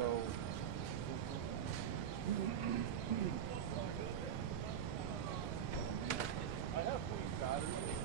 So I have batteries.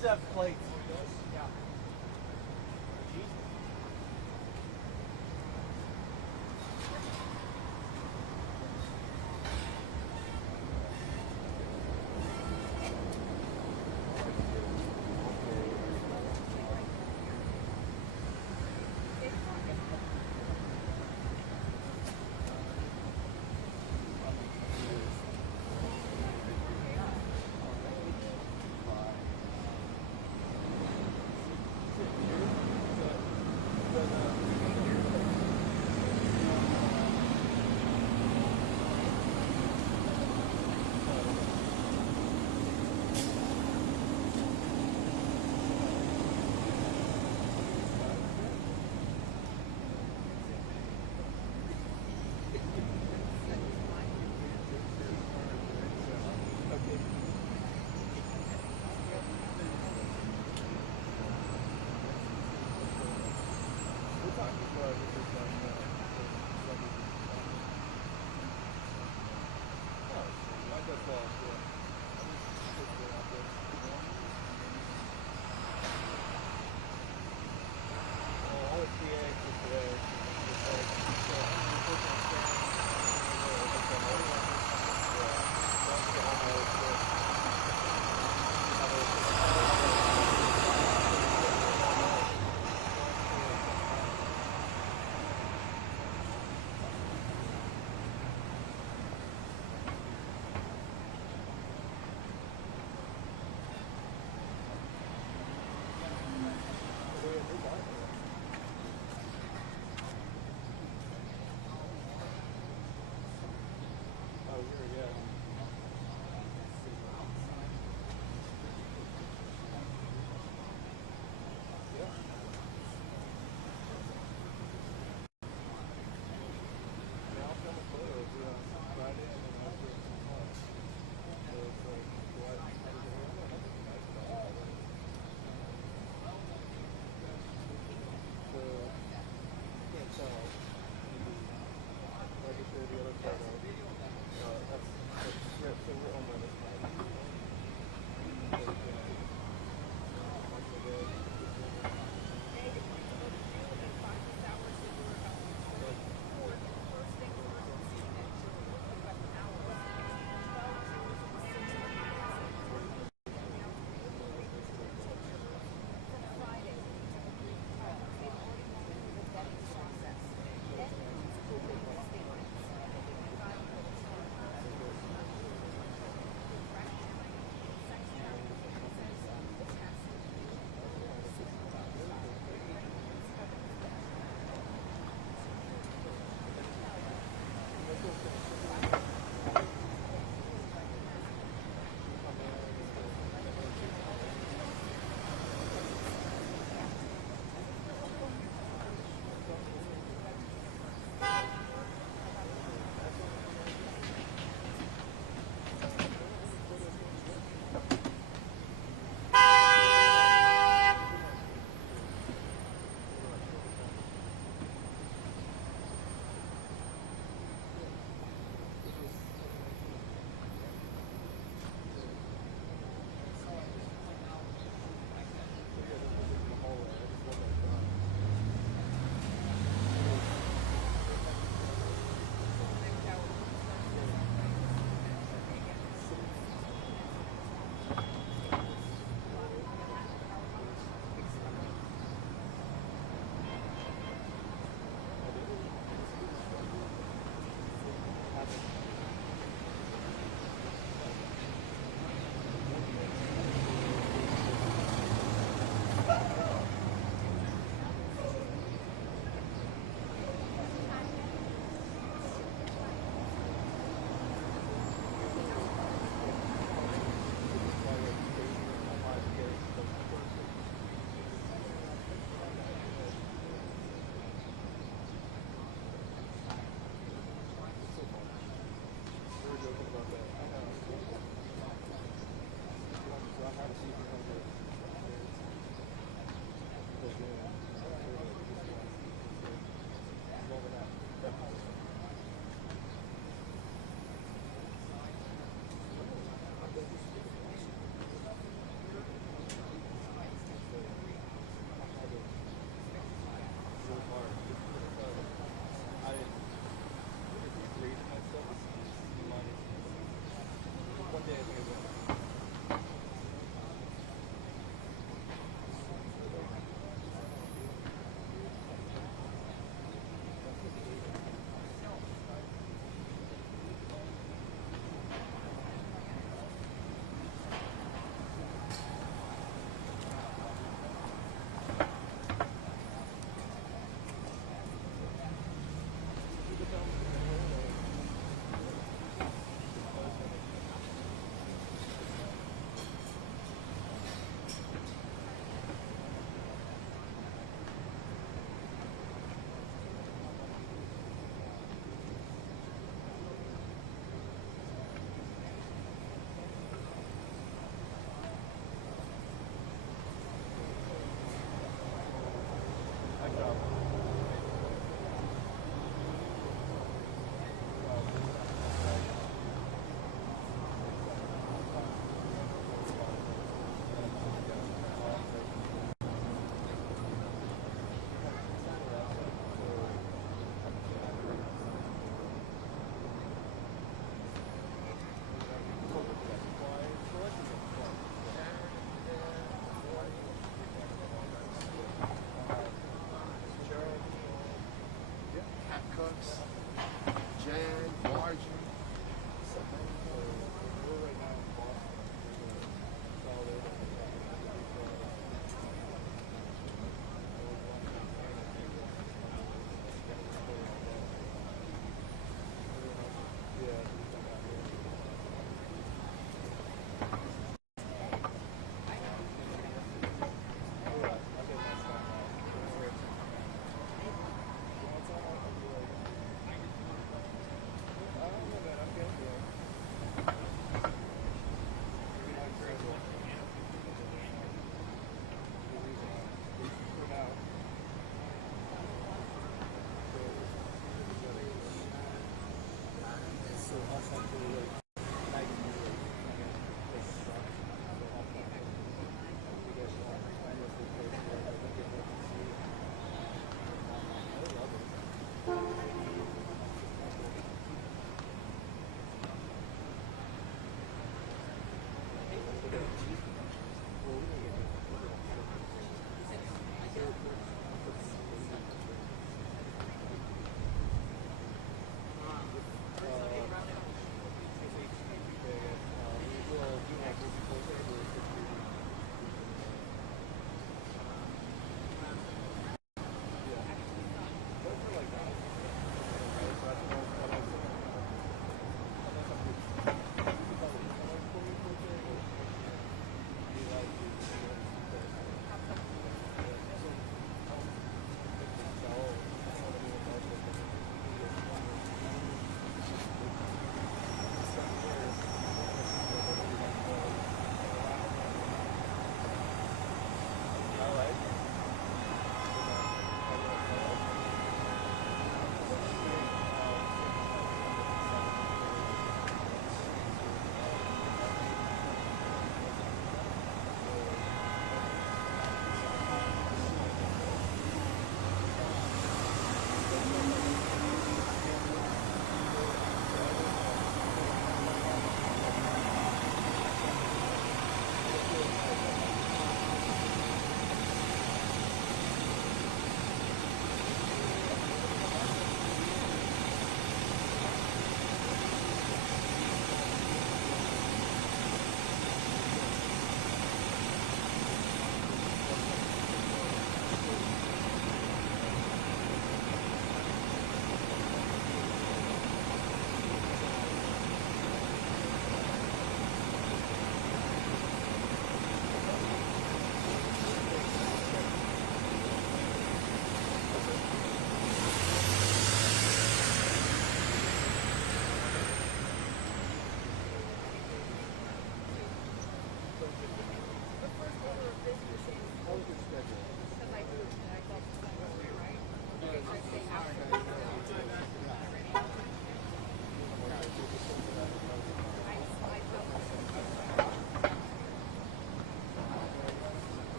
does have plates. Yeah.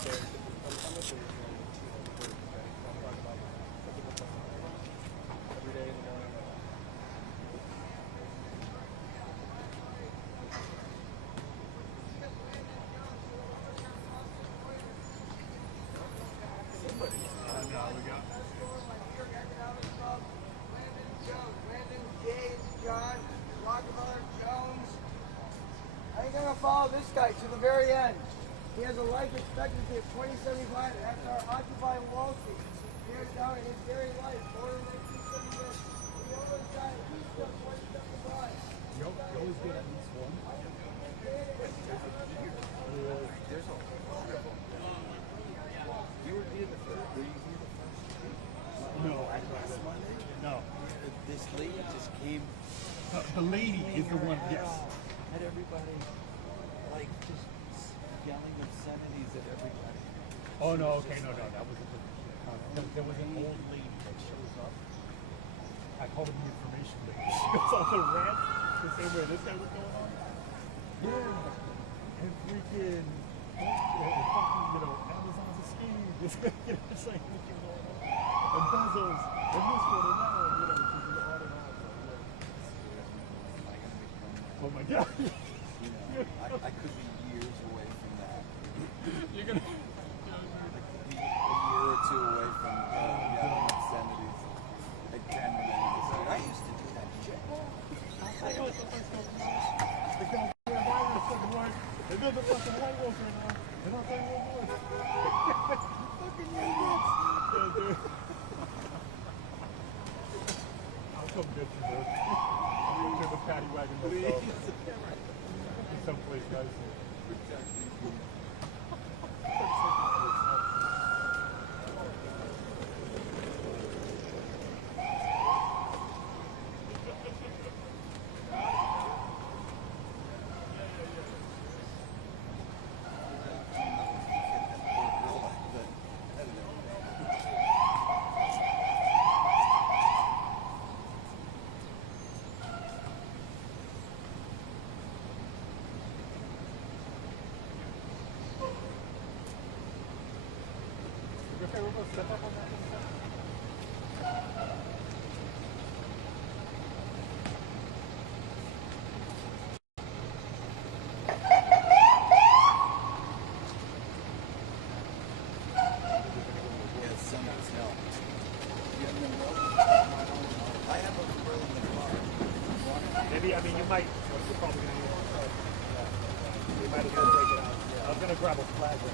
every day in the morning. Follow this guy to the very end. He has a life expectancy of 2075 after occupying Wall Street. Here's down in his very life, born in 1978. He always got at least 2075. You always get at least one. There's a wonderful. You were here the first. Were you here the first week? No, last Monday. No. This lady just came. The lady is the one. Yes. Had everybody like just yelling obscenities at everybody. Oh no. Okay. No. That was a there was an old lady that shows up. I called her the information lady. She goes on the rant the same way this guy was going on. Yeah. And freaking, Amazon's a scheme. It's like freaking going on. And Bezos, and this one, and that one, she's on and on. Oh my God. I could be years away from that. You're gonna. A year or two away from yelling obscenities. Like 10 minutes. I used to do that shit. I know it's the first one. They go, yeah, why are the fucking white? They built the fucking White Wolf right now. They're not saying one more. Fucking idiots. Yeah, dude. I'll come get you, bro. I'll come get the paddy wagon myself. Someplace, guys. Okay, we're going to step up on that one second. Yeah, sun as hell. You have no milk? I have a grill in the car. Maybe, I mean, you might, you're probably going to need one. You might as well take it out. Yeah. I was going to grab a flag right now.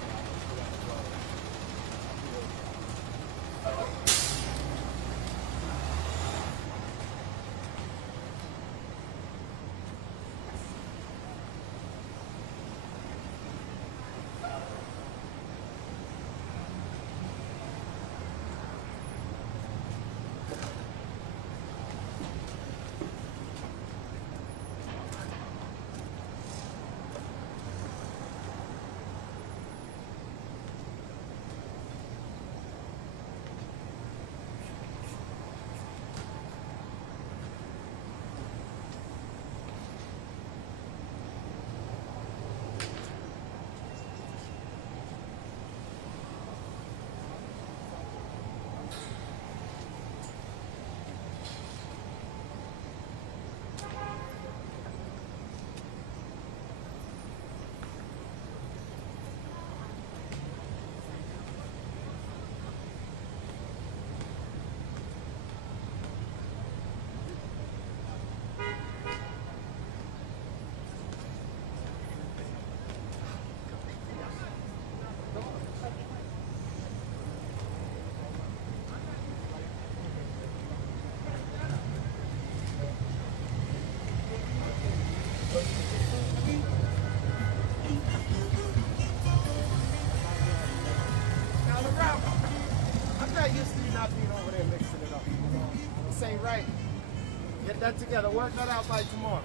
This ain't right. Get that together. Work that out by tomorrow.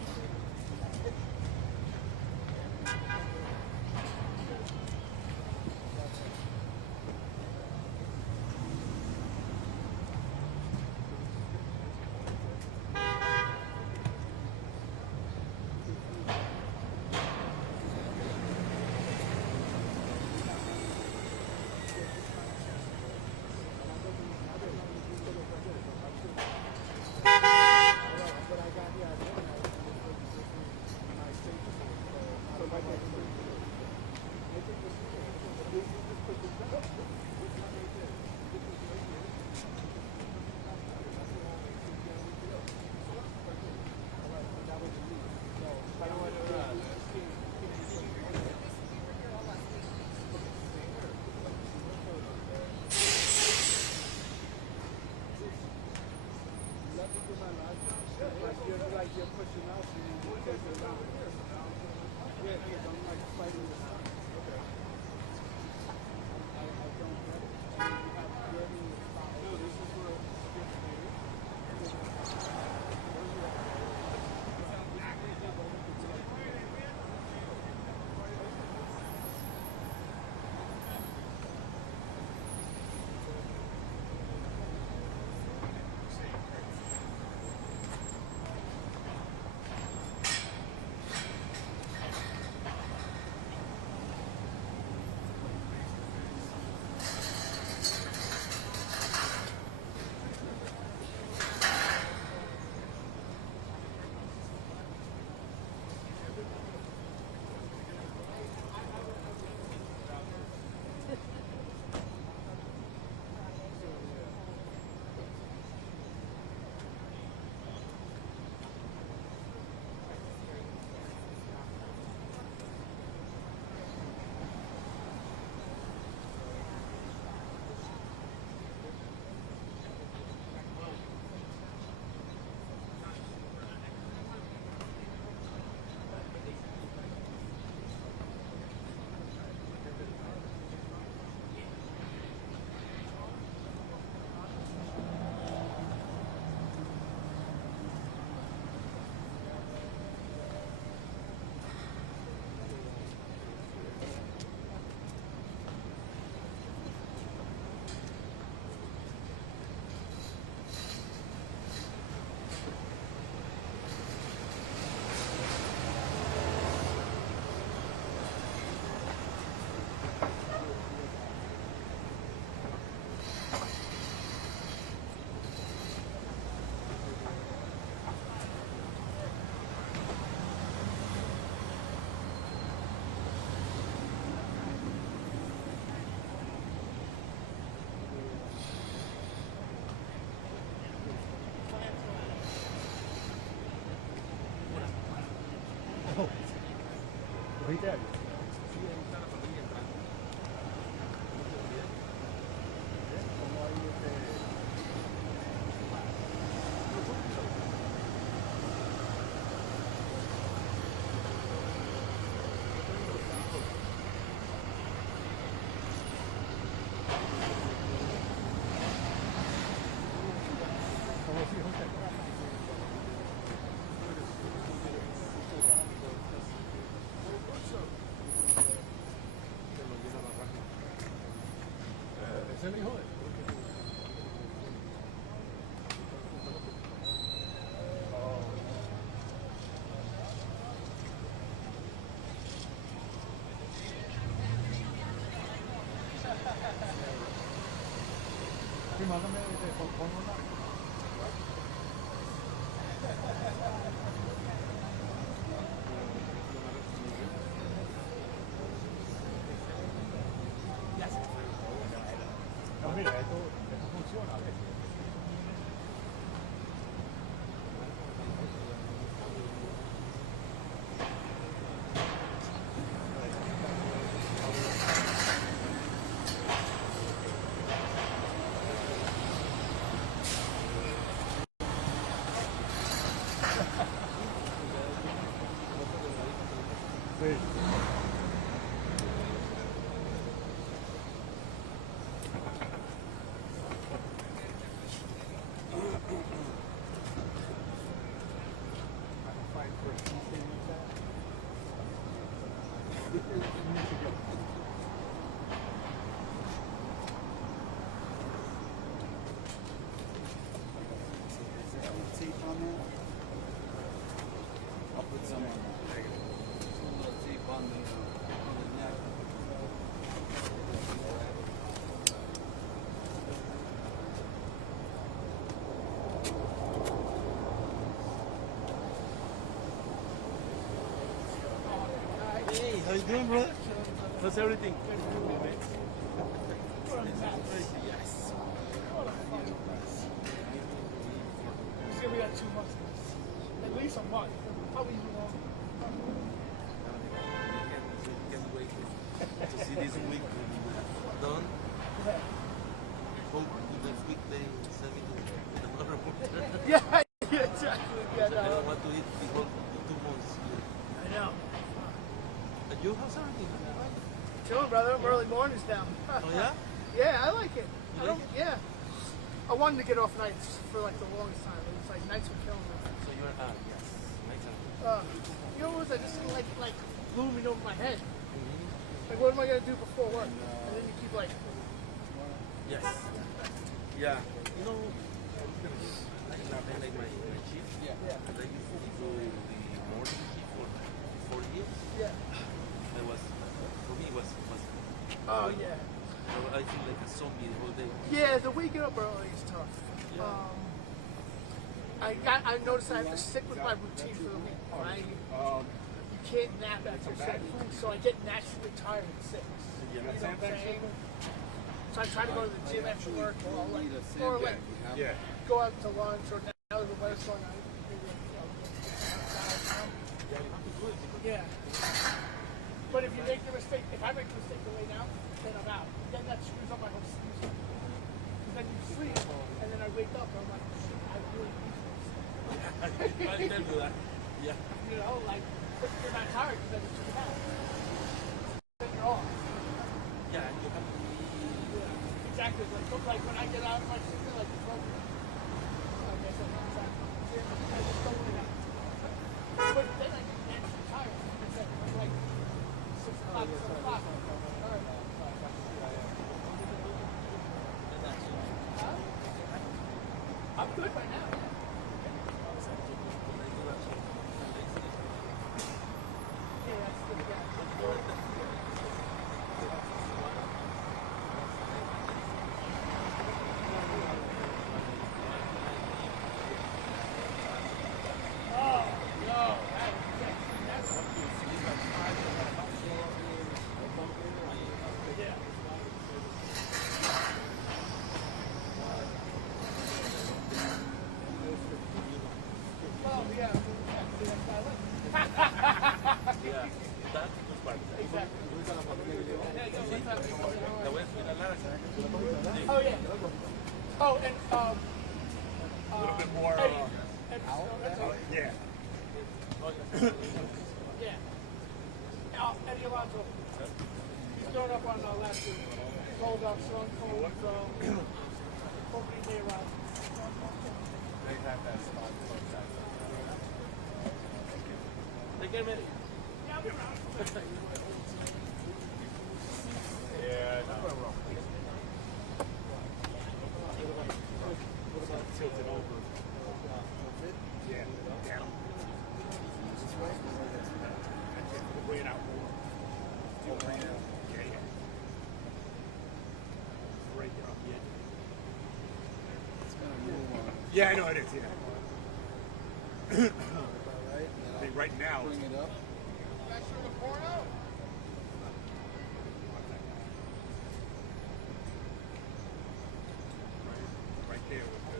question now, so you take it down here. So now, yeah, because I'm like fighting this out. Okay. I don't get it. You have ready to stop. No, this is where it gets me. Ahorita. Ese es el hijo de él. Sí, mándame pon una. No, mira, esto funciona a veces. Sí. Tape on that? I'll put some on there. A little tape on the neck. Hey, how you doing, bro? How's everything? Yes. See, we got 2 months. At least a month. Probably even longer. Can't wait to see this week done. Hope next week they send me to another one. Yeah, exactly. Yeah, I don't want to eat You how's everything? Chilling, brother. I'm early mornings now. Oh yeah? Yeah, I like it. You like it? Yeah. I wanted to get off nights for like the longest time. It was like nights were killing me. So you're yes. Makes sense. You know what it was? I just didn't like looming over my head. Like, what am I gonna do before work? And then you keep like, Yes. Yeah. You know, like my chief. yeah, And I used to do the morning shift for 4 years. yeah. It was for me it was Oh yeah. I feel like a zombie the whole day. Yeah, the waking up early is tough. I noticed I have to stick with my routine for the week. Right? You can't nap after 6, so I get naturally tired at 6. You know what I'm saying? So I try to go to the gym after work, or like Yeah. go out to lunch, or now the weather's going on. Yeah. But if you make the mistake, if I make the mistake to lay down, then I'm out. Then that screws up my whole season. Because then you sleep, and then I wake up, and I'm like, shit, I really need this. I can do that. Yeah. You know, like, but you're not tired because then it's too bad. Then you're off. Yeah, and you have to be Exactly. Like when I get out of my season, like, it's over. I guess I'm not exactly. I just don't want to. But then I get naturally tired. It's like 6 o'clock, 7 o'clock. All right. I'm good right now. Yeah, that's good. Oh, no. That's yeah. Well, yeah. yeah. That's the good part. Exactly. La voy a subir a larga. Oh, yeah. Oh, and, A little bit more. Eddie. Eddie, Yeah. yeah. Eddie Alonso. He's thrown up on last week. Rolled up, strong cold, opening day ride. They have that spot close out. Take care, man. Yeah, I'll be around. Yeah, no. Tilted over. Yeah, down. Bring it out more. Yeah, yeah. Break it up, yeah. Yeah, I know it is, yeah. I mean, right now, Bring it up. right there with the,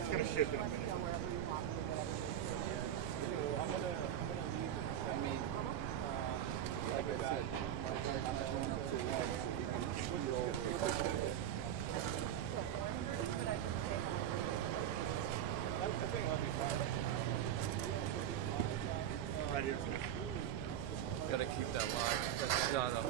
it's gonna shift in a minute. I mean, like I said, I'm not going up too long, so you can shoot over. Right here. Gotta keep that live. That shot up.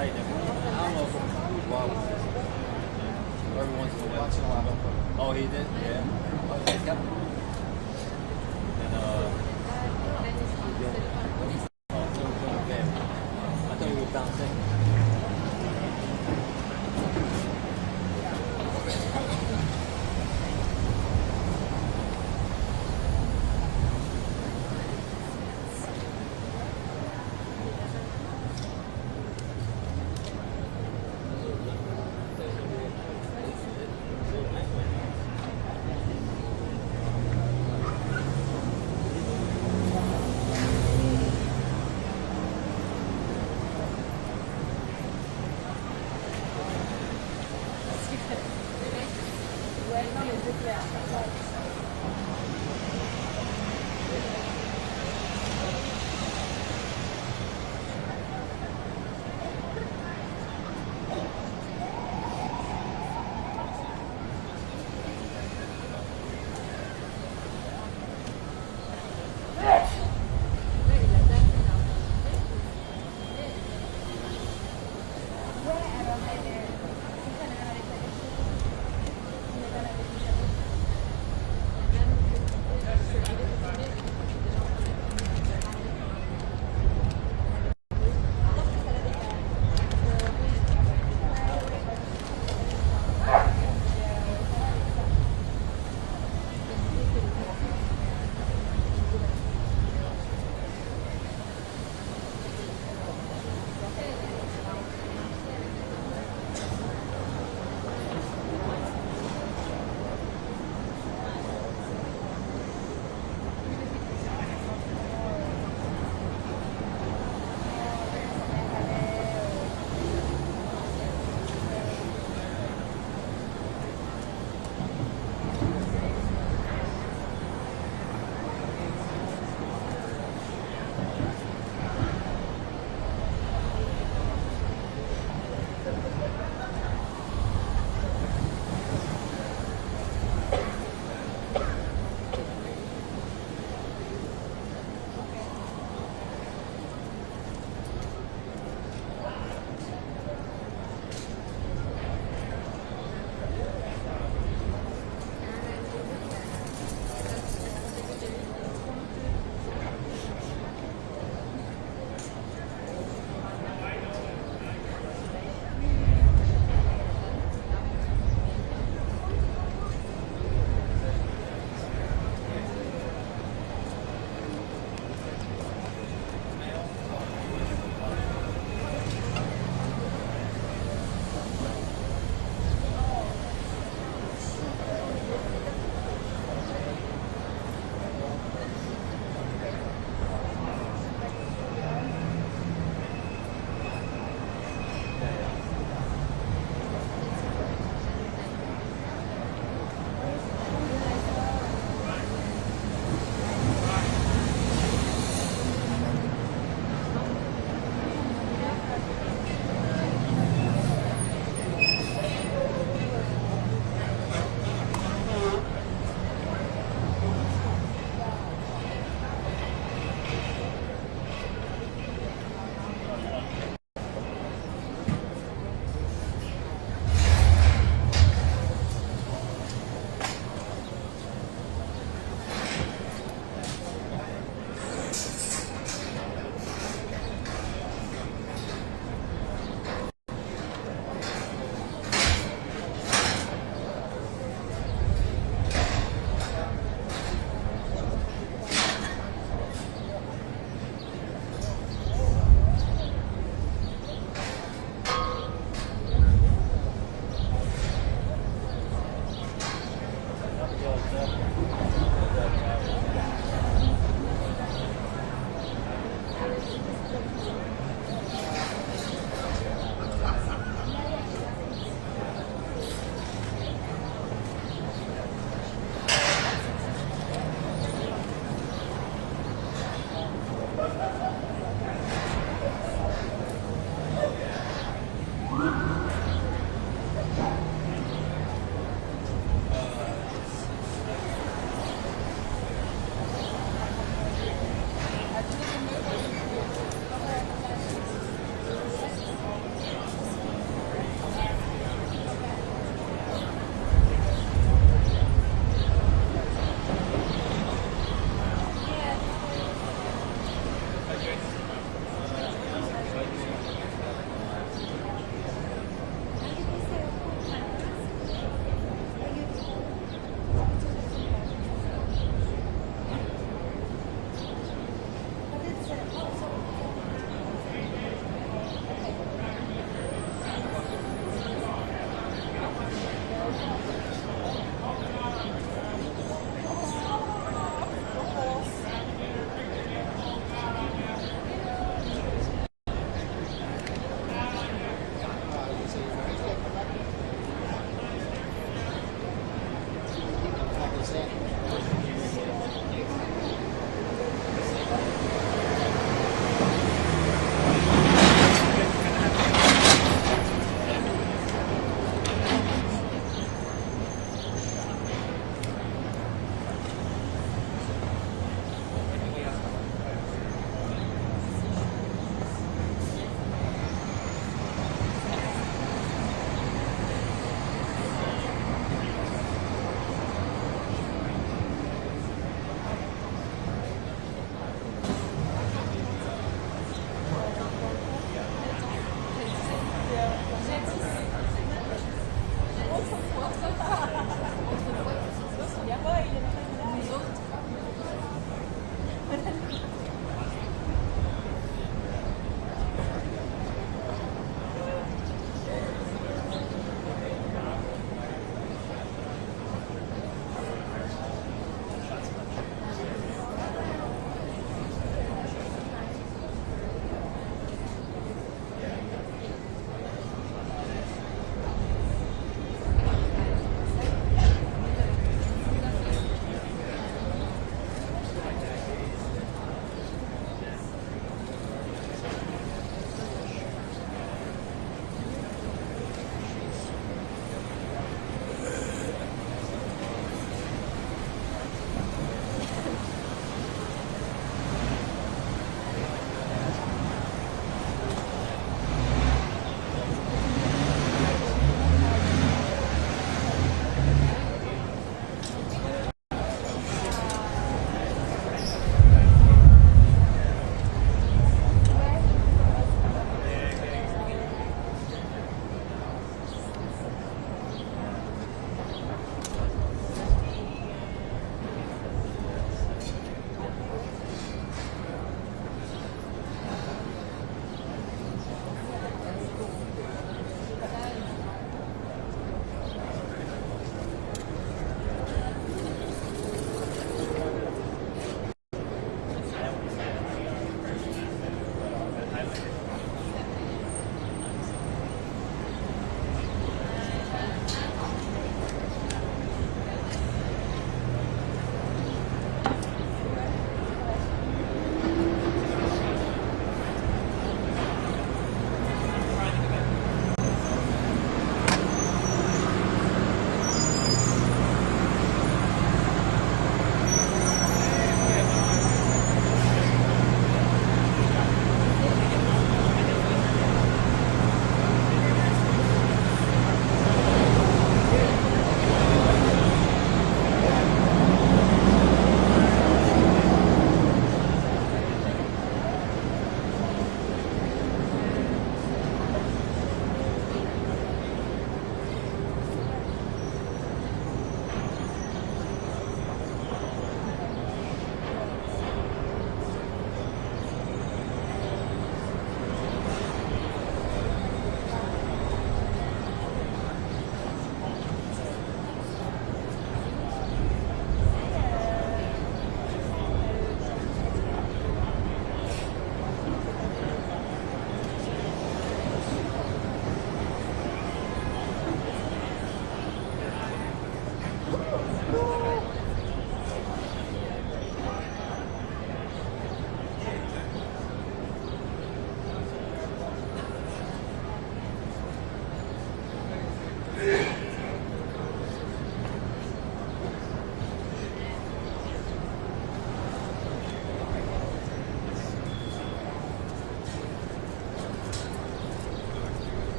Right. I don't know if Rob was listening. Every once in a while. Oh, he did? Yeah. Okay, yep. And, okay. I thought you were bouncing.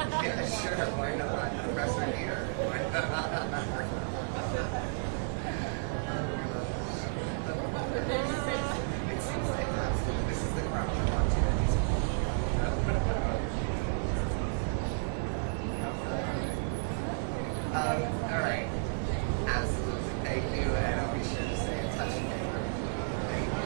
Yeah, sure. Why not? Professor here. Why It seems like absolutely this is the crowd I want to. All right. Absolutely. Thank you, and I'll be sure to stay in touch again. Thank you.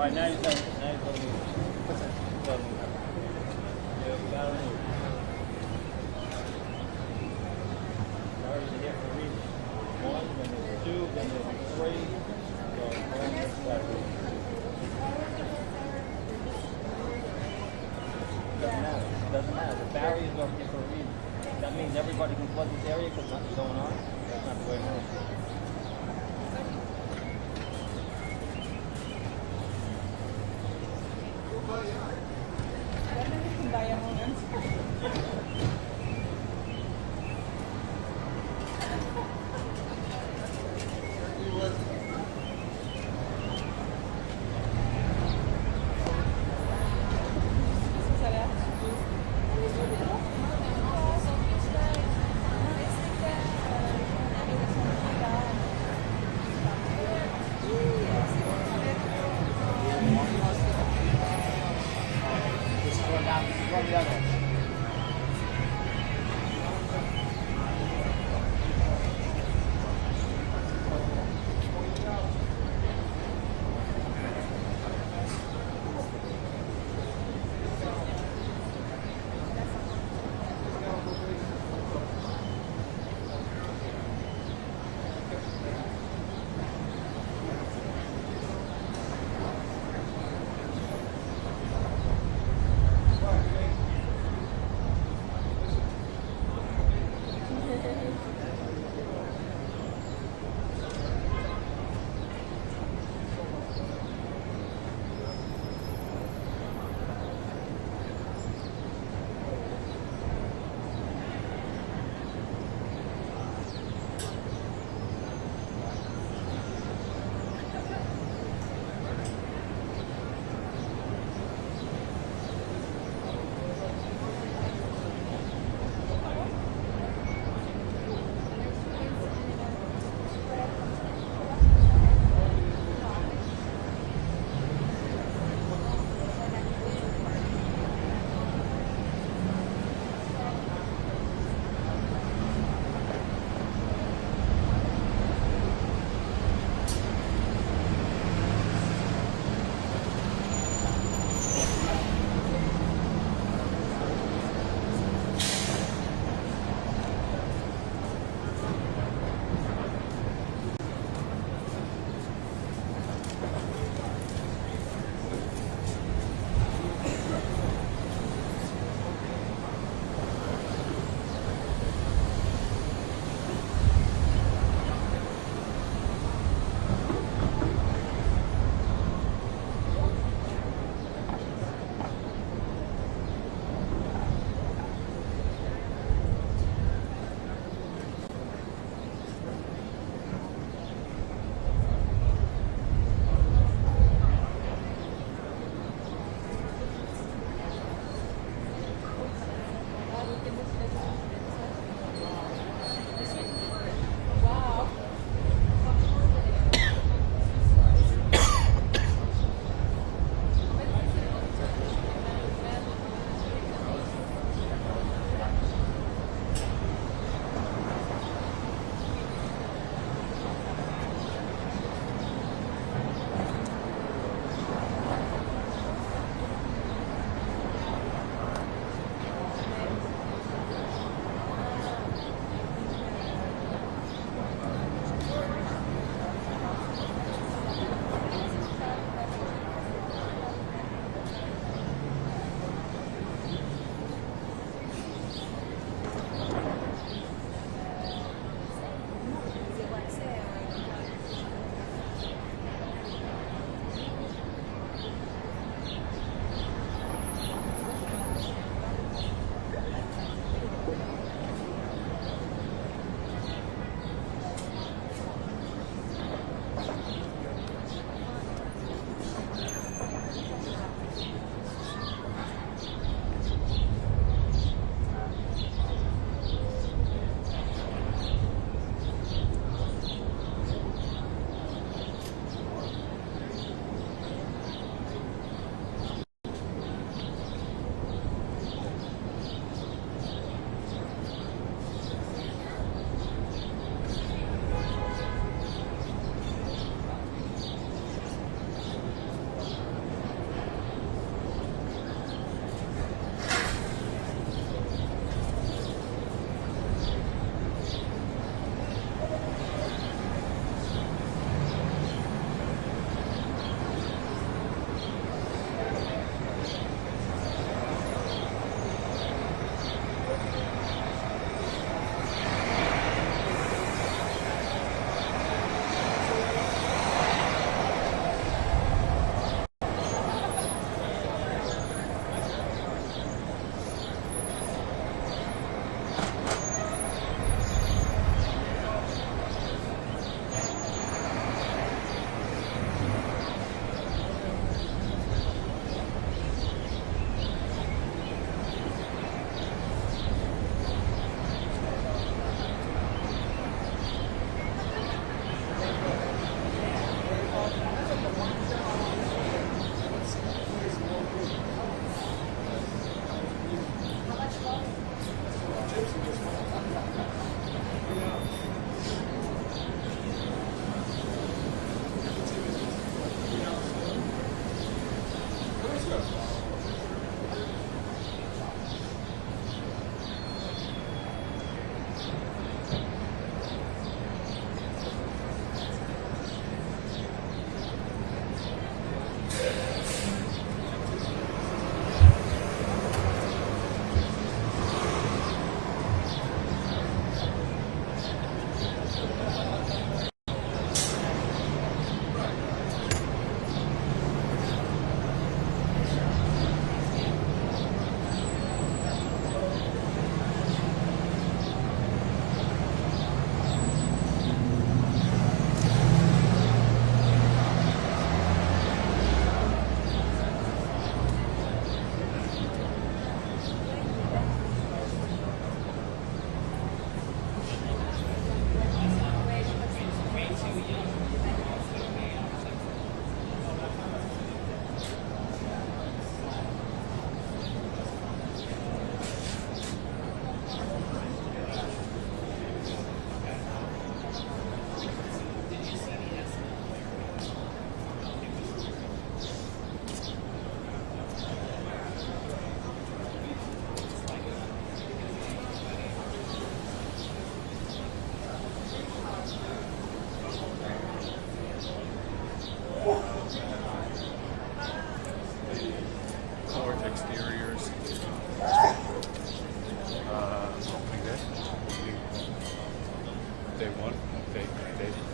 Alright, now you're telling me. What's that? Yeah, we got it. Already here for a reason. One, then there's two, then there's three. So, one, that's that. Doesn't matter. The barriers are here for a reason. That means everybody can flood this area because nothing's going on. That's not the way it works.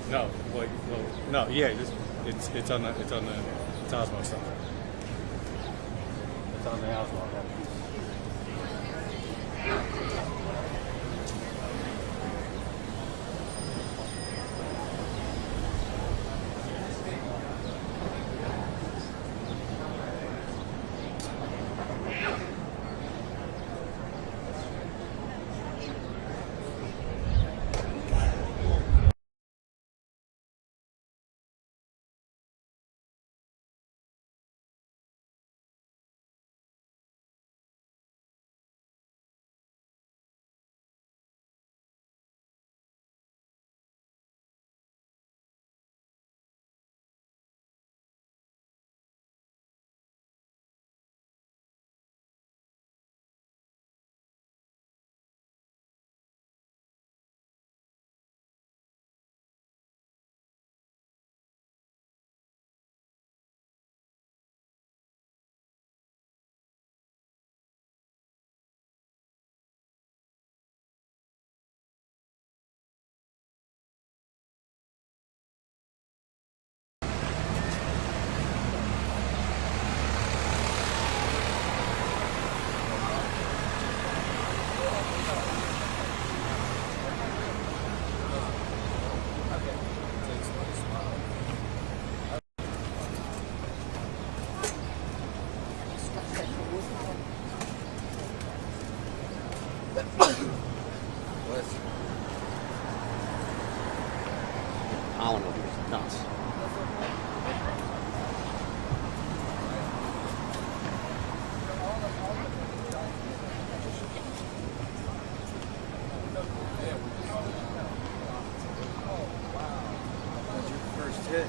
No, well, no, yeah, it's on the Osmo stuff. It's on the Osmo. Alan over here is nuts. What's your first hit?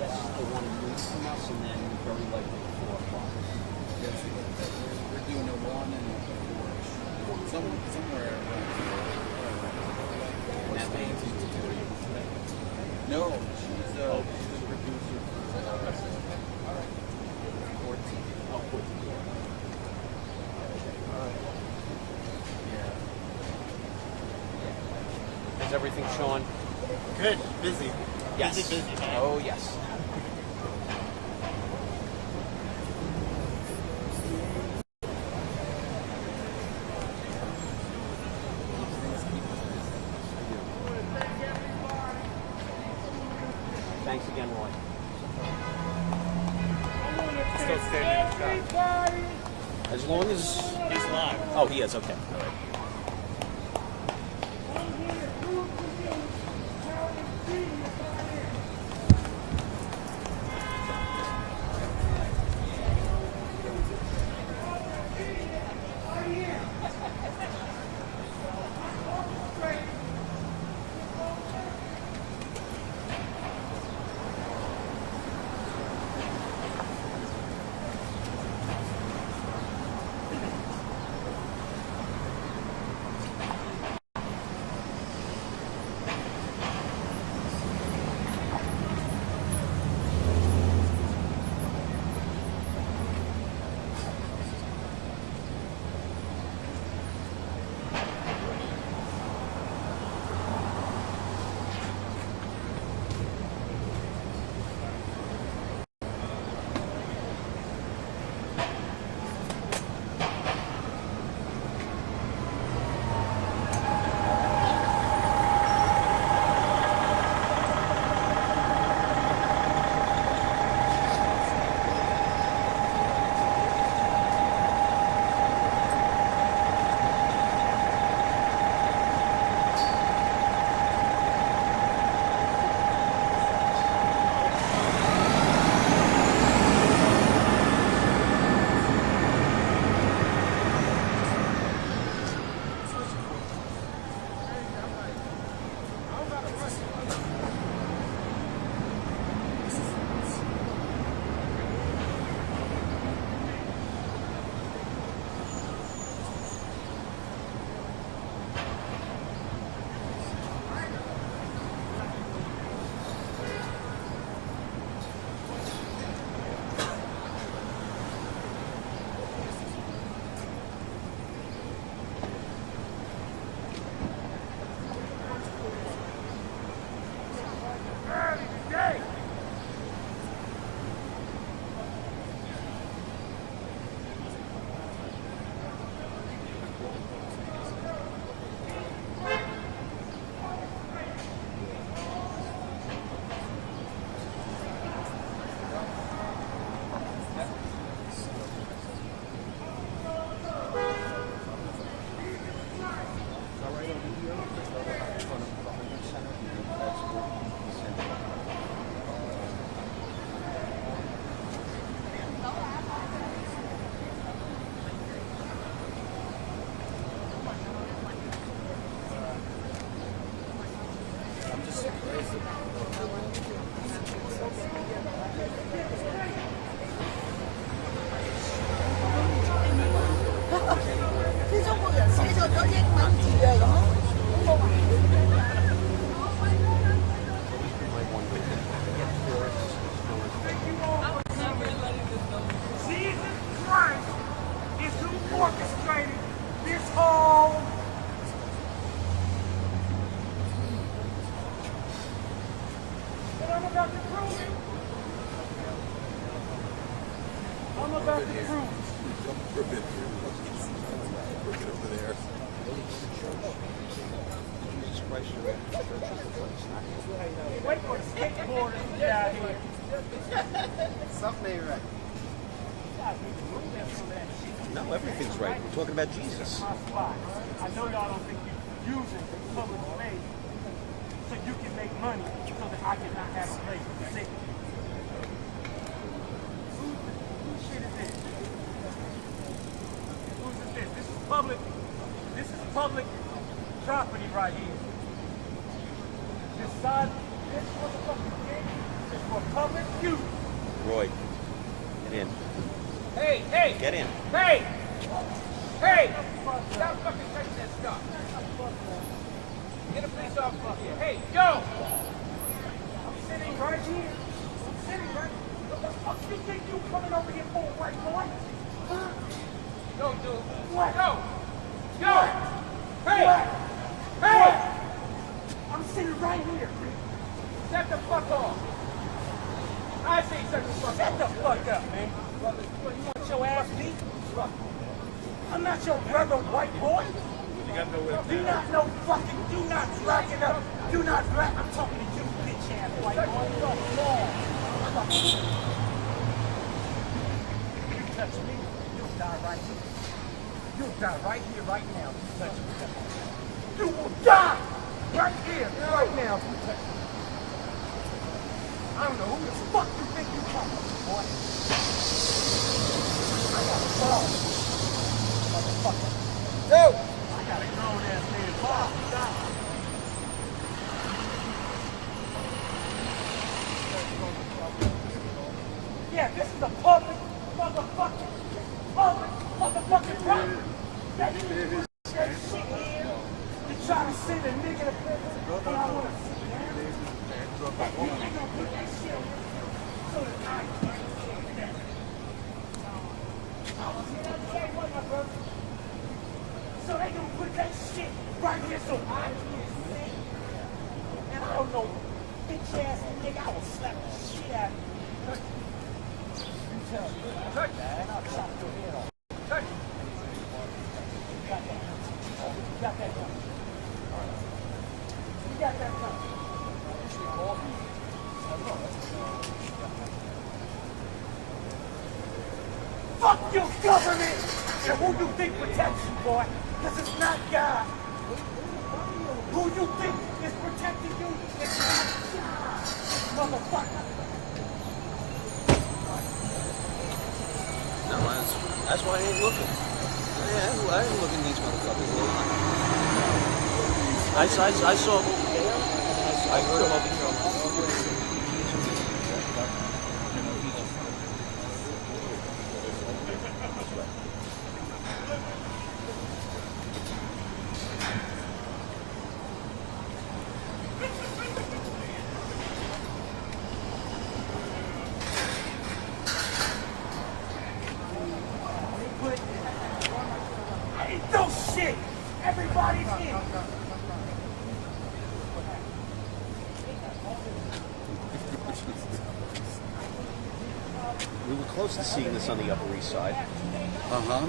Yes, they want to move from us, and then very likely 4 o'clock. Yes, we're doing a 1 and a 4. Somewhere around here. That means No, she's the producer for 14. oh, 14. Yeah. Is everything, Sean? Good, busy. Yes. Busy, man. Oh, yes. Thanks again, Roy. Still standing in the shot. As long as... He's live. Oh, he is. Okay. All right. about to prove it. I'm about to prove it. Over there. Wait for the skateboarders to get out here. Something ain't right. No, everything's right. We're talking about Jesus. I know y'all don't think you're using public space so you can make money so that I cannot have a place to sit. Whose shit is this? Whose is this? This is public property right here. This side, this motherfucking thing is for public use. Roy, get in. Hey, hey! Get in. Hey! Hey! Stop fucking touching that stuff. Get a police officer here. Hey, yo! I'm sitting right here. I'm sitting right here. What the fuck you think you coming over here for, white boy? Huh? Yo, dude. What? Yo! Yo! Hey! What? Hey! I'm sitting right here. Shut the fuck off. I say shut the fuck up. Shut the fuck up, man. You want your ass beat? I'm not your brother, white boy. Do not know fucking, do not drag it up. Do not drag, I'm talking to you, bitch ass white boy. You touch me, you'll die right here. You'll die right here, right now, if you touch me. You will die right here, right now, if you touch me. I don't know who the fuck you think you're talking to, boy. I got a ball, motherfucker. Yo! I got a grown-ass man ball. Yeah, this is a public motherfucking property. That shit here. You try to send a nigga to prison, and I want to sit down. You ain't gonna put that shit so that I can't get that. I was here the other day, wasn't I, brother? So they gonna put that shit right here so I can't see. And I don't know, bitch ass nigga, I will slap the shit out of you. You tell me. Touch that, and I'll chop your head off. Touch it. You got that gun. You got that gun. You got that gun. Fuck your government and who you think protects you, boy, because it's not God. Who you think is protecting you is not God, motherfucker. No, that's why I ain't looking. Yeah, I ain't looking at these motherfuckers. I saw them over there. I heard them over here. Ain't no shit. Everybody's in. We were close to seeing this on the Upper East Side. Uh-huh.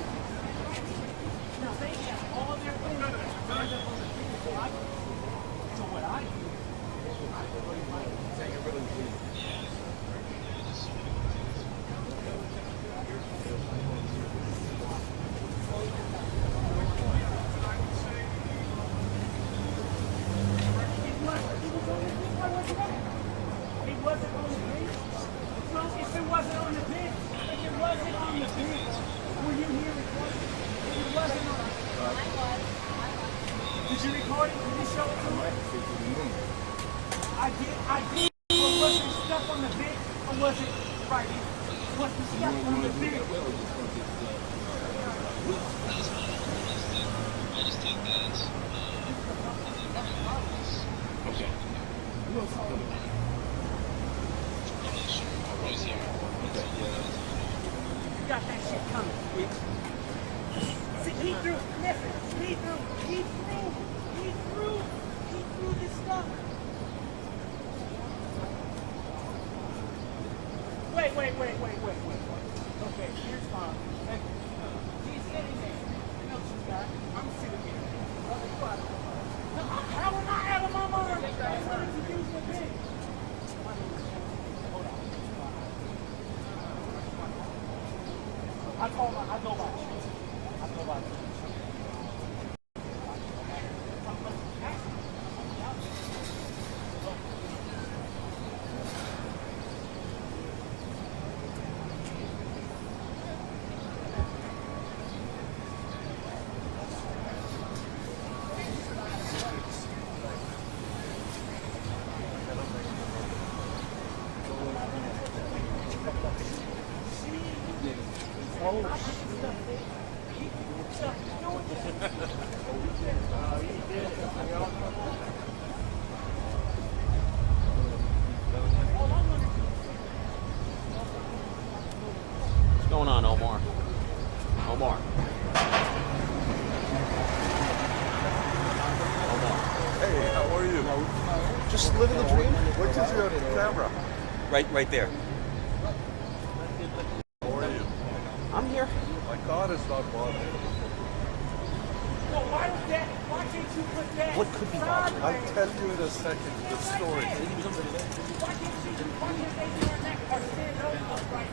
Did you record it? Did you show it to me? I did. But was it stuff on the bed or was it right here? Was the stuff on the bed? You got that shit coming, bitch. See, he threw, listen, he threw this stuff. Wait. Okay, here's Mom. She's sitting there. You know she's got. I'm sitting here. No, how am I out of my mind? What did you do with me? I go by. What's going on, Omar? Omar. Hey, how are you? Just living the dream. What is your camera? Right there. How are you? I'm here. My car is not bothering. Well, why can't you put that? What could be bothering? I'll tell you in a second the story. Why can't they do our neck or stand over right?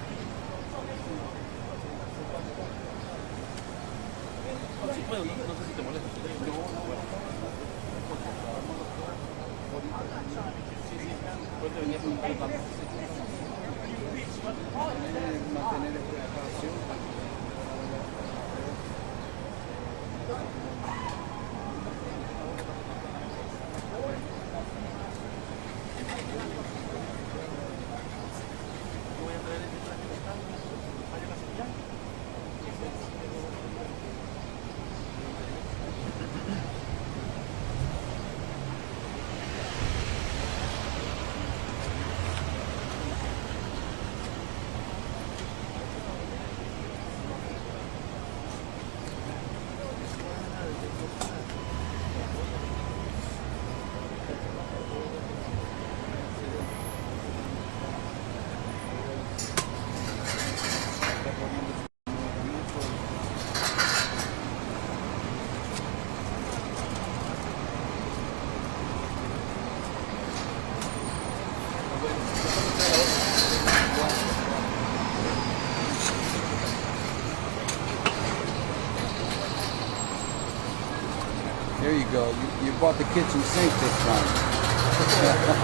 There you go. You bought the kitchen sink this time.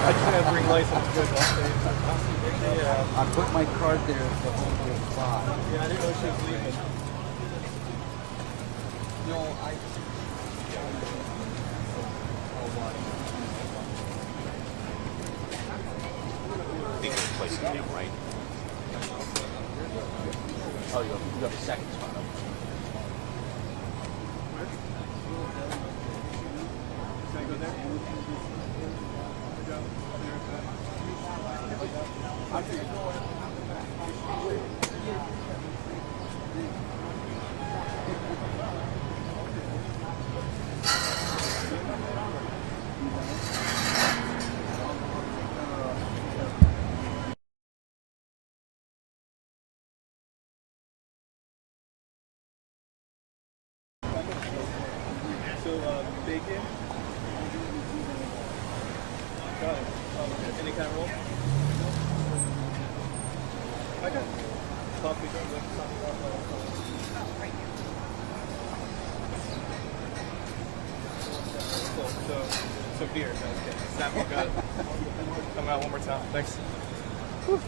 I just had to bring license good. I put my card there the whole spot. Yeah, I didn't know she was leaving. No, I. These are places now, right? Oh, you have a second spot. Can I go there? So, bacon. Got it. Any kind of roll? I got coffee. Cool. So beer. Okay. Sample got it. Come out one more time. Thanks. Whew.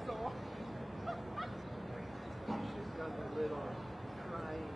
asshole. She's got the lid on, crying.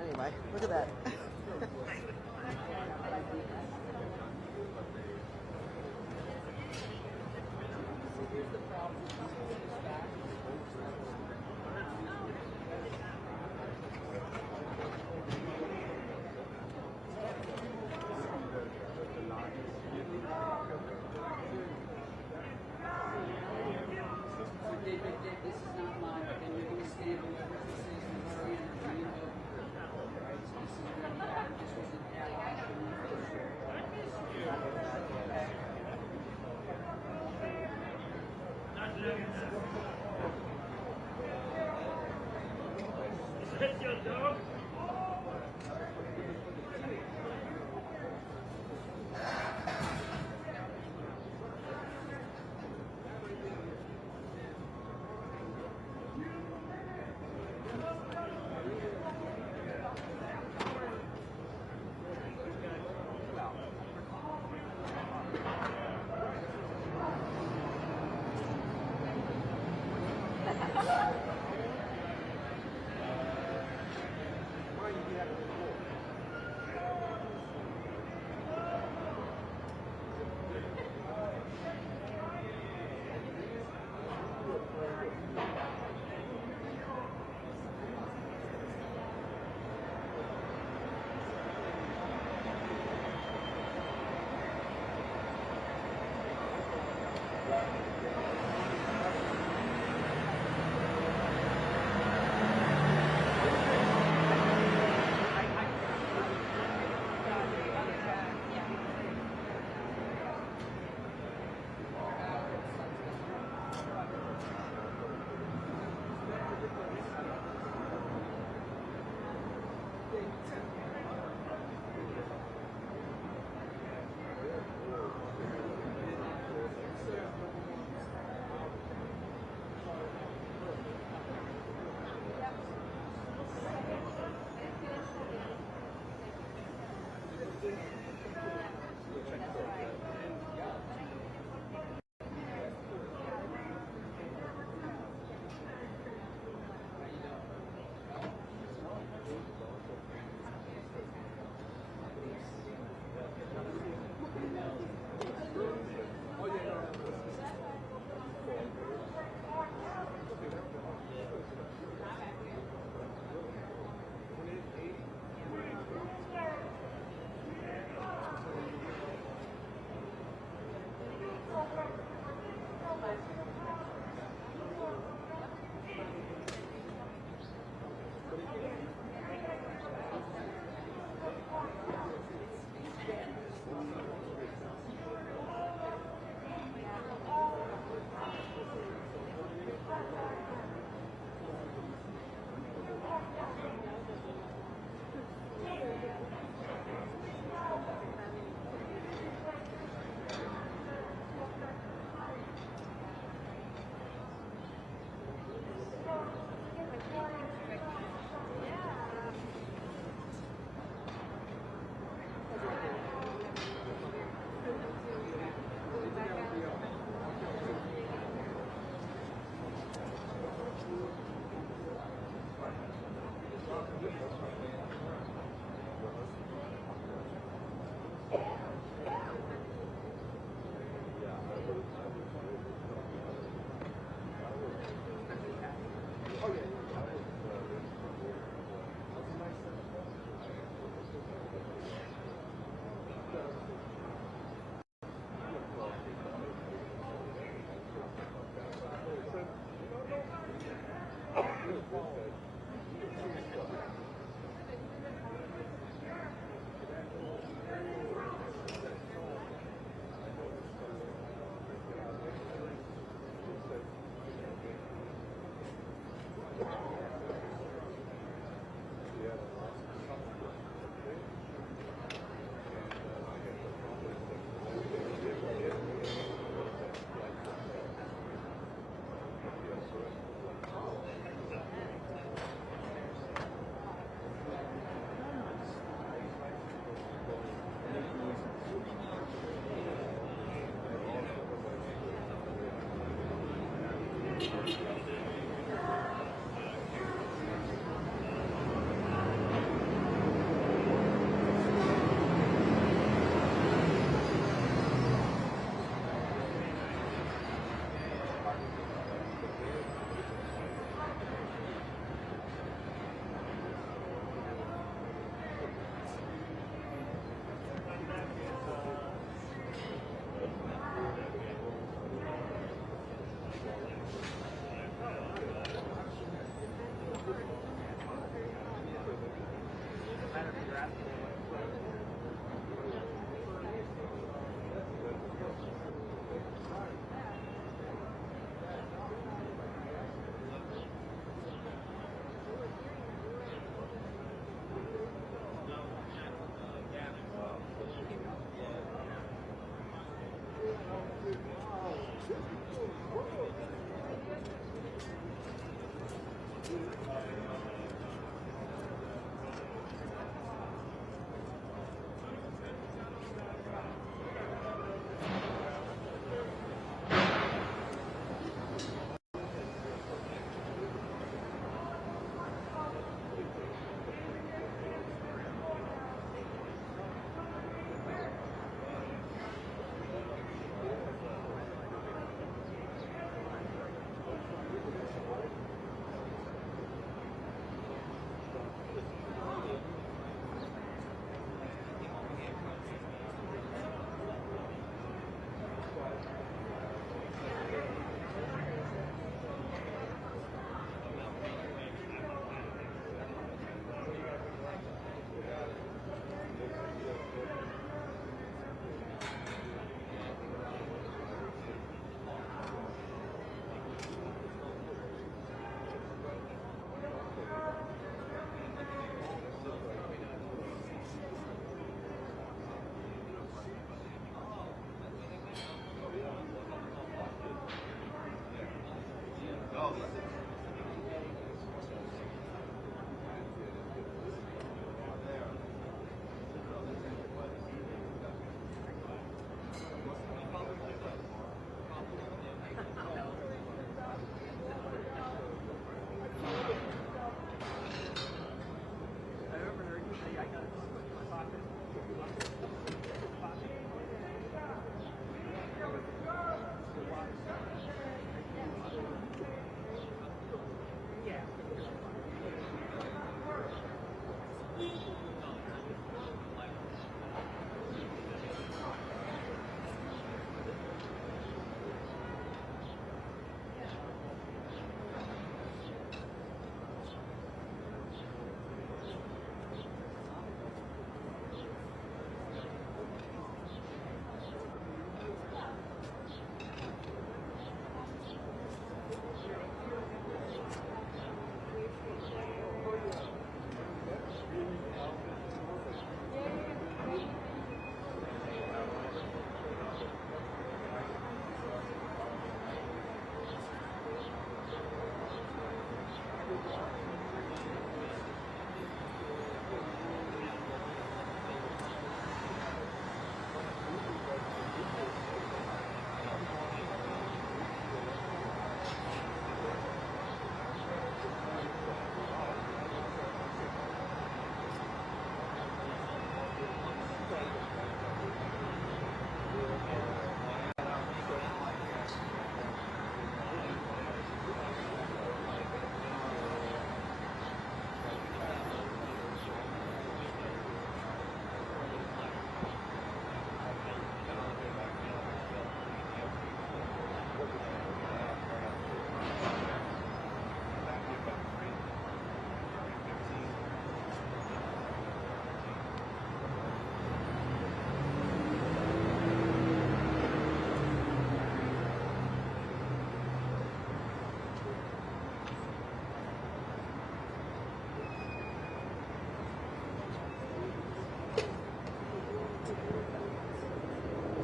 Anyway, look at that.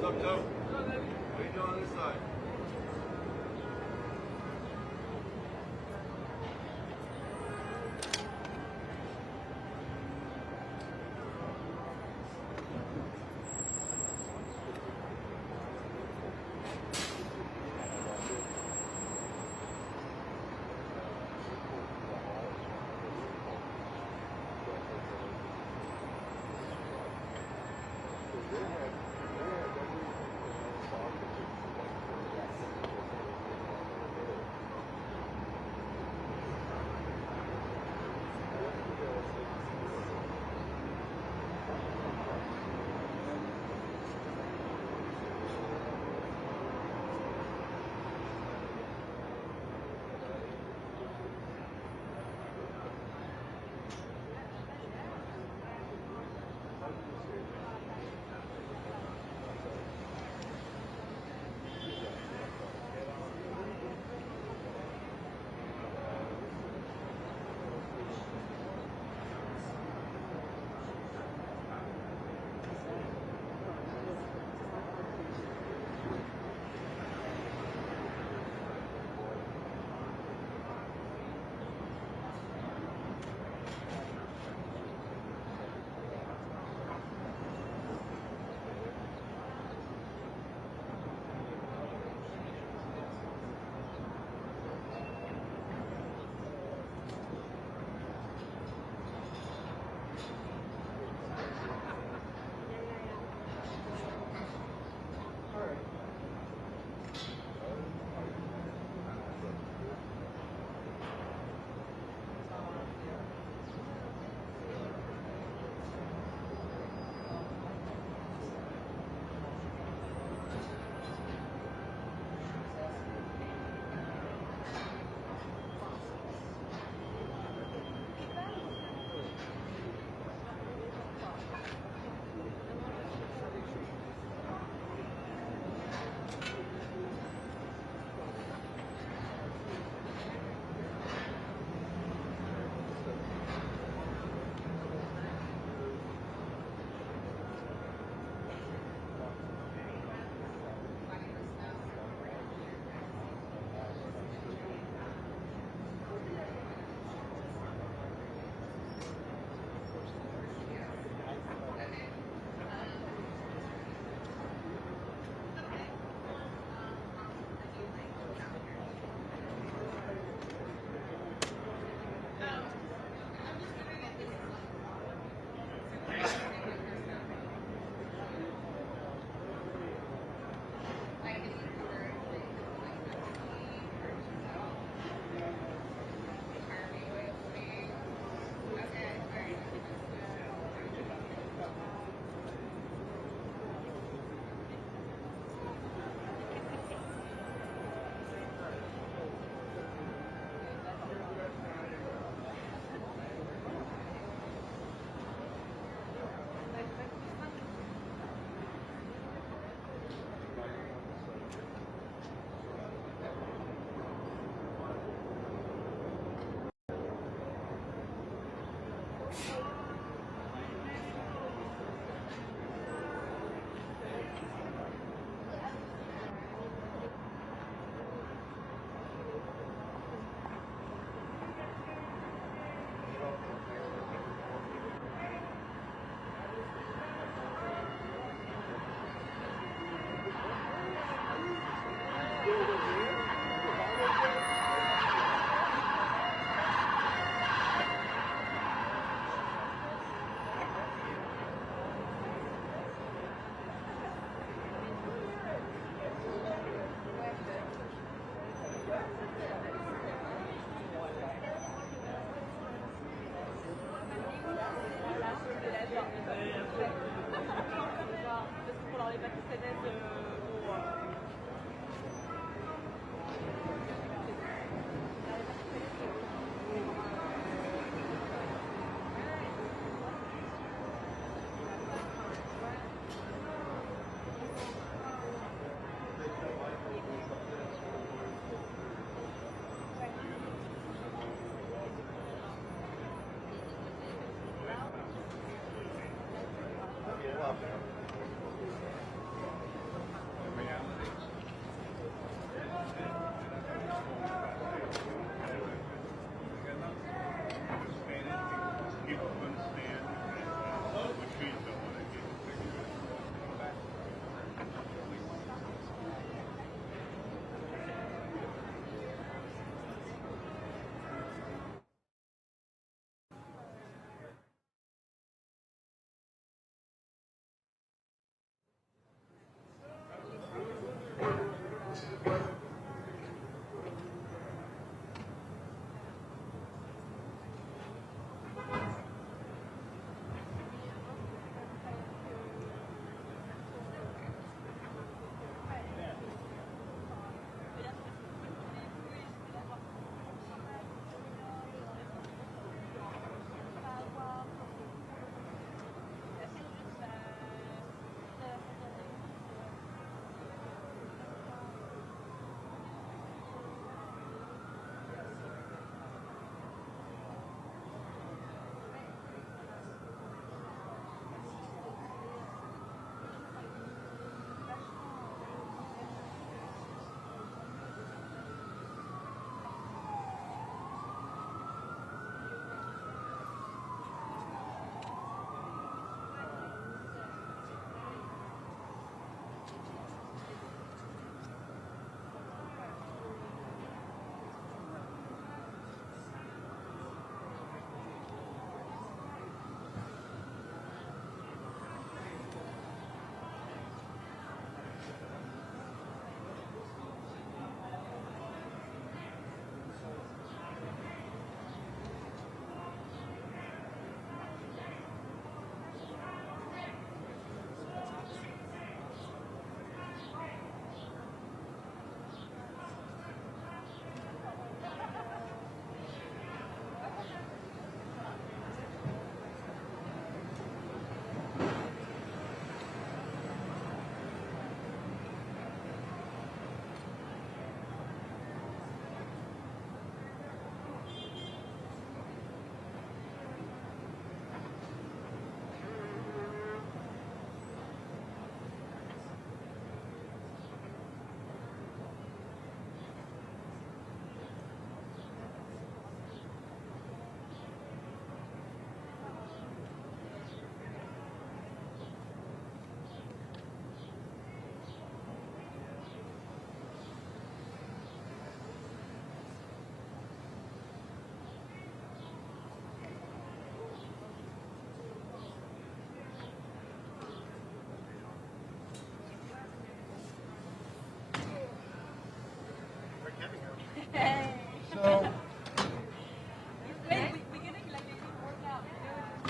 up, Joe? What are you doing on this side?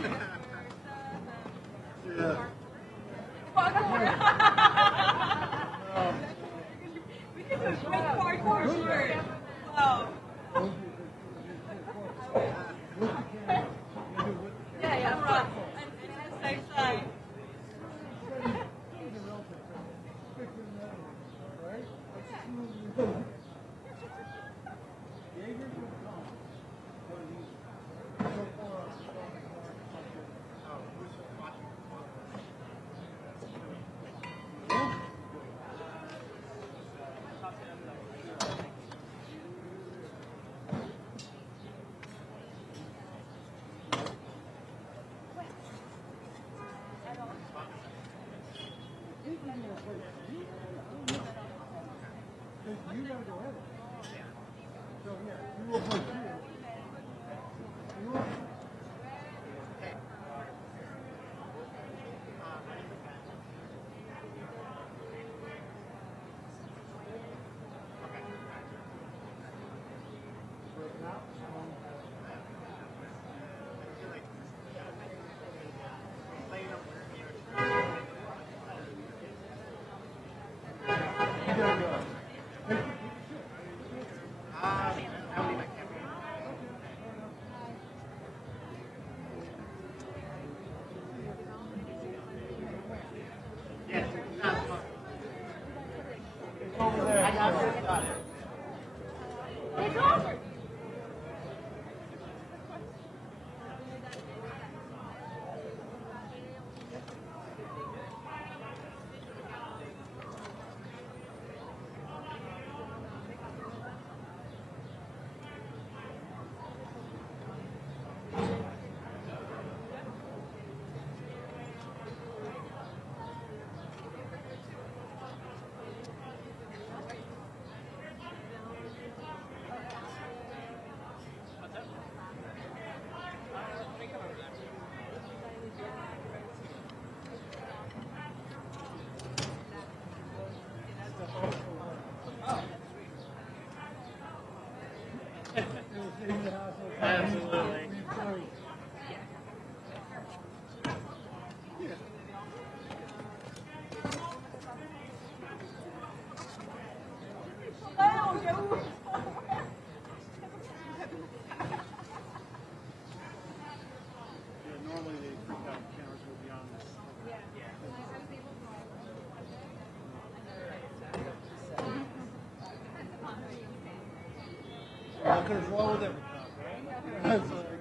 Yeah. We can do a quick parkour short. Wow. Yeah, yeah, right. And same side. You gotta go ahead. So yeah, you will play two. You will. You gotta go. Over there. It's over. Absolutely. Yeah, normally the freak out cameras would be on this. I could have rolled with everything. That's like,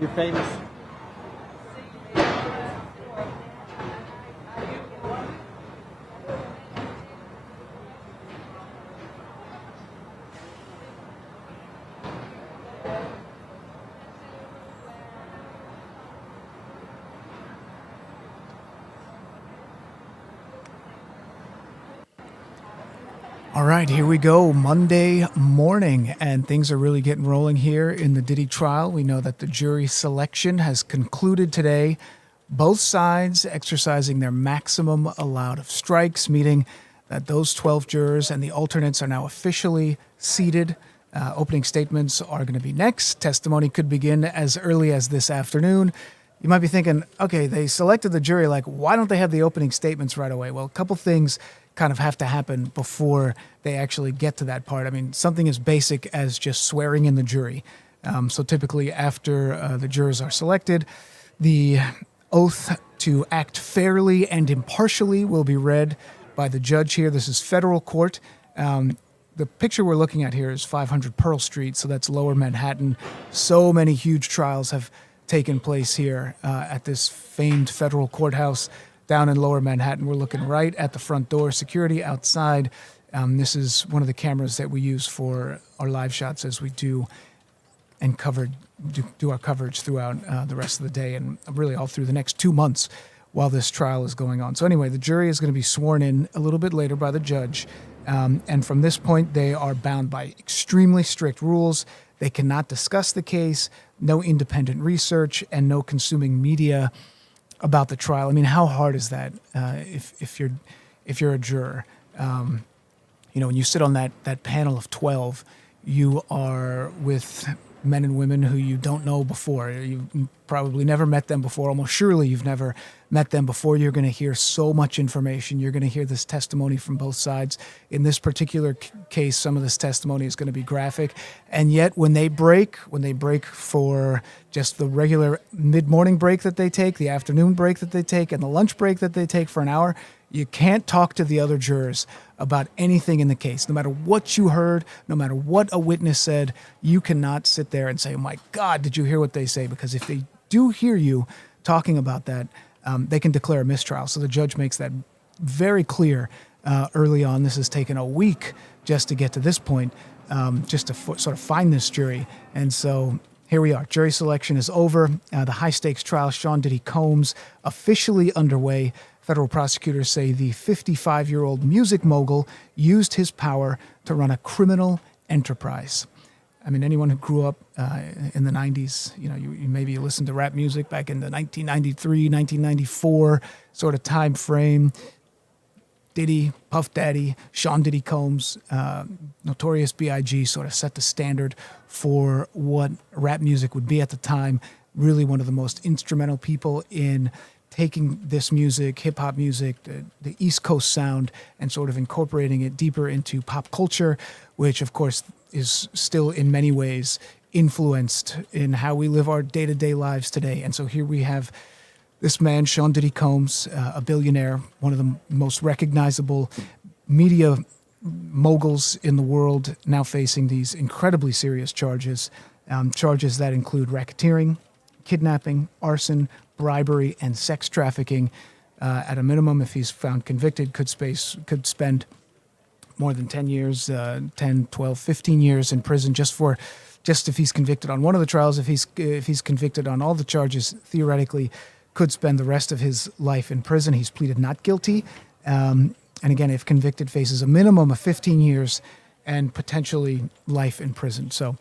You're famous. All right, here we go. Monday morning, and things are really getting rolling here in the Diddy trial. We know that the jury selection has concluded today. Both sides exercising their maximum allowed of strikes, meaning that those 12 jurors and the alternates are now officially seated. Opening statements are going to be next. Testimony could begin as early as this afternoon. You might be thinking, okay, they selected the jury, like, why don't they have the opening statements right away? Well, a couple things kind of have to happen before they actually get to that part. I mean, something as basic as just swearing in the jury. So typically after the jurors are selected, the oath to act fairly and impartially will be read by the judge here. This is federal court. The picture we're looking at here is 500 Pearl Street, so that's Lower Manhattan. So many huge trials have taken place here at this famed federal courthouse down in Lower Manhattan. We're looking right at the front door, security outside. This is one of the cameras that we use for our live shots as we do and do our coverage throughout the rest of the day and really all through the next 2 months while this trial is going on. So anyway, the jury is going to be sworn in a little bit later by the judge. And from this point, they are bound by extremely strict rules. They cannot discuss the case, no independent research, and no consuming media about the trial. I mean, how hard is that if you're a juror? You know, when you sit on that panel of 12, you are with men and women who you don't know before. You've probably never met them before. Almost surely you've never met them before. You're going to hear so much information. You're going to hear this testimony from both sides. In this particular case, some of this testimony is going to be graphic. And yet when they break for just the regular mid-morning break that they take, the afternoon break that they take, and the lunch break that they take for an hour, you can't talk to the other jurors about anything in the case. No matter what you heard, no matter what a witness said, you cannot sit there and say, oh my God, did you hear what they say? Because if they do hear you talking about that, they can declare a mistrial. So the judge makes that very clear early on. This has taken a week just to get to this point, just to sort of find this jury. And so here we are. Jury selection is over. The high-stakes trial, Sean Diddy Combs, officially underway. Federal prosecutors say the 55-year-old music mogul used his power to run a criminal enterprise. I mean, anyone who grew up in the 90s, you know, you maybe listened to rap music back in the 1993, 1994 sort of time frame. Diddy, Puff Daddy, Sean Diddy Combs, Notorious B.I.G. sort of set the standard for what rap music would be at the time. Really one of the most instrumental people in taking this music, hip-hop music, the East Coast sound, and sort of incorporating it deeper into pop culture, which, of course, is still in many ways influenced in how we live our day-to-day lives today. And so here we have this man, Sean Diddy Combs, a billionaire, one of the most recognizable media moguls in the world, now facing these incredibly serious charges, charges that include racketeering, kidnapping, arson, bribery, and sex trafficking. At a minimum, if he's found convicted, could spend more than 10 years, 10, 12, 15 years in prison just if he's convicted on one of the trials. If he's convicted on all the charges, theoretically could spend the rest of his life in prison. He's pleaded not guilty. And again, if convicted, faces a minimum of 15 years and potentially life in prison. So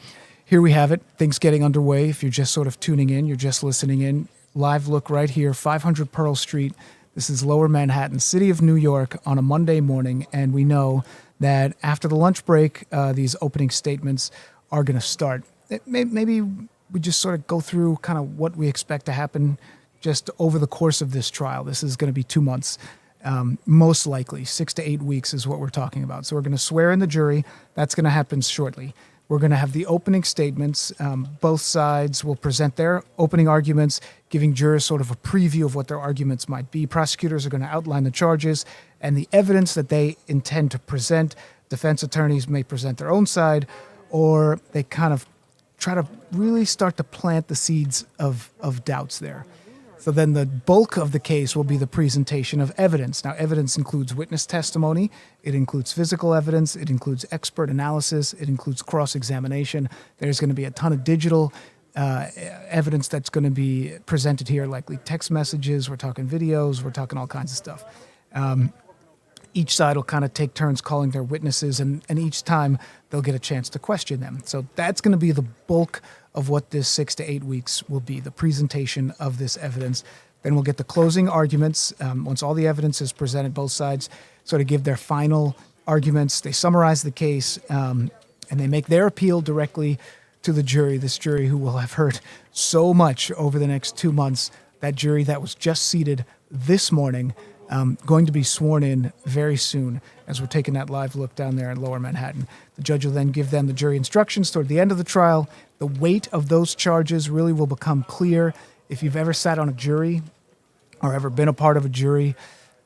here we have it, things getting underway. If you're just sort of tuning in, you're just listening in, live look right here, 500 Pearl Street. This is Lower Manhattan, city of New York, on a Monday morning. And we know that after the lunch break, these opening statements are going to start. Maybe we just sort of go through kind of what we expect to happen just over the course of this trial. This is going to be 2 months. Most likely 6 to 8 weeks is what we're talking about. So we're going to swear in the jury. That's going to happen shortly. We're going to have the opening statements. Both sides will present their opening arguments, giving jurors sort of a preview of what their arguments might be. Prosecutors are going to outline the charges and the evidence that they intend to present. Defense attorneys may present their own side, or they kind of try to really start to plant the seeds of doubts there. So then the bulk of the case will be the presentation of evidence. Now, evidence includes witness testimony, it includes physical evidence, it includes expert analysis, it includes cross-examination. There's going to be a ton of digital evidence that's going to be presented here, likely text messages, we're talking videos, we're talking all kinds of stuff. Each side will kind of take turns calling their witnesses, and each time they'll get a chance to question them. So that's going to be the bulk of what this 6 to 8 weeks will be, the presentation of this evidence. Then we'll get the closing arguments. Once all the evidence is presented, both sides sort of give their final arguments. They summarize the case, and they make their appeal directly to the jury, this jury who will have heard so much over the next 2 months, that jury that was just seated this morning, going to be sworn in very soon as we're taking that live look down there in Lower Manhattan. The judge will then give them the jury instructions toward the end of the trial. The weight of those charges really will become clear. If you've ever sat on a jury or ever been a part of a jury,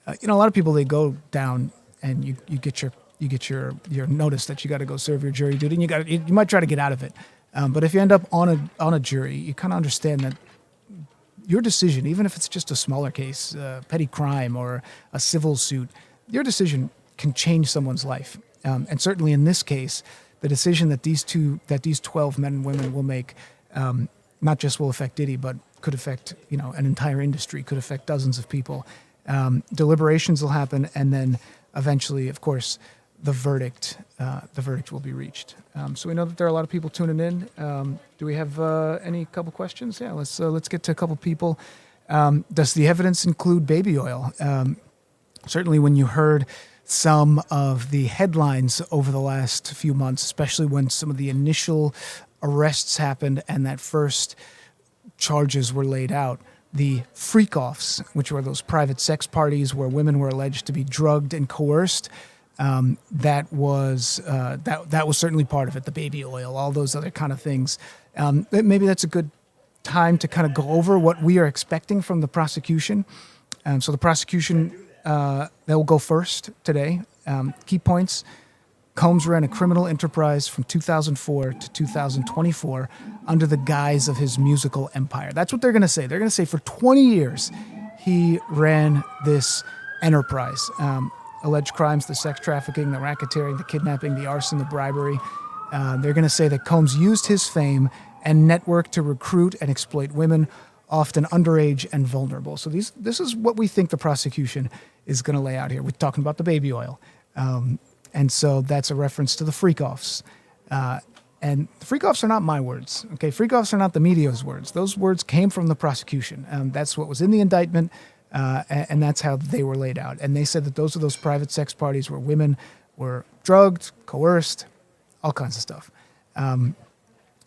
a lot of people, they go down and you get your notice that you got to go serve your jury duty, and you might try to get out of it. But if you end up on a jury, you kind of understand that your decision, even if it's just a smaller case, petty crime or a civil suit, your decision can change someone's life. And certainly in this case, the decision that these 12 men and women will make, not just will affect Diddy, but could affect an entire industry, could affect dozens of people. Deliberations will happen, and then eventually, of course, the verdict will be reached. So we know that there are a lot of people tuning in. Do we have any couple questions? Yeah, let's get to a couple people. Does the evidence include baby oil? Certainly, when you heard some of the headlines over the last few months, especially when some of the initial arrests happened and that first charges were laid out, the freak-offs, which were those private sex parties where women were alleged to be drugged and coerced, that was certainly part of it. The baby oil, all those other kind of things. Maybe that's a good time to kind of go over what we are expecting from the prosecution. So the prosecution, they'll go first today. Key points: Combs ran a criminal enterprise from 2004 to 2024 under the guise of his musical empire. That's what they're going to say. They're going to say for 20 years he ran this enterprise. Alleged crimes: the sex trafficking, the racketeering, the kidnapping, the arson, the bribery. They're going to say that Combs used his fame and network to recruit and exploit women, often underage and vulnerable. So this is what we think the prosecution is going to lay out here. We're talking about the baby oil. And so that's a reference to the freak-offs. And the freak-offs are not my words. Okay, freak-offs are not the media's words. Those words came from the prosecution. That's what was in the indictment. And that's how they were laid out. And they said that those are those private sex parties where women were drugged, coerced, all kinds of stuff.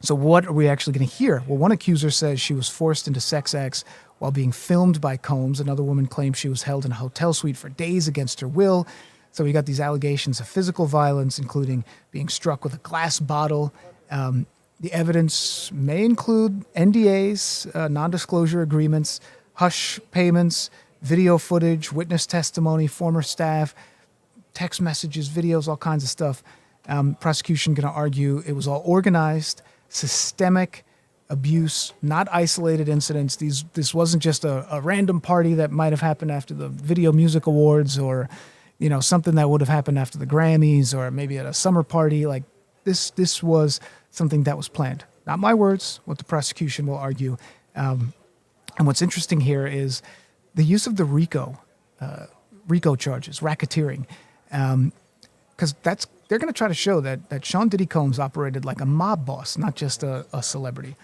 So what are we actually going to hear? Well, one accuser says she was forced into sex acts while being filmed by Combs. Another woman claims she was held in a hotel suite for days against her will. So we got these allegations of physical violence, including being struck with a glass bottle. The evidence may include NDAs, non-disclosure agreements, hush payments, video footage, witness testimony, former staff, text messages, videos, all kinds of stuff. Prosecution going to argue it was all organized, systemic abuse, not isolated incidents. This wasn't just a random party that might have happened after the Video Music Awards, or something that would have happened after the Grammys, or maybe at a summer party. Like this was something that was planned. Not my words, what the prosecution will argue. And what's interesting here is the use of the RICO charges, racketeering, because they're going to try to show that Sean Diddy Combs operated like a mob boss, not just a celebrity.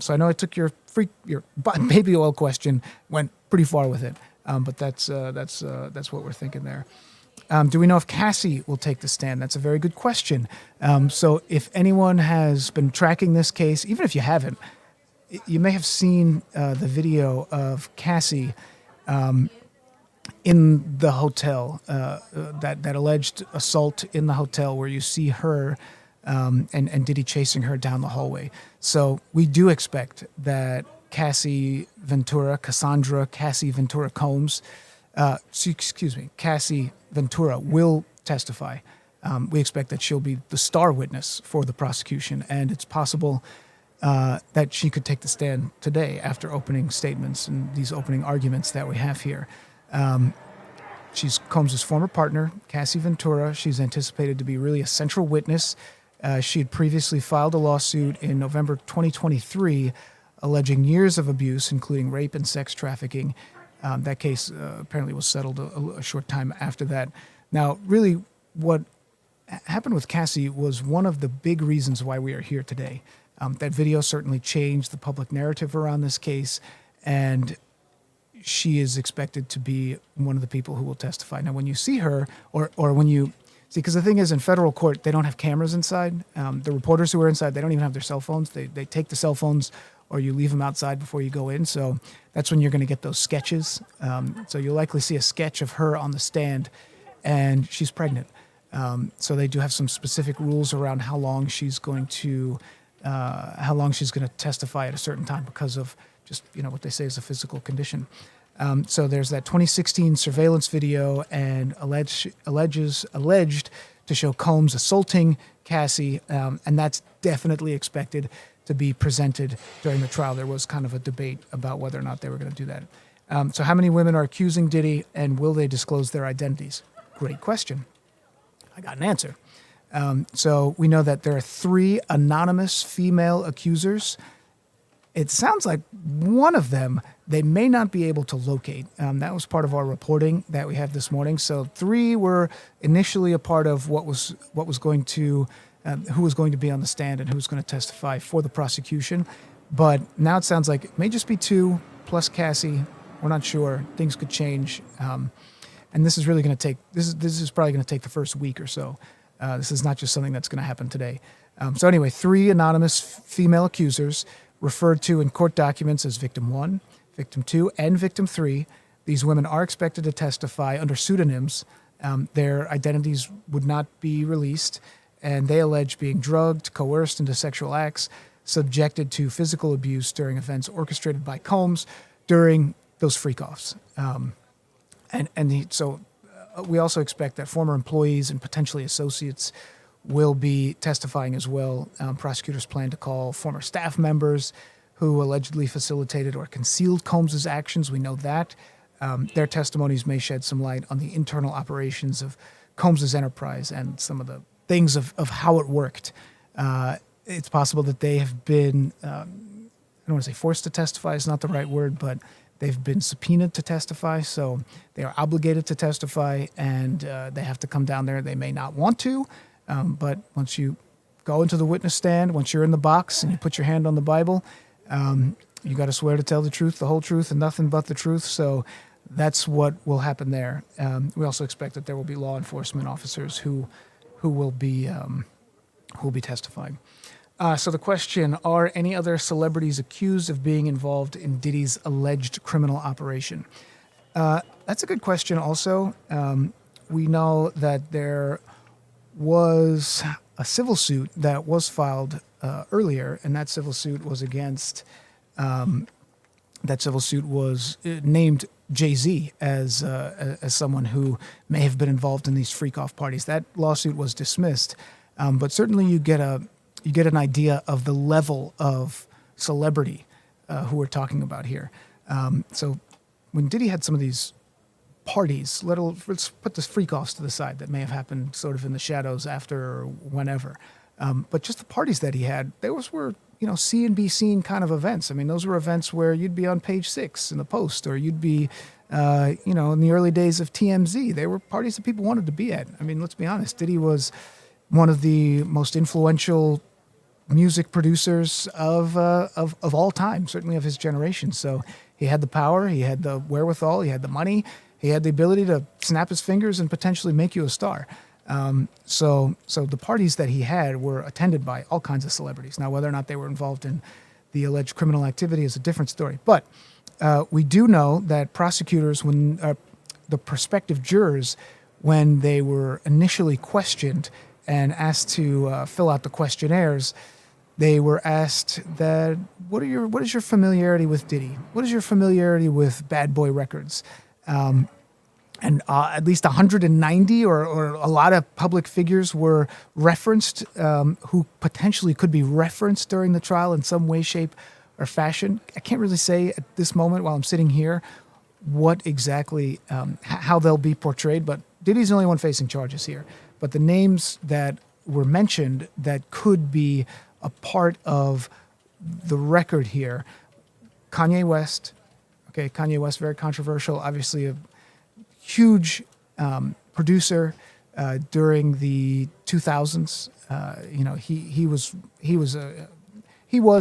So I know I took your baby oil question, went pretty far with it, but that's what we're thinking there. Do we know if Cassie will take the stand? That's a very good question. So if anyone has been tracking this case, even if you haven't, you may have seen the video of Cassie in the hotel, that alleged assault in the hotel, where you see her and Diddy chasing her down the hallway. So we do expect that Cassie Ventura Combs, Cassie Ventura will testify. We expect that she'll be the star witness for the prosecution, and it's possible that she could take the stand today after opening statements and these opening arguments that we have here. She's Combs' former partner, Cassie Ventura. She's anticipated to be really a central witness. She had previously filed a lawsuit in November 2023 alleging years of abuse, including rape and sex trafficking. That case apparently was settled a short time after that. Now, really, what happened with Cassie was one of the big reasons why we are here today. That video certainly changed the public narrative around this case, and she is expected to be one of the people who will testify. Now, when you see her, or when you see, because the thing is, in federal court, they don't have cameras inside. The reporters who are inside, they don't even have their cell phones. They take the cell phones, or you leave them outside before you go in. So that's when you're going to get those sketches. So you'll likely see a sketch of her on the stand, and she's pregnant. So they do have some specific rules around how long she's going to testify at a certain time, because of just what they say is a physical condition. So there's that 2016 surveillance video, and alleged to show Combs assaulting Cassie, and that's definitely expected to be presented during the trial. There was kind of a debate about whether or not they were going to do that. So how many women are accusing Diddy, and will they disclose their identities? Great question. I got an answer. So we know that there are 3 anonymous female accusers. It sounds like one of them they may not be able to locate. That was part of our reporting that we have this morning. So 3 were initially a part of who was going to be on the stand and who was going to testify for the prosecution. But now it sounds like it may just be 2 plus Cassie. We're not sure. Things could change. And this is really going to take, this is probably going to take the first week or so. This is not just something that's going to happen today. So anyway, 3 anonymous female accusers referred to in court documents as Victim 1, Victim 2, and Victim 3. These women are expected to testify under pseudonyms. Their identities would not be released, and they allege being drugged, coerced into sexual acts, subjected to physical abuse during events orchestrated by Combs during those freak-offs. So we also expect that former employees and potentially associates will be testifying as well. Prosecutors plan to call former staff members who allegedly facilitated or concealed Combs' actions. We know that. Their testimonies may shed some light on the internal operations of Combs' enterprise and some of the things of how it worked. It's possible that they have been, I don't want to say forced to testify, is not the right word, but they've been subpoenaed to testify, so they are obligated to testify, and they have to come down there. They may not want to, but once you go into the witness stand, once you're in the box and you put your hand on the Bible, you got to swear to tell the truth, the whole truth, and nothing but the truth. So that's what will happen there. We also expect that there will be law enforcement officers who will be testifying. So the question: are any other celebrities accused of being involved in Diddy's alleged criminal operation? That's a good question. Also, we know that there was a civil suit that was filed earlier, and that civil suit was against. That civil suit was named Jay-Z as someone who may have been involved in these freak-off parties. That lawsuit was dismissed, but certainly you get an idea of the level of celebrity who we're talking about here. So when Diddy had some of these parties, let's put the freak-offs to the side that may have happened sort of in the shadows after or whenever. But just the parties that he had, those were, see and be seen kind of events. I mean, those were events where you'd be on page 6 in the Post, or you'd be, in the early days of TMZ. They were parties that people wanted to be at. I mean, let's be honest. Diddy was one of the most influential music producers of all time, certainly of his generation. So he had the power, he had the wherewithal, he had the money, he had the ability to snap his fingers and potentially make you a star. So the parties that he had were attended by all kinds of celebrities. Now, whether or not they were involved in the alleged criminal activity is a different story. But we do know that prosecutors, when the prospective jurors, when they were initially questioned and asked to fill out the questionnaires, they were asked that what is your familiarity with Diddy? What is your familiarity with Bad Boy Records? And at least 190 or a lot of public figures were referenced who potentially could be referenced during the trial in some way, shape, or fashion. I can't really say at this moment while I'm sitting here what exactly, how they'll be portrayed, but Diddy's the only one facing charges here. But the names that were mentioned that could be a part of the record here, Kanye West. Okay, Kanye West, very controversial, obviously a huge producer during the 2000s. He was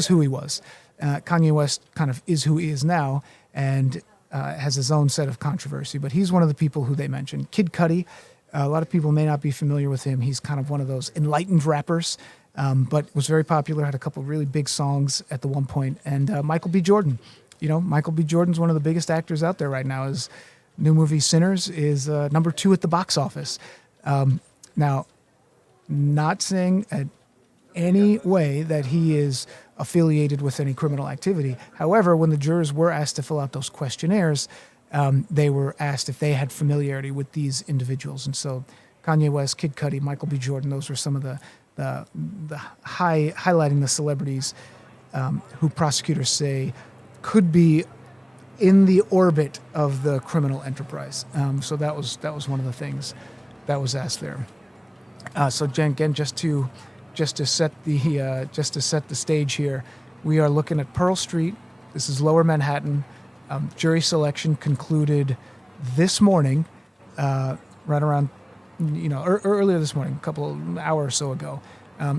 who he was. Kanye West kind of is who he is now, and has his own set of controversy. But he's one of the people who they mentioned. Kid Cudi, a lot of people may not be familiar with him. He's kind of one of those enlightened rappers, but was very popular. Had a couple of really big songs at the one point. And Michael B. Jordan. Michael B. Jordan's one of the biggest actors out there right now. His new movie Sinners is number 2 at the box office. Now, not saying at any way that he is affiliated with any criminal activity. However, when the jurors were asked to fill out those questionnaires, they were asked if they had familiarity with these individuals. And so Kanye West, Kid Cudi, Michael B. Jordan, those were some of the highlighting the celebrities who prosecutors say could be in the orbit of the criminal enterprise. So that was one of the things that was asked there. So Jen, again, just to set the stage here, we are looking at Pearl Street. This is Lower Manhattan. Jury selection concluded this morning, right around, earlier this morning, a couple of hours or so ago.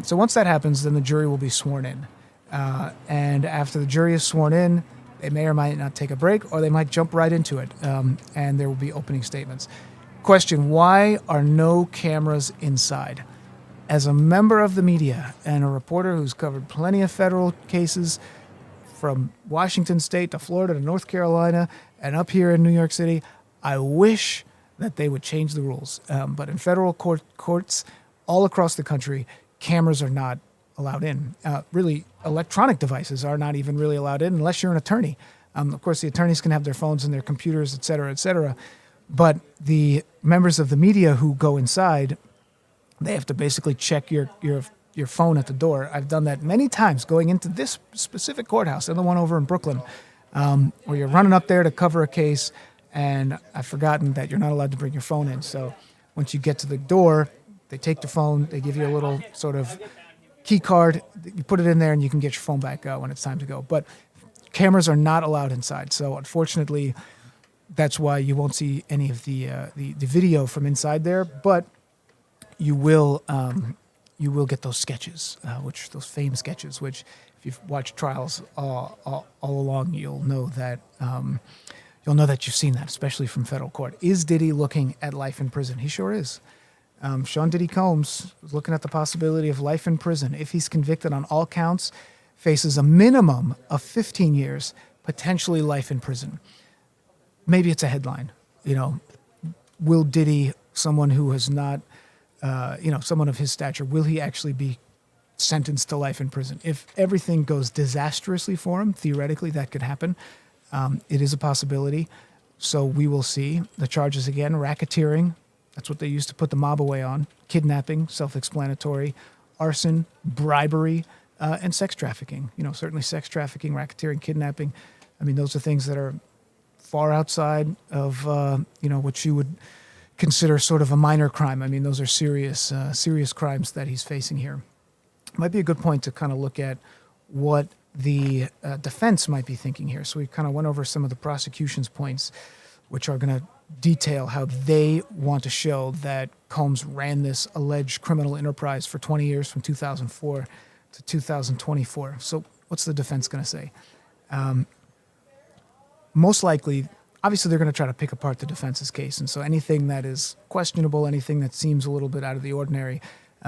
So once that happens, then the jury will be sworn in. And after the jury is sworn in, they may or might not take a break, or they might jump right into it, and there will be opening statements. Question: why are no cameras inside? As a member of the media and a reporter who's covered plenty of federal cases from Washington State to Florida to North Carolina and up here in New York City, I wish that they would change the rules. But in federal courts all across the country, cameras are not allowed in. Really, electronic devices are not even really allowed in unless you're an attorney. Of course, the attorneys can have their phones and their computers, et cetera, et cetera. But the members of the media who go inside, they have to basically check your phone at the door. I've done that many times going into this specific courthouse and the one over in Brooklyn, where you're running up there to cover a case, and I've forgotten that you're not allowed to bring your phone in. So once you get to the door, they take the phone, they give you a little sort of key card, you put it in there, and you can get your phone back when it's time to go. But cameras are not allowed inside. So unfortunately, that's why you won't see any of the video from inside there. But you will get those sketches, those famed sketches, which if you've watched trials all along, you'll know that you'll know that you've seen that, especially from federal court. Is Diddy looking at life in prison? He sure is. Sean Diddy Combs is looking at the possibility of life in prison. If he's convicted on all counts, faces a minimum of 15 years, potentially life in prison. Maybe it's a headline. Will Diddy, someone who has not, someone of his stature, will he actually be sentenced to life in prison? If everything goes disastrously for him, theoretically that could happen. It is a possibility. So we will see. The charges again, racketeering. That's what they used to put the mob away on. Kidnapping, self-explanatory. Arson, bribery, and sex trafficking. Certainly sex trafficking, racketeering, kidnapping. I mean, those are things that are far outside of, what you would consider sort of a minor crime. I mean, those are serious crimes that he's facing here. Might be a good point to kind of look at what the defense might be thinking here. So we kind of went over some of the prosecution's points, which are going to detail how they want to show that Combs ran this alleged criminal enterprise for 20 years from 2004 to 2024. So what's the defense going to say? Most likely, obviously, they're going to try to pick apart the defense's case. And so anything that is questionable, anything that seems a little bit out of the ordinary,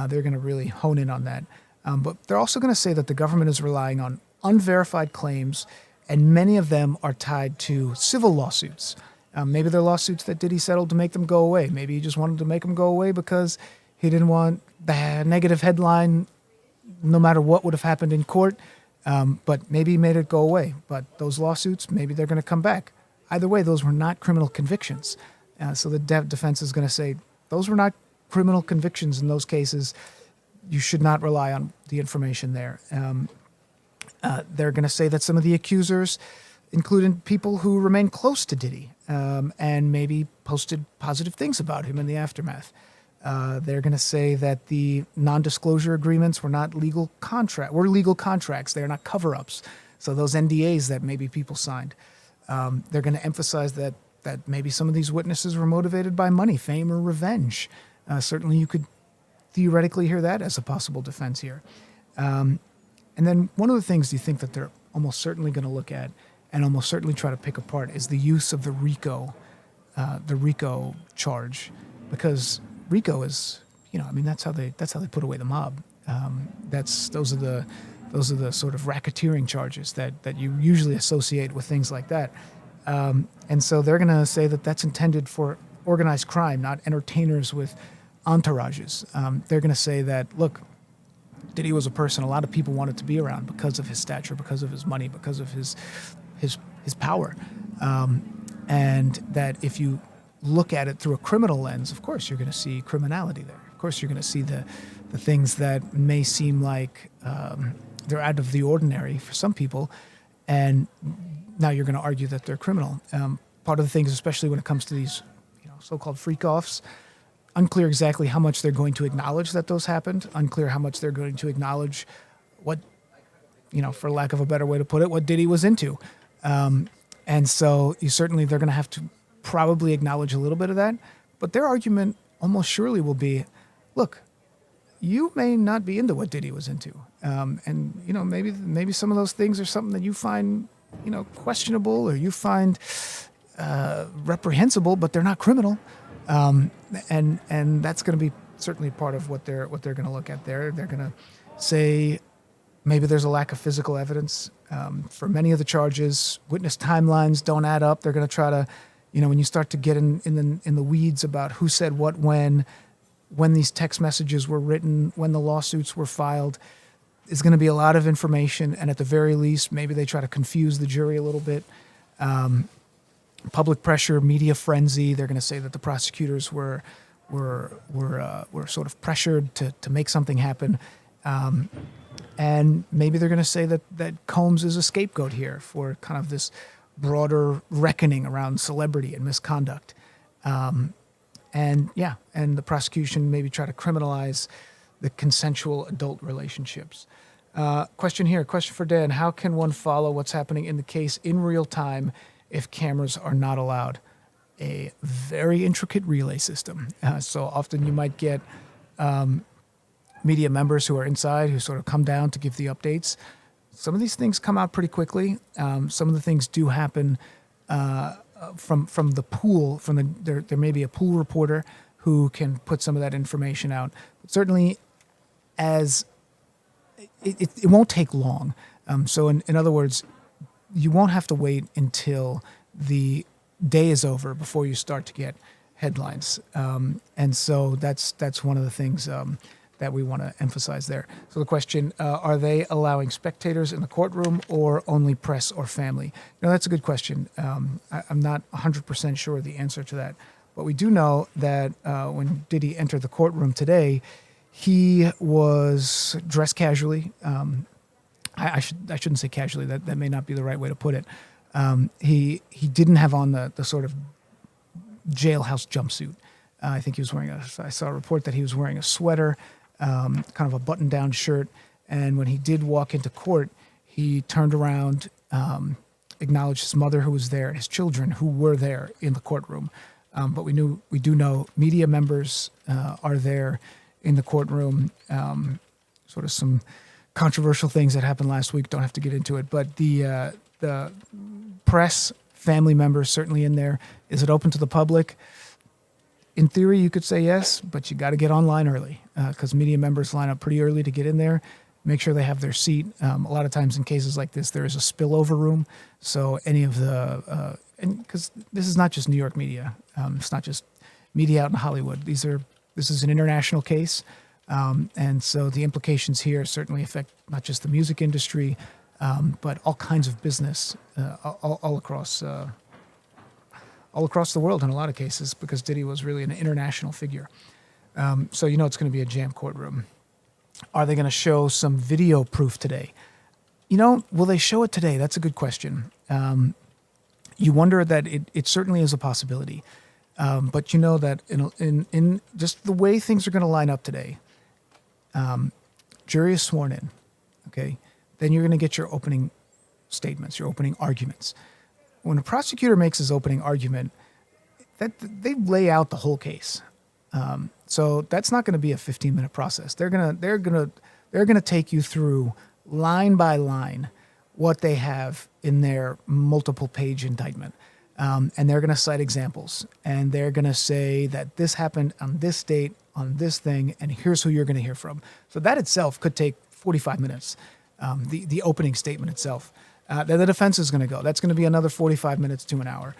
they're going to really hone in on that. But they're also going to say that the government is relying on unverified claims, and many of them are tied to civil lawsuits. Maybe they're lawsuits that Diddy settled to make them go away. Maybe he just wanted to make them go away because he didn't want the negative headline no matter what would have happened in court. But maybe he made it go away. But those lawsuits, maybe they're going to come back. Either way, those were not criminal convictions. So the defense is going to say, those were not criminal convictions in those cases. You should not rely on the information there. They're going to say that some of the accusers included people who remain close to Diddy and maybe posted positive things about him in the aftermath. They're going to say that the non-disclosure agreements were not legal contracts. They're not cover-ups. So those NDAs that maybe people signed. They're going to emphasize that maybe some of these witnesses were motivated by money, fame, or revenge. Certainly you could theoretically hear that as a possible defense here. And then one of the things you think that they're almost certainly going to look at and almost certainly try to pick apart is the use of the RICO charge, because RICO is, that's how they put away the mob. Those are the sort of racketeering charges that you usually associate with things like that. And so they're going to say that that's intended for organized crime, not entertainers with entourages. They're going to say that, look, Diddy was a person a lot of people wanted to be around because of his stature, because of his money, because of his power. And that if you look at it through a criminal lens, of course you're going to see criminality there. Of course you're going to see the things that may seem like they're out of the ordinary for some people, and now you're going to argue that they're criminal. Part of the things, especially when it comes to these so-called freak-offs, unclear exactly how much they're going to acknowledge that those happened, unclear how much they're going to acknowledge what, for lack of a better way to put it, what Diddy was into. And so they're going to have to probably acknowledge a little bit of that, but their argument almost surely will be, look, you may not be into what Diddy was into. And maybe some of those things are something that you find, questionable or you find reprehensible, but they're not criminal. And that's going to be certainly part of what they're going to look at there. They're going to say maybe there's a lack of physical evidence for many of the charges. Witness timelines don't add up. They're going to try to, when you start to get in the weeds about who said what when these text messages were written, when the lawsuits were filed, is going to be a lot of information. And at the very least, maybe they try to confuse the jury a little bit. Public pressure, media frenzy. They're going to say that the prosecutors were sort of pressured to make something happen, and maybe they're going to say that Combs is a scapegoat here for kind of this broader reckoning around celebrity and misconduct, and the prosecution maybe try to criminalize the consensual adult relationships. Question for Dan: how can one follow what's happening in the case in real time if cameras are not allowed? A very intricate relay system. So often you might get media members who are inside who sort of come down to give the updates. Some of these things come out pretty quickly. Some of the things do happen from the pool, there may be a pool reporter who can put some of that information out. But certainly, as it won't take long. So in other words, you won't have to wait until the day is over before you start to get headlines. And so that's one of the things that we want to emphasize there. So the question, are they allowing spectators in the courtroom or only press or family? That's a good question. I'm not 100% sure the answer to that. But we do know that when Diddy entered the courtroom today, he was dressed casually. I shouldn't say casually. That may not be the right way to put it. He didn't have on the sort of jailhouse jumpsuit. I think he was wearing I saw a report that he was wearing a sweater, kind of a button-down shirt. And when he did walk into court, he turned around, acknowledged his mother who was there and his children who were there in the courtroom. But we do know media members are there in the courtroom. Sort of some controversial things that happened last week. Don't have to get into it. But the press, family members certainly in there. Is it open to the public? In theory, you could say yes, but you got to get online early because media members line up pretty early to get in there. Make sure they have their seat. A lot of times in cases like this, there is a spillover room. So any of the because this is not just New York media. It's not just media out in Hollywood. This is an international case. And so the implications here certainly affect not just the music industry, but all kinds of business all across the world in a lot of cases, because Diddy was really an international figure. So it's going to be a jam courtroom. Are they going to show some video proof today? Will they show it today? That's a good question. You wonder that it certainly is a possibility. But that in just the way things are going to line up today, jury is sworn in, okay? Then you're going to get your opening statements, your opening arguments. When a prosecutor makes his opening argument, that they lay out the whole case. So that's not going to be a 15-minute process. They're gonna take you through line by line what they have in their multiple-page indictment. And they're going to cite examples. And they're going to say that this happened on this date, on this thing, and here's who you're going to hear from. So that itself could take 45 minutes, the opening statement itself. Then the defense is going to go. That's going to be another 45 minutes to an hour.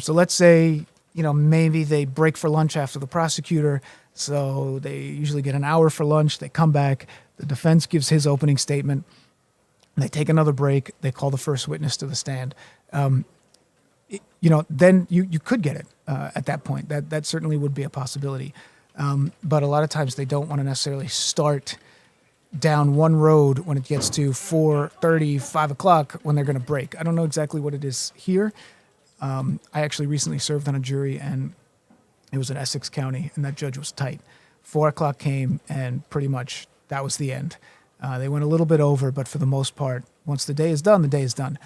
So let's say, maybe they break for lunch after the prosecutor. So they usually get an hour for lunch. They come back. The defense gives his opening statement. They take another break. They call the first witness to the stand. Then you could get it at that point. That certainly would be a possibility. But a lot of times they don't want to necessarily start down one road when it gets to 4:30, 5 o'clock when they're going to break. I don't know exactly what it is here. I actually recently served on a jury, and it was in Essex County, and that judge was tight. 4 o'clock came, and pretty much that was the end. They went a little bit over, but for the most part, once the day is done, the day is done.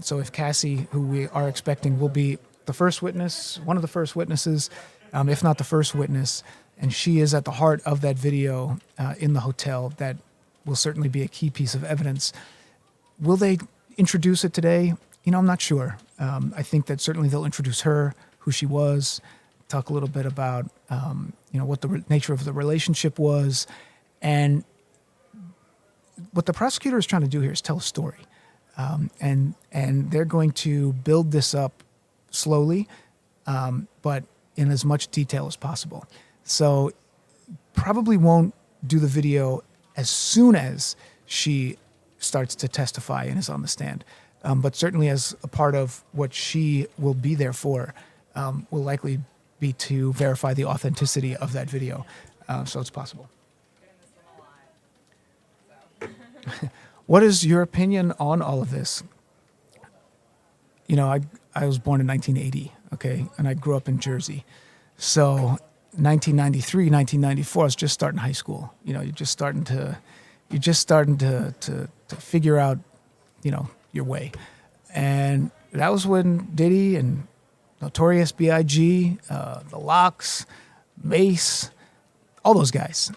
So if Cassie, who we are expecting, will be the first witness, one of the first witnesses, if not the first witness, and she is at the heart of that video in the hotel, that will certainly be a key piece of evidence. Will they introduce it today? I'm not sure. I think that certainly they'll introduce her, who she was, talk a little bit about, what the nature of the relationship was. And what the prosecutor is trying to do here is tell a story. And they're going to build this up slowly, but in as much detail as possible. So probably won't do the video as soon as she starts to testify and is on the stand. But certainly as a part of what she will be there for, will likely be to verify the authenticity of that video. So it's possible. What is your opinion on all of this? I was born in 1980, okay, and I grew up in Jersey. So 1993, 1994, I was just starting high school. You're just starting to figure out, your way. And that was when Diddy and Notorious B.I.G., the Locks, Mace, all those guys,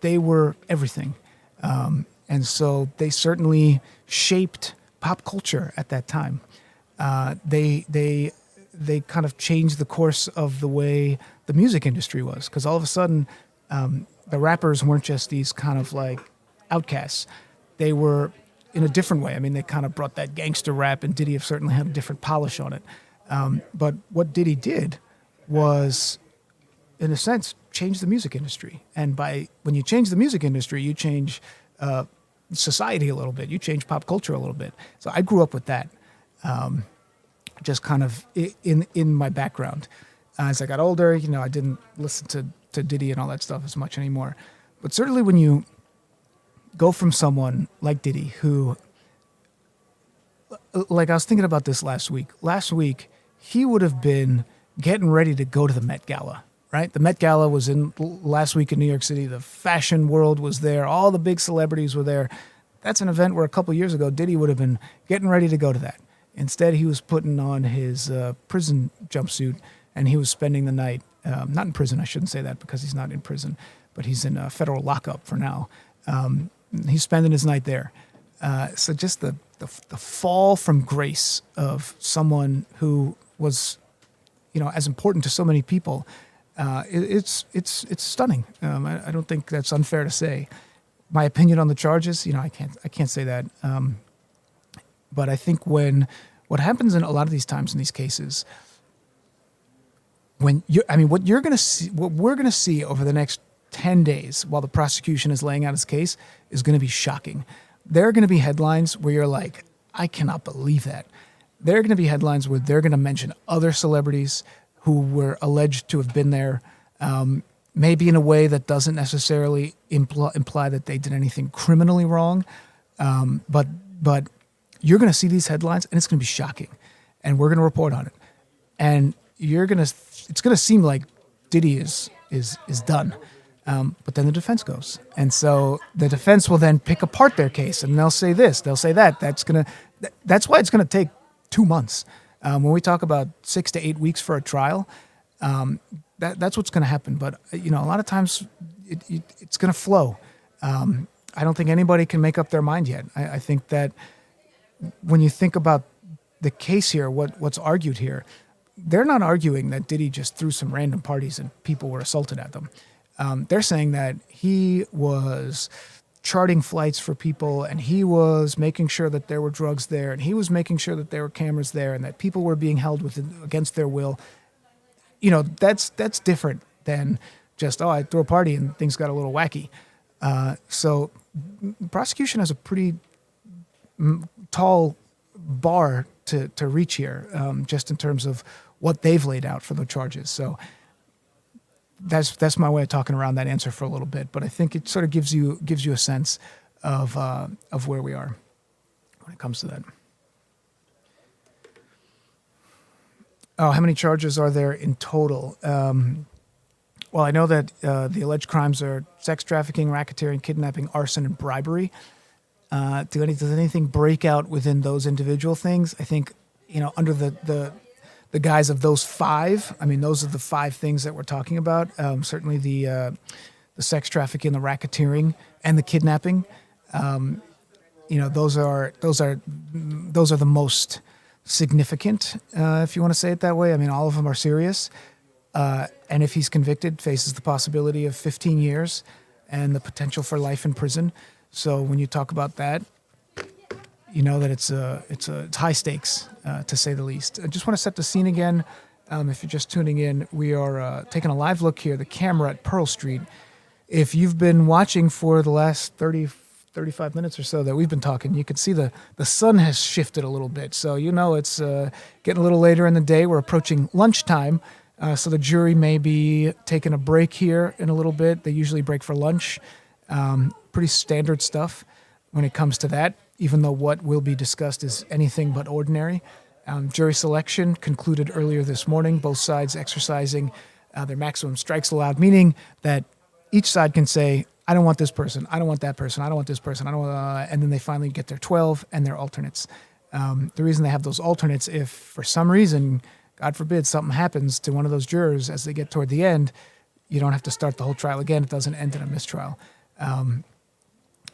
they were everything. And so they certainly shaped pop culture at that time. they kind of changed the course of the way the music industry was, because all of a sudden the rappers weren't just these kind of like outcasts. They were in a different way. I mean, they kind of brought that gangster rap, and Diddy certainly had a different polish on it. But what Diddy did was, in a sense, change the music industry. And when you change the music industry, you change society a little bit. You change pop culture a little bit. So I grew up with that, just kind of in my background. As I got older, I didn't listen to Diddy and all that stuff as much anymore. But certainly when you go from someone like Diddy, who, like I was thinking about this last week. Last week, he would have been getting ready to go to the Met Gala, right? The Met Gala was in last week in New York City. The fashion world was there. All the big celebrities were there. That's an event where a couple years ago, Diddy would have been getting ready to go to that. Instead, he was putting on his prison jumpsuit, and he was spending the night, not in prison, I shouldn't say that because he's not in prison, but he's in federal lockup for now. He's spending his night there. So just the fall from grace of someone who was, as important to so many people, it's stunning. I don't think that's unfair to say. My opinion on the charges, I can't say that. But I think what happens in a lot of these times in these cases, what we're going to see over the next 10 days while the prosecution is laying out its case is going to be shocking. There are going to be headlines where you're like, I cannot believe that. There are going to be headlines where they're going to mention other celebrities who were alleged to have been there, maybe in a way that doesn't necessarily imply that they did anything criminally wrong. But you're going to see these headlines and it's going to be shocking, and we're going to report on it. And it's going to seem like Diddy is done. But then the defense goes. And so the defense will then pick apart their case, and they'll say this, they'll say that. That's why it's going to take 2 months. When we talk about 6 to 8 weeks for a trial, that's what's going to happen. But, a lot of times it's going to flow. I don't think anybody can make up their mind yet. I think that when you think about the case here, what's argued here, they're not arguing that Diddy just threw some random parties and people were assaulted at them. They're saying that he was charting flights for people, and he was making sure that there were drugs there, and he was making sure that there were cameras there, and that people were being held against their will. That's different than just, I threw a party and things got a little wacky. So the prosecution has a pretty tall bar to reach here, just in terms of what they've laid out for the charges. So that's my way of talking around that answer for a little bit, but I think it sort of gives you a sense of where we are when it comes to that. Oh, how many charges are there in total? Well, I know that the alleged crimes are sex trafficking, racketeering, kidnapping, arson, and bribery. Does anything break out within those individual things? I think, under the guise of those five, those are the 5 things that we're talking about. Certainly the sex trafficking, the racketeering, and the kidnapping. Those are the most significant, if you want to say it that way. All of them are serious. And if he's convicted, faces the possibility of 15 years and the potential for life in prison. So when you talk about that, that it's high stakes, to say the least. I just want to set the scene again. If you're just tuning in, we are taking a live look here, the camera at Pearl Street. If you've been watching for the last 35 minutes or so that we've been talking, you can see the sun has shifted a little bit. So it's getting a little later in the day. We're approaching lunchtime. So the jury may be taking a break here in a little bit. They usually break for lunch. Pretty standard stuff when it comes to that, even though what will be discussed is anything but ordinary. Jury selection concluded earlier this morning, both sides exercising their maximum strikes allowed, meaning that each side can say, I don't want this person, I don't want that person, I don't want this person, and then they finally get their 12 and their alternates. The reason they have those alternates, if for some reason, God forbid, something happens to one of those jurors as they get toward the end, you don't have to start the whole trial again. It doesn't end in a mistrial.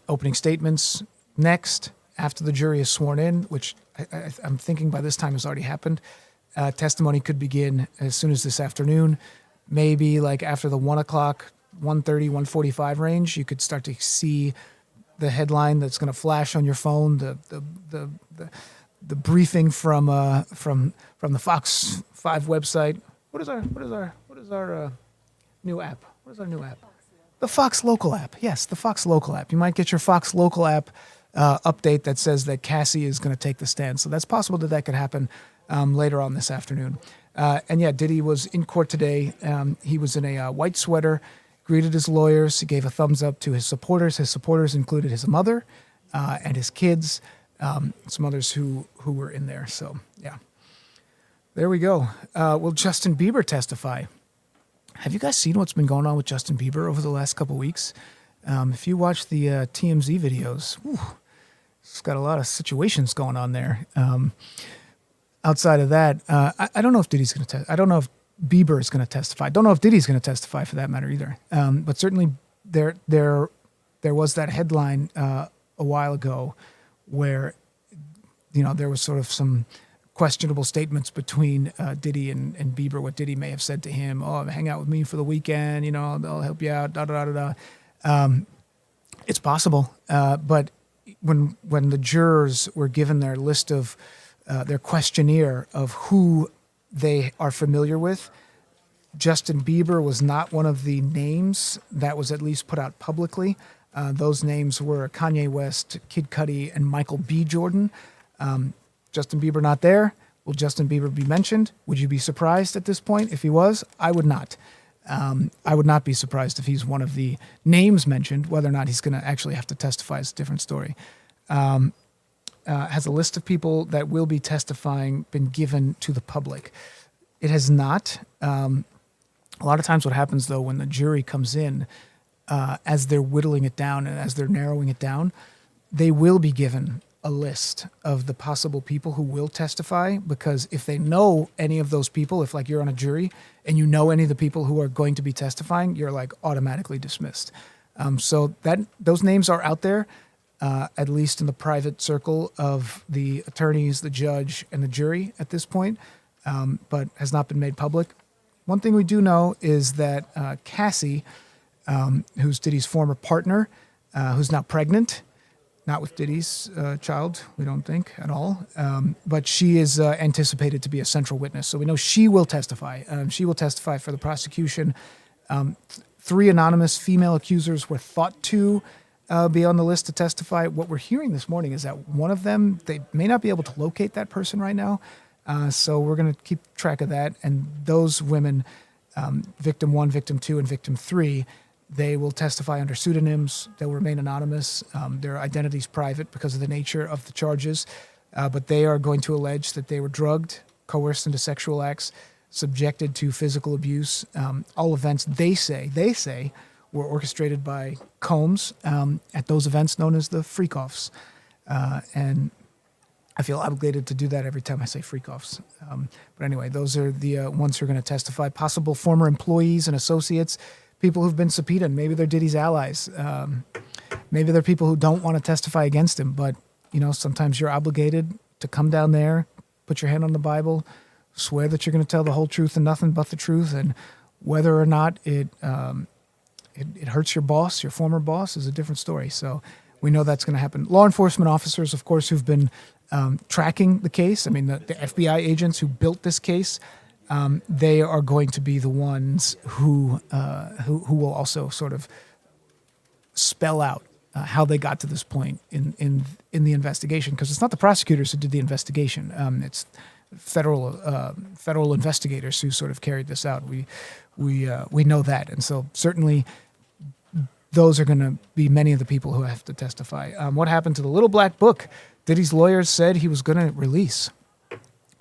Opening statements next, after the jury is sworn in, which I'm thinking by this time has already happened. Testimony could begin as soon as this afternoon. Maybe like after the 1 o'clock, 1:30, 1:45 range, you could start to see the headline that's going to flash on your phone. The briefing from the Fox 5 website. What is our new app? What is our new app? The Fox Local app. Yes, the Fox Local app. You might get your Fox Local app update that says that Cassie is going to take the stand. So that's possible that could happen later on this afternoon. And yeah, Diddy was in court today. He was in a white sweater, greeted his lawyers. He gave a thumbs up to his supporters. His supporters included his mother and his kids, some others who were in there. So yeah, there we go. Will Justin Bieber testify? Have you guys seen what's been going on with Justin Bieber over the last couple of weeks? If you watch the TMZ videos, it's got a lot of situations going on there. Outside of that, I don't know if Diddy's going to I don't know if Bieber is going to testify. I don't know if Diddy's going to testify for that matter either. But certainly there was that headline a while ago where, there was sort of some questionable statements between Diddy and Bieber, what Diddy may have said to him. Oh, hang out with me for the weekend, I'll help you out, it's possible. But when the jurors were given their list of their questionnaire of who they are familiar with, Justin Bieber was not one of the names that was at least put out publicly. Those names were Kanye West, Kid Cudi, and Michael B. Jordan. Justin Bieber not there. Will Justin Bieber be mentioned? Would you be surprised at this point if he was? I would not. I would not be surprised if he's one of the names mentioned. Whether or not he's going to actually have to testify is a different story. Has a list of people that will be testifying been given to the public? It has not. A lot of times what happens, though, when the jury comes in, as they're whittling it down and as they're narrowing it down, they will be given a list of the possible people who will testify, because if they know any of those people, if like you're on a jury and you know any of the people who are going to be testifying, you're like automatically dismissed. So that those names are out there, at least in the private circle of the attorneys, the judge, and the jury at this point, but has not been made public. One thing we do know is that Cassie, who's Diddy's former partner, who's now pregnant, not with Diddy's child, we don't think at all, but she is anticipated to be a central witness. So we know she will testify. She will testify for the prosecution. 3 anonymous female accusers were thought to be on the list to testify. What we're hearing this morning is that one of them, they may not be able to locate that person right now. So we're going to keep track of that. And those women, victim 1, victim 2, and victim 3, they will testify under pseudonyms. They'll remain anonymous. Their identity is private because of the nature of the charges. But they are going to allege that they were drugged, coerced into sexual acts, subjected to physical abuse. All events they say were orchestrated by Combs at those events known as the freak-offs. And I feel obligated to do that every time I say freak-offs. But anyway, those are the ones who are going to testify. Possible former employees and associates, people who've been subpoenaed. Maybe they're Diddy's allies. Maybe they're people who don't want to testify against him. But, sometimes you're obligated to come down there, put your hand on the Bible, swear that you're going to tell the whole truth and nothing but the truth. And whether or not it hurts your boss, your former boss, is a different story. So we know that's going to happen. Law enforcement officers, of course, who've been tracking the case. I mean, the FBI agents who built this case, they are going to be the ones who will also sort of spell out how they got to this point in the investigation, because it's not the prosecutors who did the investigation. It's federal investigators who sort of carried this out. We know that, and so certainly those are going to be many of the people who have to testify. What happened to the little black book? Diddy's lawyers said he was going to release.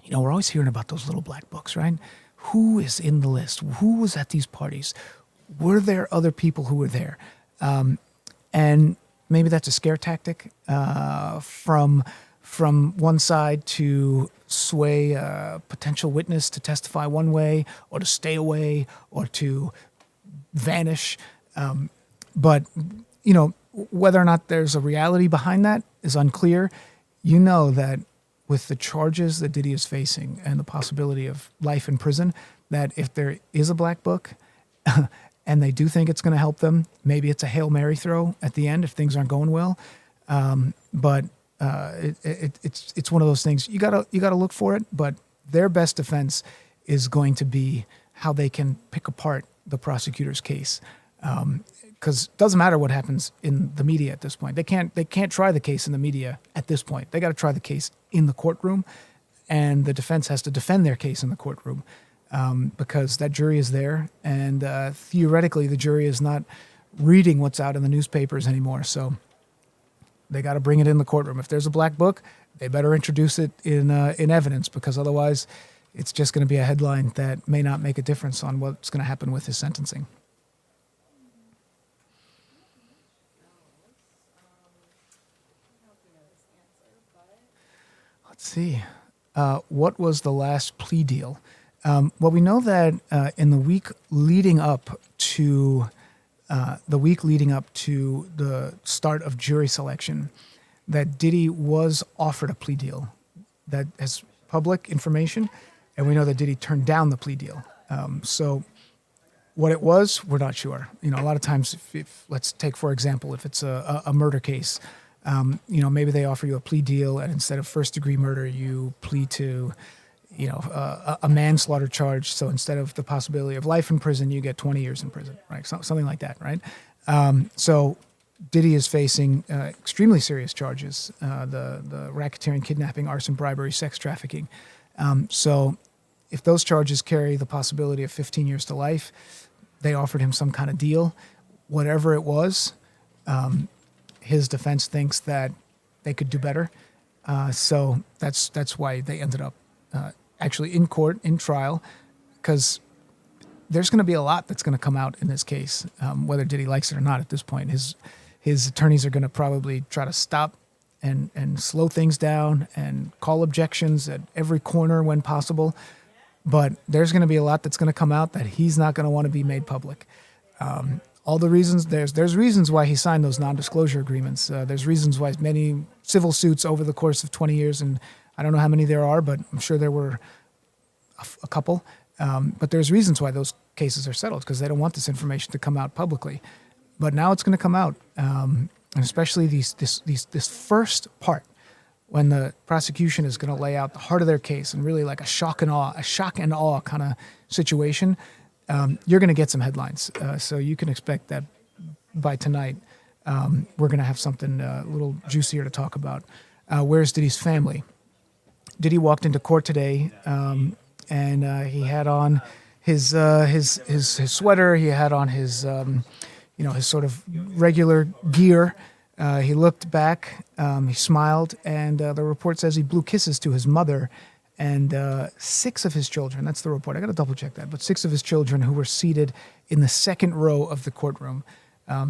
We're always hearing about those little black books, right? Who is in the list? Who was at these parties? Were there other people who were there? And maybe that's a scare tactic from one side to sway a potential witness to testify one way, or to stay away, or to vanish. But whether or not there's a reality behind that is unclear. You know that with the charges that Diddy is facing and the possibility of life in prison, that if there is a black book and they do think it's going to help them, maybe it's a Hail Mary throw at the end if things aren't going well. But it's one of those things you gotta look for it. But their best defense is going to be how they can pick apart the prosecutor's case. Because it doesn't matter what happens in the media at this point. They can't try the case in the media at this point. They got to try the case in the courtroom, and the defense has to defend their case in the courtroom because that jury is there, and theoretically the jury is not reading what's out in the newspapers anymore. So they got to bring it in the courtroom. If there's a black book, they better introduce it in evidence, because otherwise it's just going to be a headline that may not make a difference on what's going to happen with his sentencing. Let's see. What was the last plea deal? Well, we know that in the week leading up to the start of jury selection, that Diddy was offered a plea deal. That is public information, and we know that Diddy turned down the plea deal. So what it was, we're not sure. You know, a lot of times, if let's take, for example, if it's a murder case, maybe they offer you a plea deal, and instead of first-degree murder, you plead to, a manslaughter charge. So instead of the possibility of life in prison, you get 20 years in prison, right? Something like that, right? So Diddy is facing extremely serious charges, the racketeering, kidnapping, arson, bribery, sex trafficking. So if those charges carry the possibility of 15 years to life, they offered him some kind of deal. Whatever it was, his defense thinks that they could do better. So that's why they ended up actually in court, in trial, because there's going to be a lot that's going to come out in this case, whether Diddy likes it or not at this point. His attorneys are going to probably try to stop and slow things down and call objections at every corner when possible. But there's going to be a lot that's going to come out that he's not going to want to be made public. All the reasons, there's reasons why he signed those non-disclosure agreements. There's reasons why many civil suits over the course of 20 years, and I don't know how many there are, but I'm sure there were a couple. But there's reasons why those cases are settled, because they don't want this information to come out publicly. But now it's going to come out, and especially this first part, when the prosecution is going to lay out the heart of their case and really like a shock and awe kind of situation. You're going to get some headlines. So you can expect that by tonight, we're going to have something a little juicier to talk about. Where's Diddy's family? Diddy walked into court today, and he had on his sweater. He had on his sort of regular gear. He looked back, he smiled, and the report says he blew kisses to his mother and 6 of his children. That's the report. I got to double check that. But 6 of his children who were seated in the second row of the courtroom.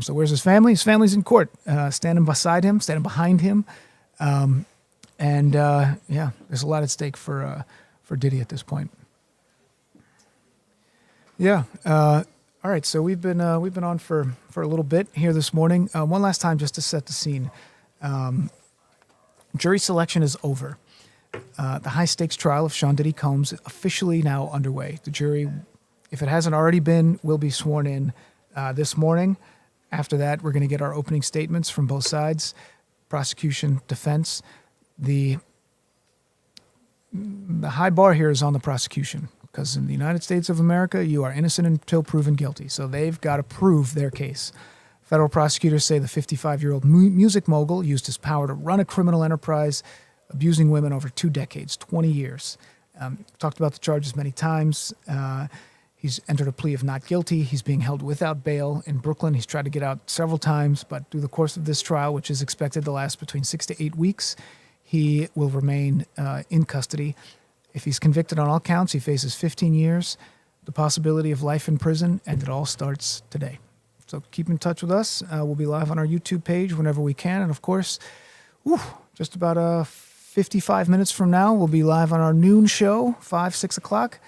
So where's his family? His family's in court, standing beside him, standing behind him. There's a lot at stake for Diddy at this point. Yeah. All right. So we've been on for a little bit here this morning. One last time, just to set the scene. Jury selection is over. The high-stakes trial of Sean Diddy Combs officially now underway. The jury, if it hasn't already been, will be sworn in this morning. After that, we're going to get our opening statements from both sides, prosecution, defense. The high bar here is on the prosecution, because in the United States of America, you are innocent until proven guilty. So they've got to prove their case. Federal prosecutors say the 55-year-old music mogul used his power to run a criminal enterprise, abusing women over 2 decades, 20 years. Talked about the charges many times. He's entered a plea of not guilty. He's being held without bail in Brooklyn. He's tried to get out several times, but through the course of this trial, which is expected to last between 6 to 8 weeks, he will remain in custody. If he's convicted on all counts, he faces 15 years, the possibility of life in prison, and it all starts today. So keep in touch with us. We'll be live on our YouTube page whenever we can. And of course, just about 55 minutes from now, we'll be live on our noon show, 5, 6 o'clock.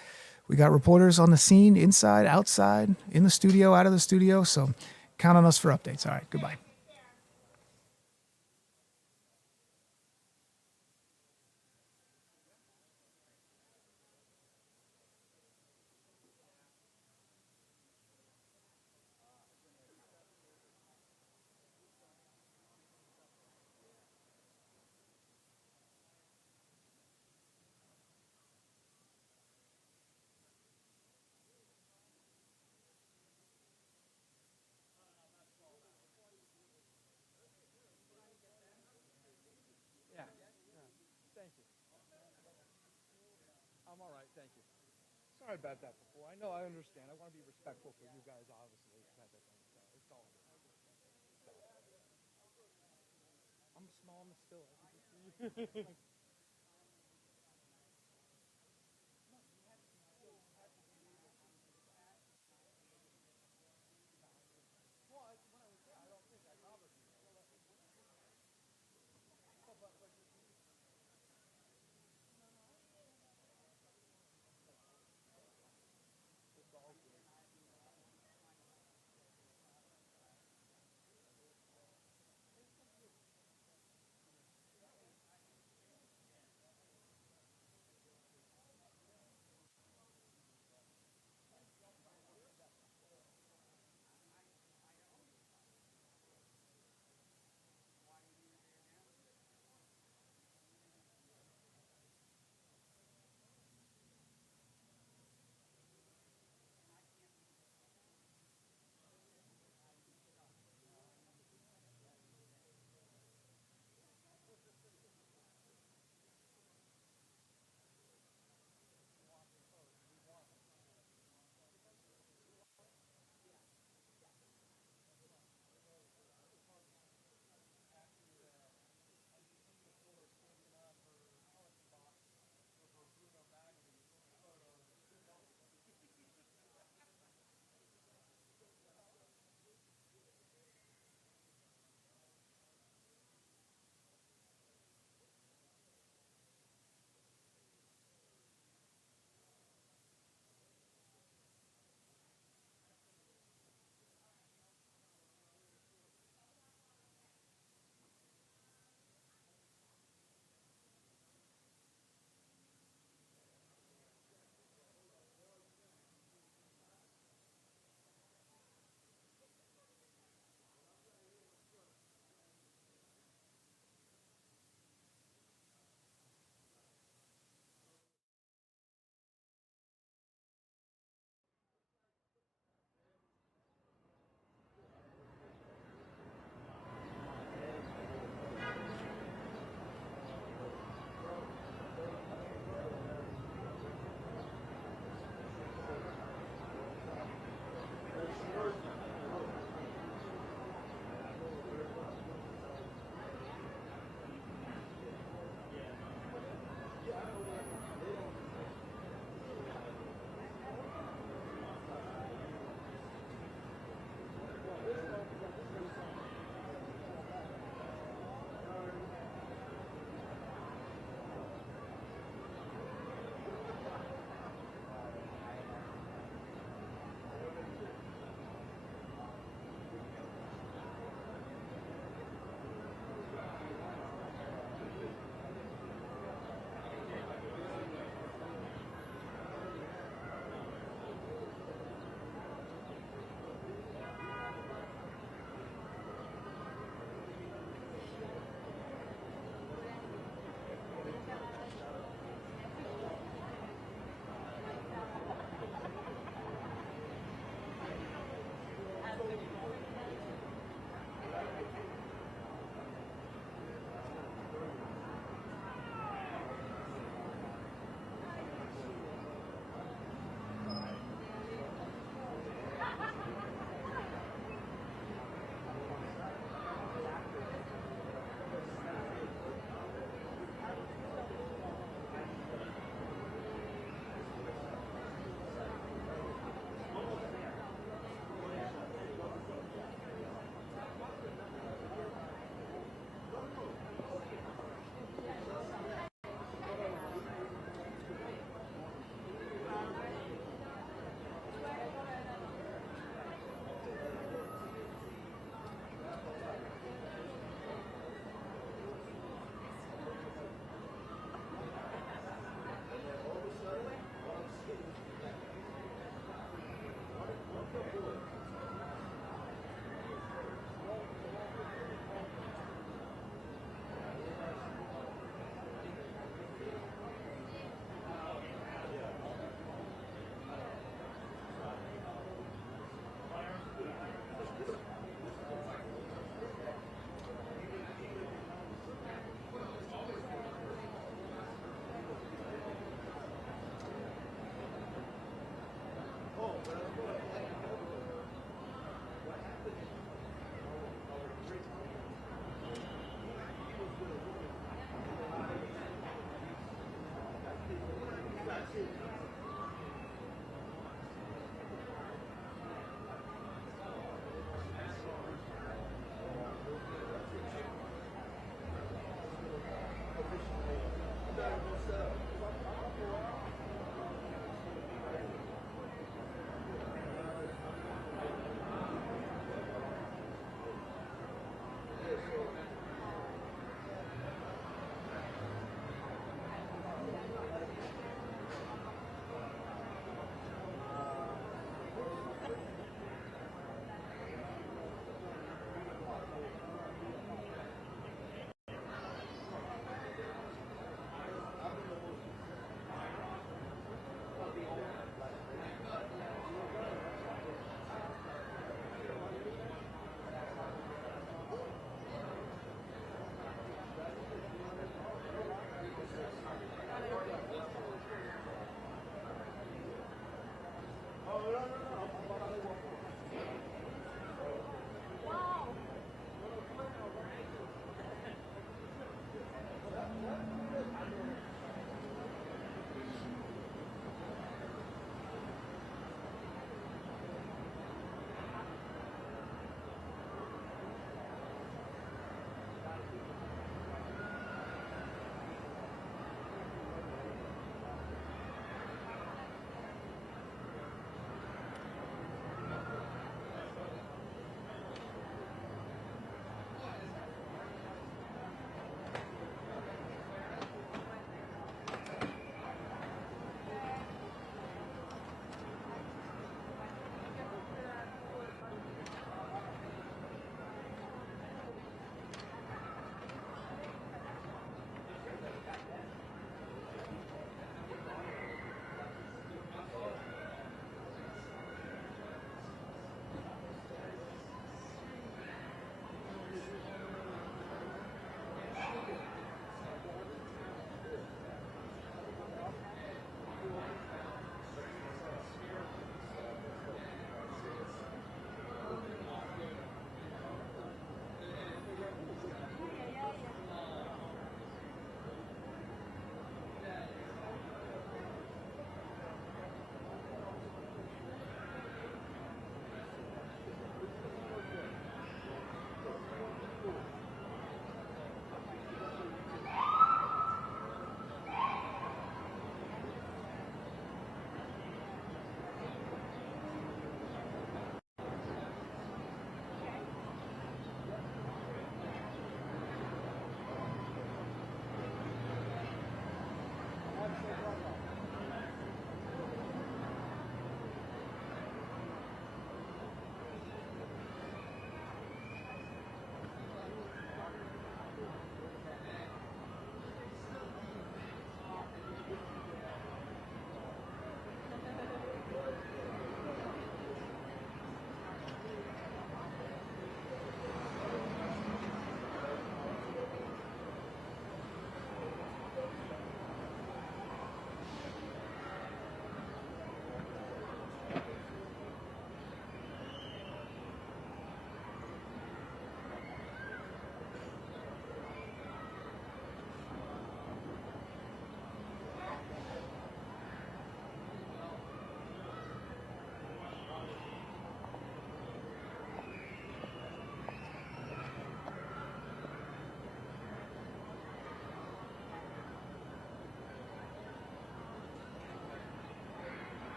We got reporters on the scene, inside, outside, in the studio, out of the studio. So count on us for updates. All right, goodbye. Sorry about that before. I know, I understand. I want to be respectful for you guys, obviously. Type of thing. So it's all good. I'm small, I'm still.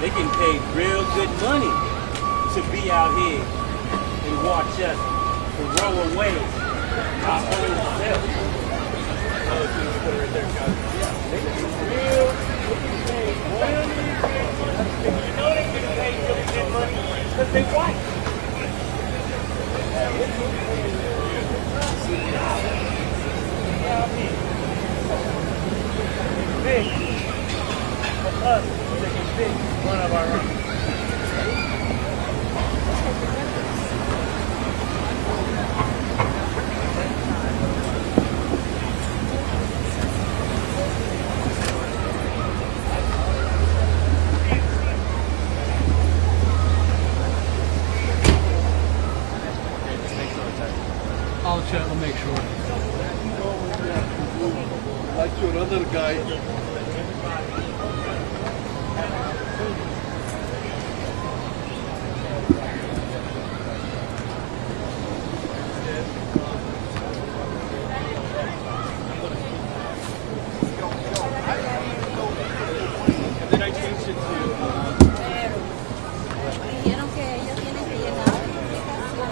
They can pay real good money to be out here and watch us roll away our own self. Oh, so you put it right there, guys. Yeah, they can pay real good money. You know they can pay really good money because they white. Big. For us, taking big one of our own. I'll check. I'll make sure. Like your other guy. Dijeron que ellos tienen que llenar la aplicación.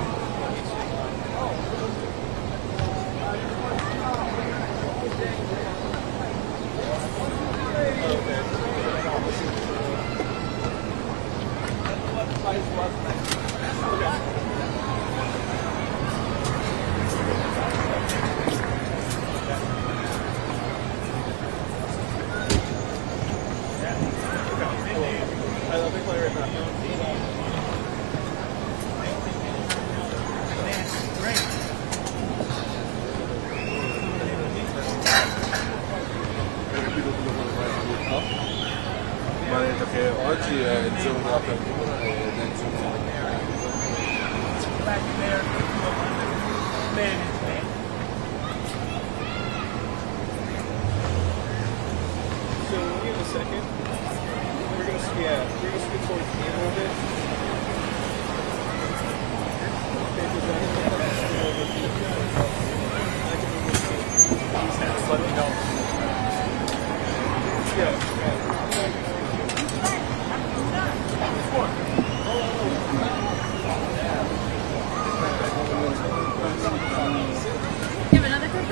Perché oggi è il giorno dell'apertura e del giorno. Black American management. So we'll give it a second. We're gonna scoot towards the end a little bit. Let me know. Yeah. You have another cookie?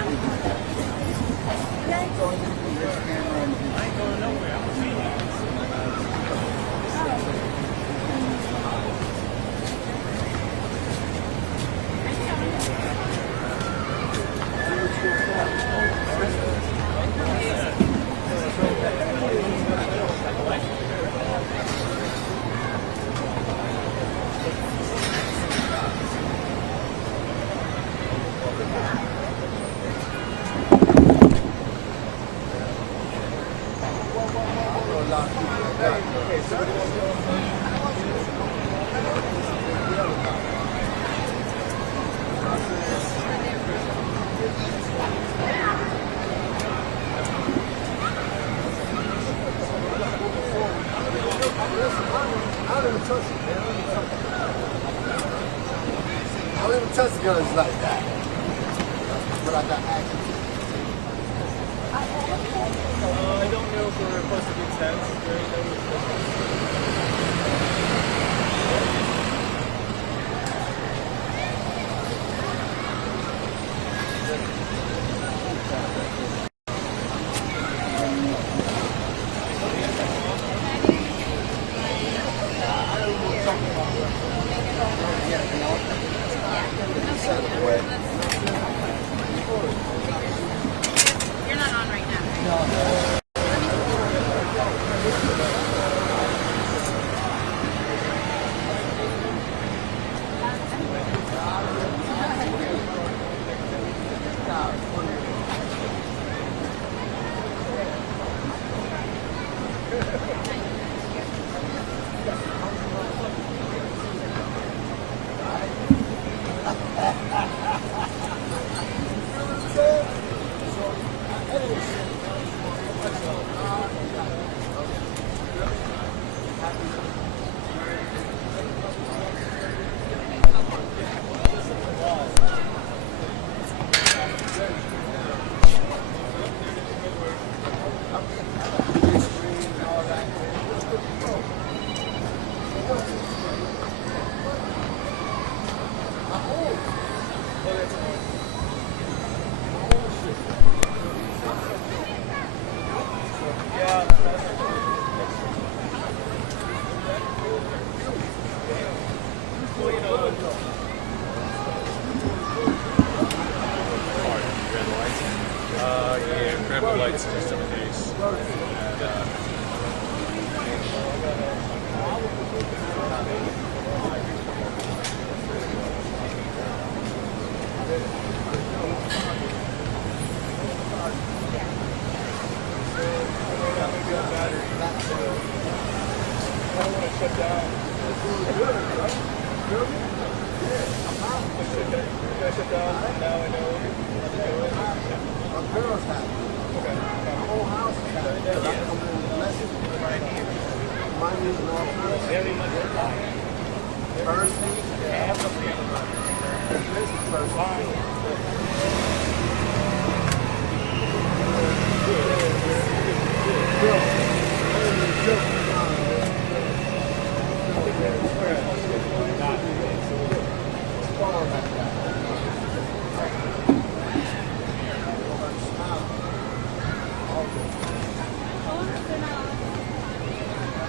I don't even touch guns like that. But I got action. I don't know if we're supposed to be tense during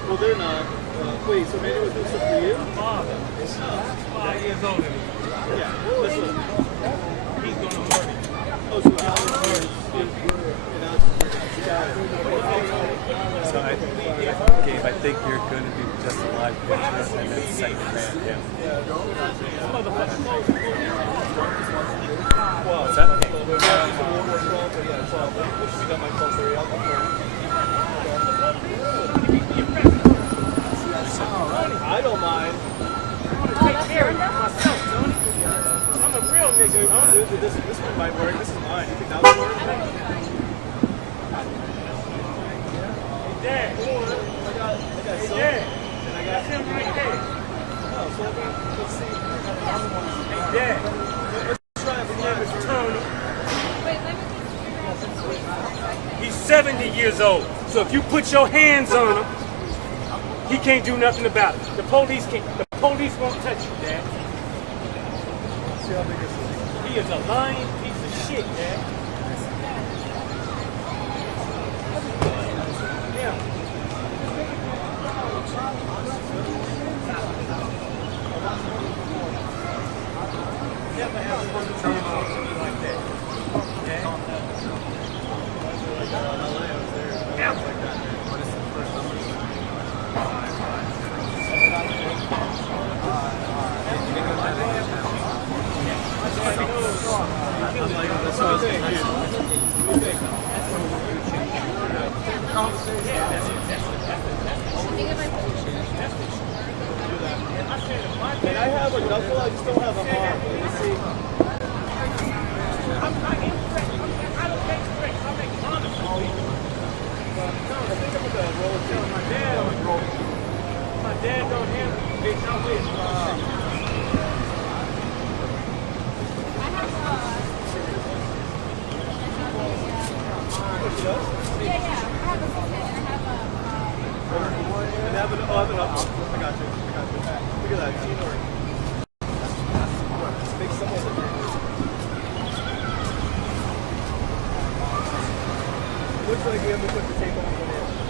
Well, they're not. Wait, so maybe it was this for you? Father is 5 years older than me. Yeah. This one. He's gonna murder you. Oh, so Alex is So Gabe, I think you're going to be just alive and then second man. Yeah. What's that? I don't mind. Take care of myself, Tony. I'm a real nigga. Dude, this one might work. This is mine. You think that would work? Dad. I got Hey, some. Dad. And I got That's him right there. Oh, so let's see. Hey, Dad. Try it His name is Tony. Wait, let me He's 70 years old. So if you put your hands on him, he can't do nothing about it. The police can't. The police won't touch you, Dad. See how big this is. He is a lying piece of shit, Dad. Yeah. Never have one turn on like that. Okay? Ever. And I have a knuckle, I just don't have a arm. Let's see. My dad don't handle you, bitch. I'm with you. I got you. Look at that. Teamwork. Make someone looks like we have to put the tape on when it's open.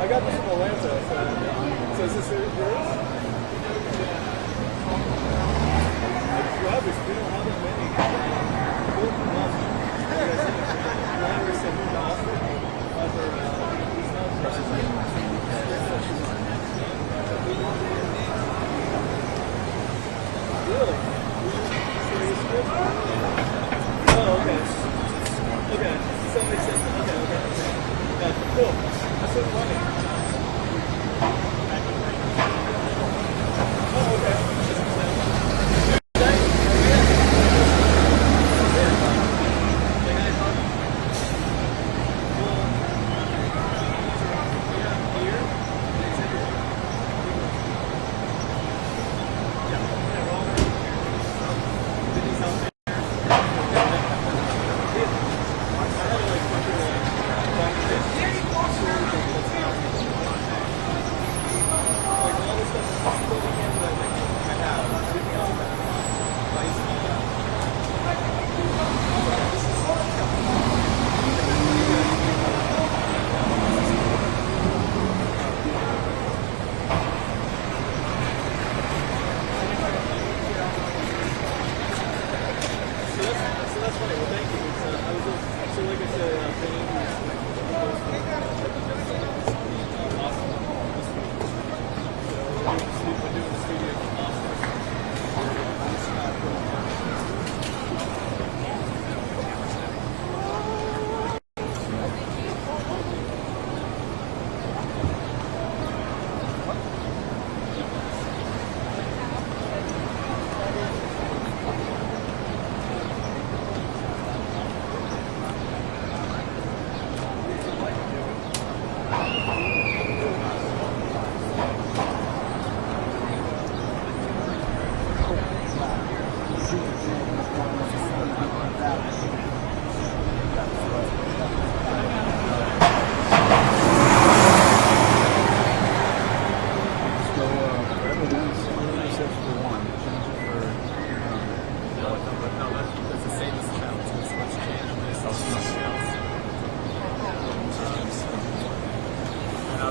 I got this from Atlanta, so is this yours? I grab it, we don't have that many. Really? Oh, okay. Okay, so that makes sense. Okay. Yeah, cool. That's so funny. Oh, okay.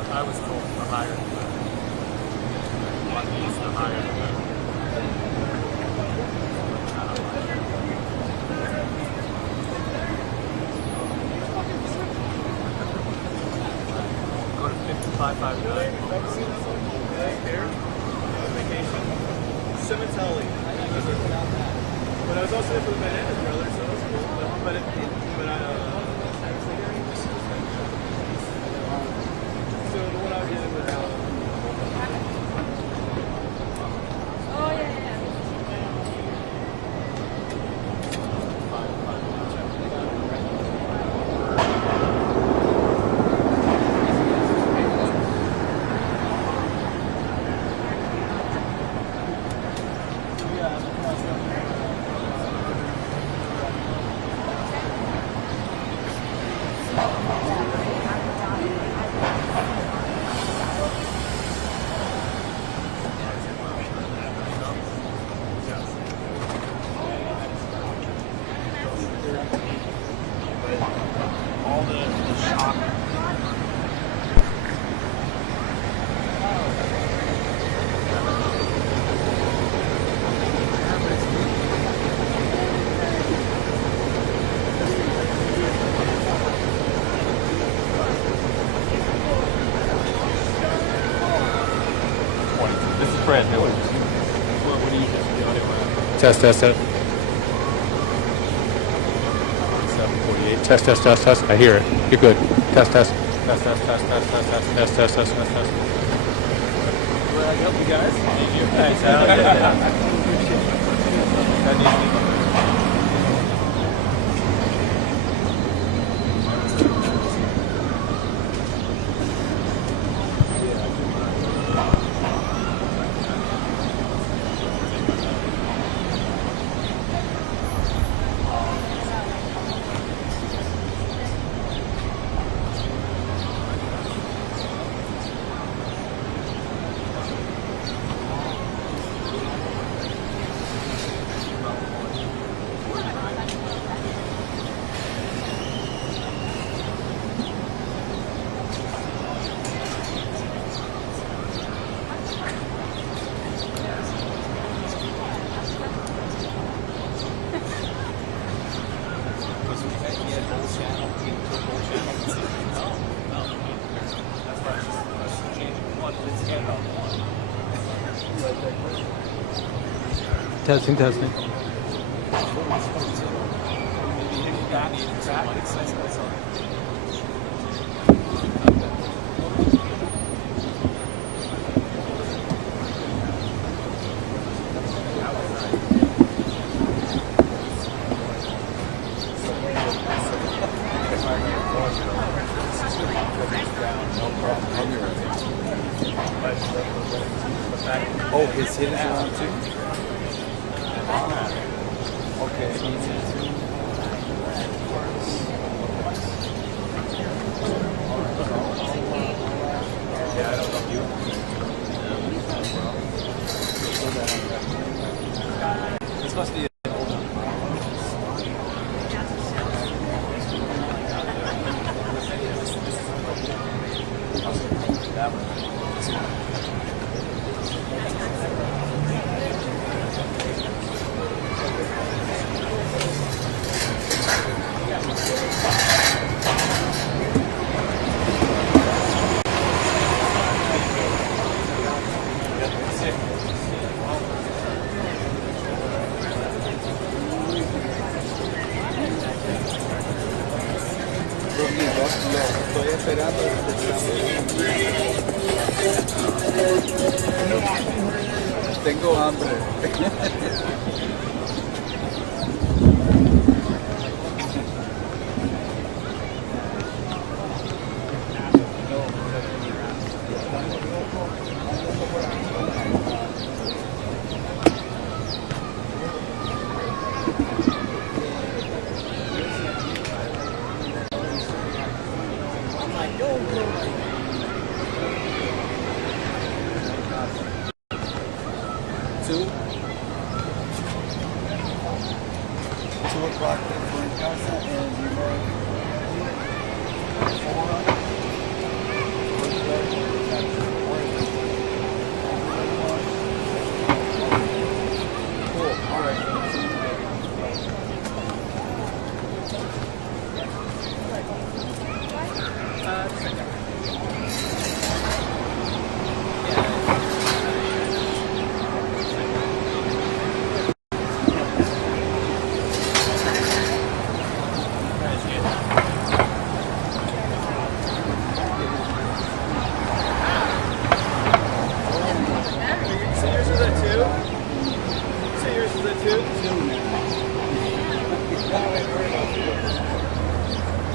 I was told the higher than that. One is the higher than that. Go to 5559. Here, vacation. Cemetery. But I was also there for the Bananas Brothers, so that's cool. So what I did was Oh, yeah. All the shock. This is Fred. What do you just do anyway? Test. 748. Test. I hear it. You're good. Test. Test. Will I help you guys? Need you. Thanks, Al. That needs me. Testing, testing. Oh, his hit is on too? Okay. This must be Estoy esperando. Tengo hambre.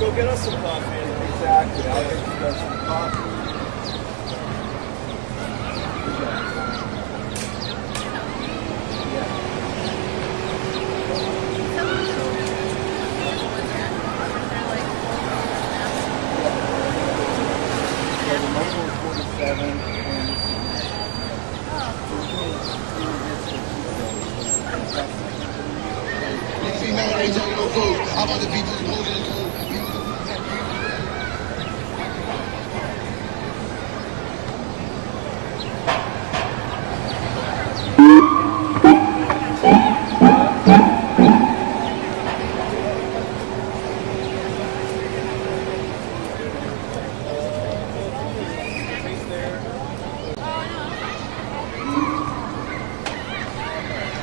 Go get us some coffee. Exactly. I'll get you guys some coffee. I'm on the beat just holding it.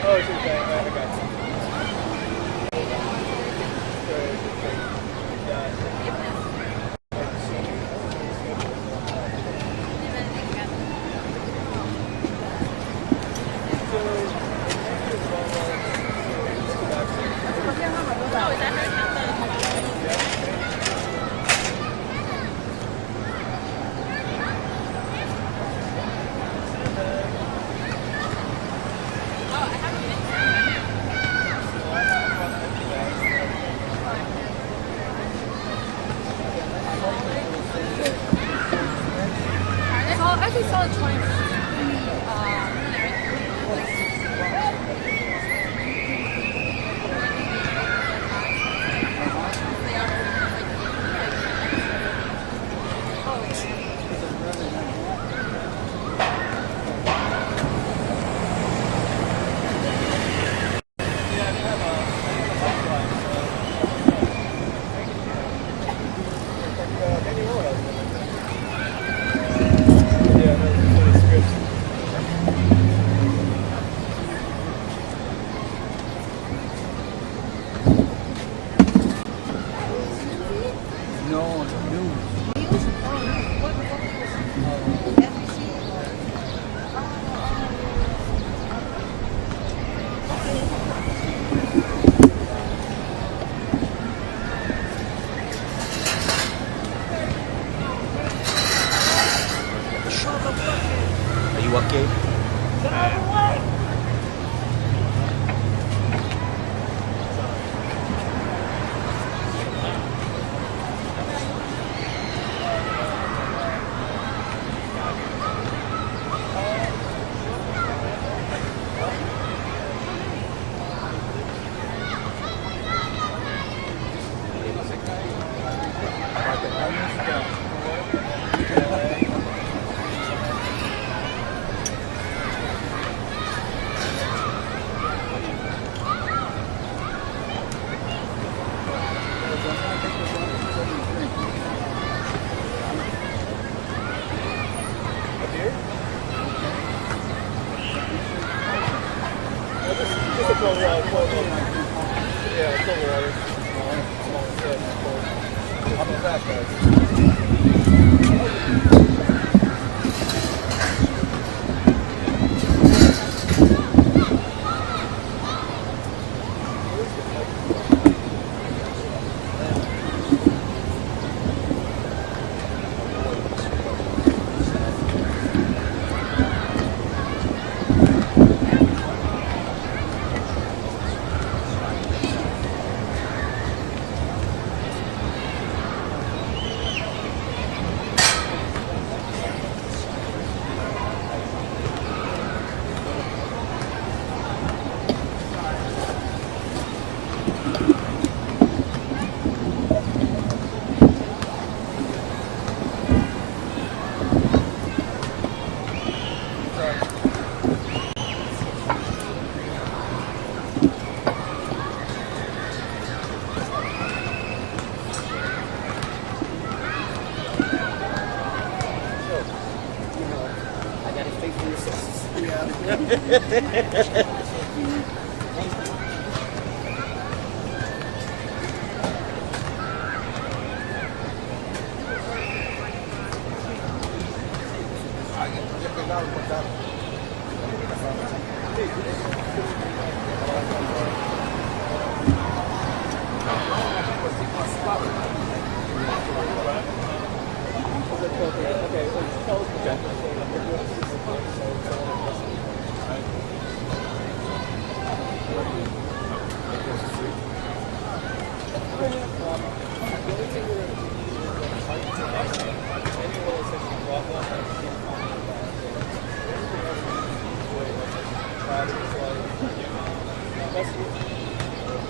Oh, it's okay. I got you. I actually saw it 20 minutes. Yeah, no, No, on the news. Are you up, Gabe?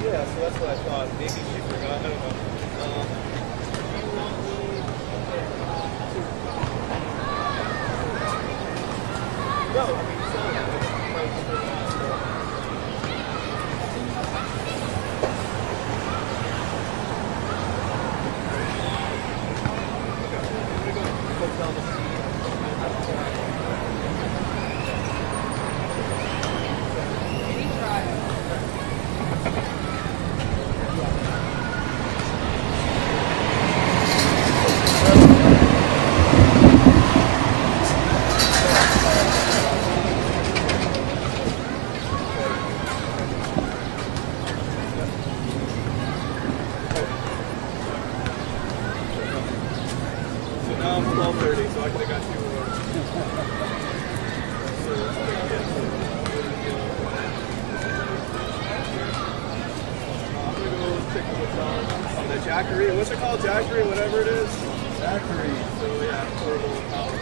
Yeah, so that's what I thought. Maybe she forgot. I don't know. No, I mean, now I'm 12:30, so I could have got you. I'm gonna go check what's on the Jackery. What's it called? Jackery, whatever it is. Jackery. So yeah, portable power.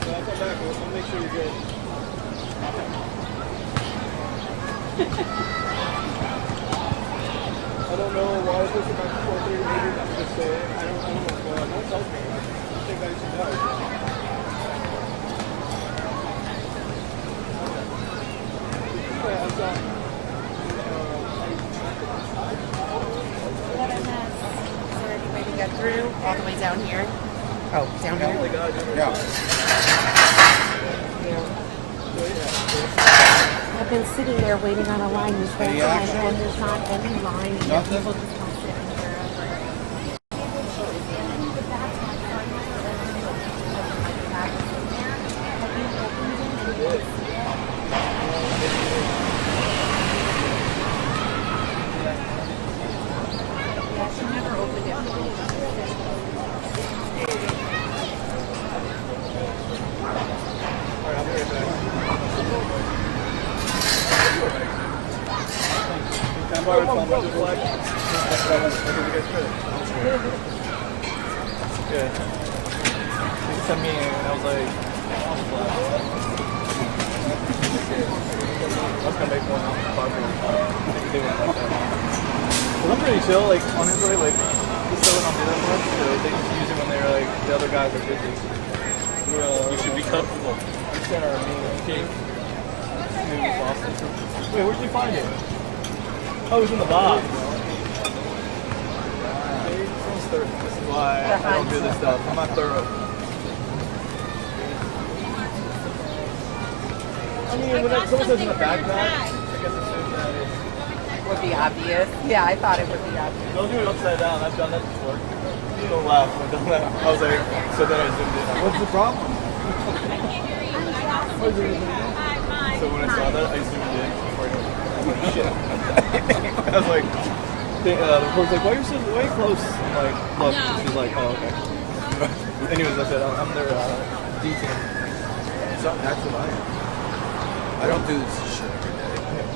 So I'll come back. We'll make sure you're good. I don't know why it's supposed to be back to 4:30. Maybe that's just saying. I don't know. Don't tell me. I think I should know. Yeah, I'm done. Maybe get through all the way down here. Oh, down here? Yeah. Yeah. I've been sitting there waiting on a line this whole Any time, action? and there's not any line. And Nothing? people just want to sit in there. Yeah, she never opened it for me. Alright, I'll be right back. Can I borrow some of the flag? Yeah. He sent me and I was like, I was gonna make one off the popular. Do one like that. Well, I'm pretty chill, like honestly, like just so don't do that much. So they just use it when they're like the other guys are busy. You should be comfortable. We sent our main cake. Maybe it's Boston. Wait, where did you find it? Oh, it was in the box. This is why I don't do this stuff. I'm not thorough. I mean, when someone says in a backpack, I guess assume that it Would be obvious. Yeah, I thought it would be obvious. don't do it upside down. I've done that before. You don't laugh when I've done that. I was like, so then I zoomed in. What's the problem? So when I saw that, I zoomed in before I was like, shit. I was like, the reporter's like, why are you so way close? I'm like, look. She's like, oh, okay. Anyways, I said, I'm their D-team. So that's what I am. I don't do this shit every day.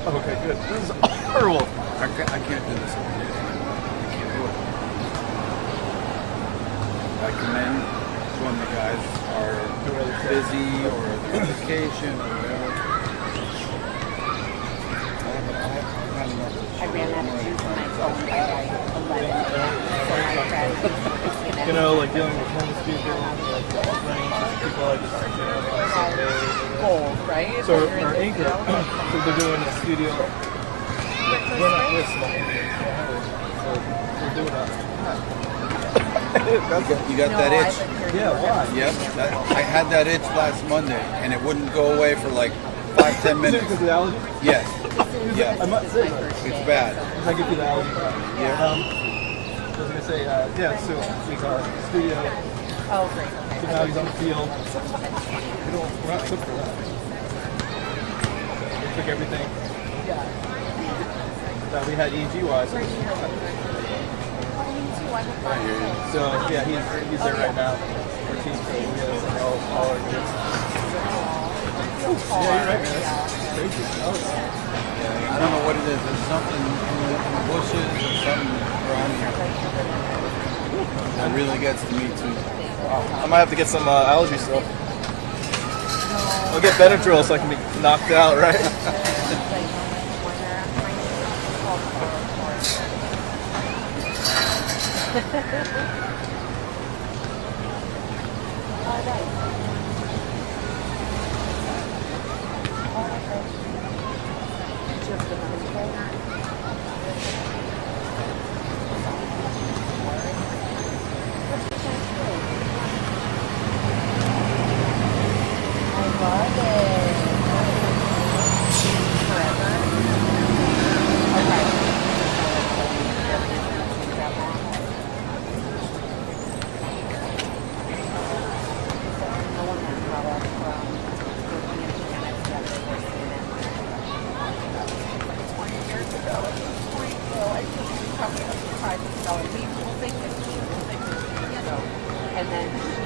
Okay, good. This is horrible. I can't do this every day. I can't do it. I commend when the guys are busy or they're on vacation or whatever. I ran out of juice on my phone by like 11. So my friend, You know, like dealing with homeless people, like running into people like cold, right? so our anchor, so they're doing a studio. We're not this small. So we're doing that. You got that itch? Yeah, why? Yep. I had that itch last Monday, and it wouldn't go away for like 5-10 minutes. Because of the allergy? Yes. Yeah. I might say that. It's bad. If I get you the allergy. Yeah. I was gonna say, yeah. So he's our studio. Oh, great. Okay. So now he's on the field. We're not cooked for that. We took everything that we had EG wise. So yeah, he's there right now. Our team, so we have all our kids. Yeah, you're right, man. That's crazy. I don't know what it is. There's something in the bushes or something around here that really gets to me too. I might have to get some allergy stuff. I'll get Benadryl so I can be knocked out, right? And then she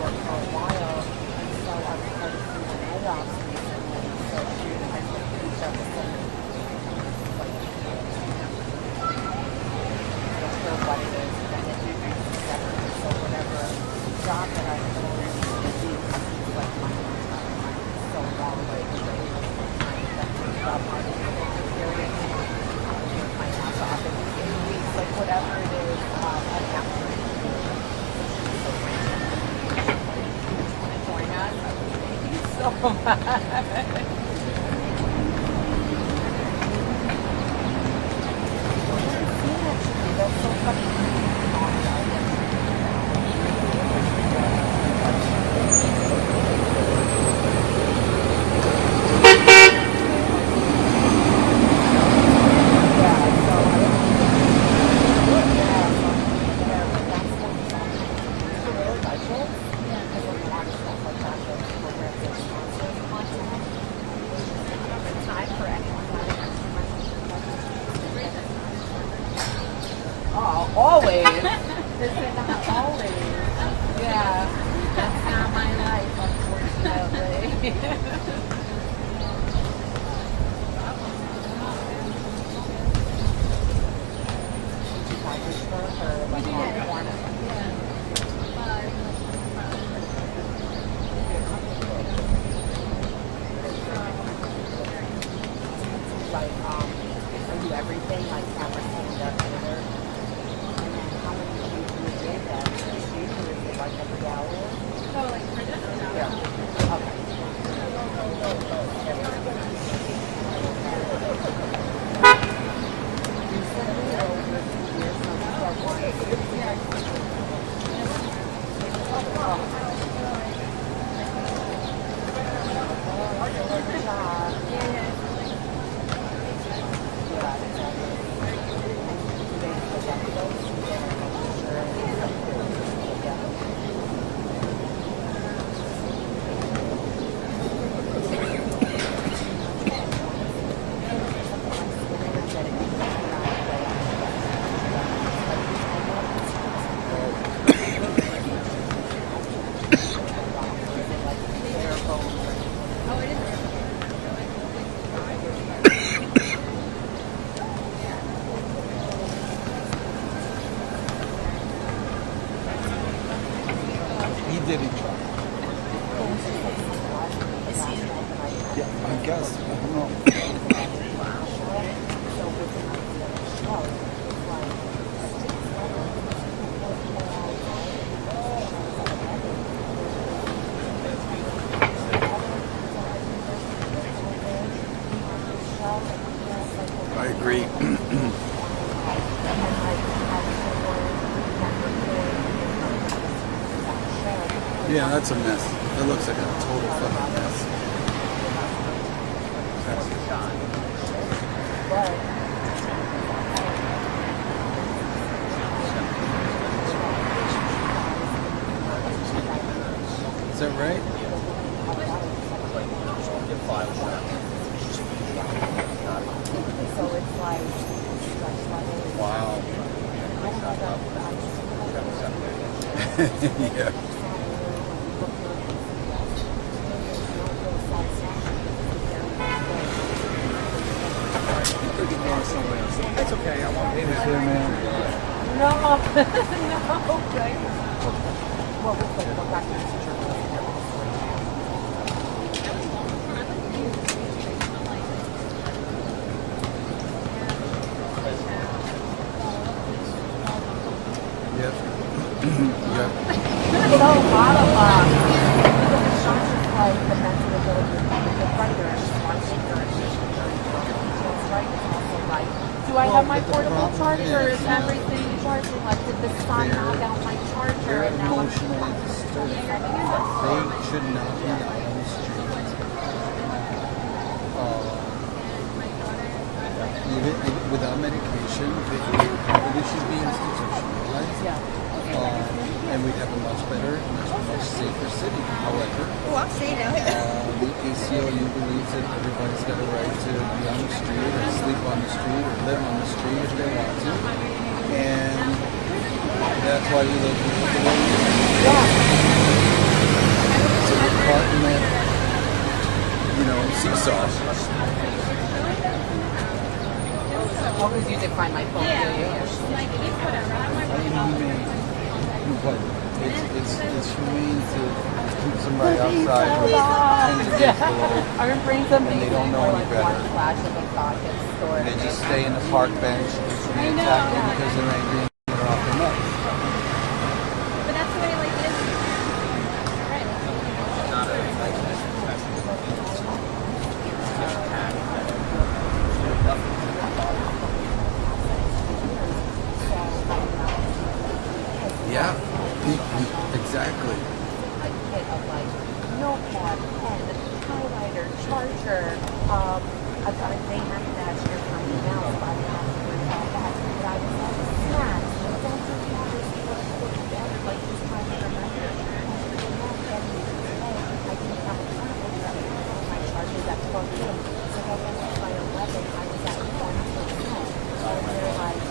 worked for a while, and so I've started seeing layoffs recently. So she and I worked with each other. Not sure what it is, but I did do separate. So whatever job that I'm doing is like my so long way to go. Job market period. My house off in 8 weeks, like whatever it is, I have to. So much. always. This is not always. Yeah. That's not my life, unfortunately. Like, I do everything, like camera stand up there. And then how many things do you do that? Usually is it like every hour? Oh, like for this one? Yeah. Okay. Recently or over a few years, so we start wanting Good job. He did it. Yeah, I guess. I don't know. I agree. Yeah, that's a mess. That looks like a total fucking mess. Is that right? So it's like, Wow. Yeah. That's okay. I want Hey, Mr. Man. no, no, right? Well, we'll go back to the teacher. Yep. Yep. So a lot of because it's not just like the mental ability of the writer and watching her and right. It's also like, do I have my portable charger? Is everything charging? Like, did the sun knock out my charger? They're And now I'm emotionally disturbed. They should not be out on the street. Even without medication, they probably should be institutionalized. And we'd have a much better, much safer city. However, the ACLU believes that everybody's got a right to be on the street or sleep on the street or live on the street if they want to. And that's why we live the way we do. So we're caught in that, seesaw. Oh, because you did find my phone, Yeah. didn't you? Like, it's whatever. I don't want to But it's humane to keep somebody outside with 10 degrees below. Our brains are And they don't know where any like better. one flash of a thought gets stored. They just stay in the park bench and they attack you because they're angry and they're off their nuts. But that's the way like it is. Right. Yeah, exactly. A kit of like notepad, pen, highlighter, charger. I've got a day night dash here coming now, so I have to worry about that. But I was like, snacks, don't you want to see what I put together? Like, just trying to remember. I didn't have a ton of books that my charger's at 12 p.m. So I went by 11, I was at 1 till 10. So they're like,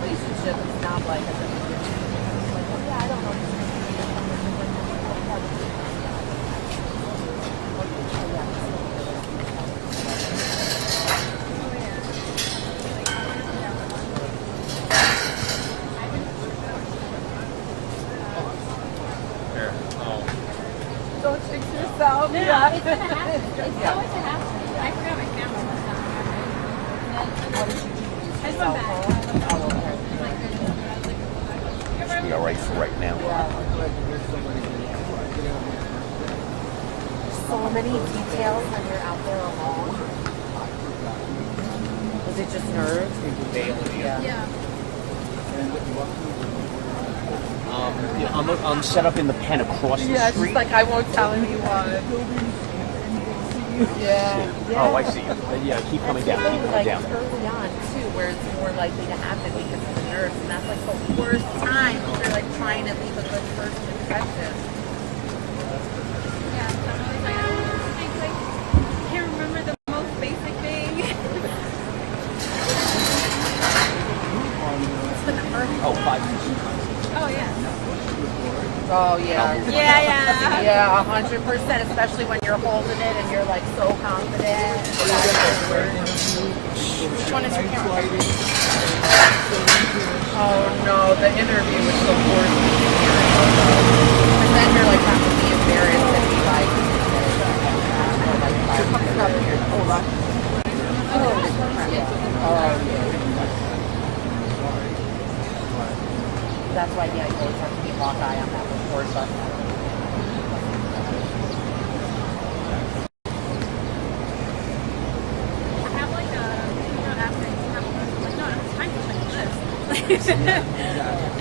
relationship is not like a yeah, I don't know. Here. Oh. Don't fix yourself. No, Yeah. it's gonna happen. It's going to happen. I forgot my camera. I just went back. Should be all right for right now. So many details when you're out there alone. Was it just nerves? Yeah. I'm set up in the pen across the Yeah, street. she's like, I won't tell anyone. Yeah. Oh, I see. Yeah, keep coming down. Keep coming Like down. early on too, where it's more likely to happen because of the nerves, and that's like the worst time if you're like trying to leave a good first impression. Yeah, so I'm always like, I don't think, like, can't remember the most basic thing. What's the number? Oh, 5. Oh, yeah. Oh yeah. Yeah. Yeah, 100%, especially when you're holding it and you're like so confident. Which one is your camera? Oh no, the interview was so worst. And then you're like have to be embarrassed and be like, hold on. That's why you always have to be Hawkeye on that report button. I have like a, after you have like, no, it's time to check this.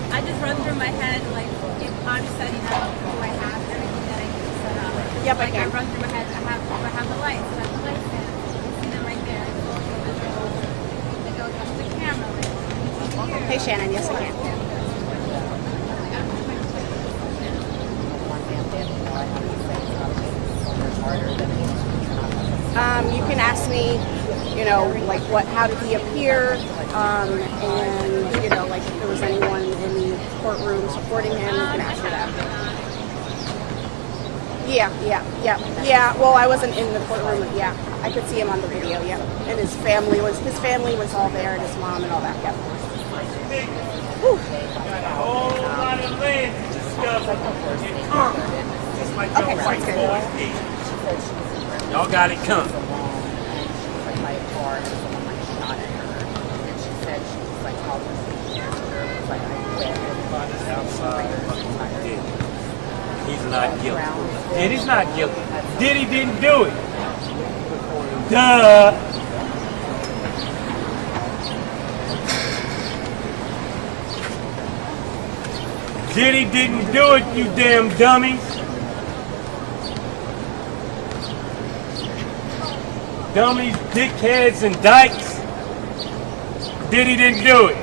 I just run through my head, like, if I'm setting up, do I have everything that I need to set up? Yep, like, I can. run through my head, I have the lights, I have the lights in, you see them right there, it's all visual. It goes up to the camera, like, Hey Shannon, yes I can. You can ask me, you know, like how did he appear, and you know, like if there was anyone in the courtroom supporting him, you can ask me that. Yeah. Well, I wasn't in the courtroom. Yeah, I could see him on the video. Yeah, and his family was all there, and his mom and all that. Yeah. Whew. Whole lot of land to discover and conquer. Just like your Okay, white sounds boys did. Y'all got it coming. By a car and someone like shot at her. And she said she was like almost like I quit. He's not guilty. Diddy's not guilty. Diddy didn't do it. Duh. Diddy didn't do it, you damn dummies. Dummies, dickheads, and dykes. Diddy didn't do it.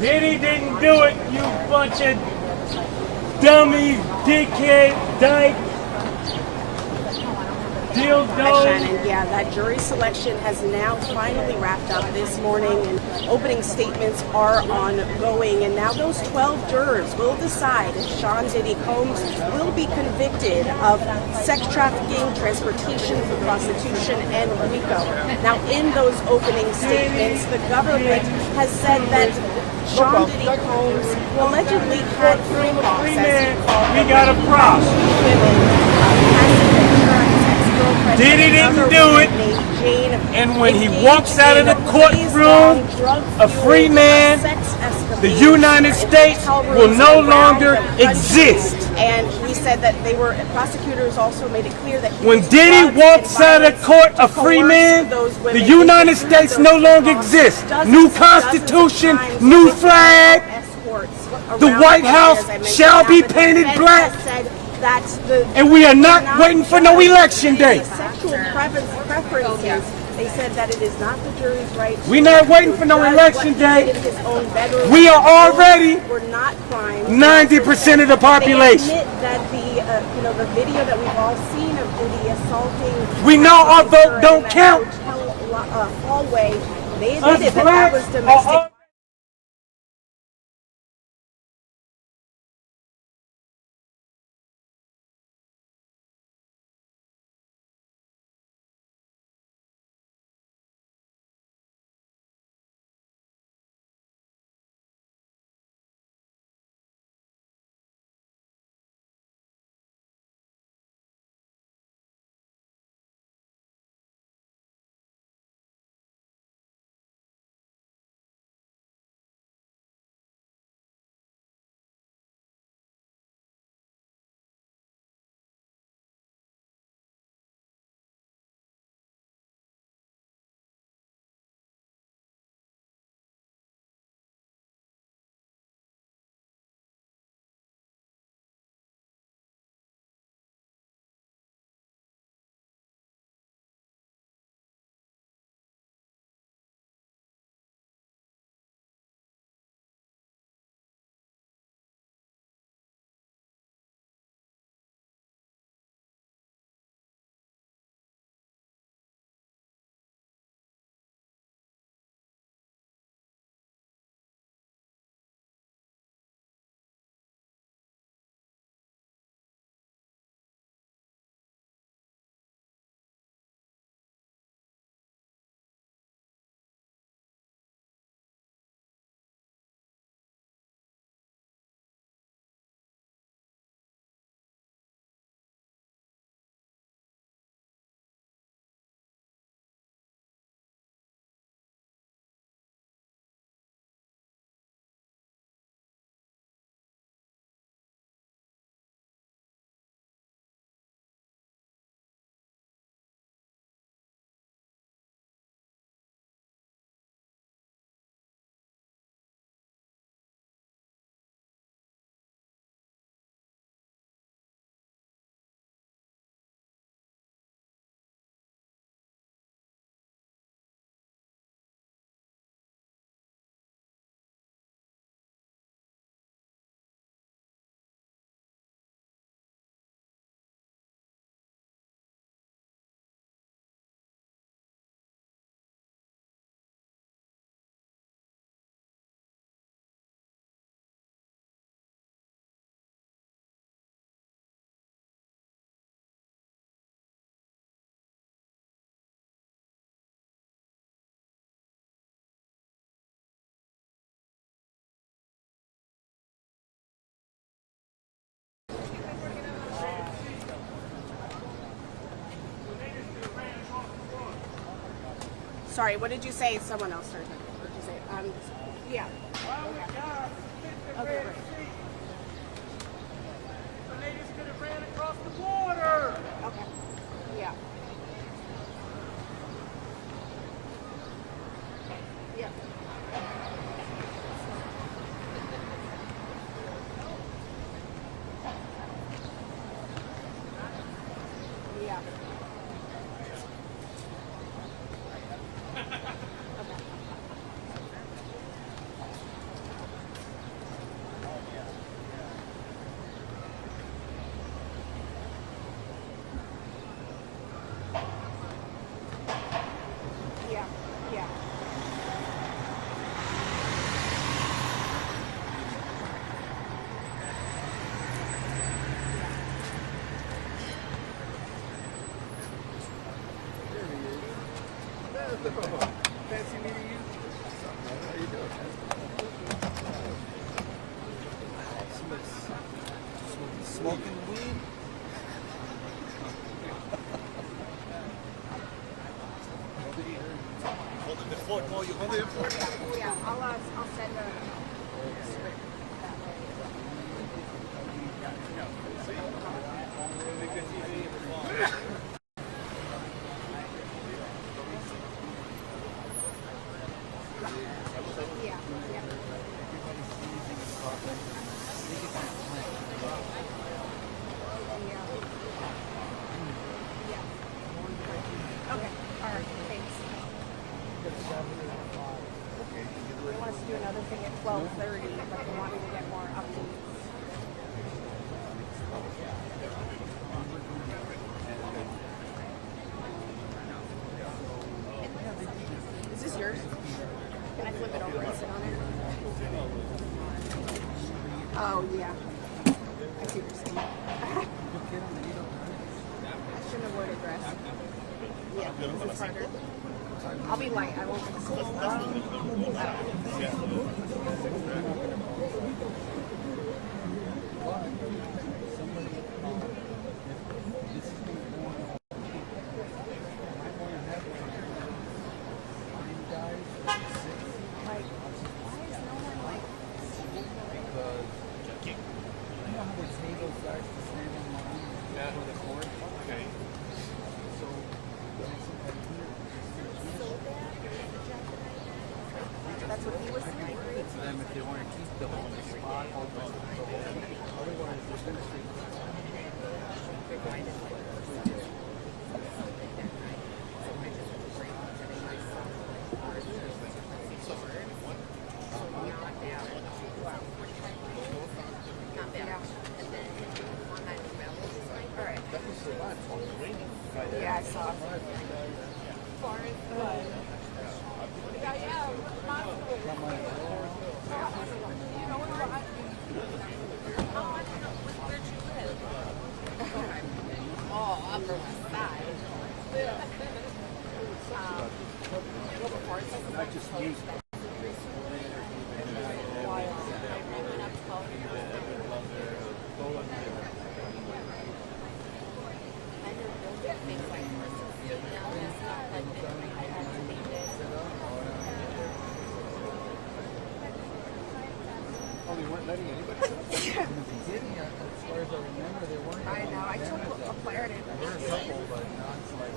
Diddy didn't do it, you bunch of dummies, dickhead, dyke, Hi dildo. Shannon. Yeah, that jury selection has now finally wrapped up this morning, and opening statements are ongoing. And now those 12 jurors will decide if Sean Diddy Combs will be convicted of sex trafficking, transportation for prostitution, and RICO. Now, in those opening statements, the government has said that Sean Diddy Combs allegedly had free box, as he called We got a prop. Diddy didn't do it, and when he walks out of the courtroom, a free man, the United States will no longer exist. And he said that prosecutors also made it clear that When Diddy walks out of court, a free man, the United States no longer exists. New Constitution, new flag. The White House shall be painted black. And we are not waiting for no election day. Sexual preferences They said that it is not the jury's right. We're not waiting for no election day. We are already We're not crimes. 90% of the population. They admit that the video that we've all seen of Diddy assaulting. We know our vote don't count. Hallway. They Us admitted that blacks was domestic. are Sorry, what did you say? Someone else heard it. What did you say? Yeah. Okay, great. They just could have ran across the border. Okay. Yeah. Yeah. Yeah. Yeah. Yeah. Fancy meeting you. How you doing, man? Smoking weed? Holding the fort. No, you holding the fort? Yeah. I'll send a script that way. Yeah. Yeah. Yeah. Okay. All right. Thanks. Oh, yeah. I see what you're saying. I shouldn't have worn a dress. Yeah, this is harder. I'll be light. I won't That's what he was saying. Them if they want to keep the whole spot open, otherwise they're going to stay. Yeah, I saw. Oh, Upper West Side. Not just music. Oh, they weren't letting anybody? Diddy, as far as I remember, there weren't. I know. I took a player in. There were a couple, but not like.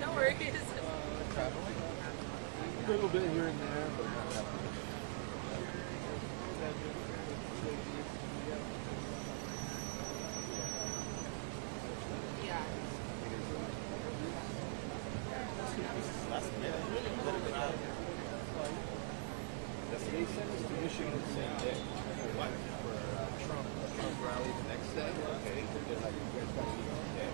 No worries. A little bit here and there, but not that much. They sent us to Michigan the same day for Trump rally the next day. Okay, they're like, you guys got to leave today.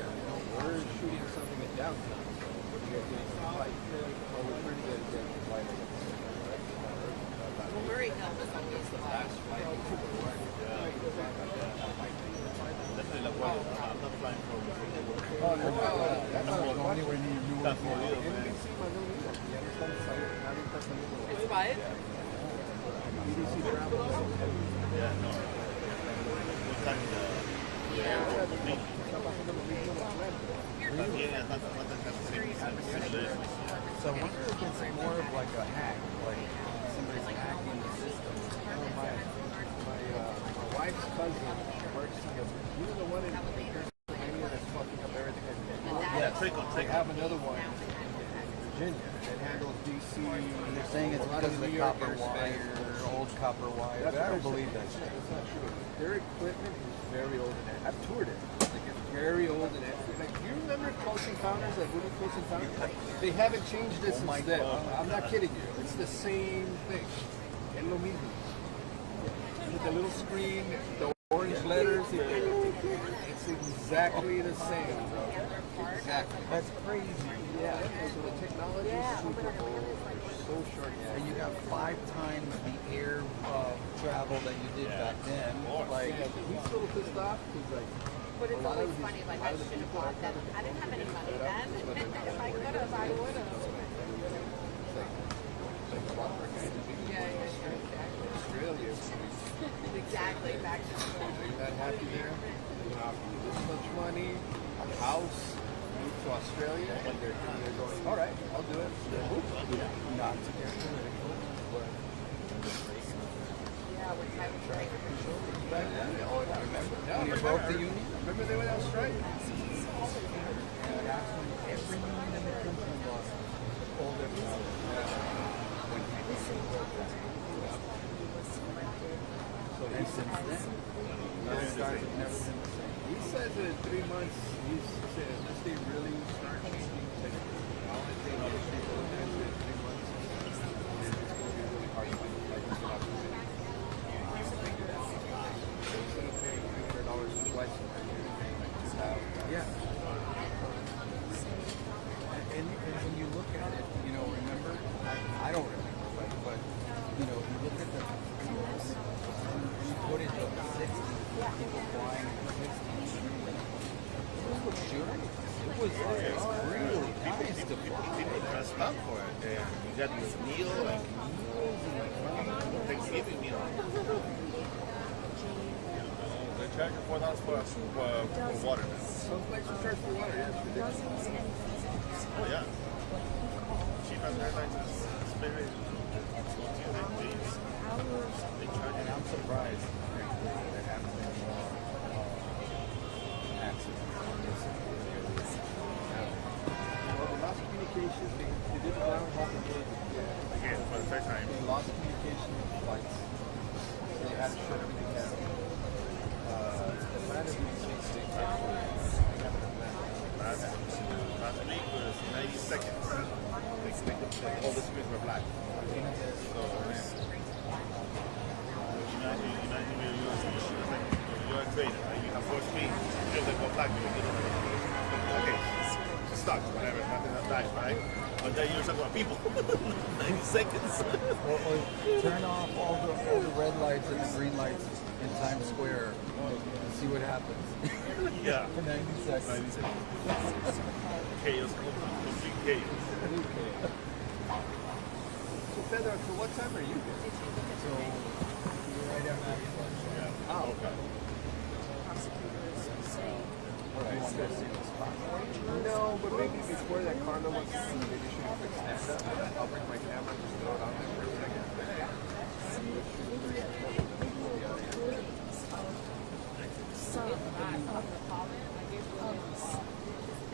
Yeah, no, we're shooting something in downtown. So what are you guys getting to fight? Oh, we're trying to get a flight. Well, Murray Hill was always the last flight. Oh, no, that's not going anywhere near Newark. It's what? So I wonder if it's more of like a hack, like somebody's hacking the system. My wife's cousin works in you know the one in Pennsylvania that's fucking up everything. They have another one in Virginia that handles DC. And they're saying it's because of the copper wire, old copper wire. But I don't believe that shit. That's not true. Their equipment is very old and I've toured it. Like it's very old and like you remember Close Encounters, like Movie Close Encounters? They haven't changed it since then. I'm not kidding you. It's the same thing. Es lo mismo. With the little screen, the orange letters, it's exactly the same. Exactly. That's crazy. Yeah. So the technology is super old. So short. And you got 5 times the air travel that you did back then. Like, he's a little pissed off because like. But it's always funny, like I should have bought them. I didn't have any money then. If I could have, I would have. Exactly. Back to school. You're not happy there? They're gonna offer you this much money, a house, move to Australia, and they're going, all right, I'll do it. Not to get political, but Yeah, when I was right. back then, oh, I remember. No, when you broke the union? Remember they went on strike? Every union in the country lost all their power. So he since then, those guys have never been the same. He says that in 3 months, he's said, unless they really start changing, like, all the things Yeah. And when you look at it, you know, remember, I don't remember, but you know, you look at the fields and you put it to 60 people flying in 60. It was luxurious. It was like really nice to fly. People dressed up for it. And you got this meal, like Thanksgiving meal. They charge you $4 for water now. Some places charge for water, yeah. It's ridiculous. Oh yeah. Cheap as airlines is very. They charge you. I'm surprised there haven't been more accidents on this. Well, the lost communication, they did the ground hop again. Again, for the third time. They lost communication with flights. They had to shut everything down. Atlanta did the same thing. Last week was 90 seconds. All the screens were black. So, man. Imagine you're a trader, right? You have 4 speeds. You're like, go black, you get over it. Okay, stuck, whatever, nothing that dies, right? But then you're talking about people. 90 seconds. Or turn off all the red lights and the green lights in Times Square and see what happens. Yeah. For 90 seconds. 90 seconds. Chaos, complete chaos. So, Pedro, so what time are you there? So, you're right after lunch. Yeah. Oh, okay. What, you want to go see the spot? No, but maybe before that Carla wants to see, maybe she can fix stand up. I'll bring my camera and just throw it on there for a second.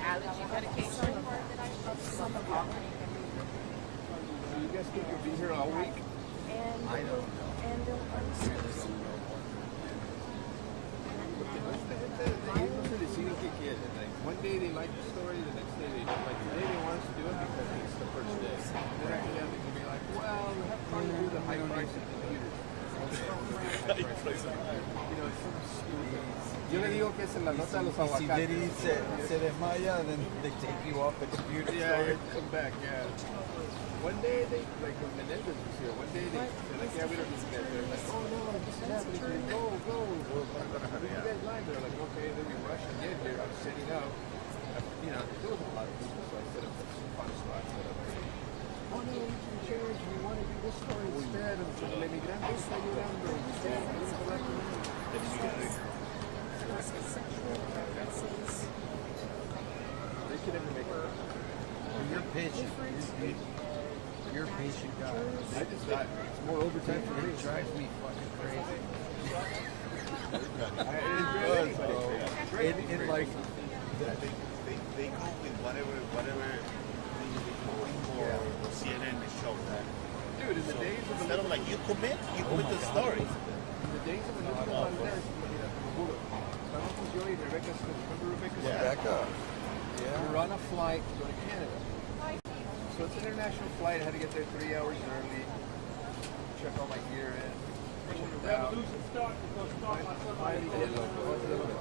Allergy medication. So you guys think you'll be here all week? I don't know. I really don't know. Like, one day they like the story, the next day they don't. Like today they want us to do it because it's the first day. Then after that they can be like, well, we have to do the high price of computers. You know, it's some stupid. Yo le digo que es en la nota de los Si aguacates. Diddy se desmaya, then they take you off the computer. Yeah, come back, yeah. One day they, like when Menendez was here, one day they're like, yeah, we don't need to get there. Like, oh no, this is happening. Go. You guys line. They're like, okay, then we rush and get here. I was setting up. You know, there was a lot of people, so I set up some fun spots. Oh no, we can change. We want to do this story instead. El emigrante está llorando. Instead, we need to recommend. They should never make it. You're patient. You're a patient guy. I just thought it's more overtime for me. It drives me fucking crazy. It like they go with whatever or CNN they show that. Dude, in the days of Instead of like you commit to the story. in the days of the Trabajos yo y Rebecca Smith. Remember Rebecca Smith? Rebecca. We were on a flight to go to Canada. So it's an international flight. I had to get there 3 hours early. Check all my gear in. Check it out.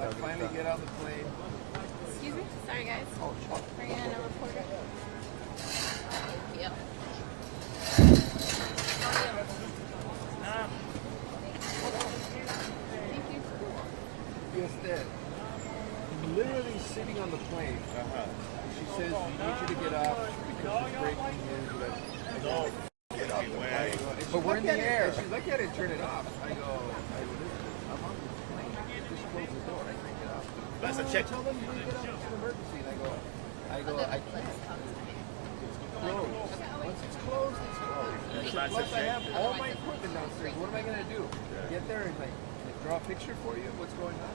I finally get on the plane. Excuse me? Sorry, guys. Oh, fuck. Are you gonna report it? Thank you. Yes, Dad. Literally sitting on the plane. She says, we need you to get off because it's breaking news. No. Get out the way. But we're in the air. She's like, yeah, turn it off. I go, I'm on the plane. Just close the door. I can't get off. That's a check. Tell them you get off. It's an emergency. And I go, I can't. It's closed. Once it's closed, it's closed. Plus, I have all my equipment downstairs. What am I going to do? Get there and like draw a picture for you? What's going on?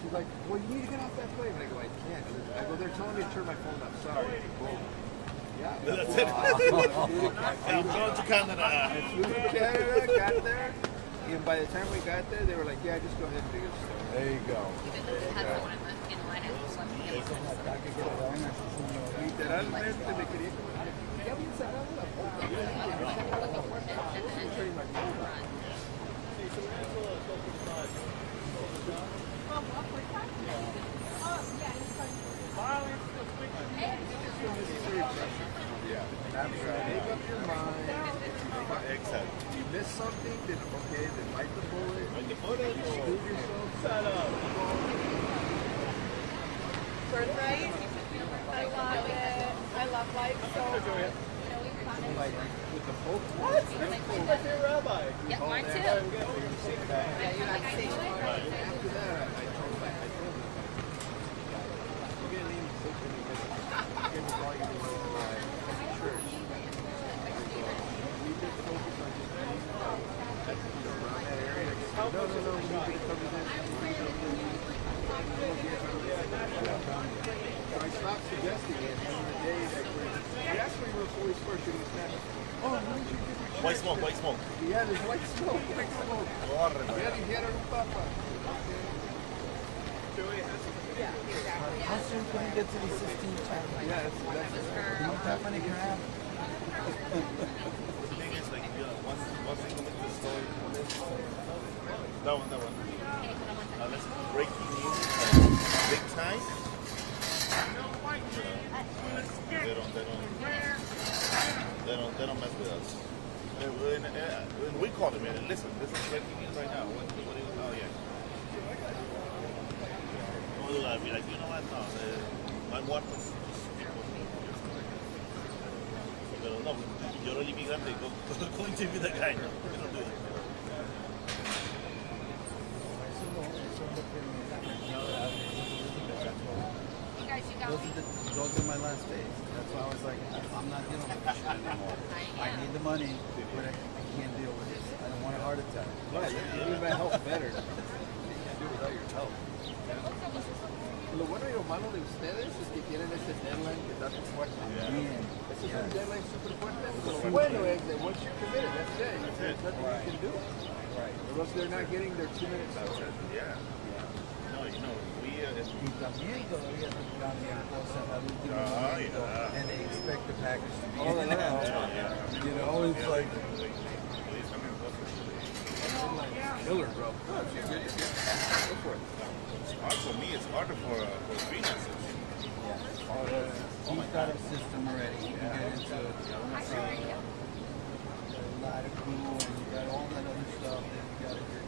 She's like, well, you need to get off that plane. And I go, I can't. I go, they're telling me to turn my phone off. Sorry. Boom. Yeah. That's it. I'm going to Canada. I flew to Canada, got there. And by the time we got there, they were like, "Yeah, just go ahead and do your story." There you go. Literalmente me quería como ya había cerrado la puerta. Make up your mind. Exactly. You miss something, then okay, then bite the bullet. Bite the bullet. Screw yourself. Shut up. Birthright. I love it. I love life so much. With the Pope? What? That's my favorite rabbi. Yeah, mine too. Yeah, you're not safe. After that, I told him, you're going to need something because give us all you do in my church. We just focus on just being around that area. No, we need to cover this. So I stopped suggesting it, and the day that he asked me real fully first, and he said, "Oh, when did you get your White smoke, white smoke. Yeah, there's white smoke, white smoke. Corre, Ya dijeron un papa. Yeah, exactly. How soon can we get to the Sistine Chapel? Yeah, that's How many can I have? The thing is, like, once you commit the story, that one. Let's breaking news, big time. They don't mess with us. And we call them in. Listen, this is breaking news right now. What do you? Oh yeah. I'll be like, you know what? No, my muertos. Pero no, yo era el inmigrante con intimidad acá, ¿no? We don't do that. Those are my last days. That's why I was like, I'm not dealing with this shit anymore. I need the money, but I can't deal with this. I don't want a heart attack. Right, you need my health better. You can't do it without your health. Lo bueno y lo malo de ustedes es que tienen ese deadline que está tan fuerte. Ese es un deadline super fuerte. So lo bueno es that once you're committed, that's it. There's nothing you can do. Right. Or else they're not getting their 2 minutes out. Yeah. No, you know, we Y también todavía te cambian cosas al último Oh, momento, yeah. and they expect the package to be Oh, in yeah. now. You know, it's like, Killer, bro. Oh, you're good. Go for it. it's hard for me. It's harder for freelancers. he's got a system already. You can get into ladder crew, and you got all that other stuff that you got to get.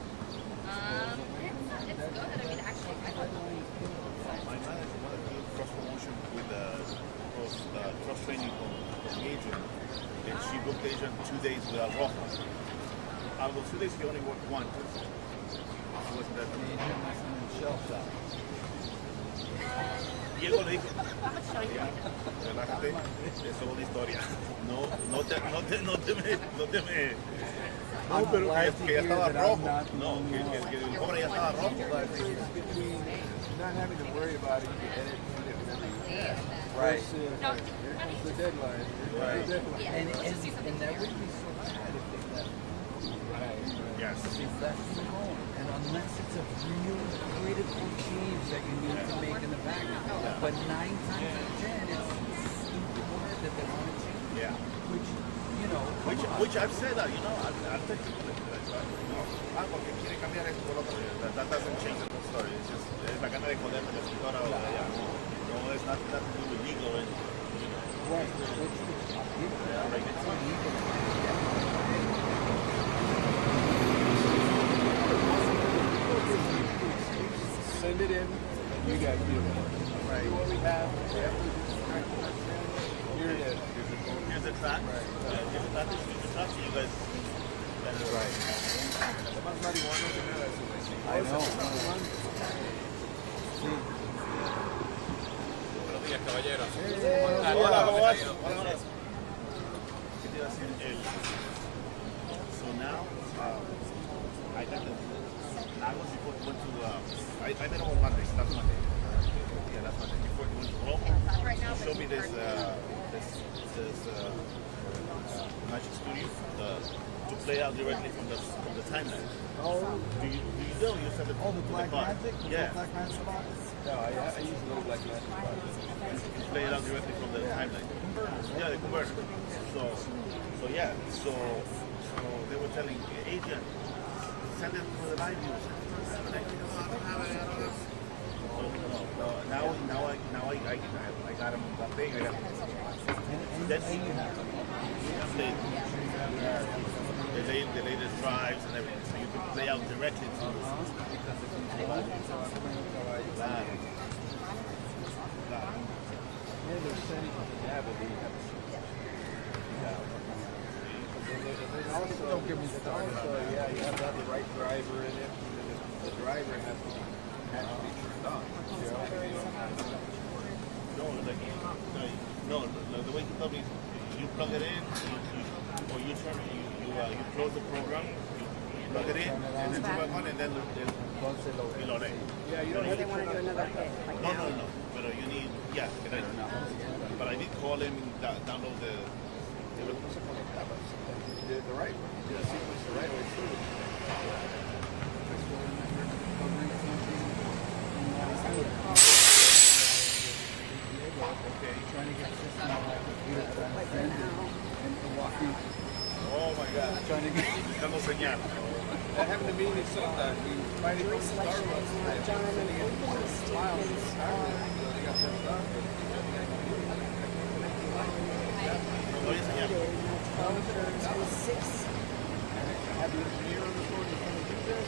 It's good. I mean, actually, I thought My manager wanted to do cross promotion with cross training from agent, and she booked agent 2 days without Roja. Out of those 2 days, he only worked one. She wasn't that. Shell shop. Diego le dijo, ya, relájate, es solo una historia. No te me. No, pero que ya estaba rojo. No, que el cobre ya estaba rojo. Between not having to worry about it, you can edit it. Right. Versus, like, here comes the deadline. Right. The deadline. And that would be so bad if they left. Yes. If they left you alone. And unless it's a real critical change that you need to make in the package. But 9 times out of 10, it's stupid word that they want to change. Yeah. Which, you know, Which I've said that, you know, I've taken porque quiere cambiar esto por otro. That doesn't change the whole story. It's just la gana de joder de la escritora o de allá. No, it's not to do with legal or anything. You know. right. It's illegal. Send it in. You guys do it. Right. See what we have. Here it is. Here's the track. Here's the track. Here's the track. So you guys. That's right. Más marihuana que nada eso. I know. Buenos días, caballeros. Hola, ¿cómo vas? Hola. ¿Qué te iba a decir? So now, I got the. I was before we went to. I met him on Monday. Last Monday. Yeah, last Monday. Before we went to Rome, he showed me this Magic Studio to play out directly from the timeline. Oh. Do you send it Oh, the Black car? Magic? Yeah. The Black Magic spot? No, I use a little Black Magic. You play it out directly from the timeline. Yeah, the converter. So they were telling agent, send it for the live view. Now I got him that thing. Then he the latest drives and everything, so you can play out directly to the Also, don't get me started. Yeah, you have to have the right driver in it. The driver has to be turned on. No, the way he told me is you plug it in, or you turn it, you close the program, you plug it in, and then turn back on, and then you load it. Yeah, you don't really want to do another hit. Like No. But you need, but I did call him and download the right one. You did a sequence the right way through. Okay, trying to get a system on my computer that I'm sending and walking. Oh my God. Trying to get. Dando señal. That happened to me in Minnesota. We finally go to Starbucks. John, and opening statements They got turned on. and 6. Have the engineer on the phone to come and do this?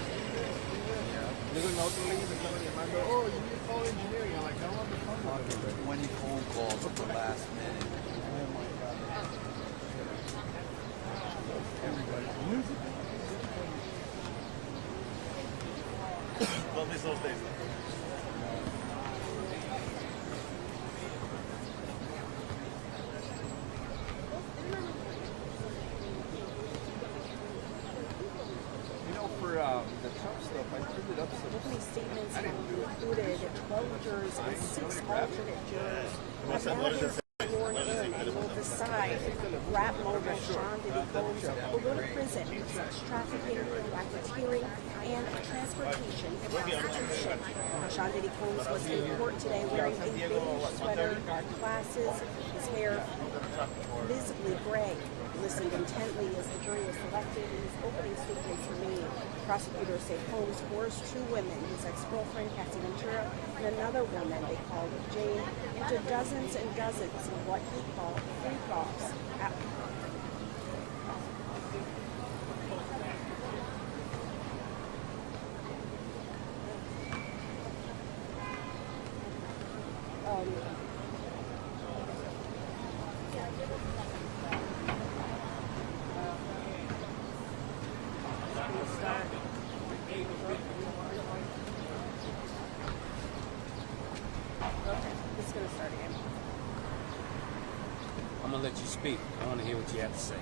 Luego en otro link me estaban llamando, oh, you need to call engineering. I'm like, I'm on the phone. 20 phone calls at the last minute. Oh my God. Everybody. Don't miss those days. For the Trump stuff, I printed up some. Opening statements have included 12 jurors and 6 alternate jurors. Have now been sworn in and will decide rap mogul Sean Diddy Combs will go to prison for sex trafficking, racketeering, and transportation prostitution. Sean Diddy Combs was in court today wearing a beige sweater, dark glasses, his hair visibly gray. Listened intently as the jury was selected in his opening statements were made. Prosecutors say Combs forced 2 women, his ex-girlfriend Cassie Ventura and another woman they called Jane, into dozens and dozens of what he called freak-offs. I'm gonna let you speak. I want to hear what you have to say.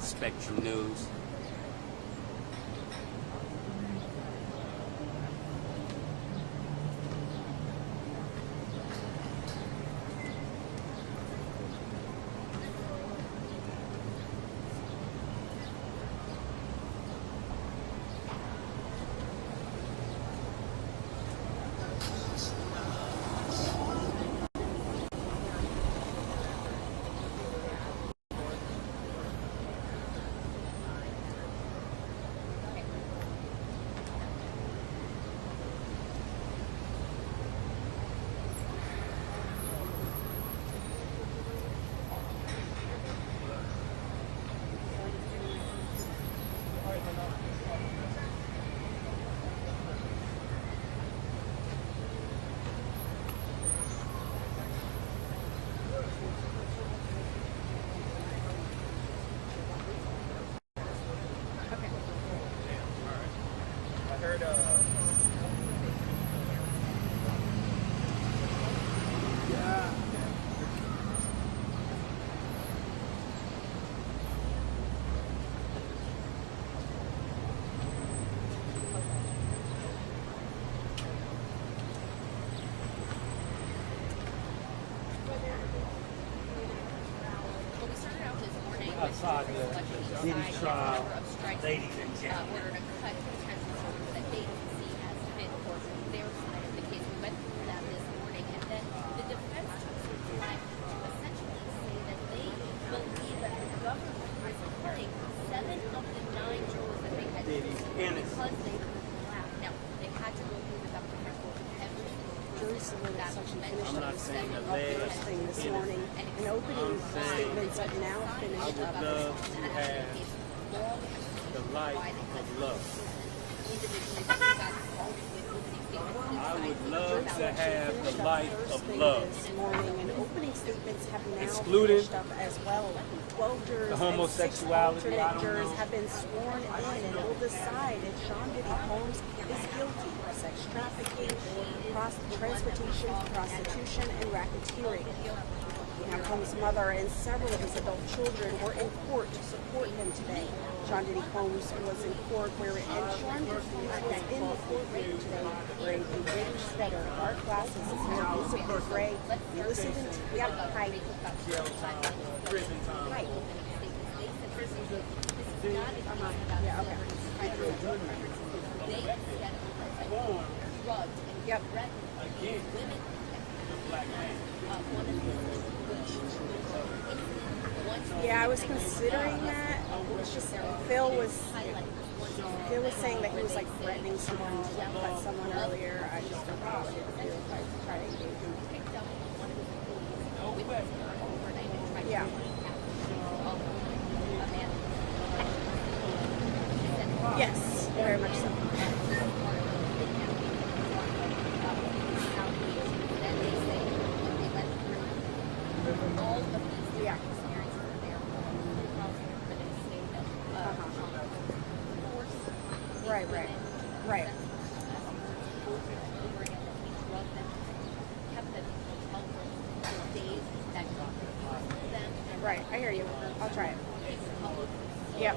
Spectrum News. Diddy trial, ladies and gentlemen. order to cut potential charges that they don't see as fit for their side of the case. We went through that this morning, and then the defense took some time to essentially say that they believe that the government is putting 7 of the 9 jurors that they had Diddy's innocent. because they overlapped. Now, they had to go through the government report with every Jury submitted section finished I'm up not the saying second alleged of thing this morning, and opening I'm saying statements have now I finished would up. love to have the life of love. I would love to have the life of love. This morning, and opening statements have now Excluding finished up as well. 12 jurors the and 6 homosexuality, I alternate don't jurers know. have been sworn in and will decide if Sean Diddy Combs is guilty of sex trafficking, transportation, prostitution, and racketeering. Now, Combs' mother and several of his adult children were in court to support him today. Sean Diddy Combs was in court and Sean Diddy was in the courtroom today wearing a beige sweater, dark glasses, his hair visibly gray. He listened to, hi. Hi. Yeah, okay. Yep. Yeah, I was considering that. It's just Phil was saying that he was like threatening someone to cut someone earlier. I just don't know what to do if I try to engage him. Yeah. Yes, very much so. Yeah. Right. Right, I hear you. I'll try it. Yep.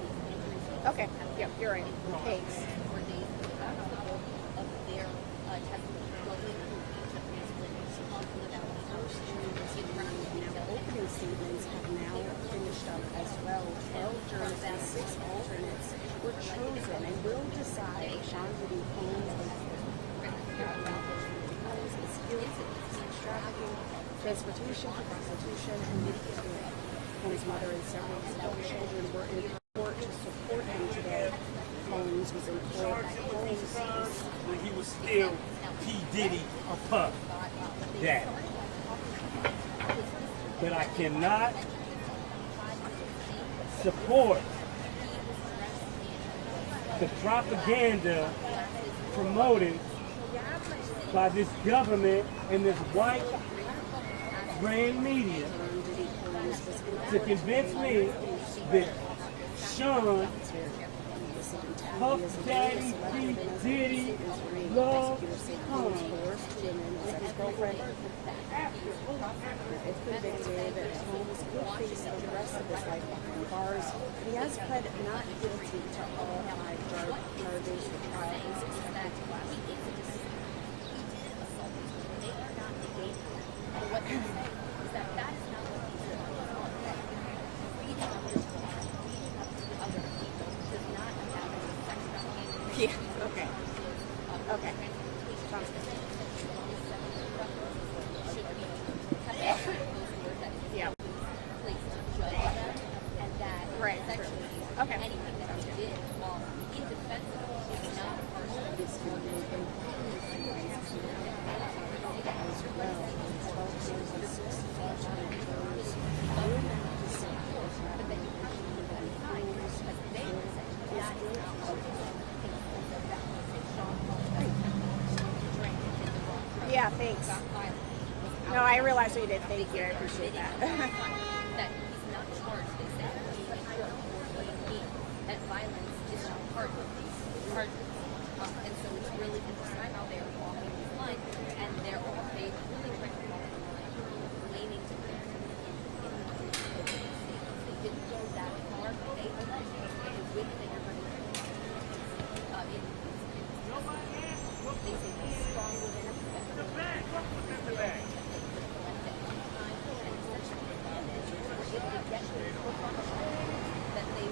Okay. Yep, you're right. Thanks. Opening statements have now finished up as well. 12 jurors and 6 alternates were chosen and will decide if Sean Diddy Combs is guilty of sex trafficking, transportation, prostitution, and racketeering. Combs' mother and several of his adult children were in court to support him today. Combs was in court. When he was still P. Diddy a puff. That. But I cannot support the propaganda promoted by this government and this white brand media to convince me that Sean, Puff Daddy, P. Diddy, love Combs. If convicted, Combs could face the rest of his life behind bars. He has pled not guilty to all 5 charges. The trial is expected to last. What they're saying is that that is not what these are. Reading up to other people does not have any sex trafficking. Yeah, okay. Okay. Sounds good. Yeah. Right. Okay. Anything that he did while indefensible is not part of this Yeah, thanks. No, I realize what you did. Thank you. I appreciate that. That he's not charged. They say that violence is not part of these charges. And so it's really interesting how they're walking this line, and they really trying to walk the line, aiming to clear him they didn't go that far, but they alleged the women that you're going to they say he's stronger than expected. That they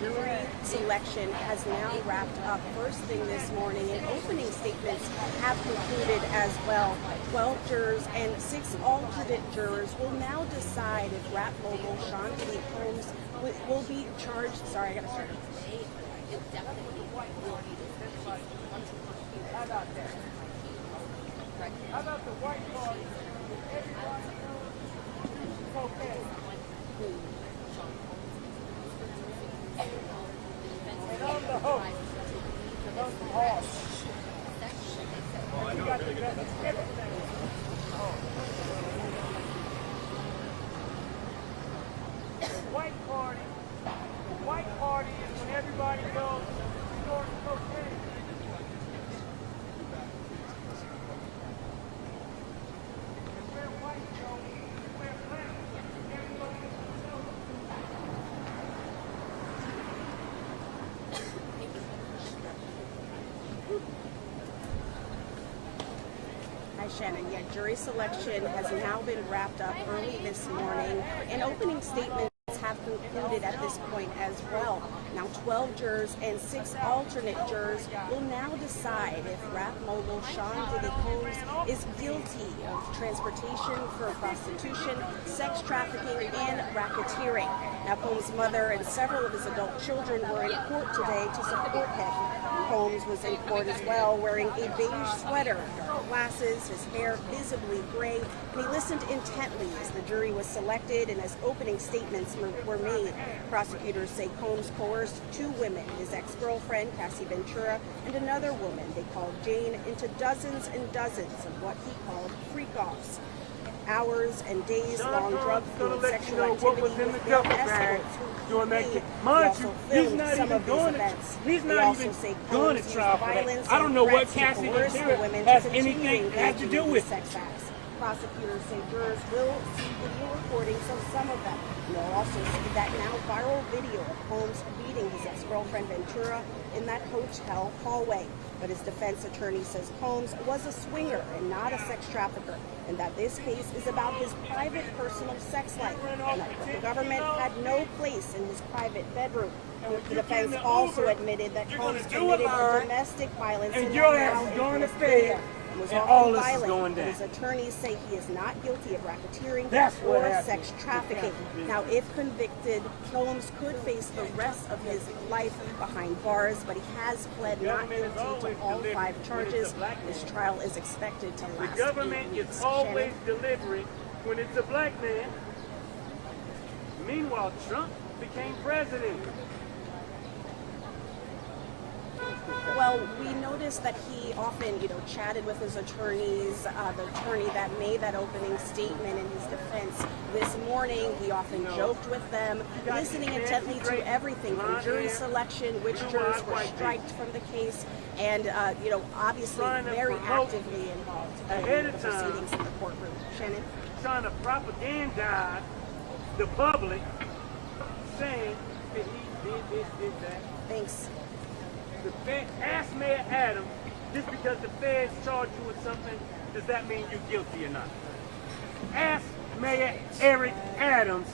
jury selection has now wrapped up first thing this morning, and opening statements have concluded as well. 12 jurors and 6 alternate jurors will now decide if rap mogul Sean Diddy Combs will be charged. Sorry, I gotta start. How about the white party? Everybody knows it's okay. And I'm the host. And I'm the host. You got the best of everything. The white party is when everybody goes snorting cocaine. Hi, Shannon. Yeah, jury selection has now been wrapped up early this morning, and opening statements have concluded at this point as well. Now 12 jurors and 6 alternate jurors will now decide if rap mogul Sean Diddy Combs is guilty of transportation for prostitution, sex trafficking, and racketeering. Now Combs' mother and several of his adult children were in court today to support him. Combs was in court as well, wearing a beige sweater, dark glasses, his hair visibly gray, and he listened intently as the jury was selected and as opening statements were made. Prosecutors say Combs coerced 2 women, his ex-girlfriend, Cassie Ventura, and another woman they called Jane, into dozens and dozens of what he called freak-offs. Hours and days-long drug-fueled sexual activity with male escorts during that case. He Mind also you, he's filmed not some even of these going to events. he's They not also even say going Combs to trial used for that. violence I don't and know what threats to Cassie coerce the Ventura women has to continue anything has to engaging do in with. sex acts. Prosecutors say jurors will see video recordings of some of them. They'll also see that now viral video of Combs beating his ex-girlfriend Ventura in that hotel hallway. But his defense attorney says Combs was a swinger and not a sex trafficker, and that this case is about his private, personal sex life, and that the government had no place in his private bedroom. The defense also admitted that Combs committed domestic violence and in your that ass now is going to infamous bed, video. Was and often all this is violent, going but down. his attorneys say he is not guilty of racketeering That's what or happened. sex trafficking. Now, if convicted, Combs could face the rest of his life behind bars, but he has pled not guilty to all 5 charges. This trial is expected to last The government 8 weeks. is always Shannon? delivering when it's a black man. Meanwhile, Trump became president. Well, we noticed that he often, chatted with his attorneys. The attorney that made that opening statement in his defense this morning, he often joked with them, listening intently to everything from jury selection, which jurors were striked from the case, and, obviously very actively involved in the proceedings in the courtroom. Shannon? Trying to propagandize the public, saying that he did that. Thanks. The Fed, ask Mayor Adams, just because the feds charge you with something, does that mean you're guilty or not? Ask Mayor Eric Adams,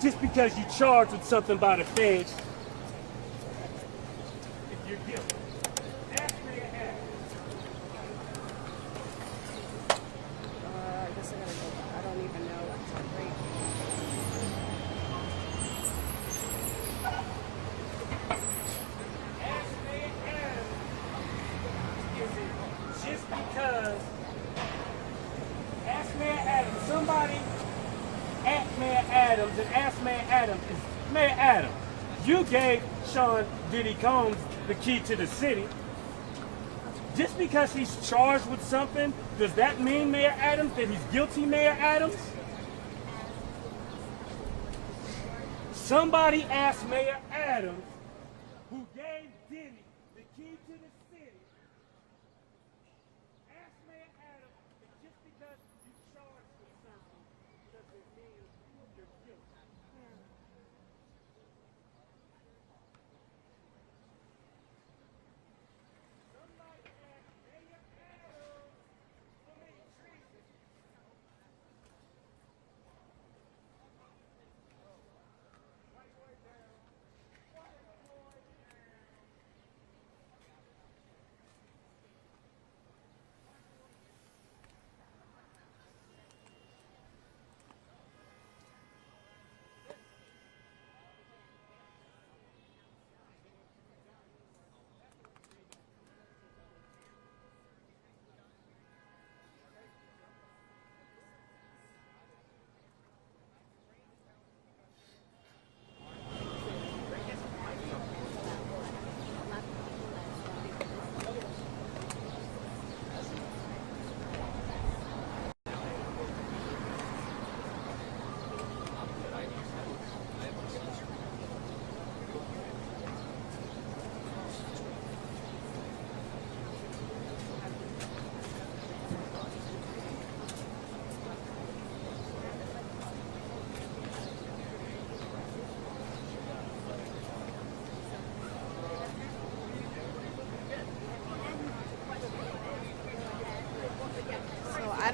just because you're charged with something by the feds, if you're guilty. Ask Mayor Adams. I guess I gotta go. I don't even know. It's not great. Just because, ask Mayor Adams, somebody at Mayor Adams and ask Mayor Adams, Mayor Adams, you gave Sean Diddy Combs the key to the city. Just because he's charged with something, does that mean, Mayor Adams, that he's guilty, Mayor Adams? Somebody asked Mayor Adams, who gave Diddy the key to the city, ask Mayor Adams that just because you charged with something doesn't mean you're guilty. Somebody asked Mayor Adams for me treason. Right way down.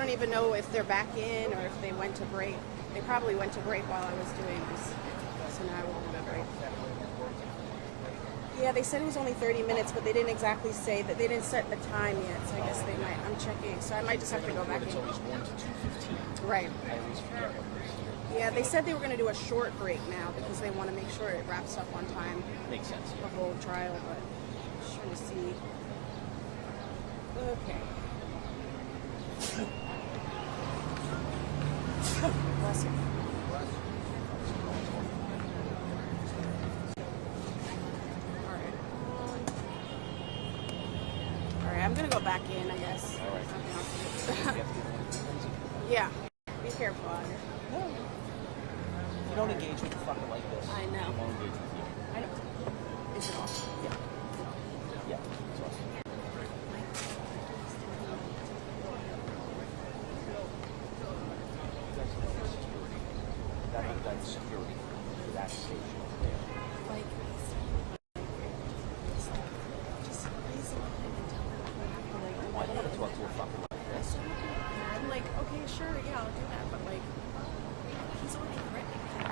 don't even know if they're back in or if they went to break. They probably went to break while I was doing this. So now we'll go to break. Yeah, they said it was only 30 minutes, but they didn't exactly say that. They didn't set the time yet, so I guess they might. I'm checking, so I might just have to go back in. It's always 1 to 2:15. Right. I always forget when we're here. Yeah, they said they were going to do a short break now because they want to make sure it wraps up on time. Makes sense. The whole trial, but just trying to see. Okay. Bless you. All right, I'm gonna go back in, I guess. All right. Yeah. Be careful out here. You don't engage with a fucker like this. I know. I won't engage with you. I know. Is it off? Yeah. Yeah. It's awesome. That's security for that station. Like, just raise it and tell them I have to, like, I don't want to talk to a fucker like this. I'm like, okay, sure, yeah, I'll do that, but like, he's already threatening me.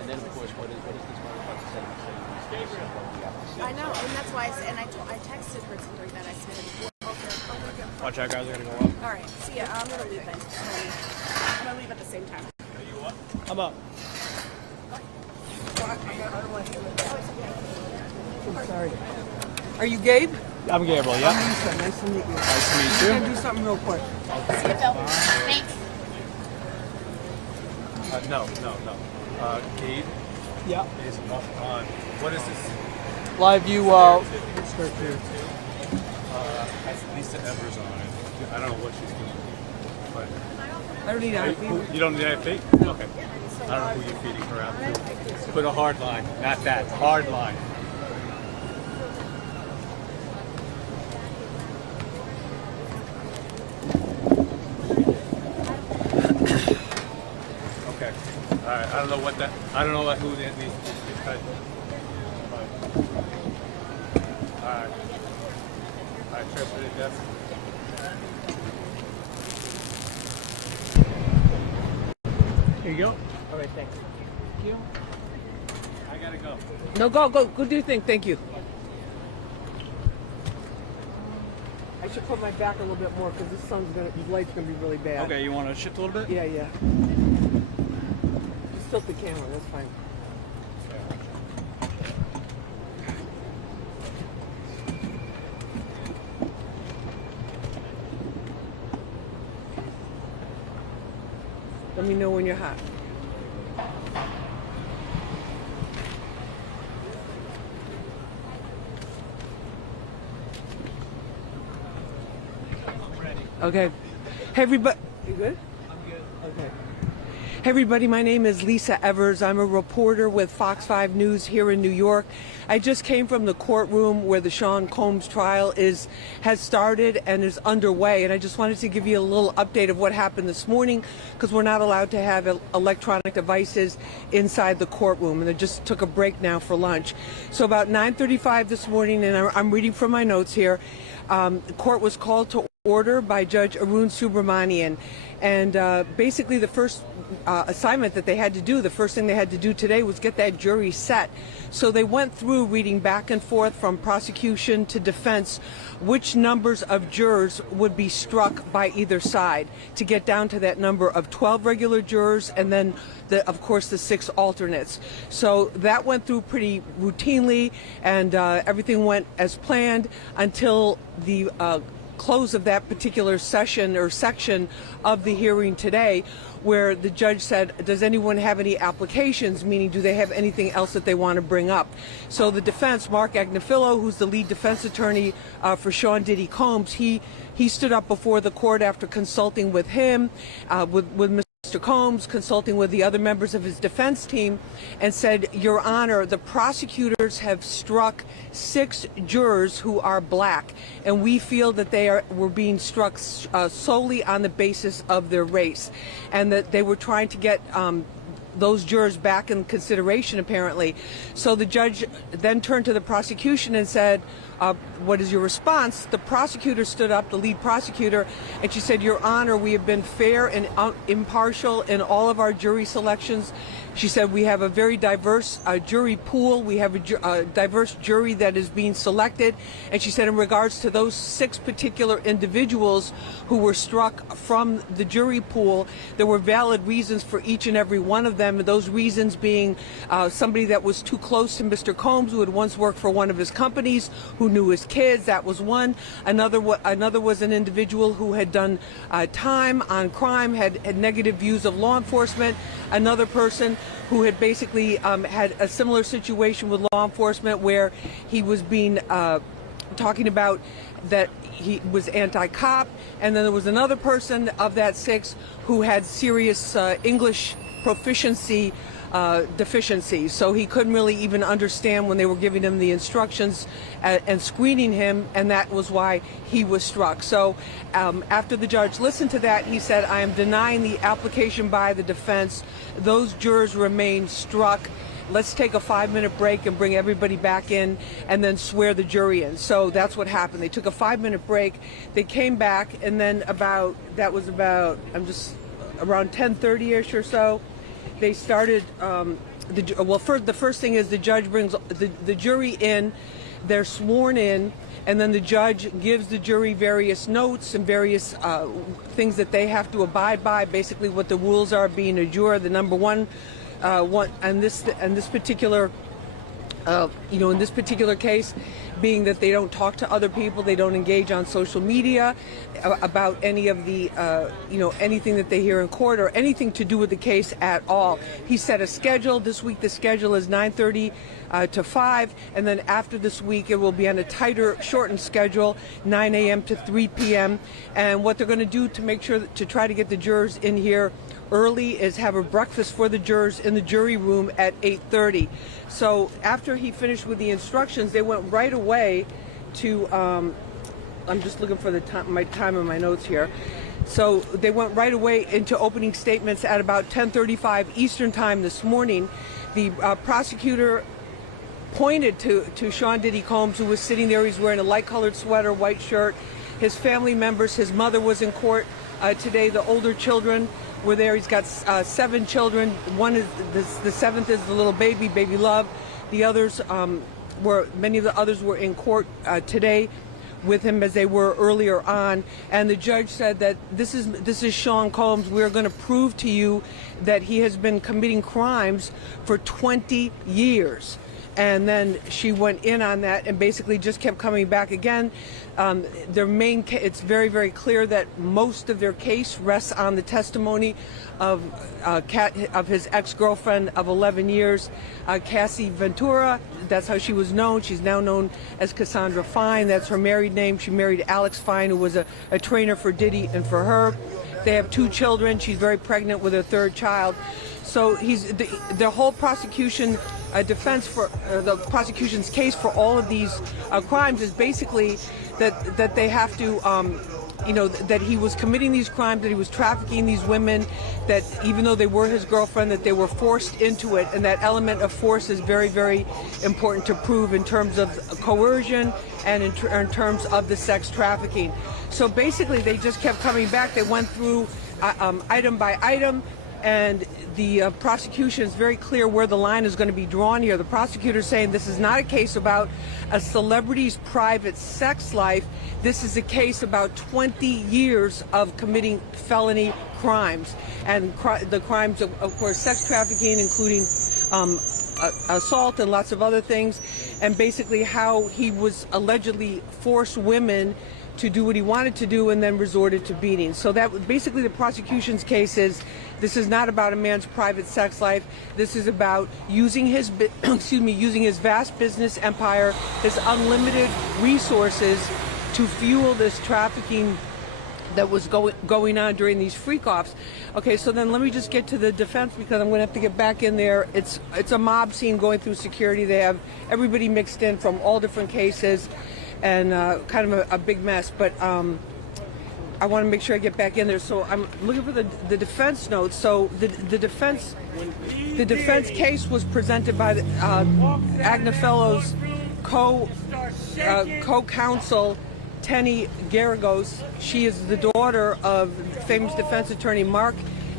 And then, of course, what is this motherfucker saying? Gabriel. I know, and that's why I said, and I texted her something that I said, okay. Watch out, guys. I gotta go up. All right, see ya. I'm gonna leave then. I'm gonna leave at the same time. I'm up. I'm sorry. Are you Gabe? I'm Gabriel, yeah. I'm Lisa. Nice to meet you. Nice to meet you. We're gonna do something real quick. See you, Phil. Thanks. No. Gabe Yeah. is on. What is this? Live view. Start there too. Lisa Evers on it. I don't know what she's doing, but I don't need anything. you don't need anything. Okay. I don't know who you're feeding her out to. Put a hard line, not that hard line. Okay. All right. I don't know what that. I don't know who that needs. All right. I interpreted that. Here you go. All right, thanks. Thank you. I gotta go. No, go do your thing. Thank you. I should put my back a little bit more because this light's gonna be really bad. Okay, you want to shift a little bit? Yeah. Just tilt the camera. That's fine. Let me know when you're hot. Okay. Hey, everybody. You good? I'm good. Okay. Hey, everybody. My name is Lisa Evers. I'm a reporter with Fox 5 News here in New York. I just came from the courtroom where the Sean Combs trial has started and is underway. And I just wanted to give you a little update of what happened this morning because we're not allowed to have electronic devices inside the courtroom. And they just took a break now for lunch. So about 9:35 this morning, and I'm reading from my notes here, the court was called to order by Judge Arun Subramanian. And basically the first assignment that they had to do, the first thing they had to do today was get that jury set. So they went through reading back and forth from prosecution to defense which numbers of jurors would be struck by either side to get down to that number of 12 regular jurors and then, of course, the 6 alternates. So that went through pretty routinely and everything went as planned until the close of that particular session or section of the hearing today, where the judge said, does anyone have any applications, meaning do they have anything else that they want to bring up? So the defense, Mark Agnifilo, who's the lead defense attorney for Sean Diddy Combs, he stood up before the court after consulting with him, with Mr. Combs, consulting with the other members of his defense team, and said, Your Honor, the prosecutors have struck 6 jurors who are black, and we feel that they were being struck solely on the basis of their race, and that they were trying to get those jurors back in consideration, apparently. So the judge then turned to the prosecution and said, what is your response? The prosecutor stood up, the lead prosecutor, and she said, Your Honor, we have been fair and impartial in all of our jury selections. She said, we have a very diverse jury pool. We have a diverse jury that is being selected. And she said, in regards to those 6 particular individuals who were struck from the jury pool, there were valid reasons for each and every one of them. Those reasons being somebody that was too close to Mr. Combs, who had once worked for one of his companies, who knew his kids. That was one. Another was an individual who had done time on crime, had negative views of law enforcement. Another person who had basically had a similar situation with law enforcement, where he was being talking about that he was anti-cop. And then there was another person of that 6 who had serious English proficiency deficiency, so he couldn't really even understand when they were giving him the instructions and screening him, and that was why he was struck. So after the judge listened to that, he said, I am denying the application by the defense. Those jurors remain struck. Let's take a 5-minute break and bring everybody back in and then swear the jury in. So that's what happened. They took a 5-minute break. They came back, and then around 10:30ish or so, they started, the first thing is the judge brings the jury in, they're sworn in, and then the judge gives the jury various notes and various things that they have to abide by, basically what the rules are being a juror. The number one, in this particular case, being that they don't talk to other people, they don't engage on social media about any of the, anything that they hear in court or anything to do with the case at all. He set a schedule. This week the schedule is 9:30 to 5, and then after this week it will be on a tighter, shortened schedule, 9 a.m. to 3 p.m. And what they're going to do to make sure to try to get the jurors in here early is have a breakfast for the jurors in the jury room at 8:30. So after he finished with the instructions, they went right away to, I'm just looking for my time in my notes here. So they went right away into opening statements at about 10:35 Eastern time this morning. The prosecutor pointed to Sean Diddy Combs, who was sitting there. He's wearing a light-colored sweater, white shirt. His family members, his mother was in court today. The older children were there. He's got 7 children. One is the 7th is the little baby Love. The others many of the others were in court today with him, as they were earlier on. And the judge said that this is Sean Combs. We're going to prove to you that he has been committing crimes for 20 years. And then she went in on that and basically just kept coming back again. It's very, very clear that most of their case rests on the testimony of his ex-girlfriend of 11 years, Cassie Ventura. That's how she was known. She's now known as Cassandra Fine. That's her married name. She married Alex Fine, who was a trainer for Diddy and for her. They have 2 children. She's very pregnant with her 3rd child. So the whole prosecution defense for the prosecution's case for all of these crimes is basically that they have to, that he was committing these crimes, that he was trafficking these women, that even though they were his girlfriend, that they were forced into it, and that element of force is very, very important to prove in terms of coercion and in terms of the sex trafficking. So basically, they just kept coming back. They went through item by item. And the prosecution is very clear where the line is going to be drawn here. The prosecutor is saying this is not a case about a celebrity's private sex life. This is a case about 20 years of committing felony crimes. And the crimes, of course, sex trafficking, including assault and lots of other things. And basically how he was allegedly forced women to do what he wanted to do and then resorted to beating. So that basically the prosecution's case is, this is not about a man's private sex life. This is about using his using his vast business empire, his unlimited resources to fuel this trafficking that was going on during these freak-offs. Okay, so then let me just get to the defense, because I'm going to have to get back in there. It's a mob scene going through security. They have everybody mixed in from all different cases, and kind of a big mess. But I want to make sure I get back in there. So I'm looking for the defense notes. So the defense case was presented by Agna Fellows co-counsel Tenny Garagos. She is the daughter of famous defense attorney Mark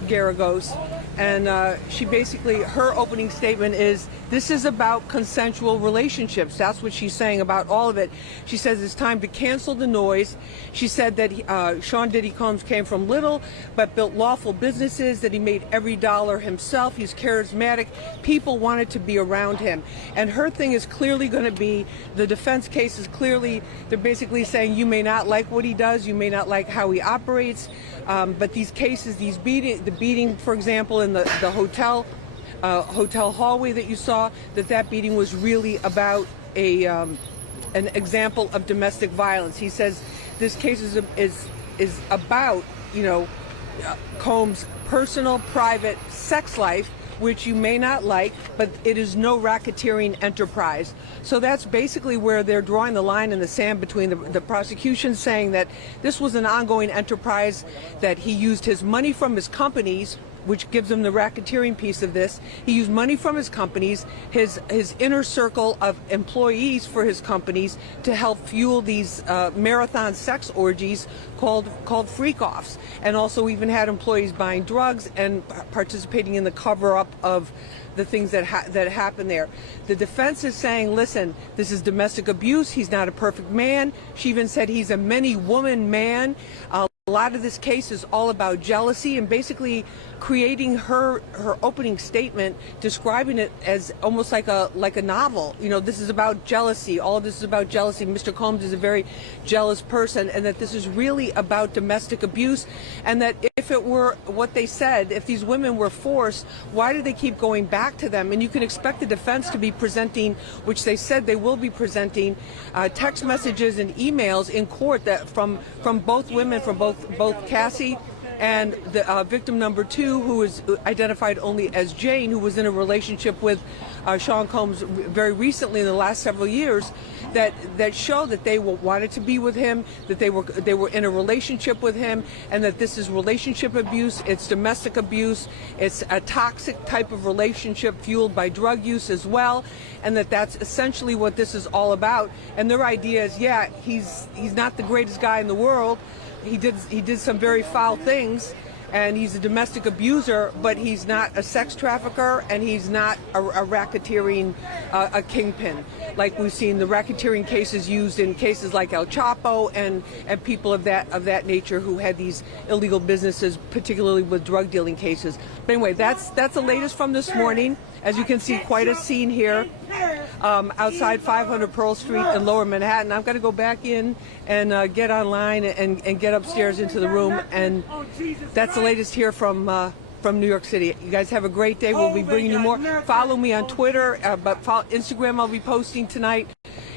Garagos, and she basically, her opening statement is, this is about consensual relationships. That's what she's saying about all of it. She says it's time to cancel the noise. She said that Sean Diddy Combs came from little but built lawful businesses, that he made every dollar himself. He's charismatic. People wanted to be around him. And her thing is clearly going to be, the defense case is clearly, they're basically saying you may not like what he does, you may not like how he operates, but these cases, the beating, for example, in the hotel hallway that you saw, that beating was really about an example of domestic violence. He says this case is about, Combs' personal, private sex life, which you may not like, but it is no racketeering enterprise. So that's basically where they're drawing the line in the sand between the prosecution saying that this was an ongoing enterprise, that he used his money from his companies, which gives him the racketeering piece of this. He used money from his companies, his inner circle of employees for his companies, to help fuel these marathon sex orgies called freak-offs, and also even had employees buying drugs and participating in the cover-up of the things that happened there. The defense is saying, listen, this is domestic abuse. He's not a perfect man. She even said he's a many-woman man. A lot of this case is all about jealousy, and basically creating her opening statement, describing it as almost like a novel. This is about jealousy. All of this is about jealousy. Mr. Combs is a very jealous person, and that this is really about domestic abuse, and that if it were what they said, if these women were forced, why do they keep going back to them? And you can expect the defense to be presenting, which they said they will be presenting, text messages and emails in court that from both women, from both Cassie and the victim number 2, who is identified only as Jane, who was in a relationship with Sean Combs very recently in the last several years, that show that they wanted to be with him, that they were in a relationship with him, and that this is relationship abuse, it's domestic abuse, it's a toxic type of relationship fueled by drug use as well, and that's essentially what this is all about. And their idea is, yeah, he's not the greatest guy in the world. He did some very foul things, and he's a domestic abuser, but he's not a sex trafficker, and he's not a racketeering, a kingpin, like we've seen the racketeering cases used in cases like El Chapo and people of that nature who had these illegal businesses, particularly with drug dealing cases. But anyway, that's the latest from this morning. As you can see, quite a scene here outside 500 Pearl Street in Lower Manhattan. I've got to go back in and get online and get upstairs into the room, and that's the latest here from New York City. You guys have a great day. We'll be bringing you more. Follow me on Twitter, but Instagram I'll be posting tonight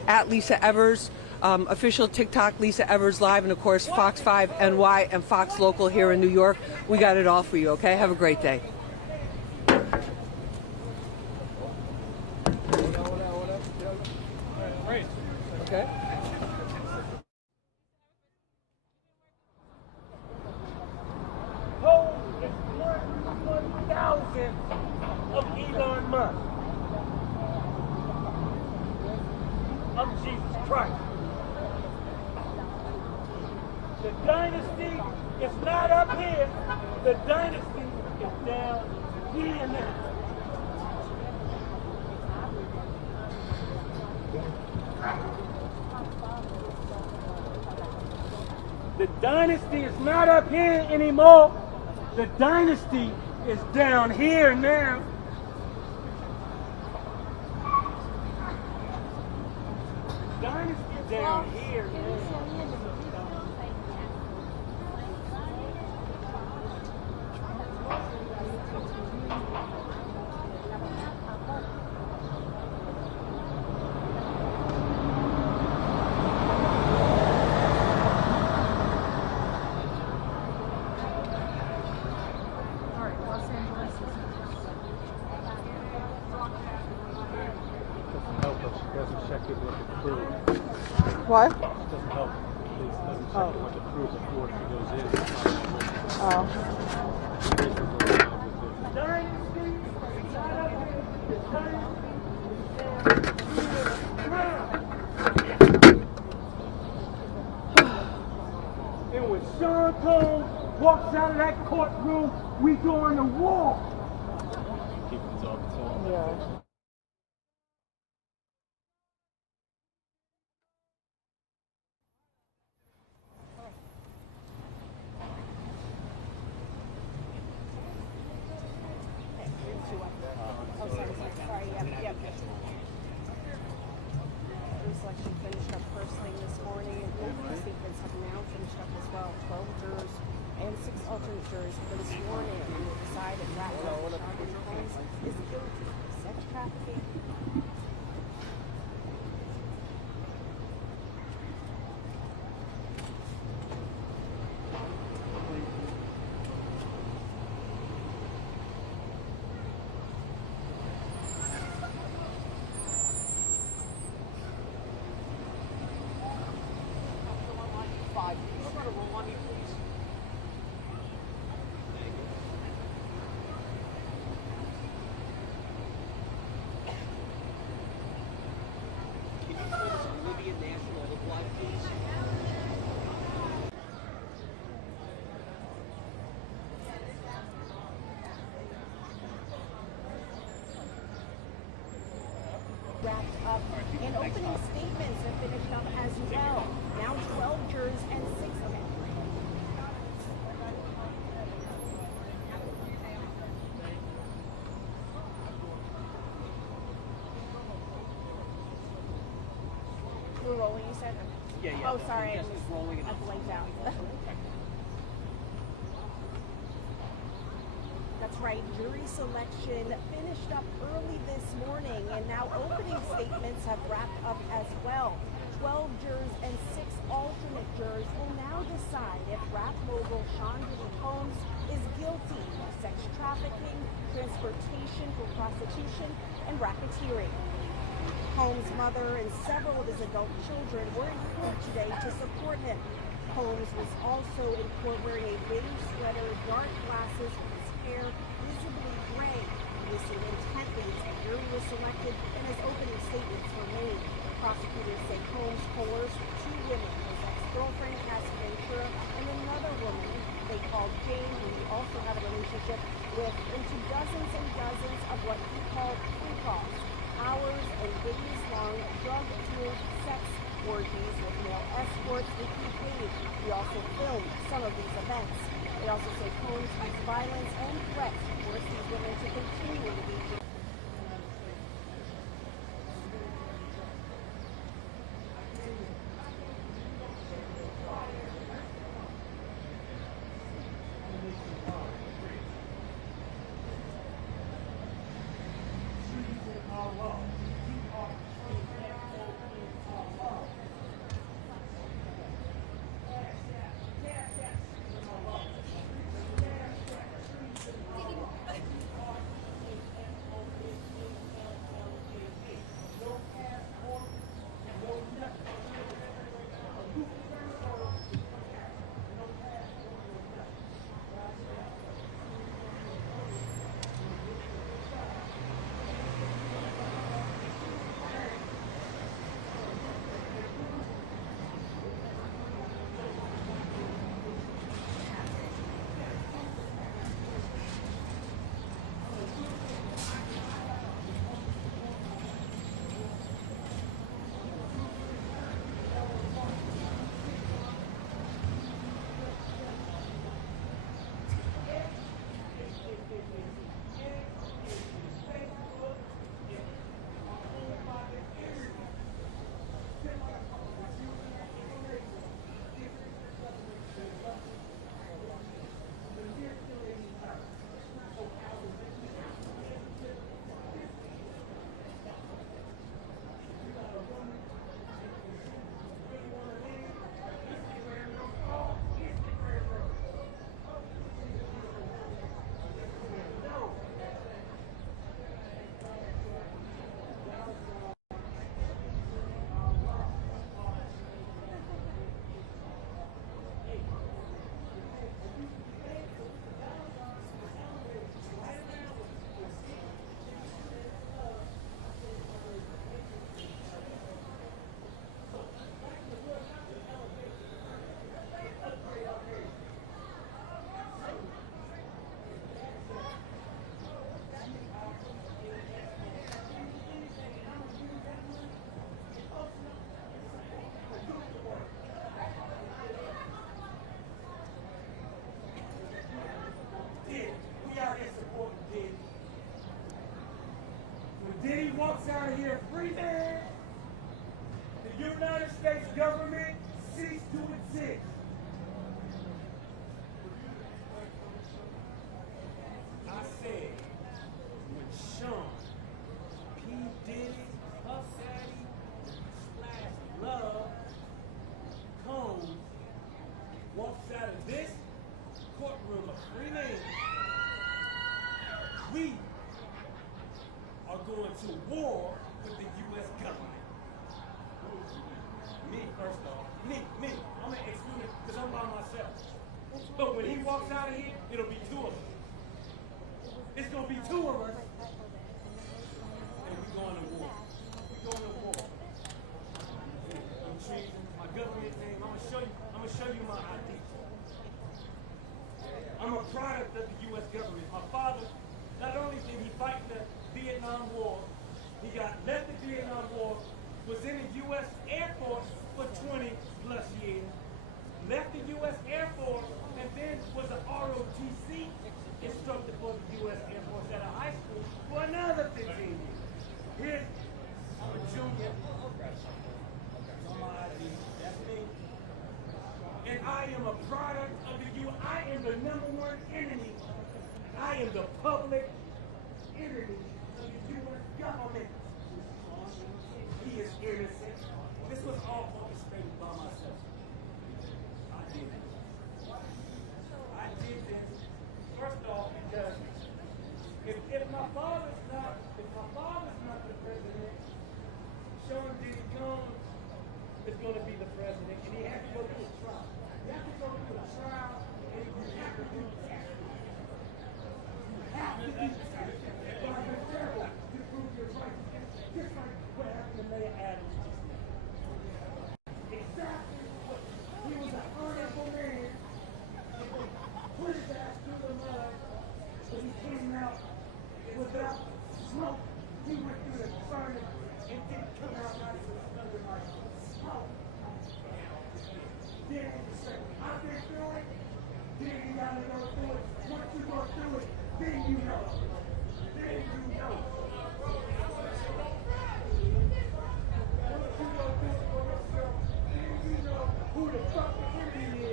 at Lisa Evers. Official TikTok, Lisa Evers Live, and of course Fox 5 NY and Fox Local here in New York. We got it all for you, okay? Have a great day. Okay. Hold is 1/1000 of Elon Musk. I'm Jesus Christ. The dynasty is not up here. The dynasty is down here now. The dynasty is not up here anymore. The dynasty is down here now. Dynasty down here now. What? It doesn't help. It doesn't check what the proof before she goes in. Dynasty, outside of that courtroom, we doing the war. Yeah. Oh, sorry, yep. Selection finished up first thing this morning, and opening statements have now finished up as well. 12 jurors and 6 alternate jurors for this morning will decide if that Holmes is guilty of sex trafficking. Wrapped up, and opening statements have finished up as well. Now 12 jurors and 6 of them. We're rolling, you said? Yeah. Oh, sorry, Yes, it's rolling. I blanked out. That's right, jury selection finished up early this morning, and now opening statements have wrapped up as well. 12 jurors and 6 alternate jurors will now decide if rap mogul Sean Diddy Combs is guilty of sex trafficking, transportation for prostitution, and racketeering. Combs' mother and several of his adult children were in court today to support him. Combs was also in court wearing a beige sweater, dark glasses, with his hair visibly gray. He listened intently as the jury was selected and as opening statements were made. Prosecutors say Combs coerced 2 women, his ex-girlfriend, Cassie Ventura, and another woman they called Jane, who he also had a relationship with, into dozens and dozens of what he called free calls. Hours and days-long drug-fueled sex orgies with male escorts that he paid. He also filmed some of these events. They also say Combs used violence and threats to force these women to continue to be. walks out of here free man, the United States government ceased to exist. I said, when Sean, P. Diddy, Puff Daddy, / Love, Combs walks out of this courtroom a free man, we are going to war with the U.S. government. Me, first off. Me. I'm going to exclude it because I'm by myself. But when he walks out of here, it'll be two of us. It's going to be two of us. And we're going to war. We're going to war. I'm treating my government name. I'm going to show you my ID. I'm a product of the U.S. government. My father, not only did he fight the Vietnam War, he got left the Vietnam War, was in the U.S. Air Force for 20 plus years, left the U.S. Air Force, and then was an ROTC instructor for the U.S. Air Force at a high school for another 15 years. Here, I'm a junior. On my ID, that's me. And I am a product of the U.S. I am the #1 enemy. I am the public enemy of the U.S. government. He is innocent. This was all orchestrated by myself. I did it. I did this first off because if my father's not the president, Sean Diddy Combs is going to be the president, and he has to go through a trial. You have to go through a trial, and you have to do testing. You have to do testing. But I've been careful to prove your right. Just like what happened to Mayor Adams just now. Exactly what he was an honorable man. And they put his ass through the mud, but he came out without smoke. He went through the furnace and didn't come out nice under my smoke. Then he said, I've been through it. Then you gotta go through it. Once you go through it, then you know. Then you know. Who the fuck the enemy is?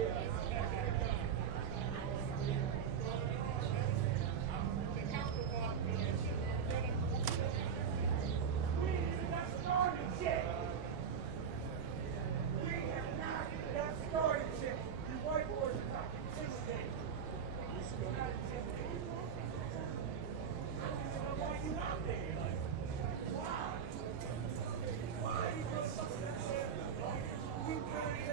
We ain't got started yet. We have not got started yet. The white boys are not intimidated. We're not intimidated. I don't even know why you out there. Like, why? Why are you going to fuck that shit? You really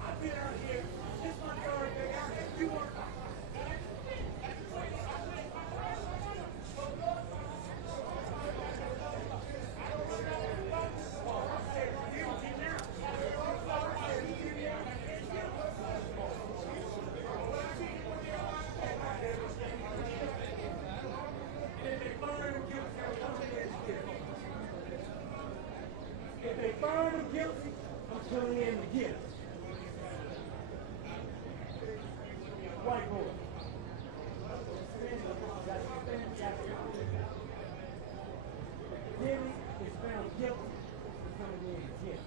I've been out here. This is my third day out here. You want if they find him guilty, I'm coming in to get him. White boy. Diddy is found guilty for coming in to get him.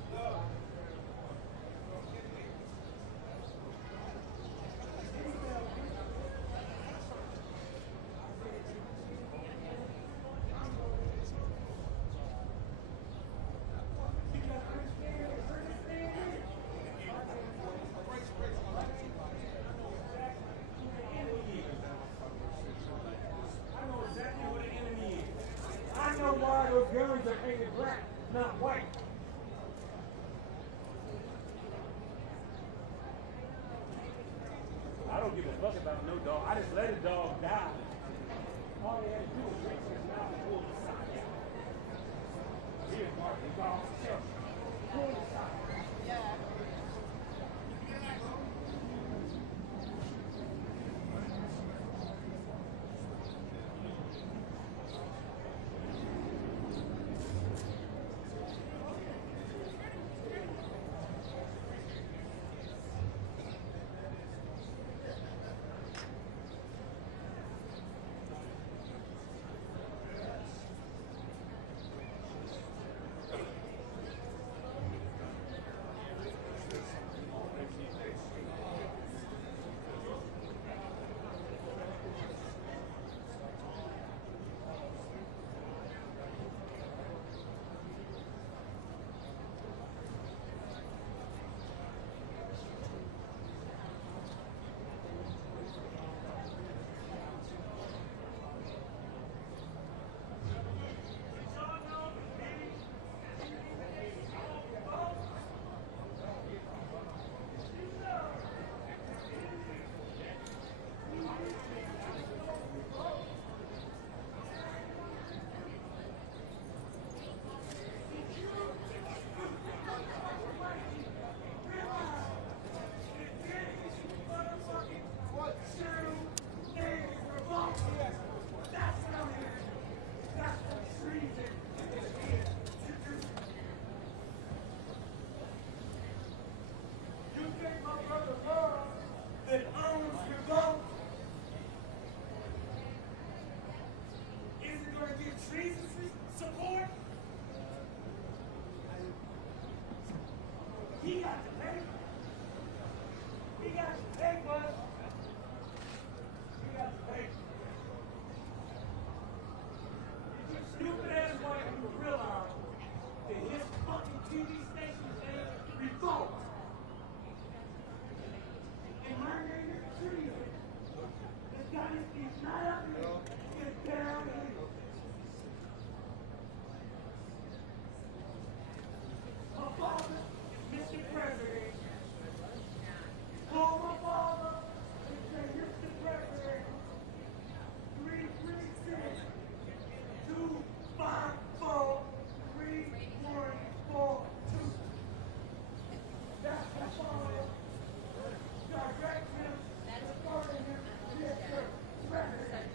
Why those guns are painted black, not white. I don't give a fuck about no dog. I just let a dog die. All they had to do was reach his mouth and pull the side out. Here's Mark, the dog. Pull the side. Yeah. treason support? He got the paper. He got the paper. He got the paper. Did your stupid ass white people realize that his fucking TV station is revolt? And my name is treason. This guy is not up here. It's down here. My father, Mr. President. Call my father and say, Mr. President, 336 254 3142. That's my father. Direct him. That's him. Yes, sir. President.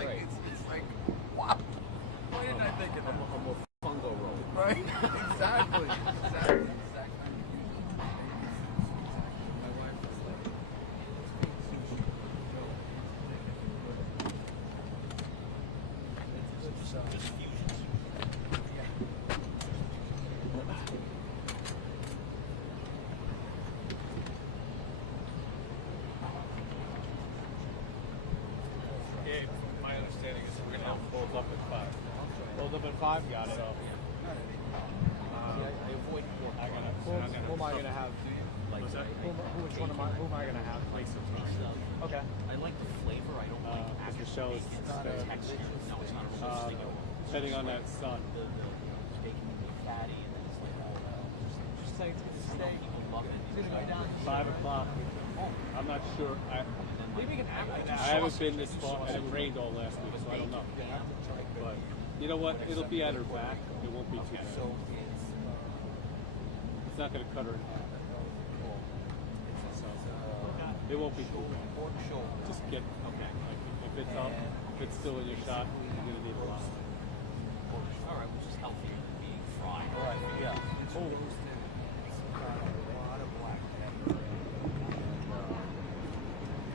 like Right. it's like wow. Why didn't I think of that? A more fungo roll. Right? Exactly. Exactly. My wife was like, Just fusions. Yeah, my understanding is we're gonna have both up at 5. Both up at 5, got it. So, I avoid pork. I'm gonna. Who am I gonna have? Like, Who am I gonna have? Make some pizza. Okay. I like the flavor. I don't like Because the show is the texture. No, it's not a roast thing at all. depending on that sun. The steak can be fatty and then it's like Just say it's gonna stay. people love it. It's gonna go down. 5 o'clock. I'm not sure. Maybe you can have it. I haven't been this far, and it rained all last week, so I don't know. But you know what? It'll be at her back. It won't be too bad. It's not going to cut her in half. So it won't be too bad. Just get okay. Like, if it's up, if it's still in your shot, you're going to need a lot. All right, which is healthier than being fried. Right. Yeah. Oh.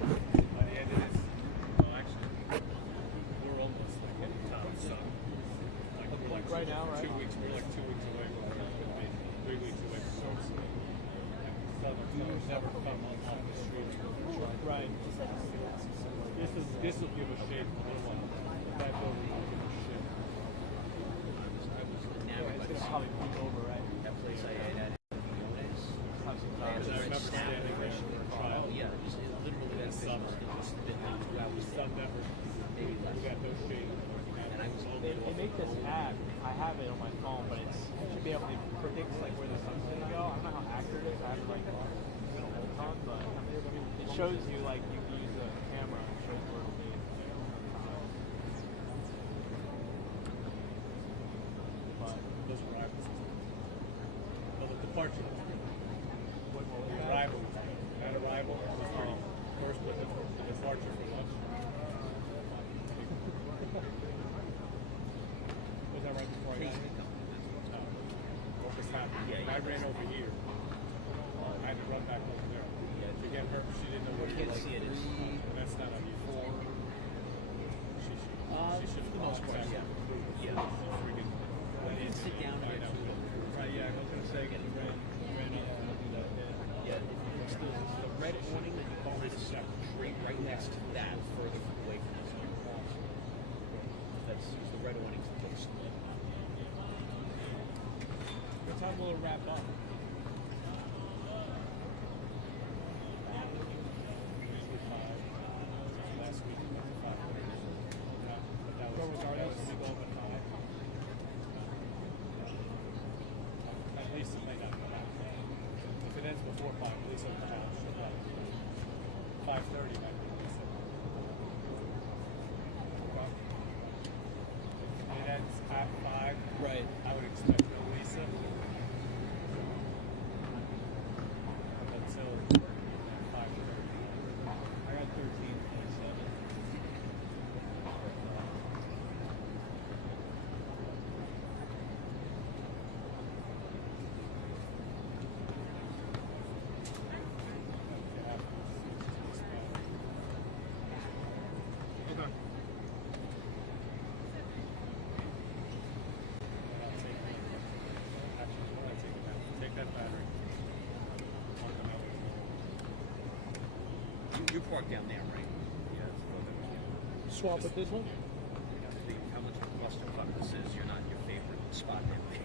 By the end of this, well, actually, we're almost like at the top of the sun. Like, we're like Right now, right? 2 weeks. We're like 2 weeks away. We're going to be 3 weeks away from source. Southern never come off the streets. Right. This will give a shade for a little while. That building will give a shit. It's gonna probably peak over, right? That place I ate at I remember standing there for a trial. yeah, it was literally In summer. the Some never. We got no shade. and I was They make this app. I have it on my phone, but it should be able to predict like where the sun's gonna go. I don't know how accurate it is. I have it like a whole ton, but it shows you like you can use a camera and shows where it'll be. But those arrivals. Well, the departure. The arrival. That arrival was pretty. First, but the departure for lunch. Was that right before I got here? No. What was happening? Yeah, I ran over here. I had to run back over there. To get her, she didn't know where to You go. can see it is. And that's not unusual. She should for the most part, yeah. Yeah. Freaking went in. Sit down and get food. Right, yeah, I was going to say, ran up and do that. Yeah, it's the red warning that you call it is right next to that, further away from this one. That's the red warning for the split. What time will it wrap up? Usually 5. Last week it went to 5. But that was regardless, we go up at 5. At least it may not come out. If it ends before 5, at least it'll come out. 5:30 might be at least. If it ends at 5, Right. I would expect no Lisa until 5:30. I got 13.7. Okay. Take that battery. You park down there, right? Yeah. Swap with this one? How much of a clusterfuck this is? You're not your favorite spot down there.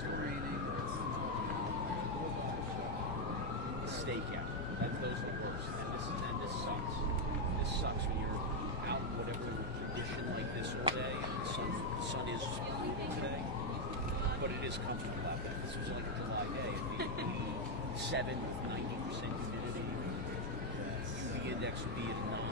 still raining. It's stakeout. Those are the worst. And this sucks. This sucks when you're out in whatever condition like this all day, and the sun is brutal today. But it is comfortable out there. This was like a July day. It'd be 87 with 90% humidity. UV index would be at 9.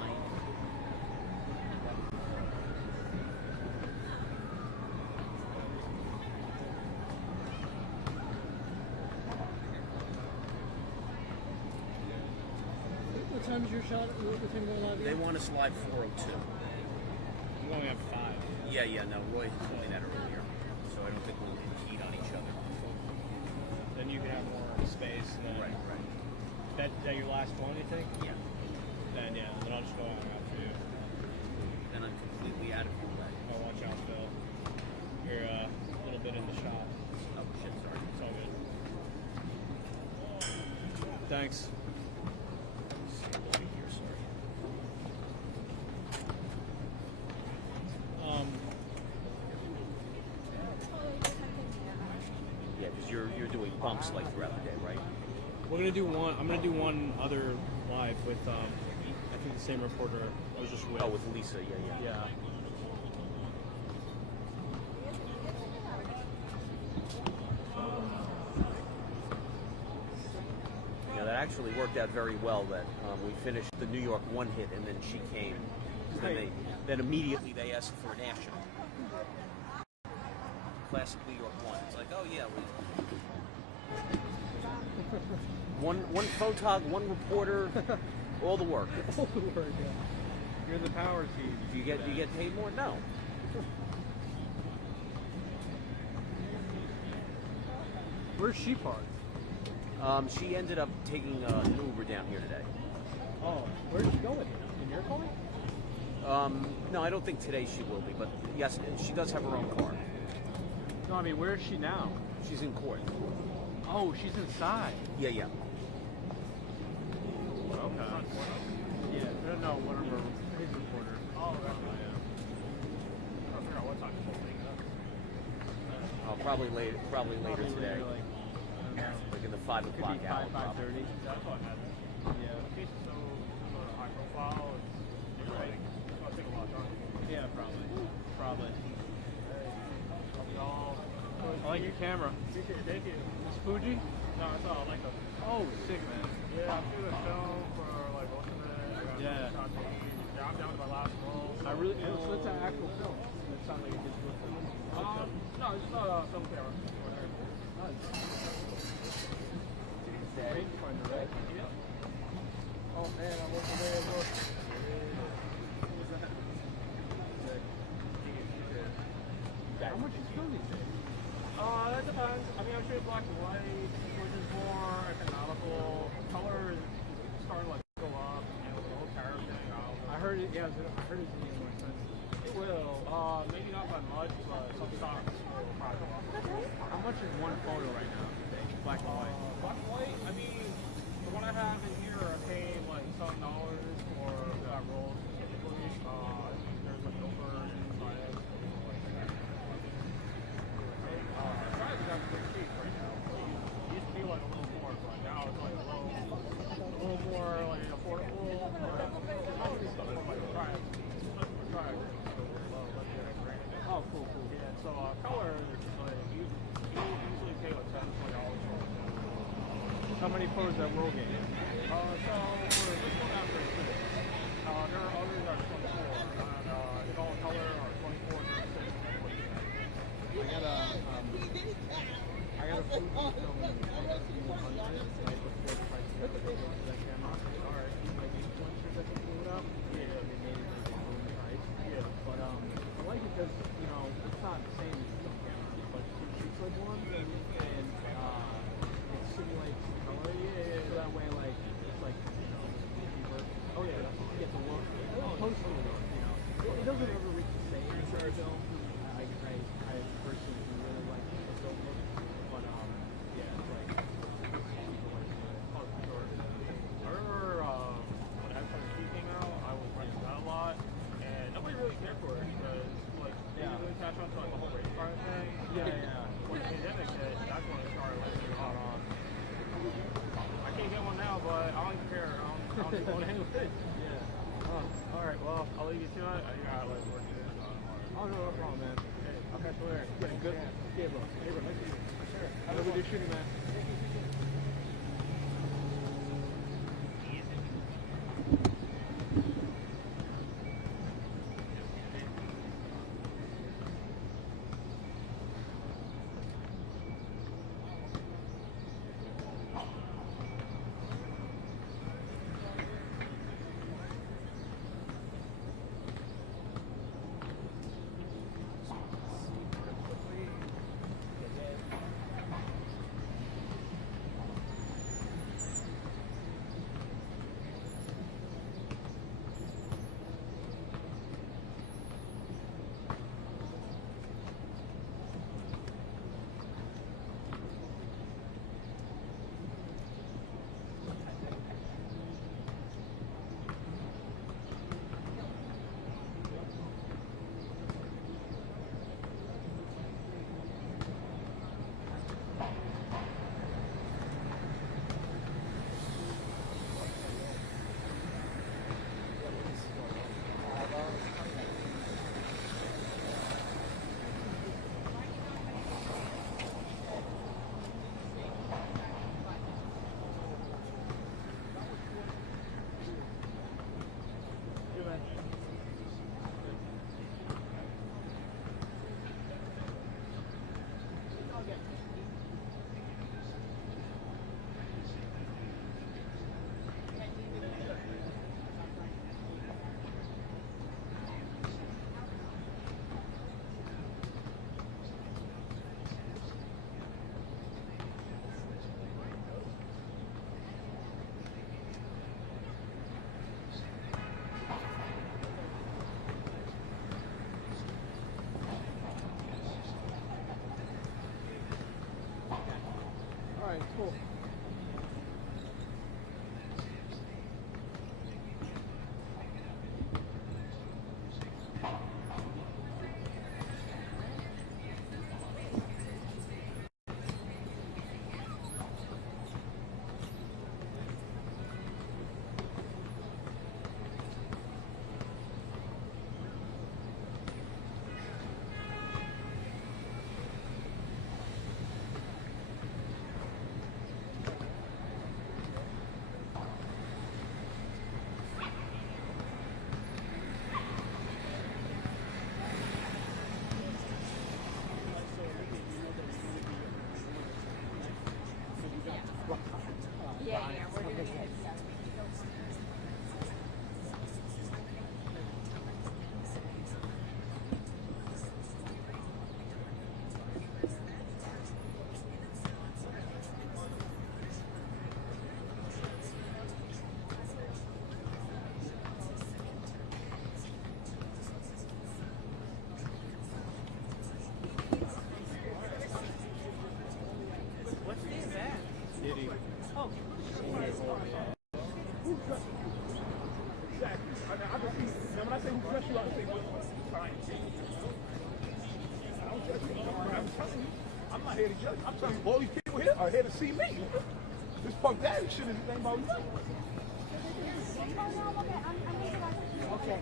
What time is your shot? What time going live? They want us live 4:02. You only have 5. Yeah, no, Roy told me that earlier. So I don't think we'll compete on each other. Then you can have more space. And then Right. That your last one, you think? Yeah. Then I'll just go out after you. Then I'm completely out of your way. Oh, watch out, Phil. You're a little bit in the shot. Oh, shit, sorry. It's all good. Thanks. Yeah, because you're doing bumps like throughout the day, right? We're gonna do one. I'm gonna do one other live with I think the same reporter I was just with. Oh, with Lisa. Yeah. Yeah, that actually worked out very well. That we finished the New York one hit, and then she came. Then immediately they asked for an national. Classic New York one. It's like, oh yeah, one photog, one reporter, all the work. All the work. Yeah. You're the power team. Do you get paid more? No. Where's she parked? She ended up taking an Uber down here today. Oh, where's she going? In your car? No, I don't think today she will be, but yes, she does have her own car. No, I mean, where is she now? She's in court. Oh, she's inside. Yeah. Okay. Yeah, no, one of her his reporter. Oh, okay. Yeah. I forgot what time she's holding up. Oh, probably later today. Like in the 5 o'clock hour. 5:30. That's what happened. Yeah. The case is so high profile. It's right. It'll take a lot of time. Yeah, probably. I like your camera. Thank you. It's Fuji? No, it's all like a. Oh, sick, man. Yeah, I'm doing a film for like Ultimate. Yeah. I'm down to my last role. So so it's an actual film. It sounds like a digital film. No, it's just a film camera. Nice. Right? Yeah. Oh man, I'm over there. Look. How much is film these days? That depends. I mean, I'm shooting black and white, which is more economical. Color is starting to like go up, and with the whole tariff thing. I heard it. Yeah, I heard it's getting more expensive. It will. Maybe not by much, but some stocks will probably go up. How much is one photo right now? Black and white. Black and white. I mean, the one I have in here, I paid like $7 for that roll specifically. There's like no version by it. Price is pretty cheap right now. It used to be like a little more, but now it's like a little more like affordable. Oh, cool. Yeah, so color, like you usually pay like $10, $20 for it. How many photos that roll game? So for this one after 2. There are others that are 24, and in all color are 24, 36. I got a food film in the 100 right before the price of that camera. Alright, like influencers that can blow it up. Yeah, they made it like they blew the price. Yeah, but I like it because it's not the same as the camera, but it shoots like one, and it simulates color. Yeah. So that way, like it's like oh yeah, you get the look. Post the look, It doesn't ever reach the same as our film. I personally really like the film look, but yeah, it's like You're shooting, man. All right, cool. What's this at? Diddy. Oh. Who dressed you? Exactly. I can see. Now when I say who dressed you, I can say what time. I don't judge you. I'm telling you. I'm not here to judge. I'm telling you, all these people here are here to see me. This punk daddy shit is anything about nothing. Okay.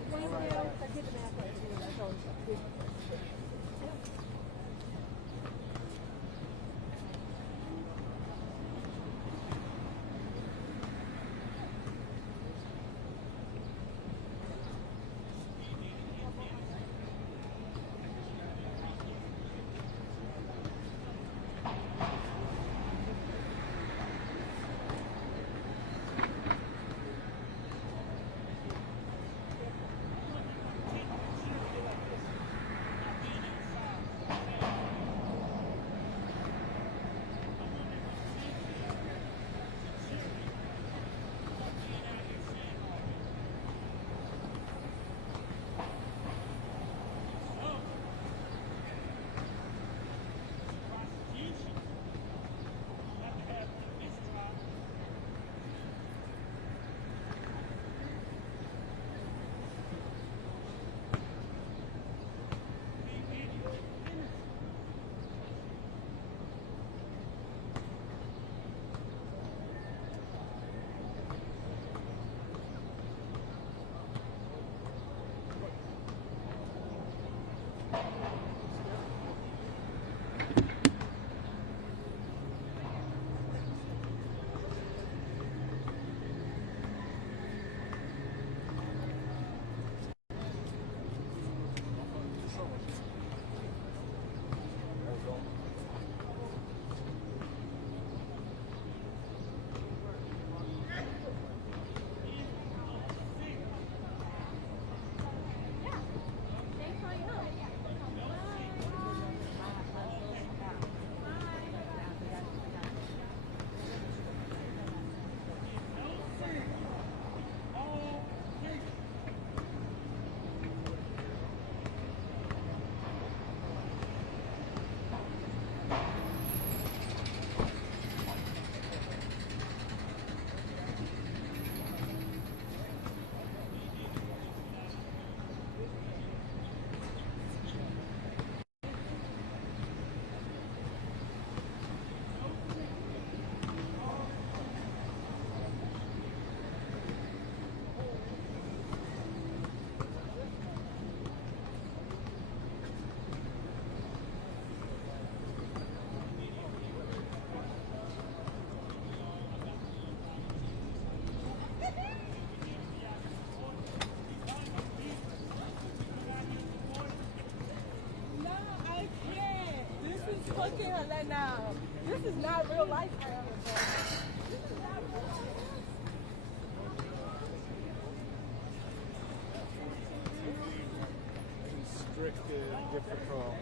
here and then this is not real life right here, bro. This is not real life. Constricted, difficult.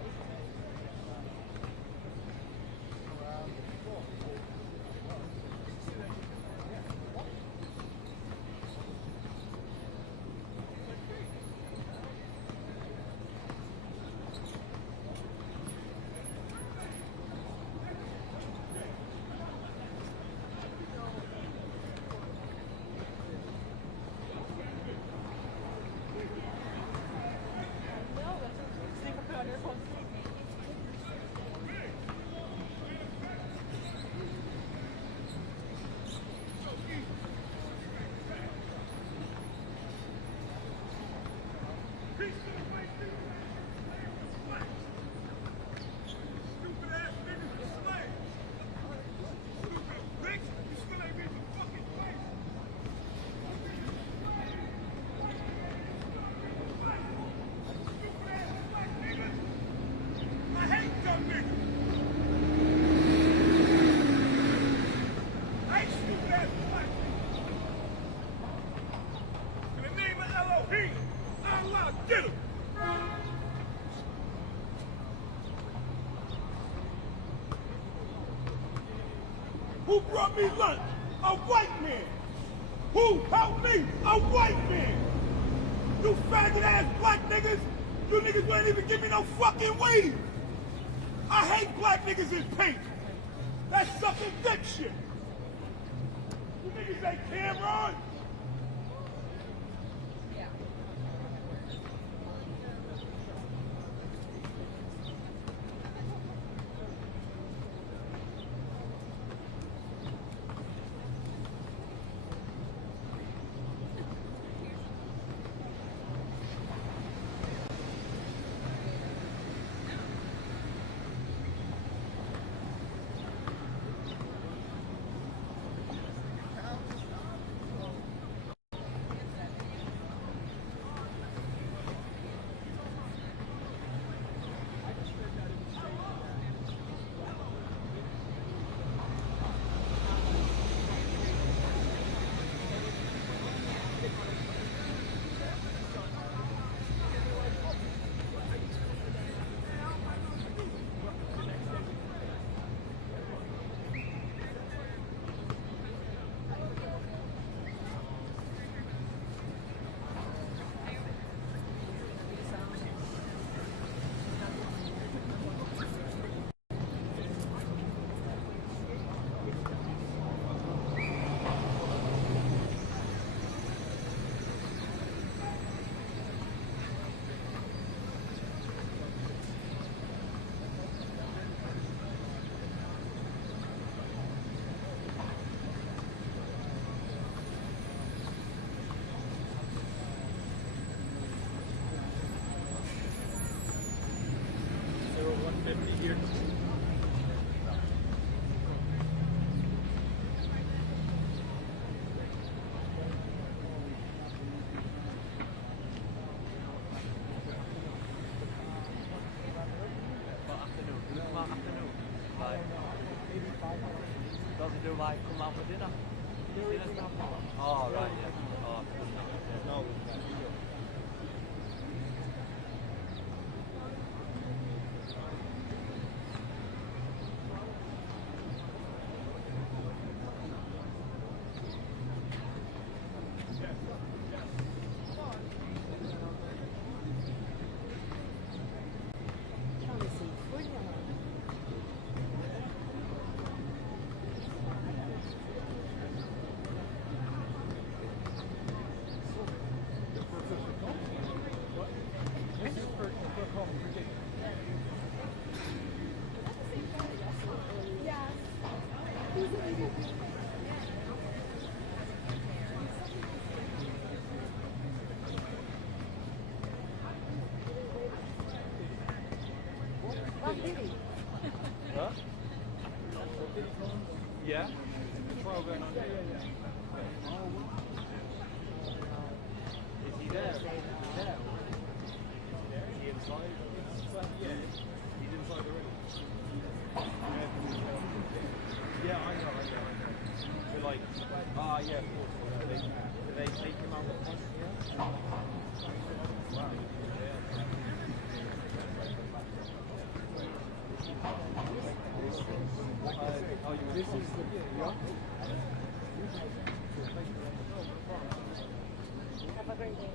Who brought me lunch? A white man. Who helped me? A white man. You faggot ass black niggas, you niggas wouldn't even give me no fucking weed. I hate black niggas in pink. That's sucking dick shit. You niggas ain't Cameron. Doesn't do like come out for dinner? Dinner stuff? Oh, right, yeah. Oh, no. Huh? Yeah? Trial going on. Is he there? Is he inside? Yeah. He's inside already. Yeah, I know. They're like, yeah, cool. They came out with one, yeah? Wow. This is the, yeah? Have a great day.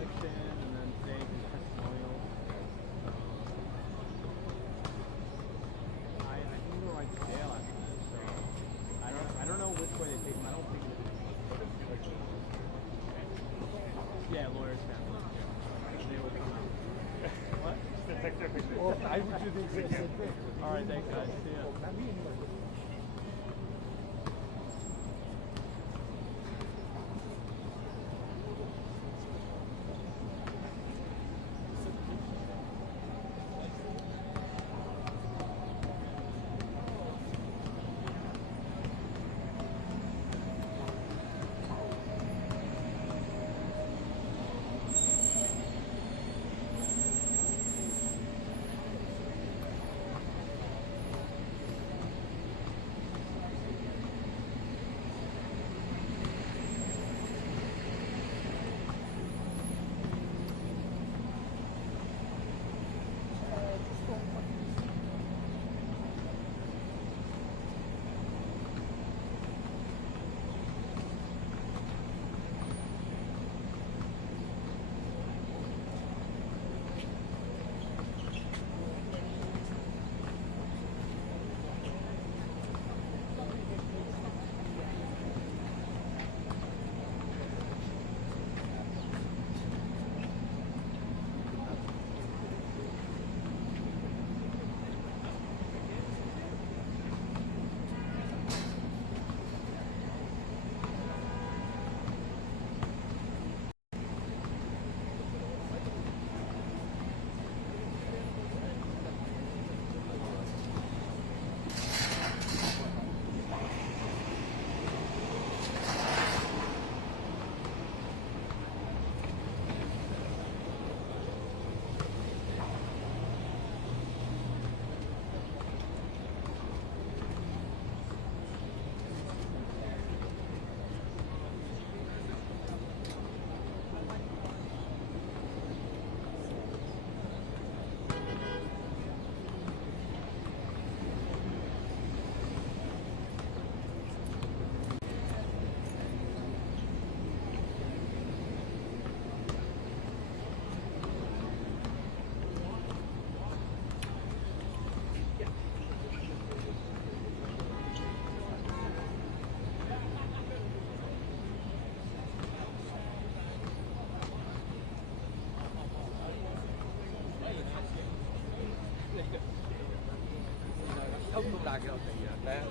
election, and then today is testimonial. I think we're going to jail after this, so I don't know which way they take him. I don't think it's yeah, lawyers family. They would come out. What? Well, I would do the exact same thing. All right, thanks guys. See ya. không đạt được thì bé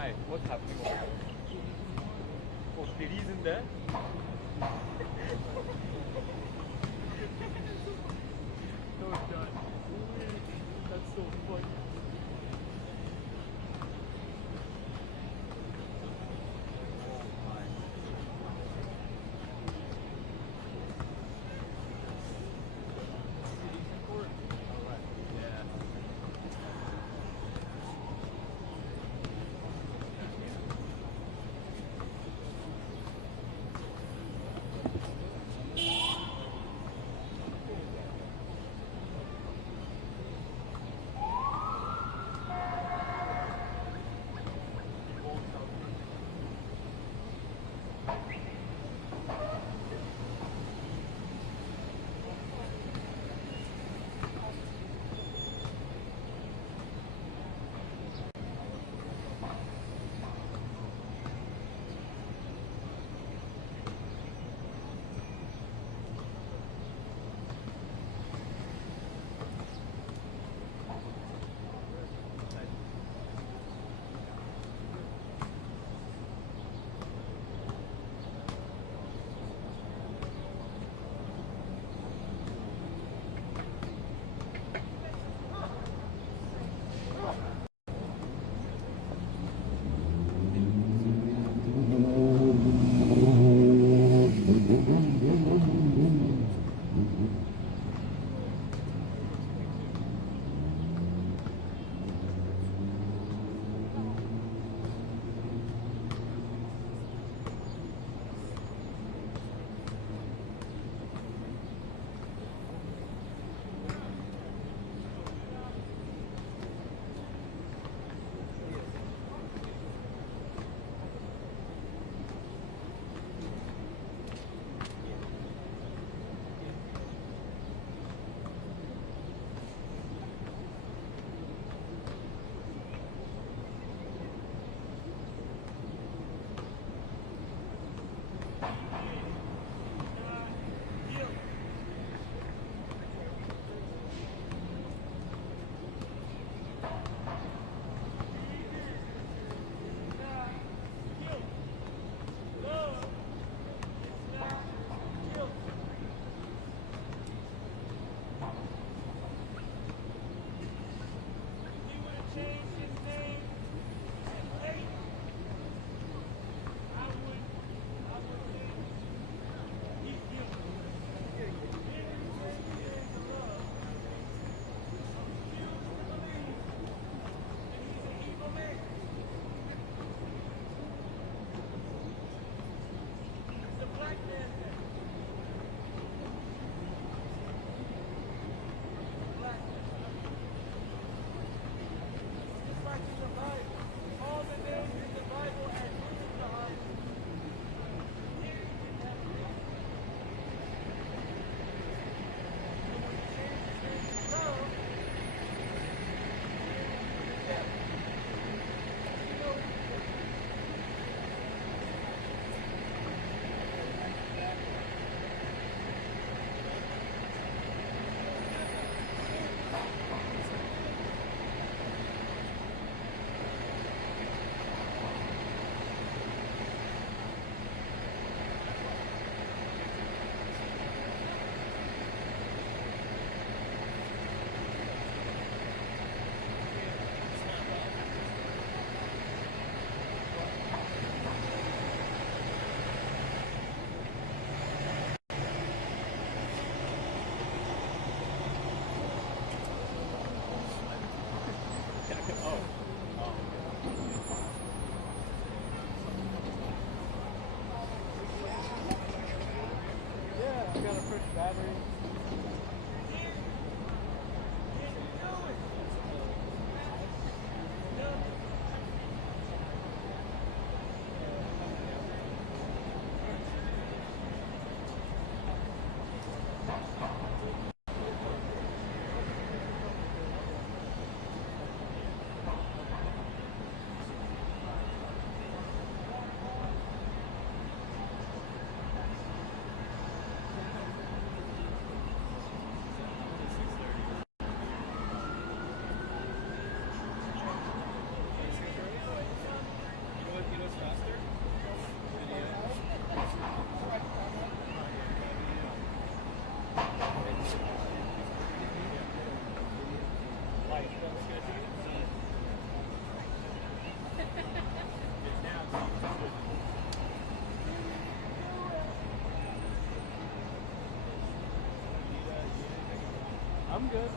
Hi, what's happening over there? Oh, Diddy's in there? No, God. That's so funny. Yeah, I got a fresh battery. I'm good.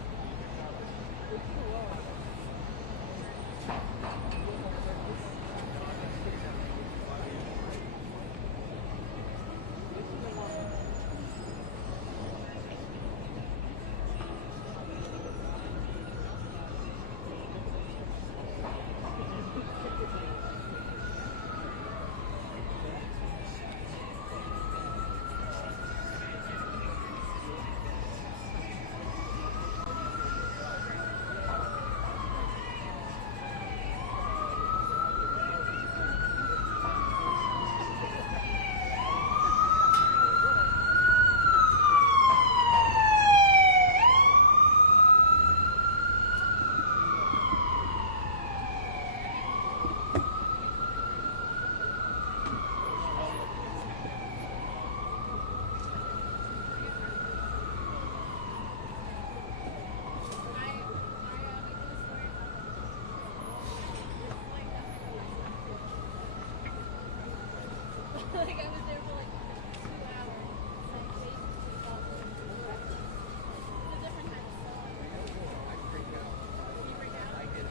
Like I was there for like 2 hours. Like basically all the way to the rest. It's a different kind of stuff. You freak out? I did.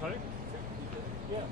Sorry? Yeah.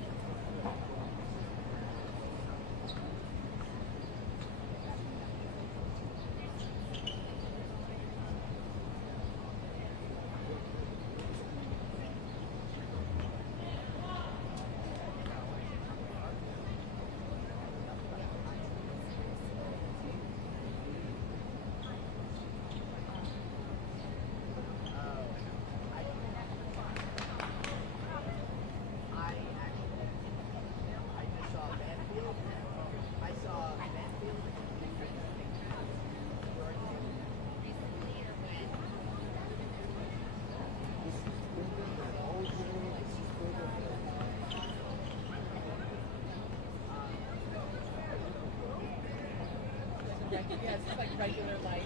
Yeah, it's just like regular life.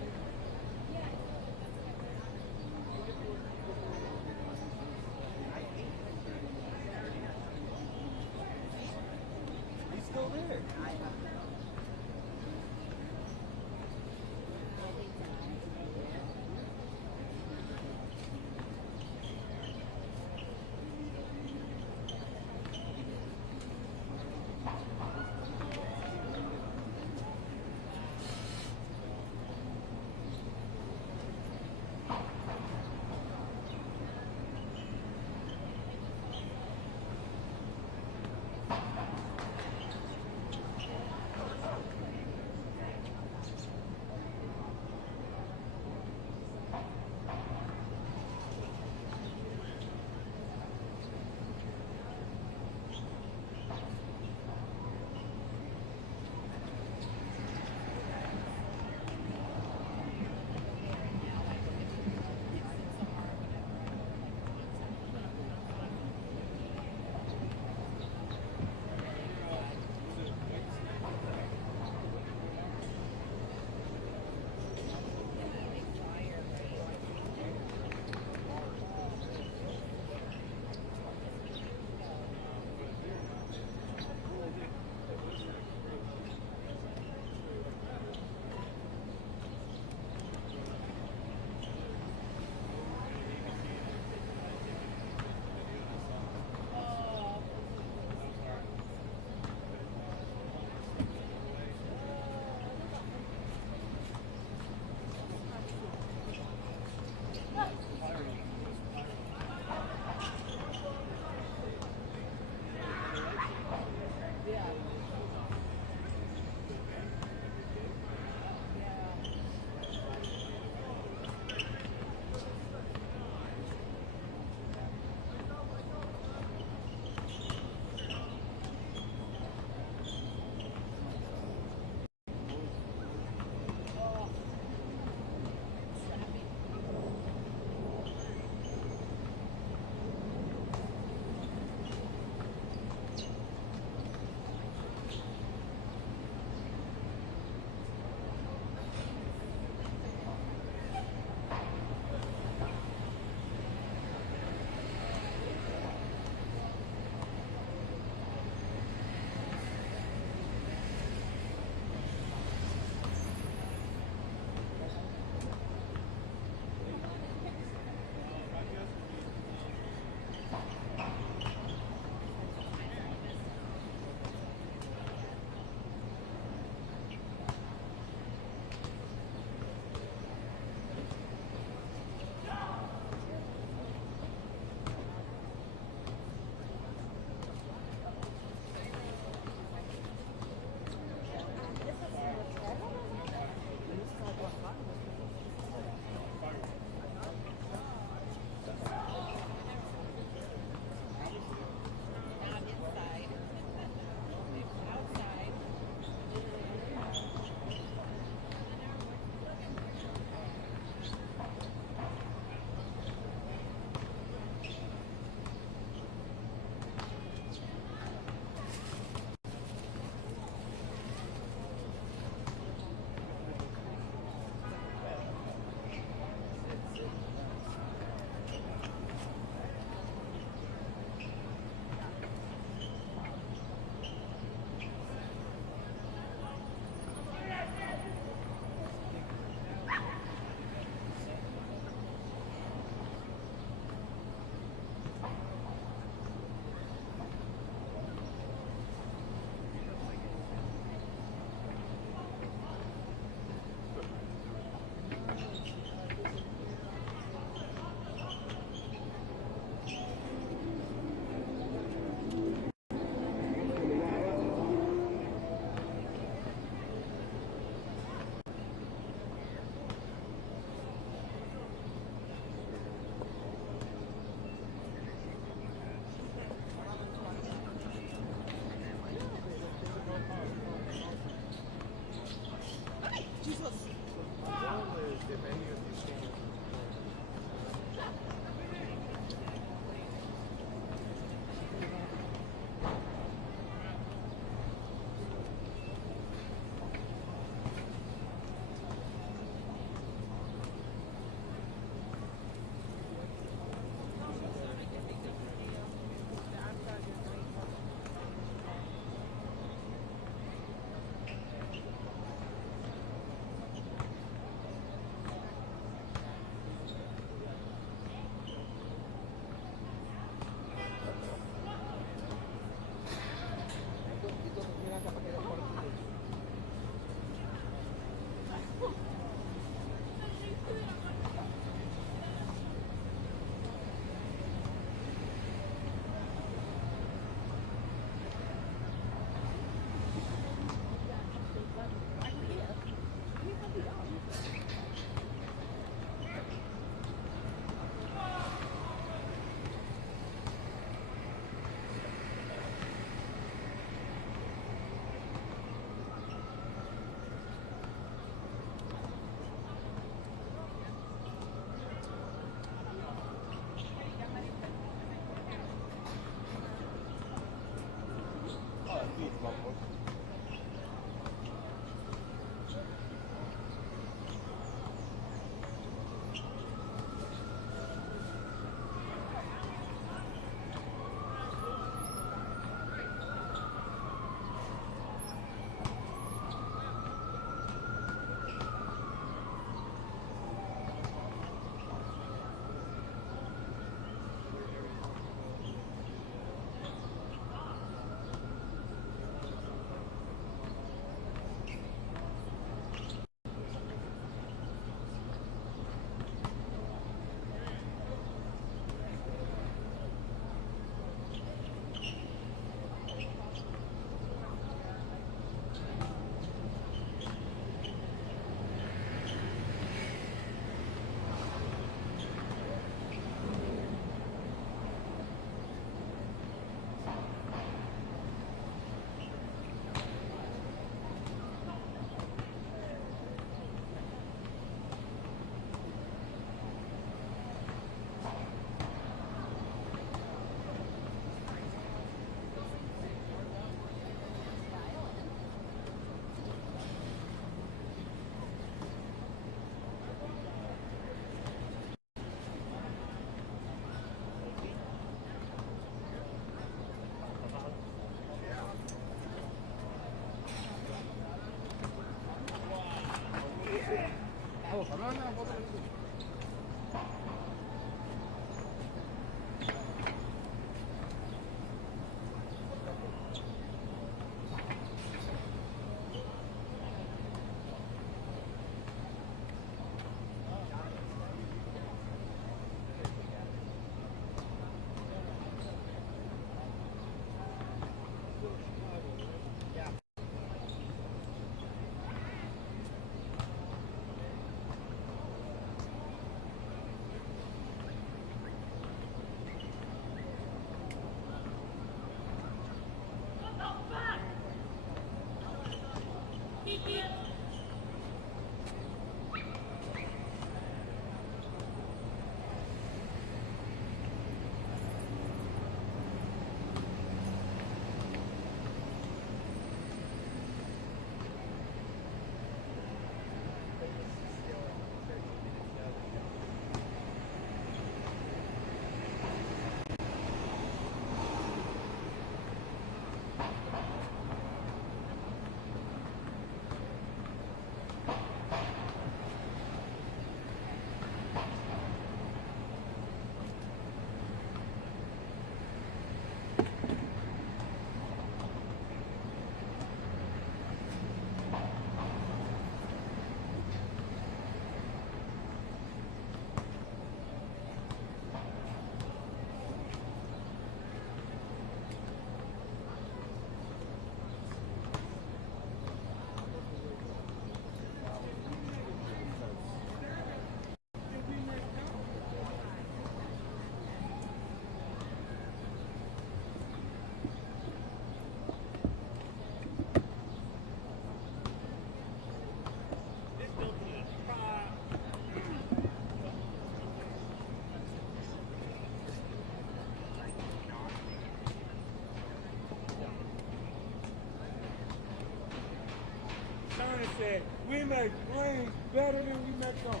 Said, we make planes better than we make them.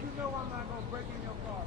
You know I'm not gonna break in your car.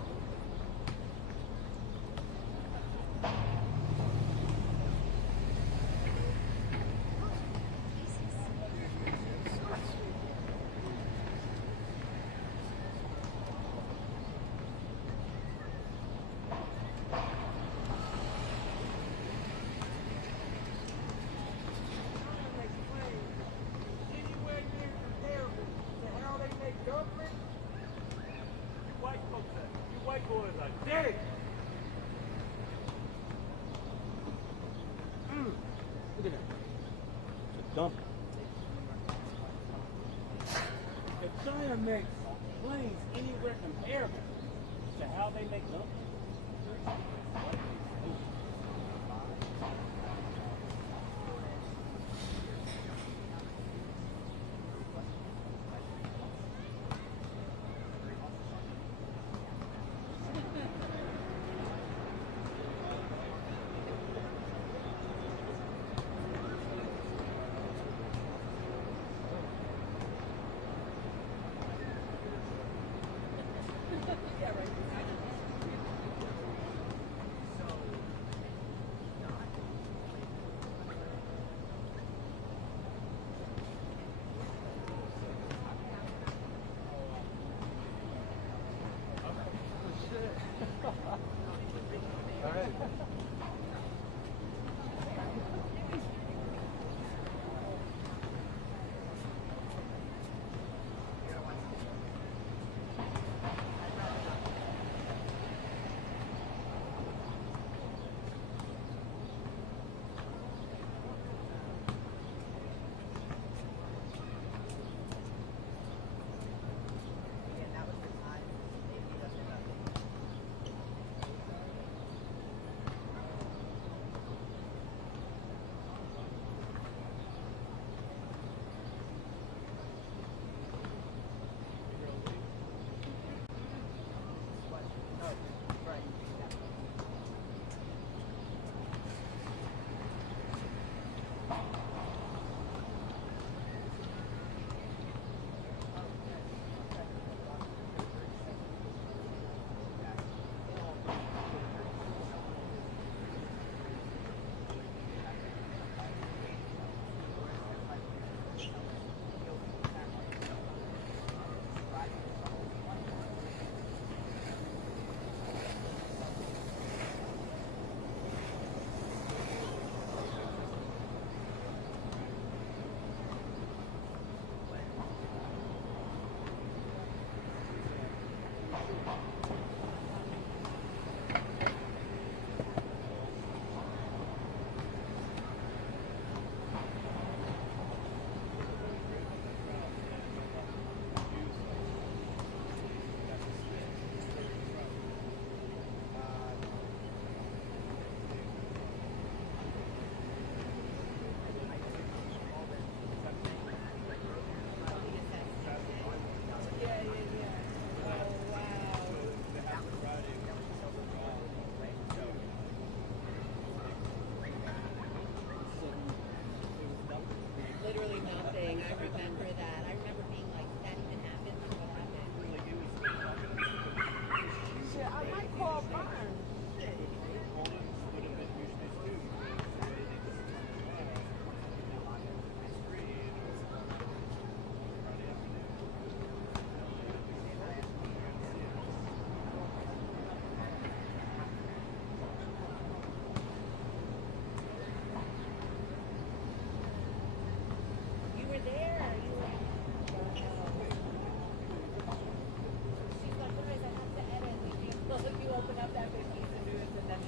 If China makes planes anywhere comparable to how they make dumplings, nothing. I remember that. I remember being like, that even happened? What happened? Shit, I might call Vern. You were there. You were. She's like, guys, I have to edit. You open up that big piece of news and then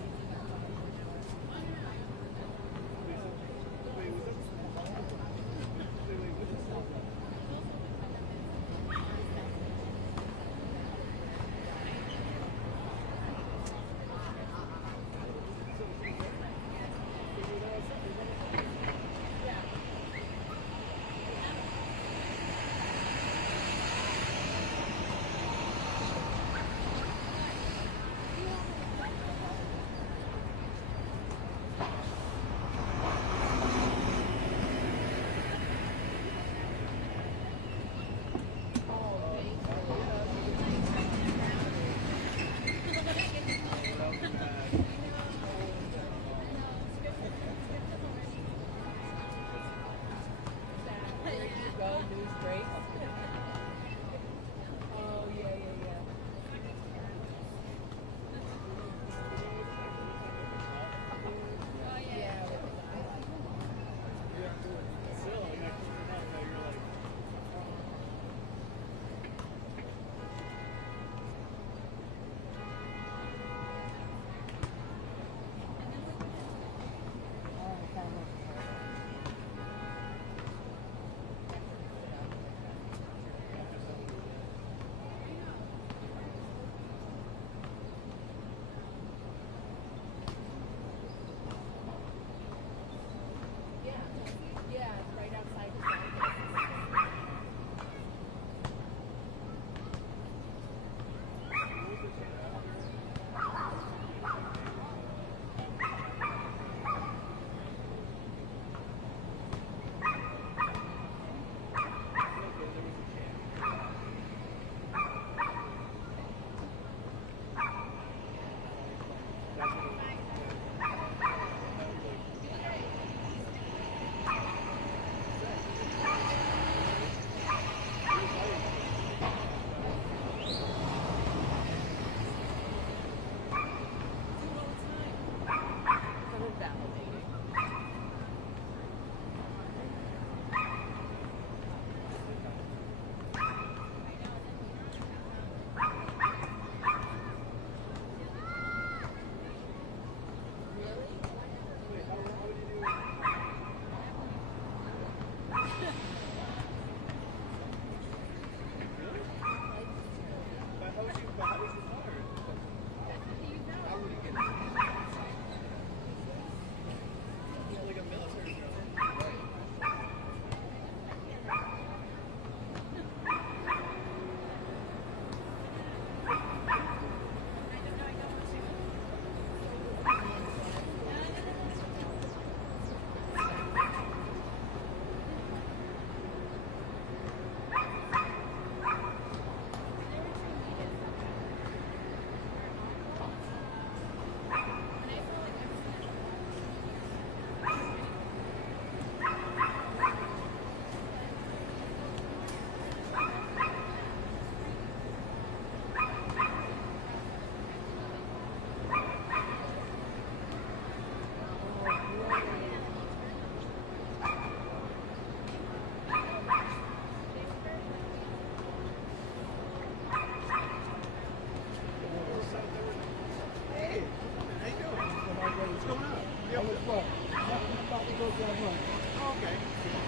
Okay.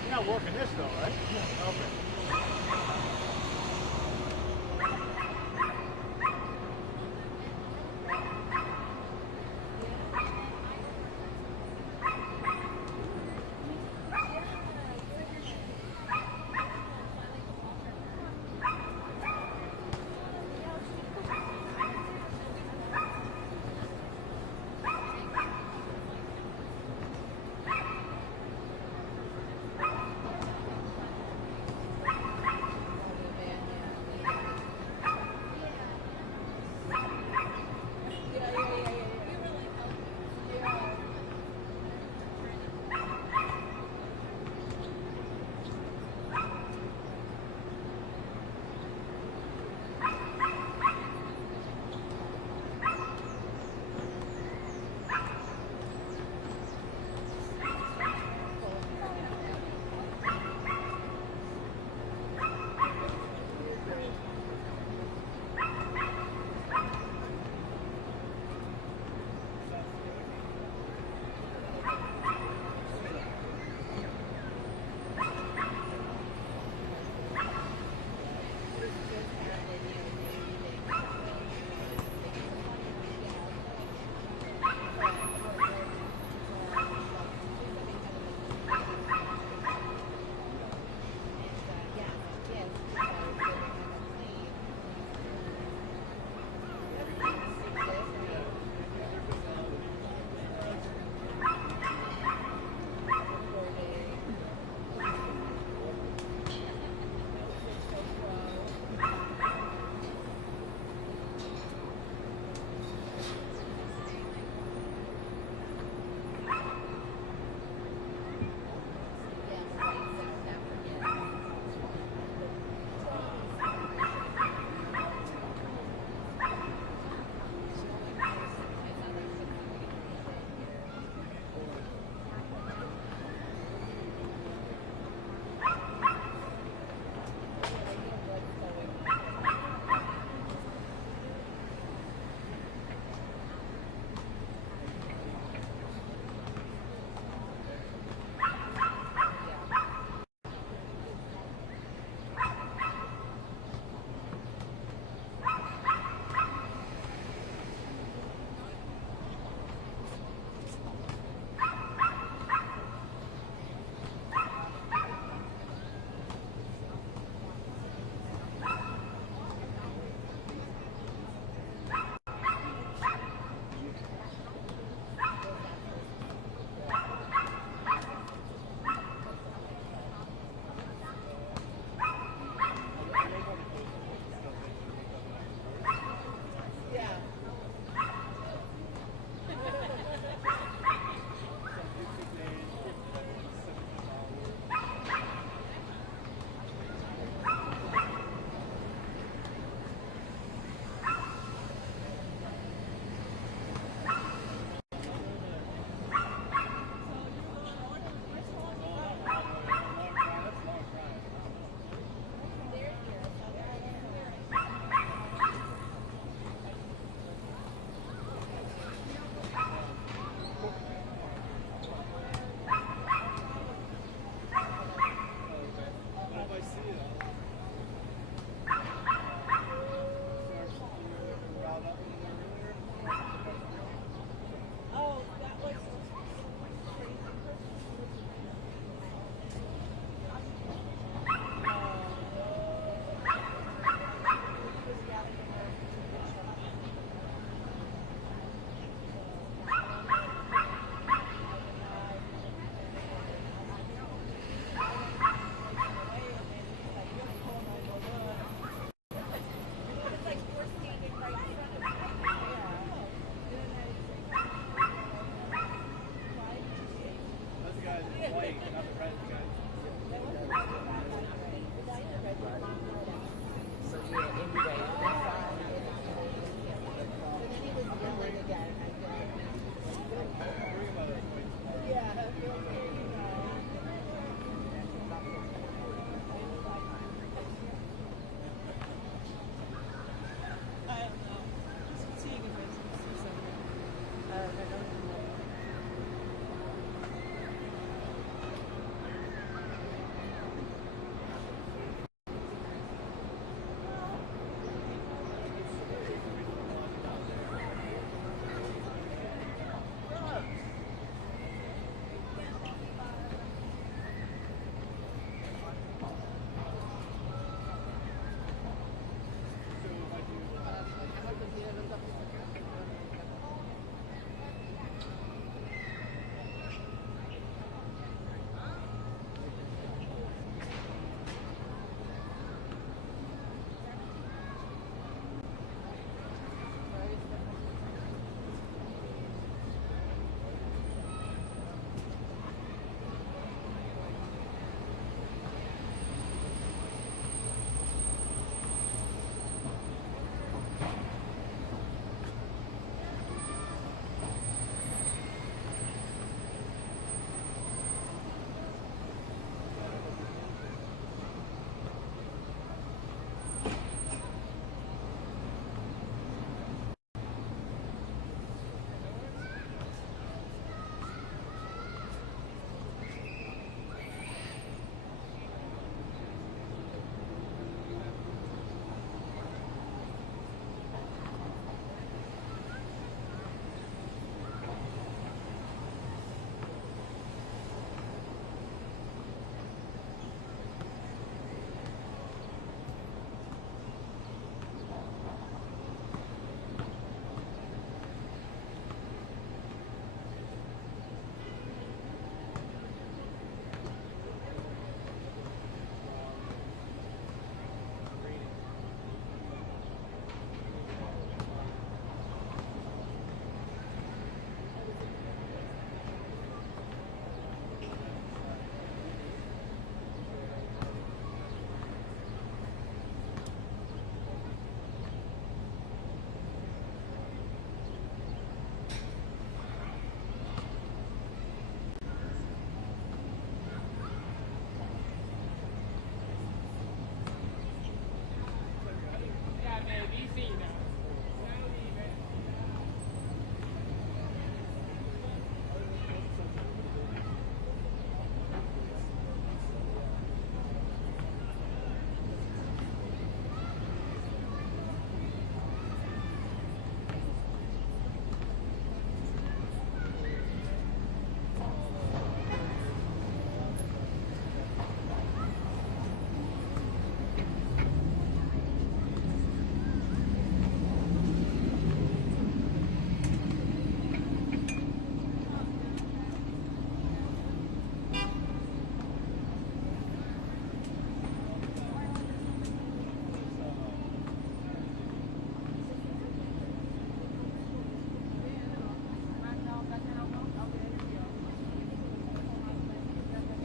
You're not working this though, right? No. Okay.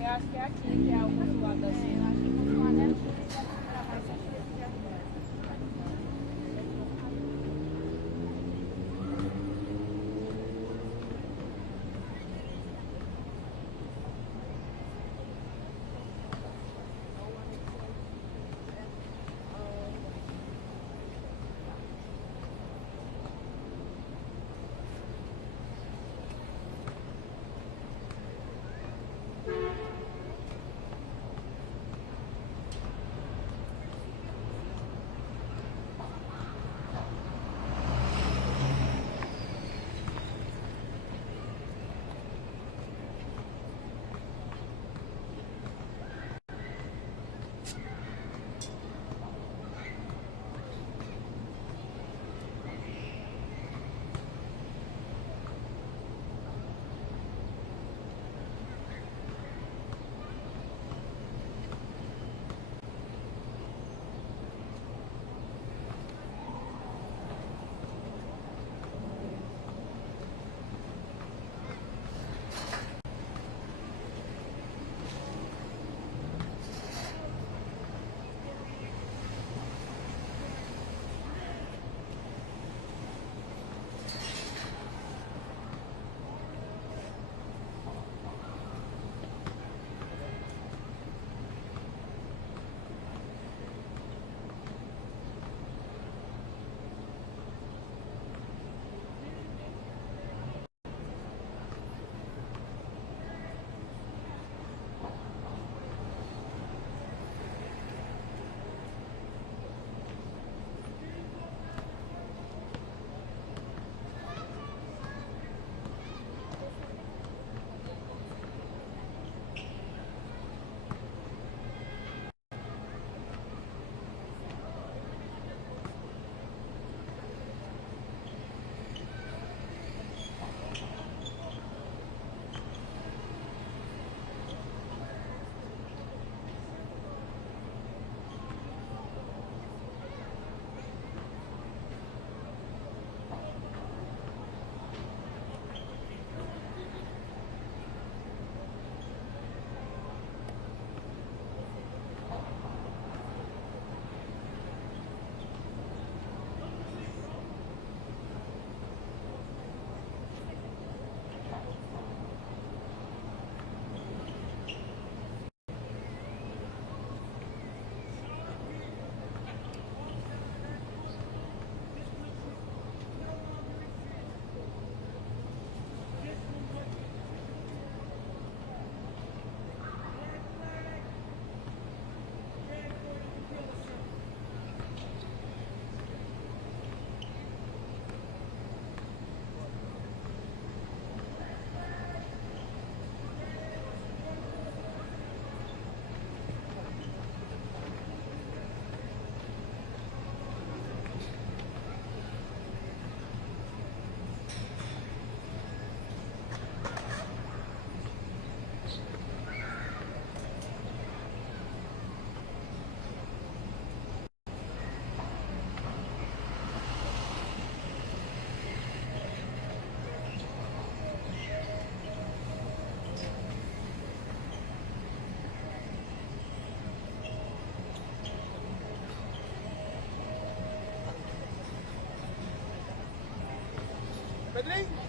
Eu acho que é aqui, que é o consulado da China. Acho que o consulado é aqui. Pedrinho?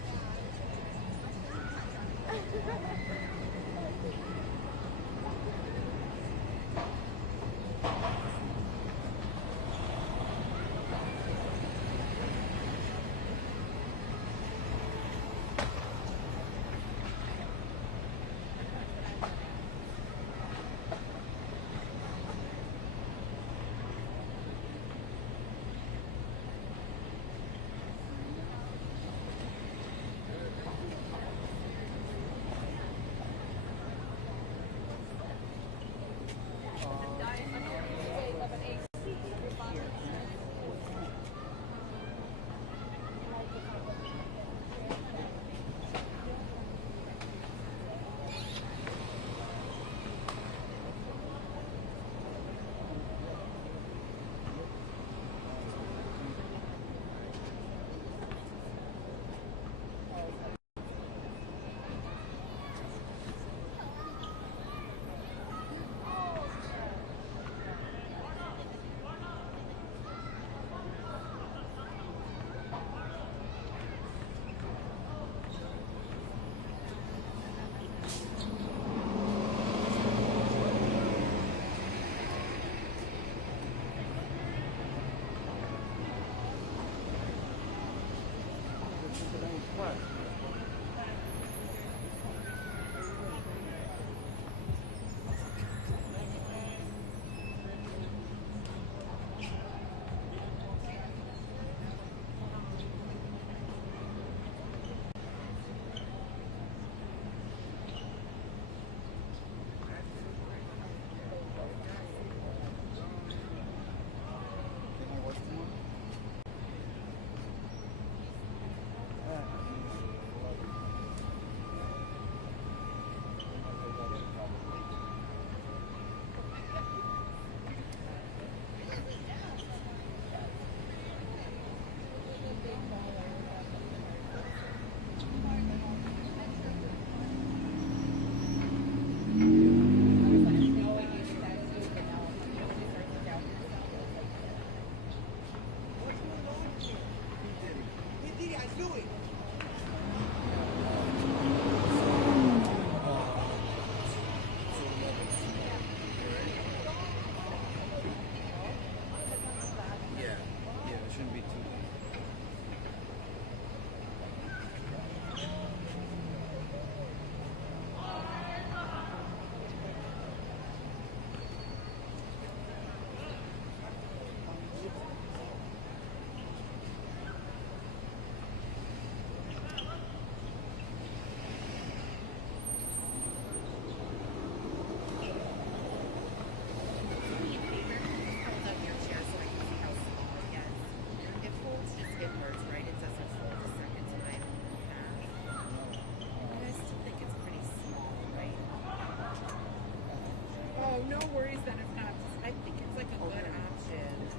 no worries that it's not. I think it's like a good option.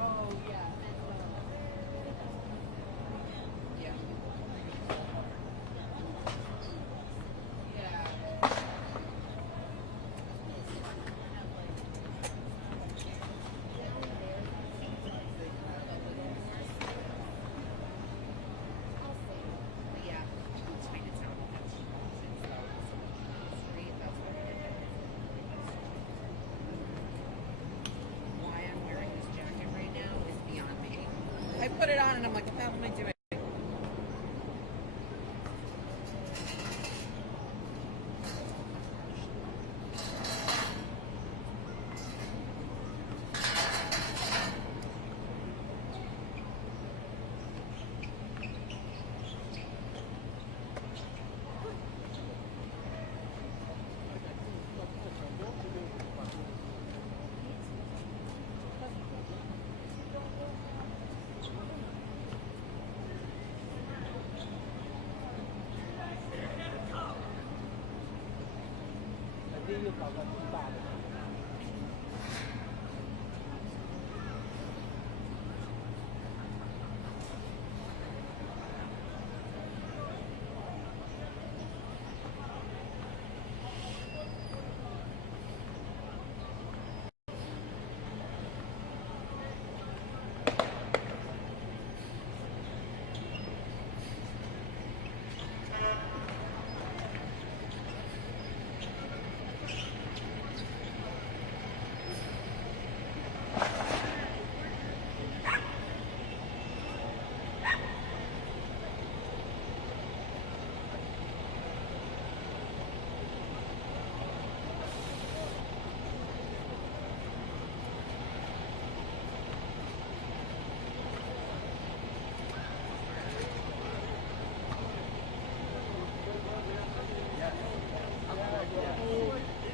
Oh yeah. Yeah. Yeah. Yeah. Chinatown. Why I'm wearing this jacket right now is beyond me. I put it on and I'm like, what the hell am I doing?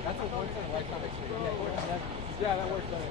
That's a once in a lifetime experience. Yeah, that works better.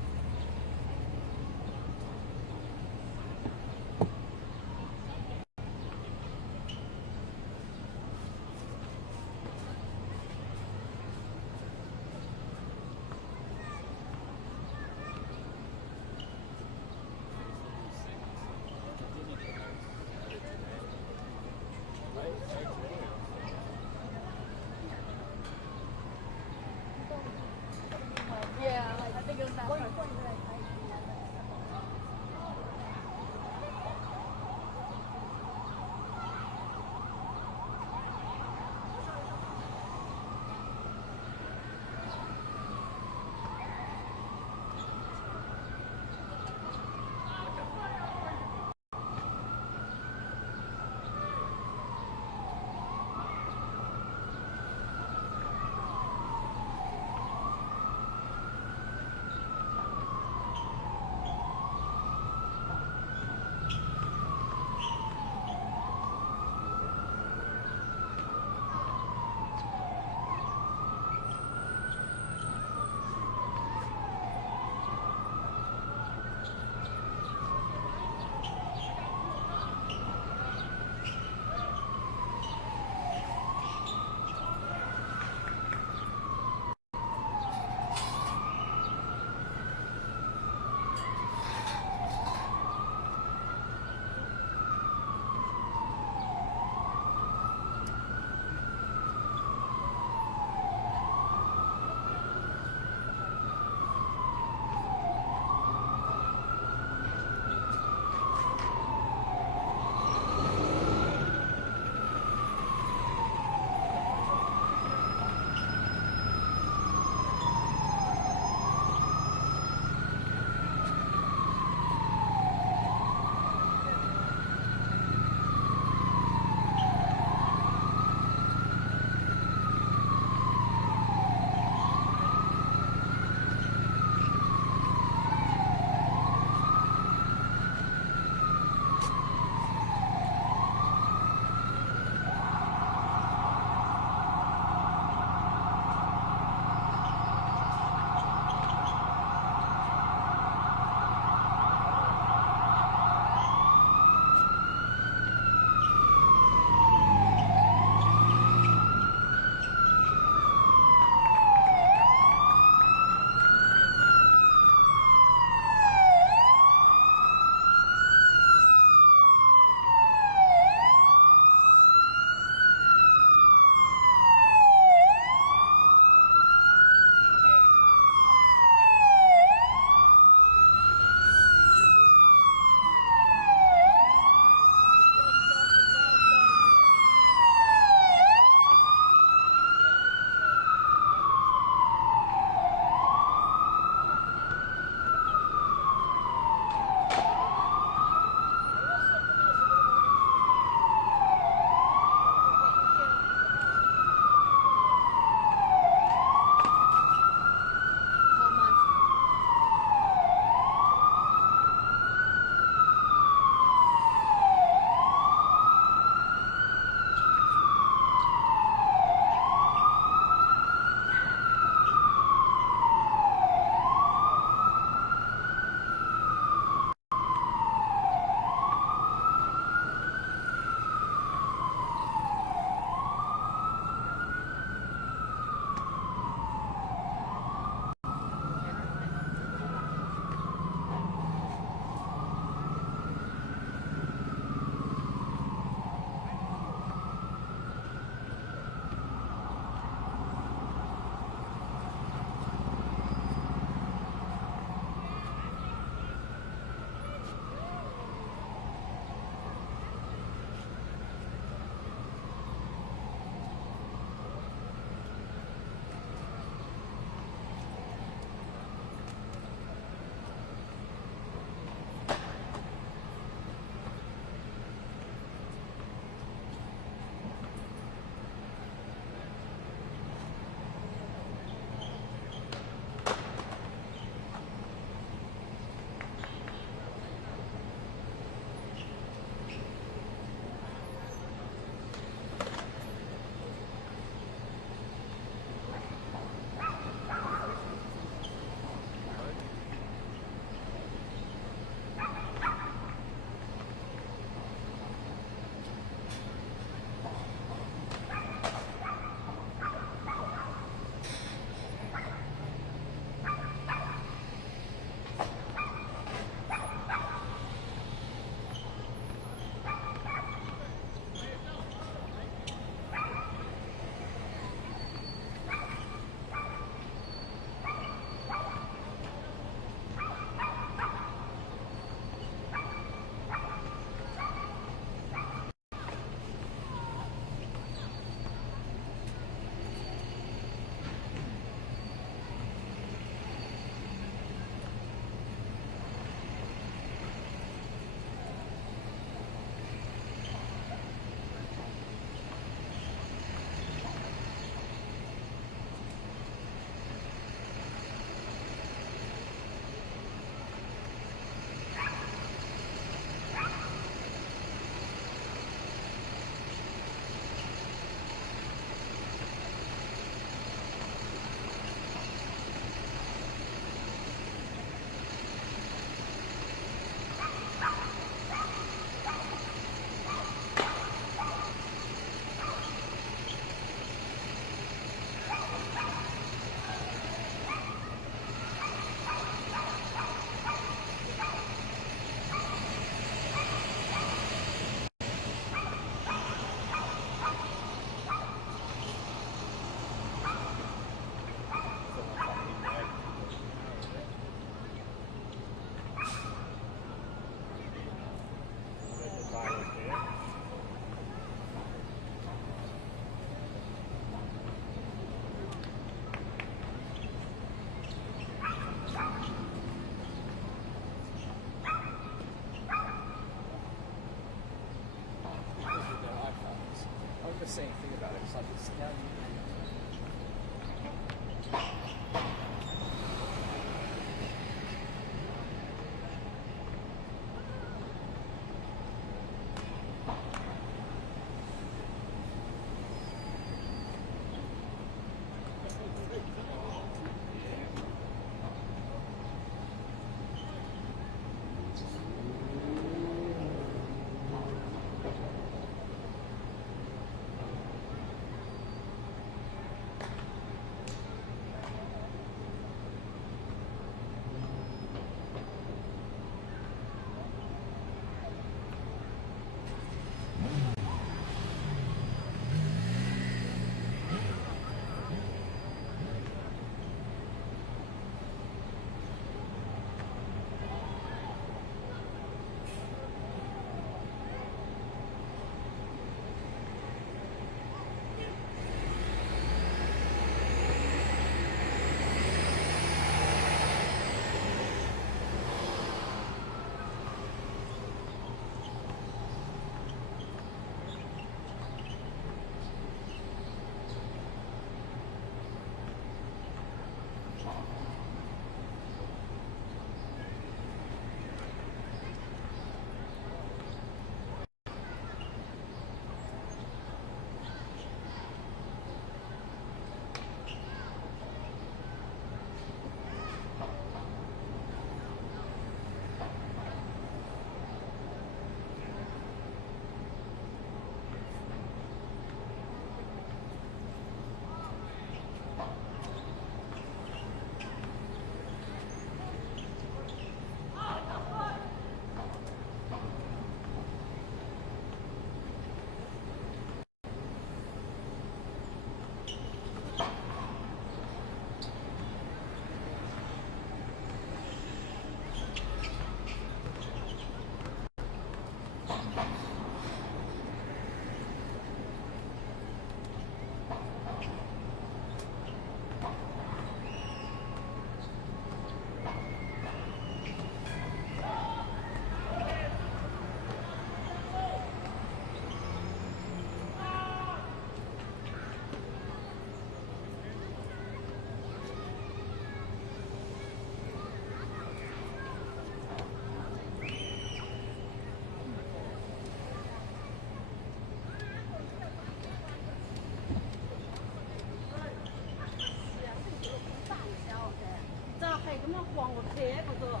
咁樣放個車嗰個，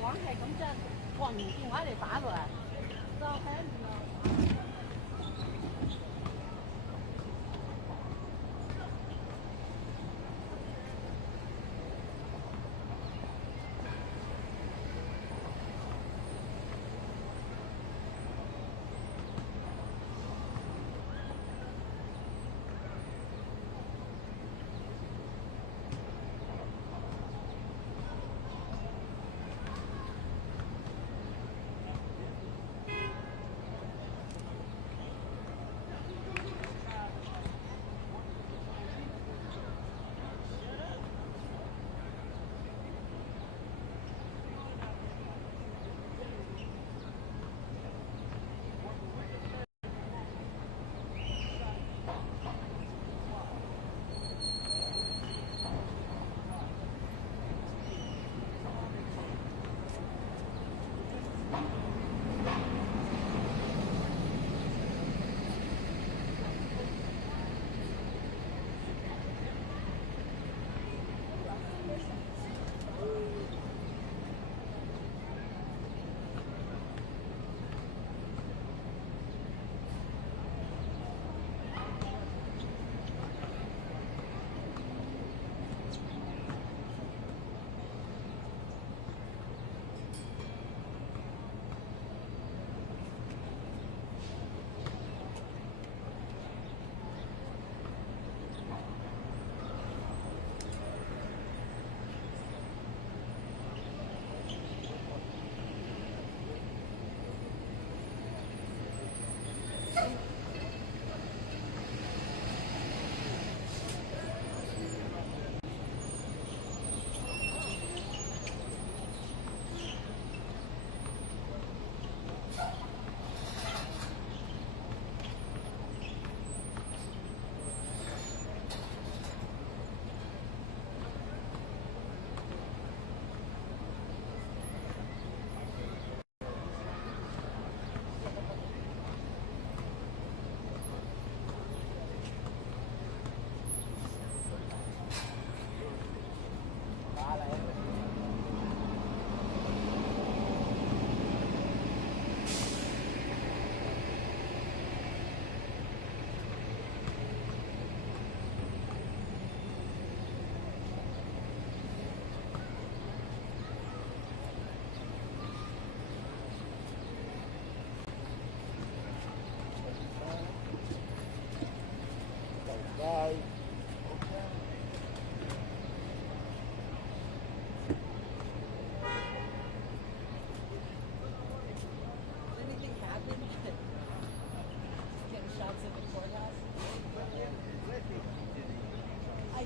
我係咁即係放完電話嚟打落嚟，就係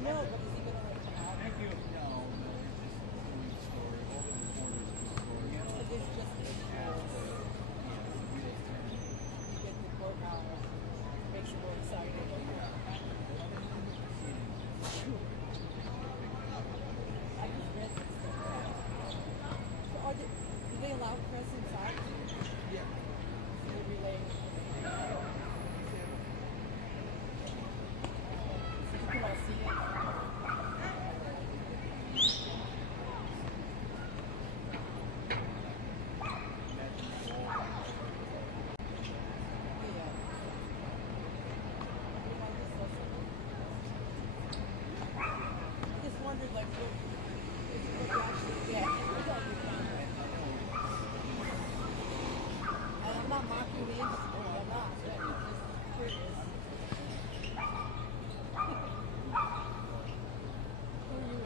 know, but is he going to let you out? Thank you. No, it's just a good story. All the reporters do stories. Because it's just a real you get the courthouse, makes it more exciting. I just read some stuff. So do they allow press inside? Yeah. So they relay. So you can all see it. Just wondered, like, what you actually get. And I'm not mocking the industry, I'm not. But I'm just curious. Who are you?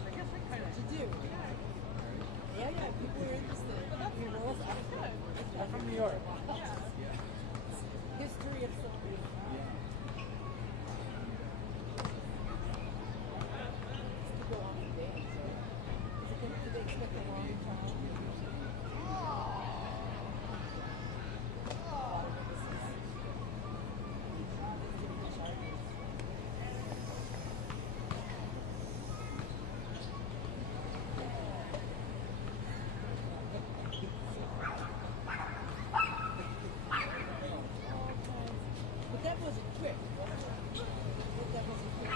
I guess I kind of do. Yeah, people are interested. I'm from New York. History of something. This could go on for days. Do they expect a long time? But that wasn't quick. That wasn't quick.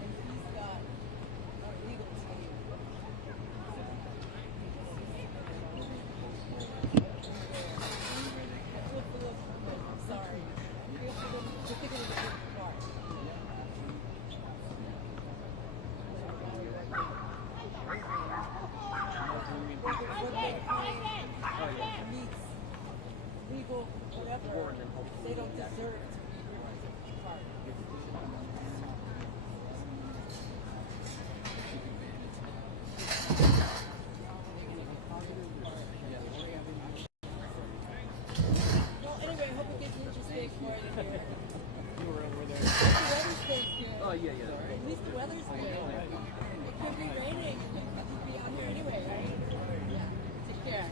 And he's got a legal team. I feel for those women. I'm sorry. I feel for them. They're thinking of a different part. Meets legal whatever, they don't deserve to be represented part. Well, anyway, I hope it gets interesting for you here. You were over there. The weather's good here. Oh, yeah. At least the weather's good. It could be raining. It could be out here anyway, right? Yeah. Take care.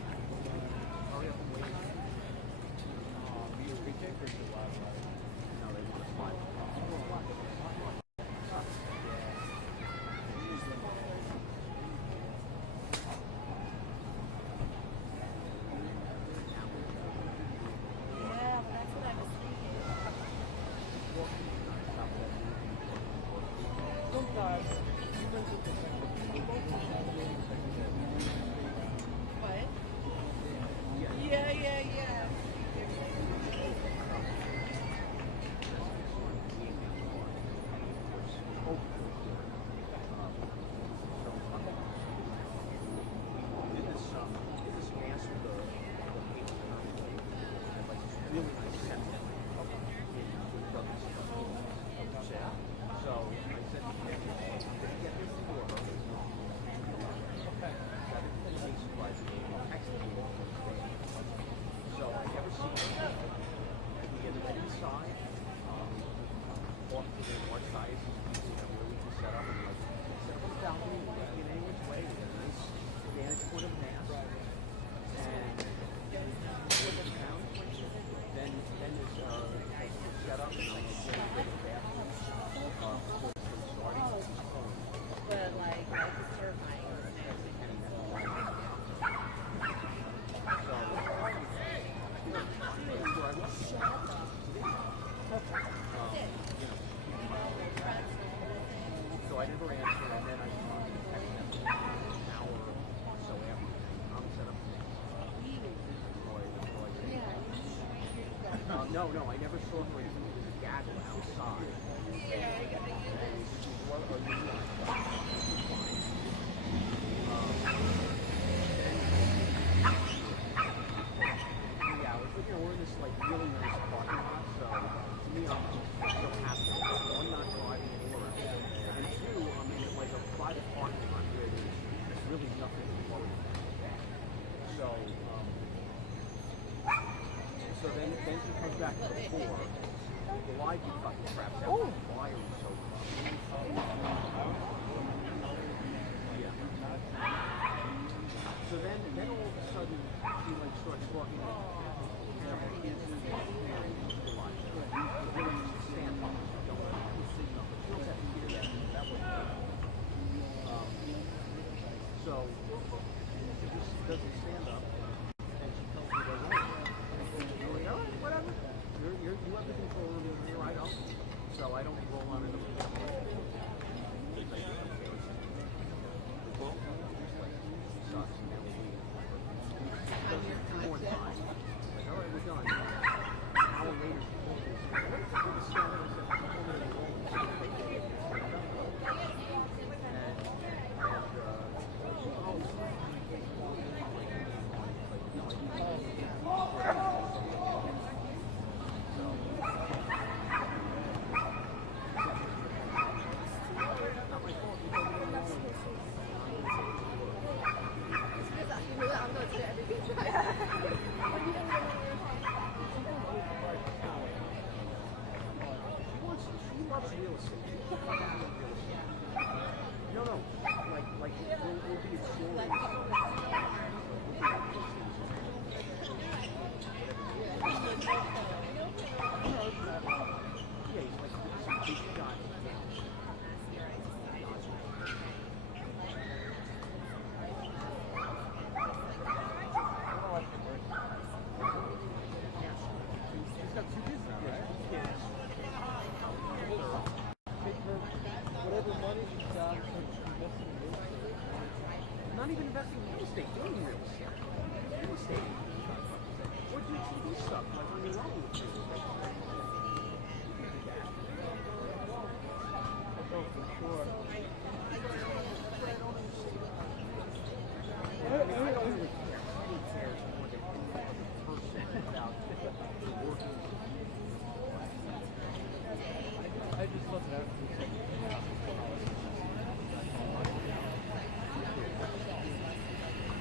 Yeah, but that's what I was thinking. What? Yeah. No, I never saw her. It was a gaggle outside. Yeah, I got we're in this like really nice parking lot, so to me, I'm so happy. One, not driving anywhere, and two, I'm in like a private parking lot where there's really nothing to worry about. then she comes back to the floor. Why'd you fucking crap out? Why are you so Yeah. So then all of a sudden, she like starts talking about stand up. So she doesn't stand up, and she tells me to go. You're like, all right, whatever. You have the control of it. I don't. So I don't roll on it. Sucks. Two more times. Like, all right, we're done. An hour later, she calls me. Stand up and said, I'm going to roll. Not even investing in real estate, doing real estate. Real estate. Or do TV stuff, like on your own. I just love that.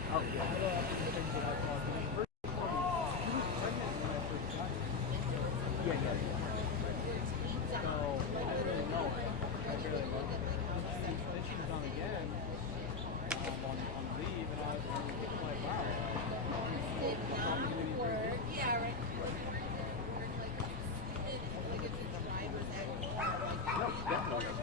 Oh, yeah. So, I didn't really know her. I barely know her. Then she was on again, on leave, and I was like, wow. Yeah, right. No, definitely.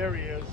There he is.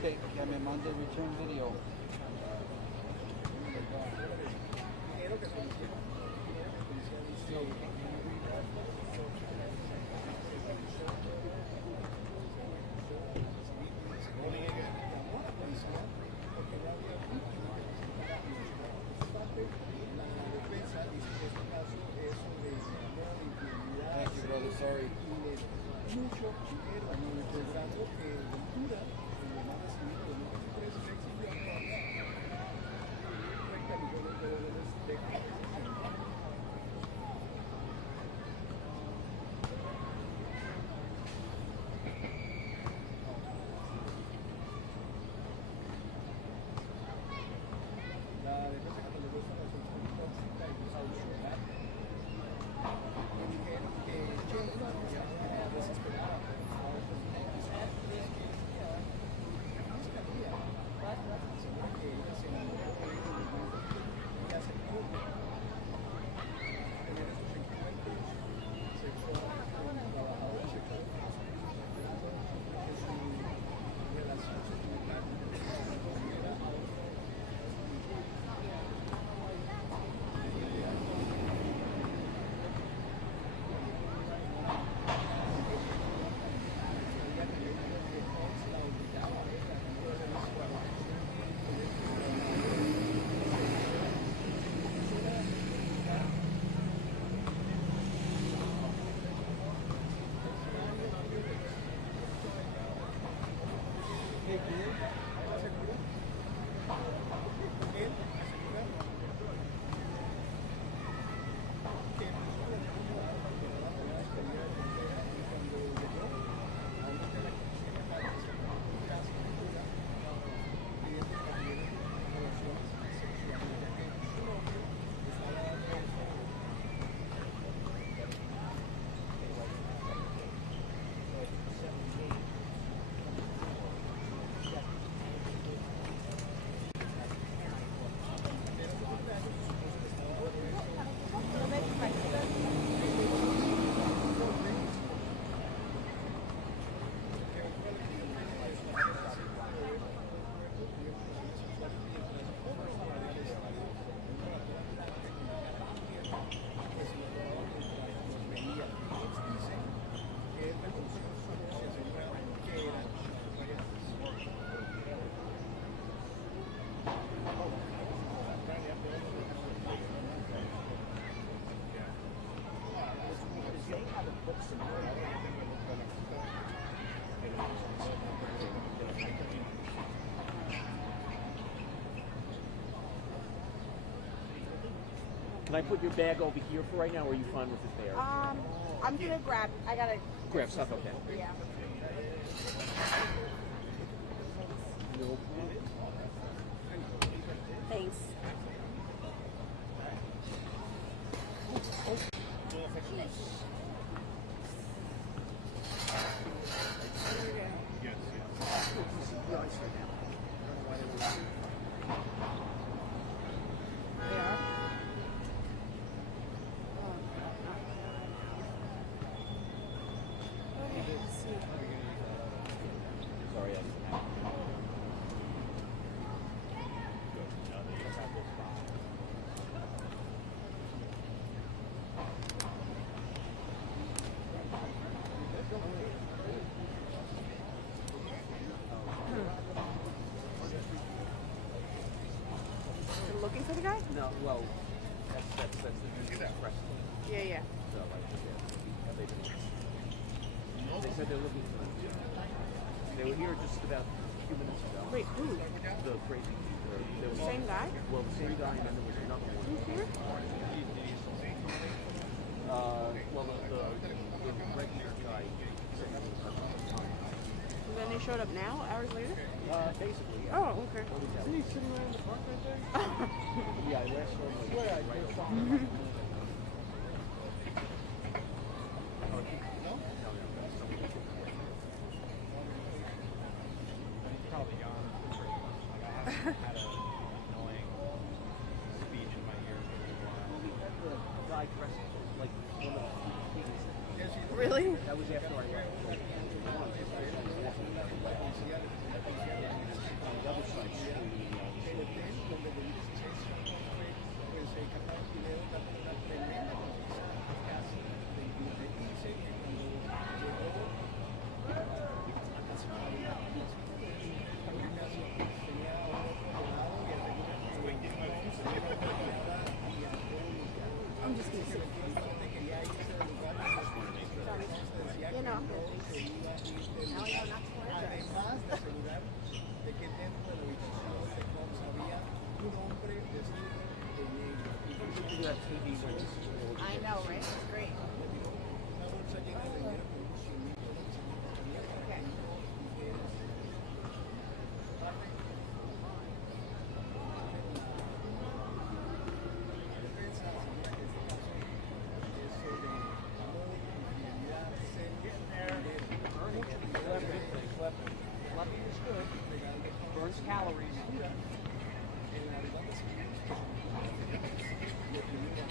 Que me mande return video. Can I put your bag over here for right now, or are you fine with it there? I'm gonna grab. I gotta Grab stuff, okay. Yeah. No. Thanks. Sorry, You're looking for the guy? No, well, that's the press. Yeah. So, like, yeah, they said they're looking for them. They were here just about a few minutes ago. Wait, who? The crazy. The same guy? Well, the same guy, and then there was another one. Who's here? Well, the regular guy. And then they showed up now, hours later? Basically. Yeah. Oh, okay. Isn't he sitting right in the park right there? Yeah, I last saw him. Where? Right over. Probably gone. Like, I haven't had an annoying speech in my ear for a while. The guy dressed like one of the things. Really? That was after I left. On the other side, I'm just gonna sit. You know. No, no, not to worry. Además de asegurar de que dentro de la habitación de Combs había un hombre vestido de negro. I know, right? It's great. Una bolsa llena de dinero con unos 100,000 dólares en una compañía de vino, mujeres. La defensa asegura que este caso es sobre amor, infidelidad, Fluffy is good. Burns calories. En la demanda civil, le primero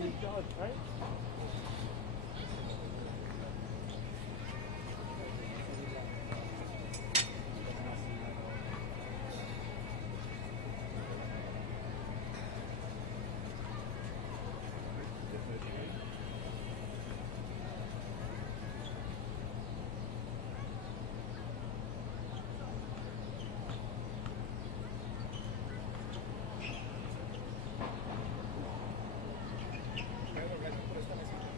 He does, right? Gracias por esta mesita.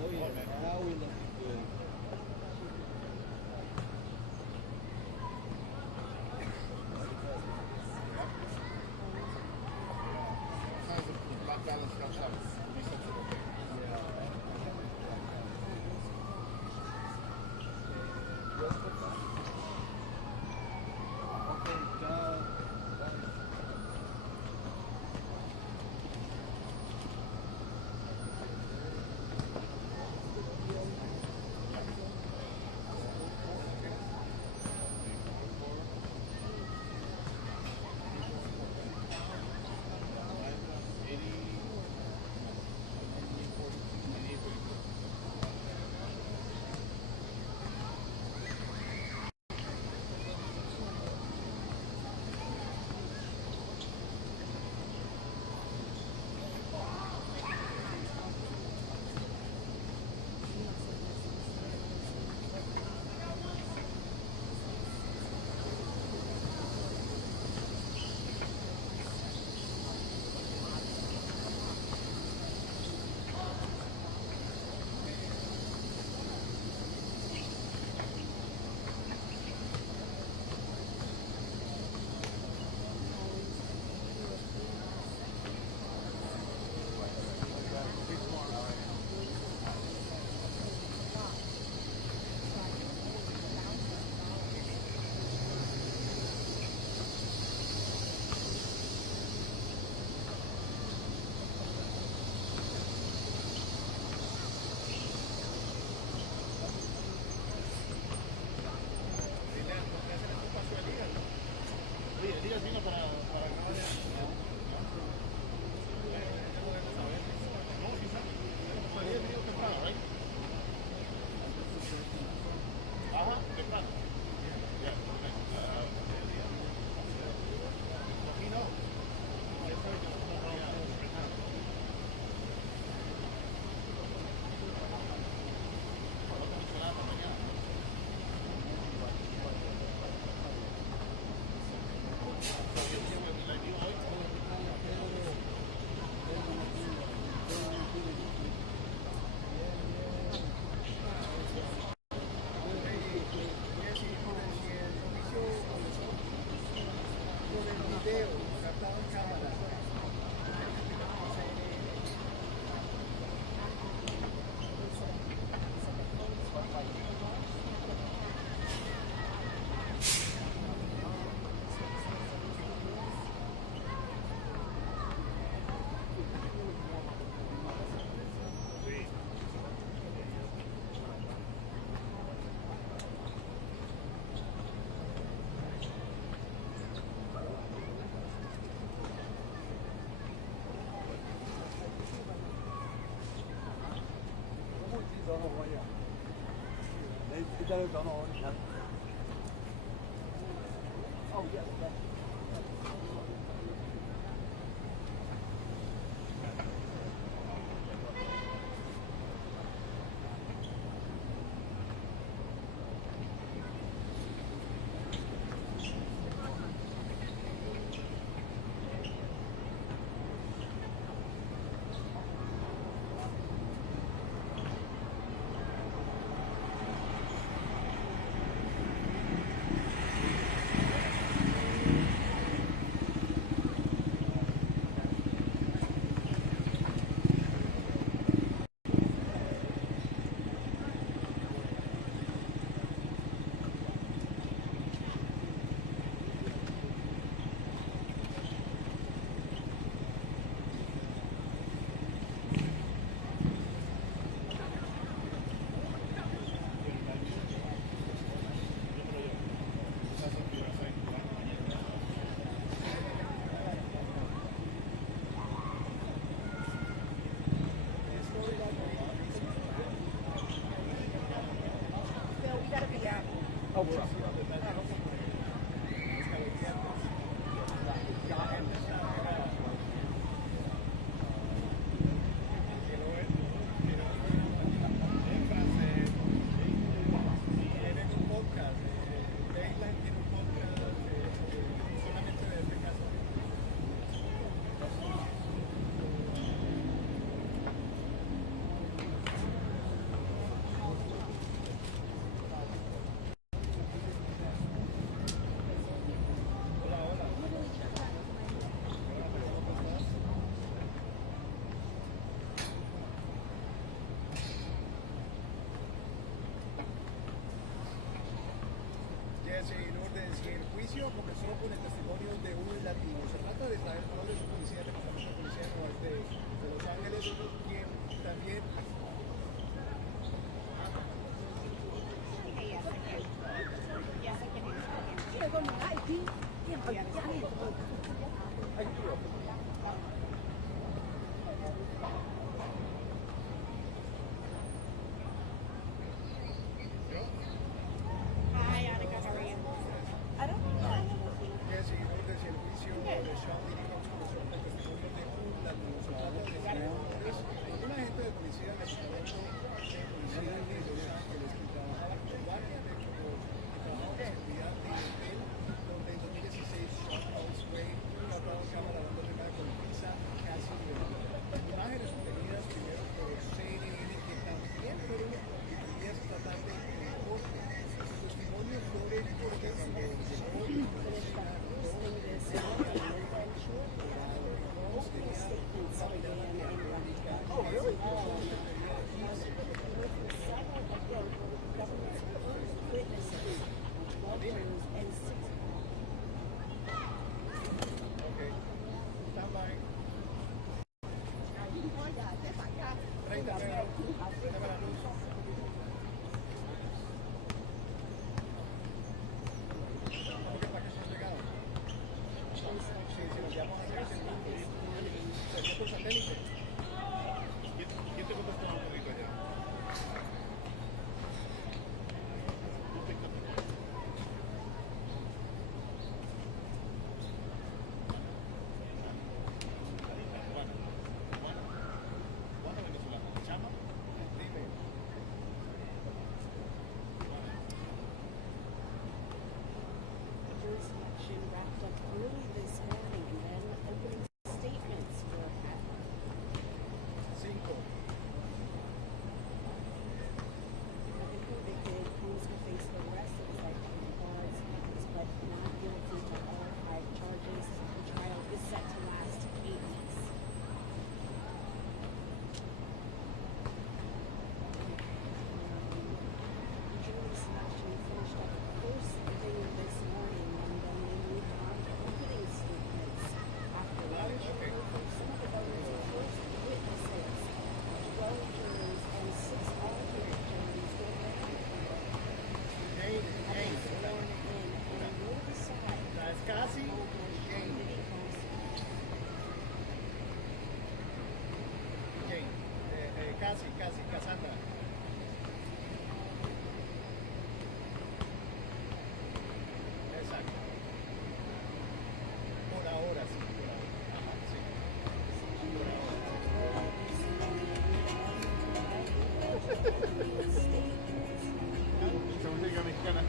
Oh yeah, now we look good. Black balance comes out. el juicio comenzó con el testimonio de un latino. Se trata de Israel Flores, un policía del Departamento de Policía de Los Ángeles, quien también Hi, Annika, how are you? I don't know. que siguió desde el juicio de Sean Diddy comenzó con el testimonio de un latino. Se trata de Israel Flores, un agente de policía del Departamento de Policía de Los Ángeles, que trabajaba como guardia de trabajo de seguridad de hotel, donde en 2016 Sean Osway trataba en cámara dándole una golpiza casi violenta. Imágenes obtenidas primero por CNN, que también fueron difundidas esta tarde en corte. Su testimonio Flores, porque cuando llegó casi, Cassandra. Exacto. Por ahora, sí. Por ahora. Ajá, sí. Esa música mexicana.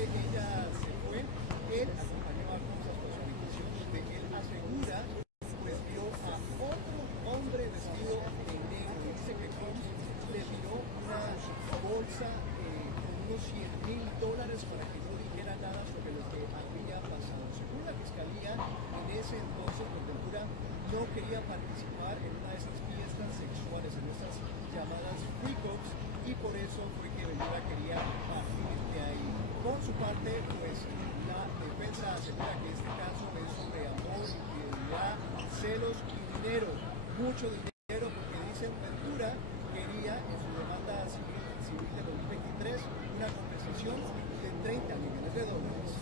finalmente ella se fue. Él acompañó a Rosa hasta su habitación, donde él asegura pues vio a otro hombre vestido de negro. Dice que Combs le tiró una bolsa con unos $100,000 para que no dijera nada sobre lo que había pasado. Según la fiscalía, en ese entonces Ventura no quería participar en una de esas fiestas sexuales, en esas llamadas freak-offs, y por eso fue que Ventura quería ir de ahí. Por su parte, pues la defensa asegura que este caso es sobre amor, infidelidad, celos y dinero, mucho dinero, porque dicen Ventura quería en su demanda civil de 2023 una compensación de $30 millones.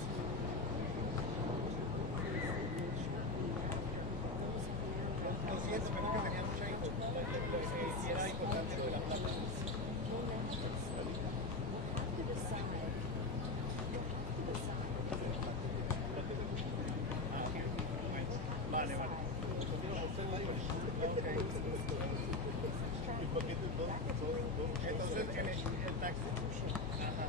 Lo siento, pero que tenía mucha info, y era importante de la plata. Vale. Entonces, el taxi. Ajá.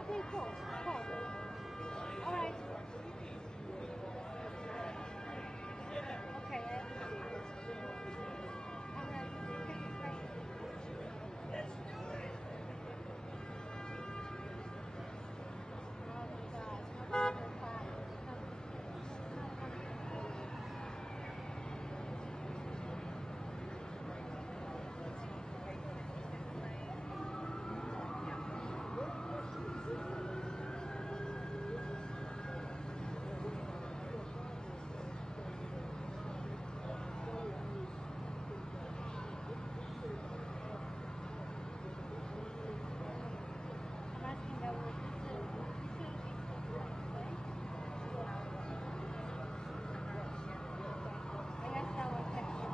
Okay, cool. Cool. All right. Okay, I appreciate it. All right. Let's do it. Oh my God. How about the fire? I'm asking that we're I asked that one question.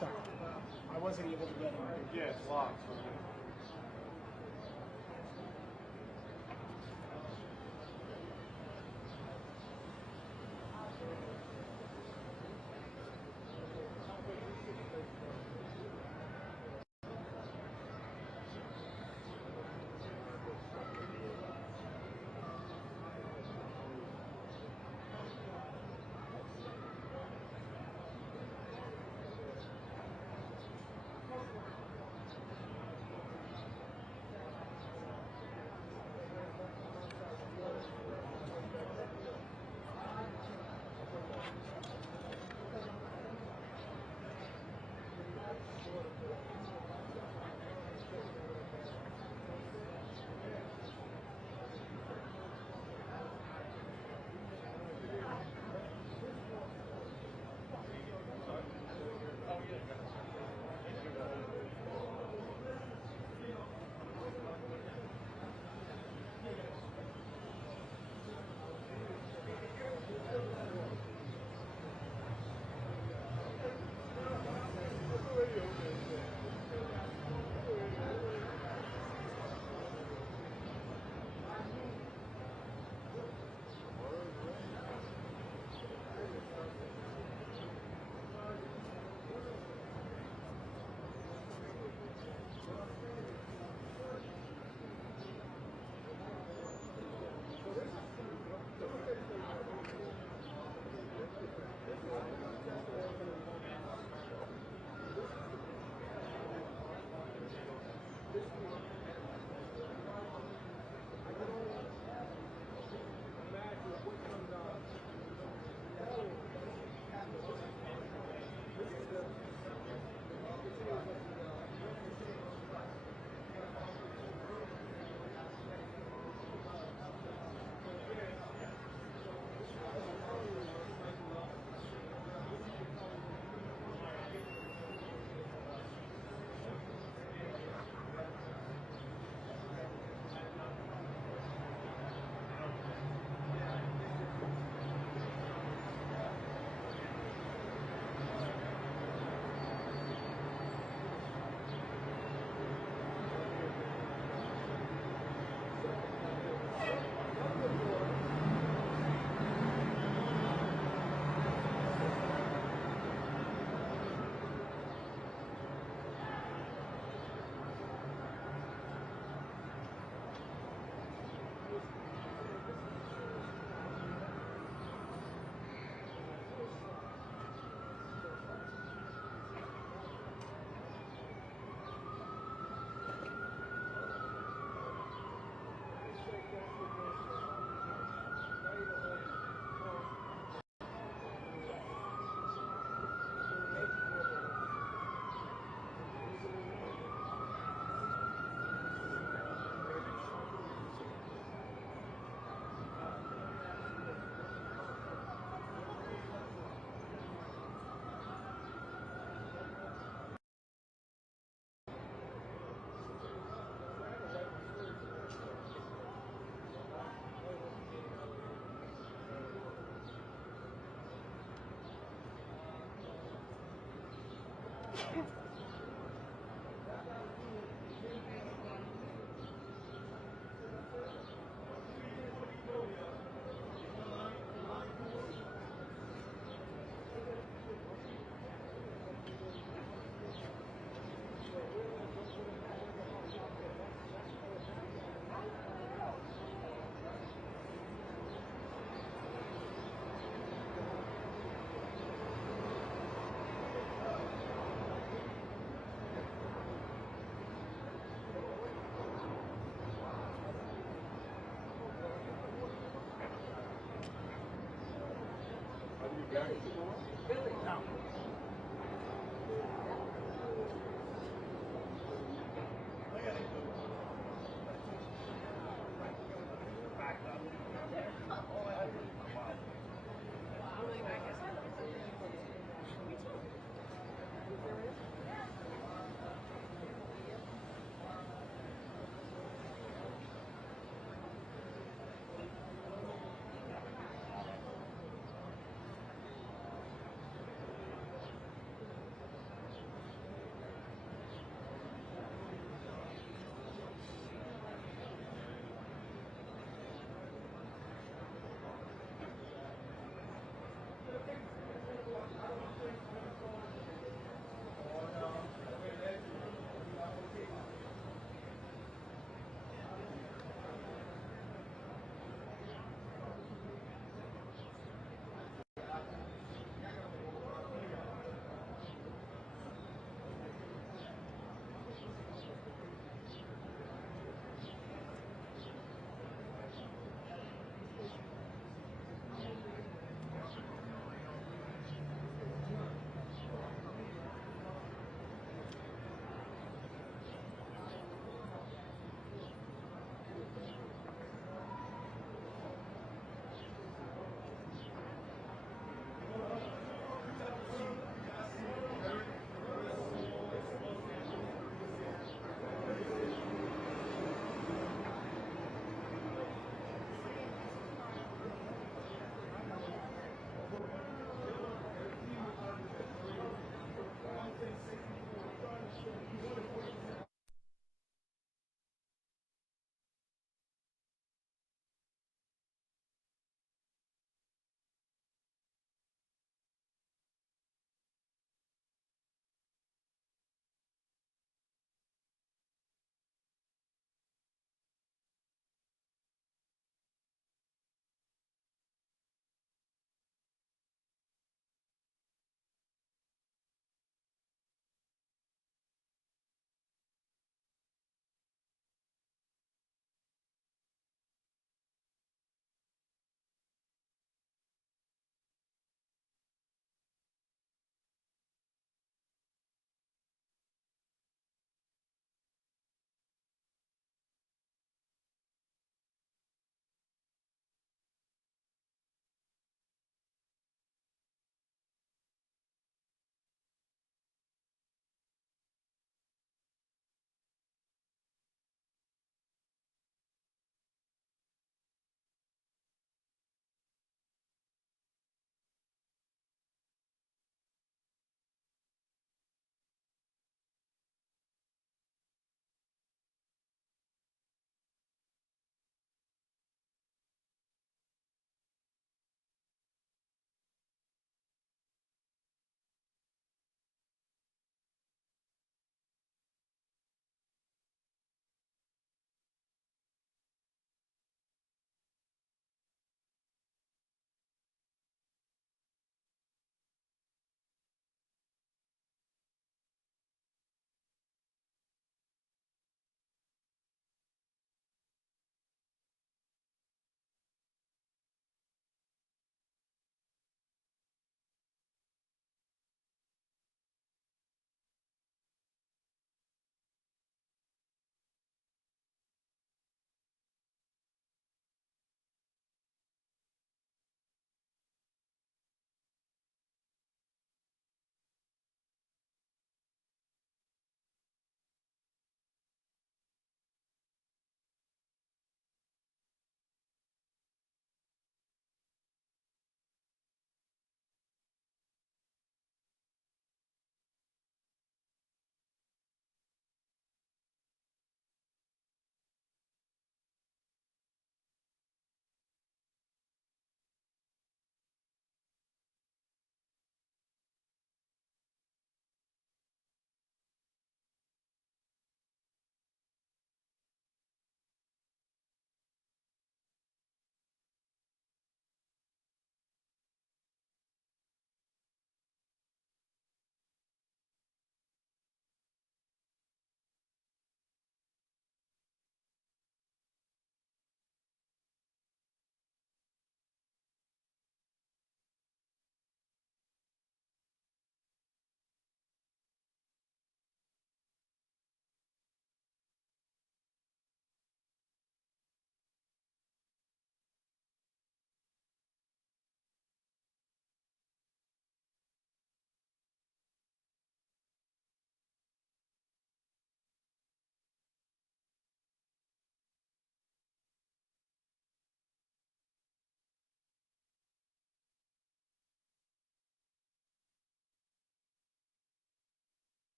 Sorry. I wasn't able to get in. Yeah, it's locked.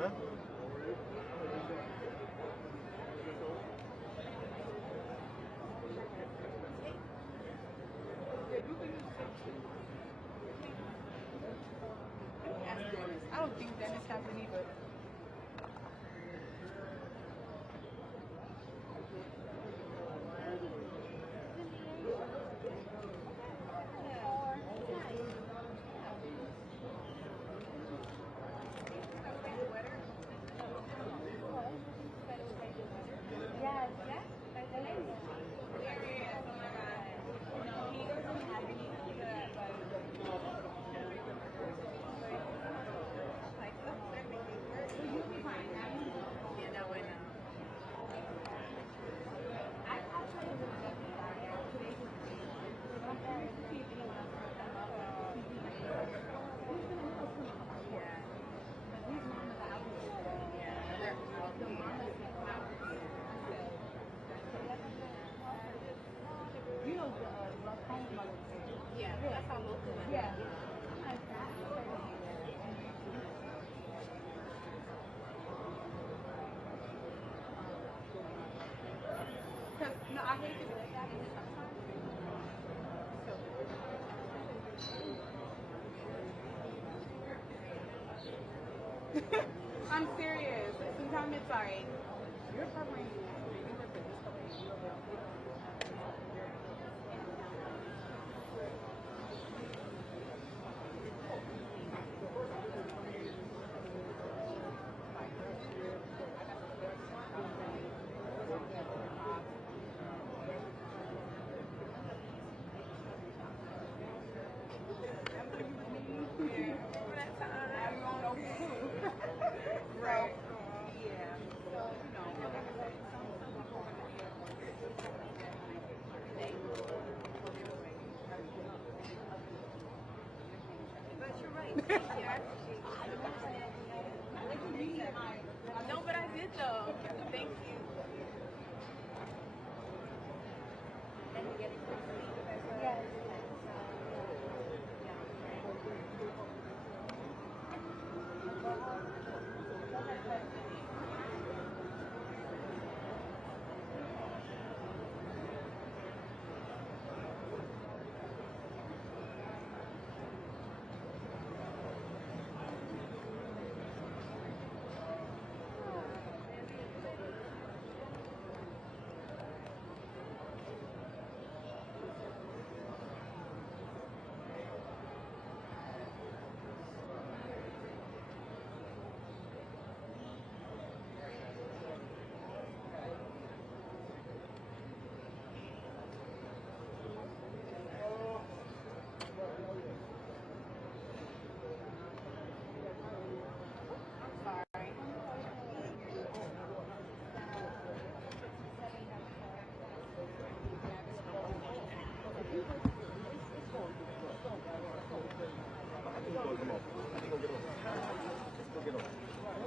up, man? I don't think Dennis has any, but. No, I hate to do that. I'm serious. Sometimes it's like you're covering. Right. Yeah. So, but you're right. No, but I did though. Thank you. And you get it for sleep as well. Yes.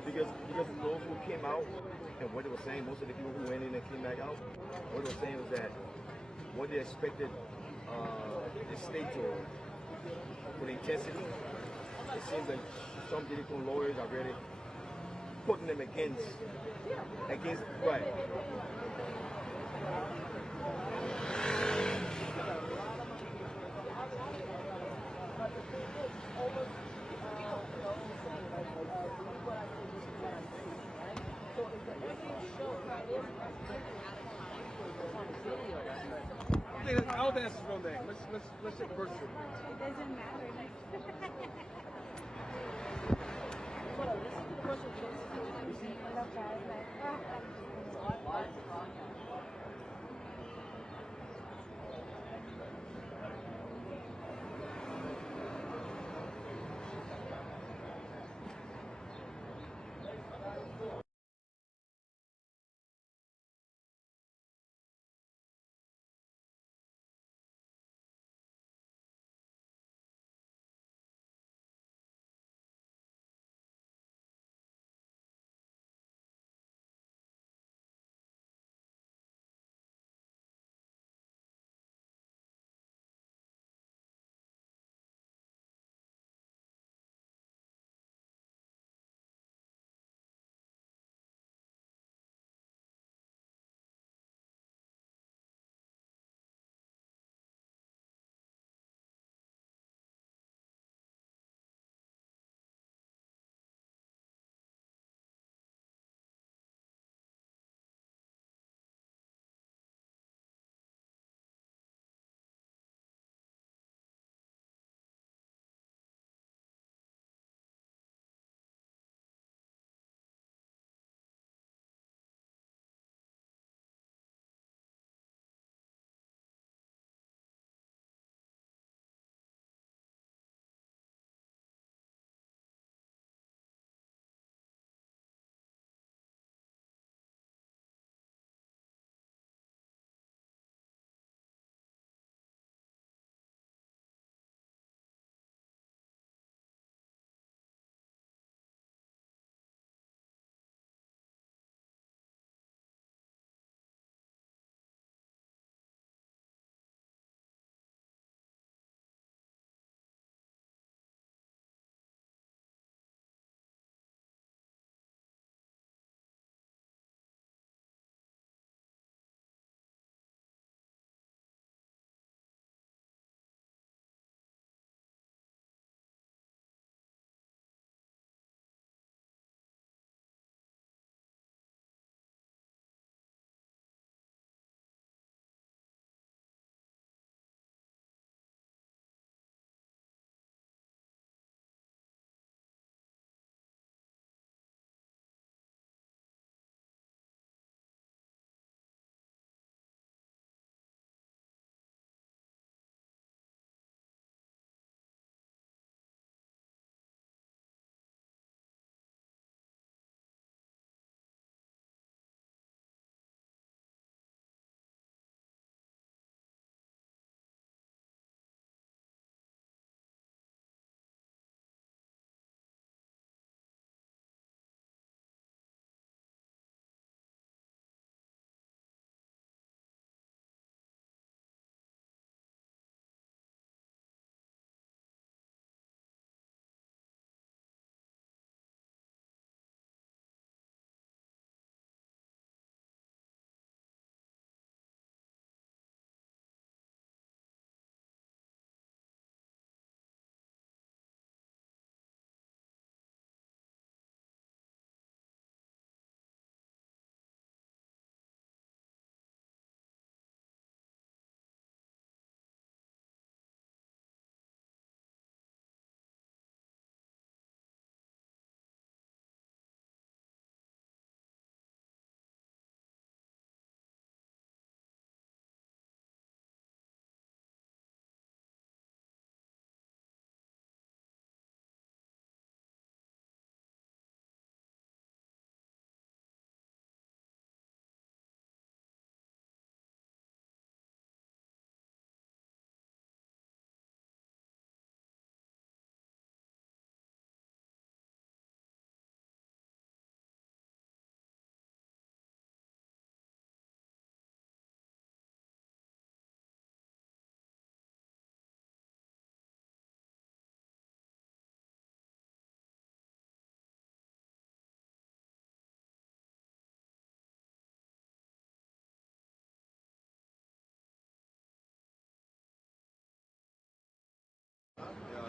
Because those who came out and what they were saying, most of the people who went in and came back out, what they were saying was that what they expected the state to with intensity, it seems like some political lawyers are really putting them against right. I don't think that's his real name. Let's check the birth certificate. It doesn't matter.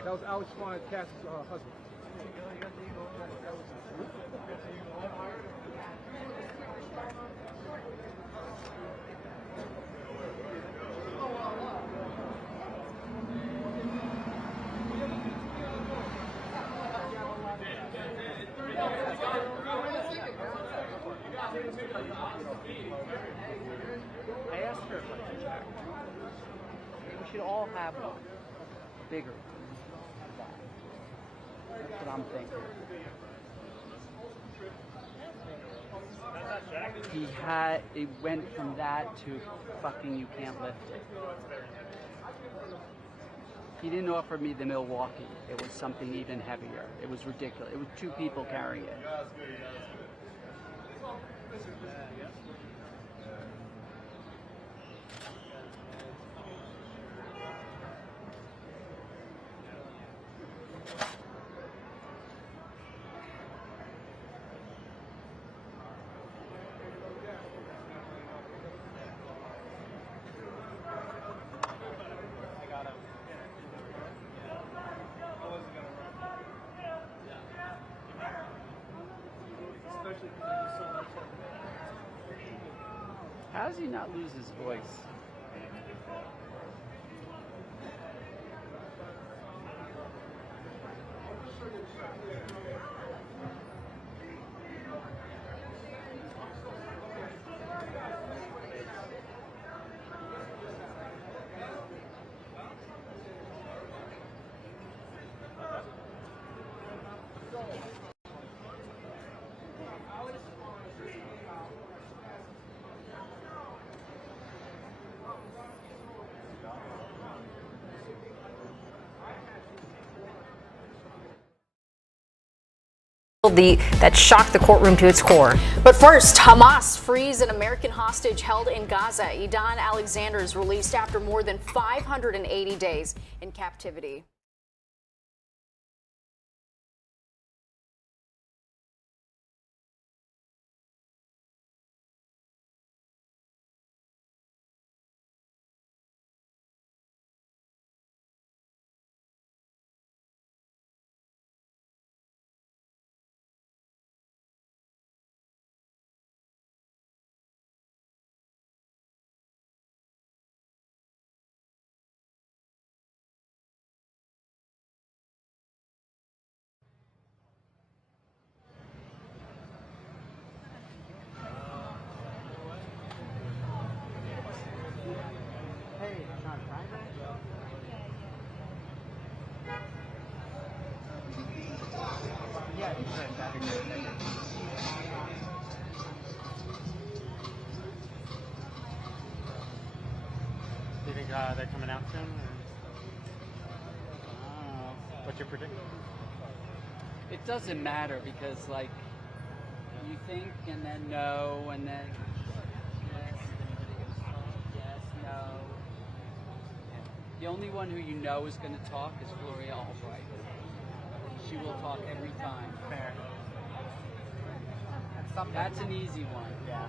That was Alex Cass's husband. I asked her if I could check. We should all have one. Bigger. That's what I'm thinking. It went from that to fucking you can't lift it. He didn't offer me the Milwaukee. It was something even heavier. It was ridiculous. It was 2 people carrying it. How does he not lose his voice? That shocked the courtroom to its core. But first, Hamas frees an American hostage held in Gaza. Idan Alexander is released after more than 580 days in captivity. Do you think they're coming out soon? Or? What's your prediction? It doesn't matter because, like, you think and then no, and then yes, no. The only one who you know is going to talk is Gloria Albright. She will talk every time. Fair. That's an easy one. Yeah.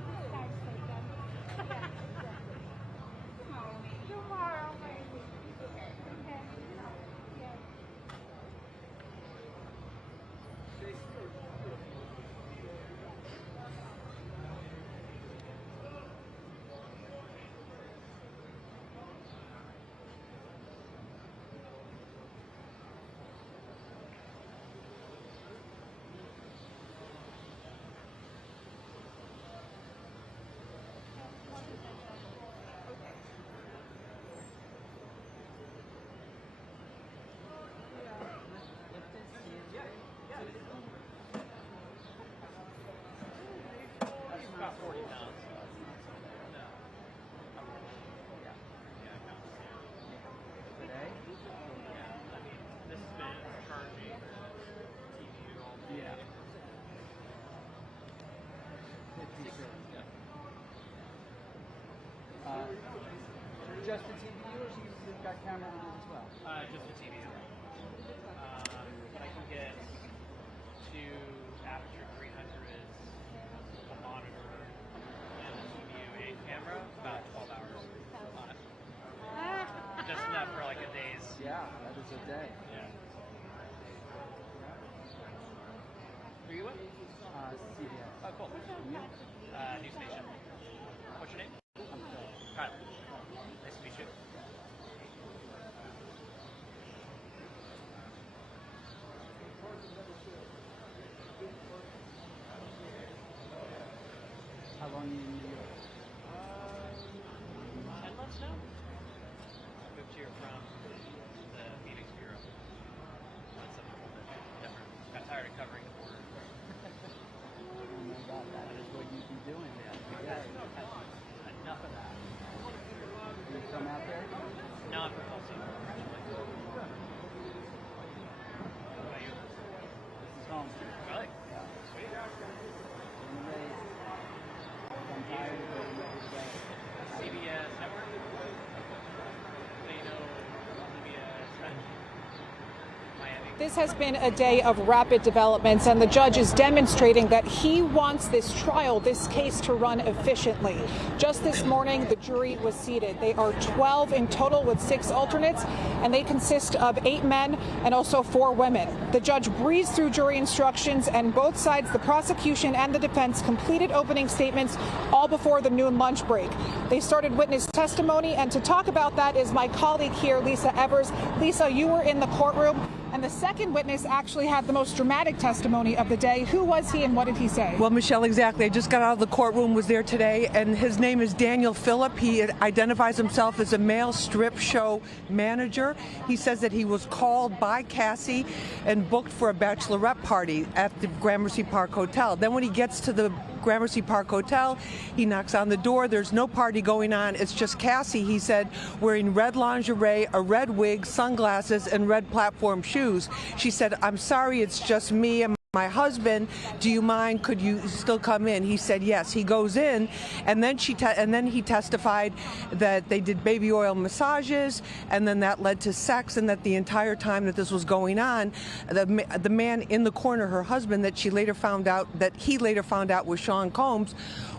About 40 pounds. Today? Yeah, I mean, this has been charging, TV, all the Yeah. Just the TV, or you've got camera on it as well? Just the TV. But I can get 2 aperture 300s, a monitor, and a CPU 8 camera, about 12 hours on it. Just enough for like a of days. Yeah, that is a day. Yeah. Who are you with? CBS. Oh, cool. You? News station. What's your name? I'm Phil. Kyle. Nice to meet you. How long are you in New York? 10 months now? I moved here from the Phoenix Bureau. Went something a little bit different. Got tired of covering the border. Oh my God, that is what you'd be doing there. Yeah. Enough of that. You from out there? No, I'm from Baltimore originally. What about you? This is home. Really? Yeah. Sweet. Anyways, I'm tired of getting ready to go. CBS Network? They know CBS Miami. This has been a day of rapid developments, and the judge is demonstrating that he wants this trial, this case, to run efficiently. Just this morning, the jury was seated. They are 12 in total with 6 alternates, and they consist of 8 men and also 4 women. The judge breezed through jury instructions, and both sides, the prosecution and the defense, completed opening statements all before the noon lunch break. They started witness testimony, and to talk about that is my colleague here, Lisa Evers. Lisa, you were in the courtroom. And the second witness actually had the most dramatic testimony of the day. Who was he and what did he say? Well, Michelle, exactly. I just got out of the courtroom, was there today, and his name is Daniel Phillip. He identifies himself as a male strip show manager. He says that he was called by Cassie and booked for a bachelorette party at the Gramercy Park Hotel. Then when he gets to the Gramercy Park Hotel, he knocks on the door. There's no party going on. It's just Cassie, he said, wearing red lingerie, a red wig, sunglasses, and red platform shoes. She said, "I'm sorry, it's just me and my husband. Do you mind? Could you still come in?" He said yes. He goes in, and then he testified that they did baby oil massages, and then that led to sex, and that the entire time that this was going on, the man in the corner, her husband, that he later found out was Sean Combs,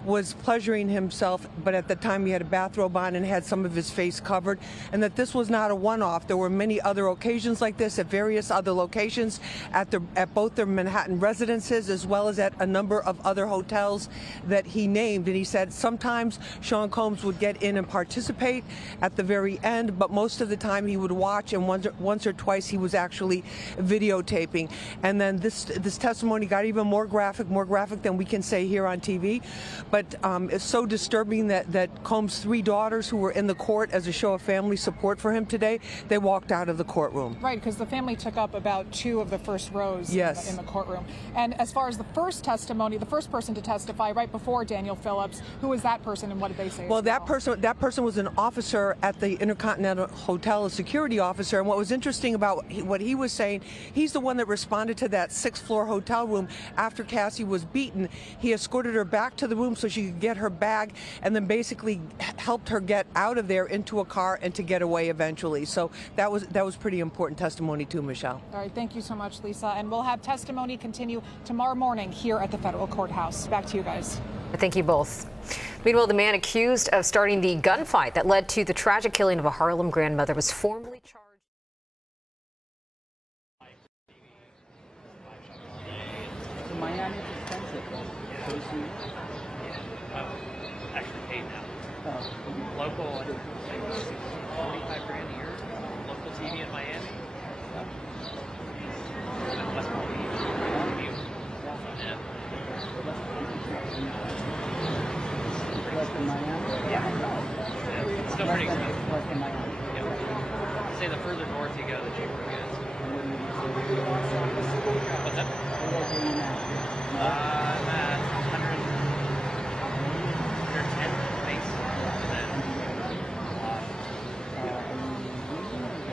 was pleasuring himself, but at the time he had a bathrobe on and had some of his face covered, and that this was not a one-off. There were many other occasions like this at various other locations at both their Manhattan residences as well as at a number of other hotels that he named. And he said sometimes Sean Combs would get in and participate at the very end, but most of the time he would watch, and once or twice he was actually videotaping. And then this testimony got even more graphic than we can say here on TV. But it's so disturbing that Combs' 3 daughters, who were in the court as a show of family support for him today, they walked out of the courtroom. Right, because the family took up about 2 of the first rows in the courtroom. And as far as the first testimony, the first person to testify right before Daniel Phillips, who was that person and what did they say? Well, that person was an officer at the Intercontinental Hotel, a security officer. And what was interesting about what he was saying, he's the one that responded to that 6th-floor hotel room after Cassie was beaten. He escorted her back to the room so she could get her bag, and then basically helped her get out of there into a car and to get away eventually. So that was pretty important testimony too, Michelle. All right, thank you so much, Lisa. And we'll have testimony continue tomorrow morning here at the federal courthouse. Back to you guys. Thank you both. Meanwhile, the man accused of starting the gunfight that led to the tragic killing of a Harlem grandmother was formally charged. So Miami's expensive, though. Actually paid now. Oh. Local, I think, $45 grand a year. Local TV in Miami. West Palm Beach. Yeah. West in Miami? Yeah. Still pretty expensive. West in Miami. Yeah. Say the further north you go, the cheaper it gets. What's that? I'm at 110 base.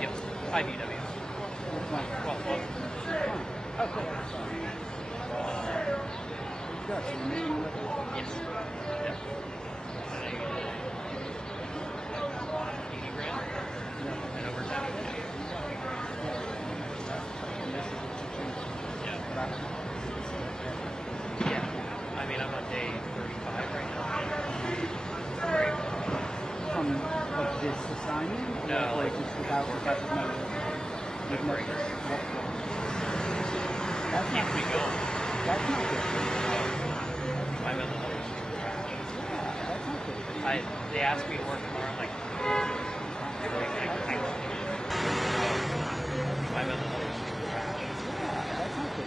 Yep. IBW. Well. Okay. Yes. Yep. 80 grand. And overtime. Yeah. I mean, I'm on day 35 right now. From this assignment? No, or like just without You've never. That's not good. That's not good. My mental health is trash. That's not good. They asked me to work tomorrow. I'm like, my mental health is trash. That's not good.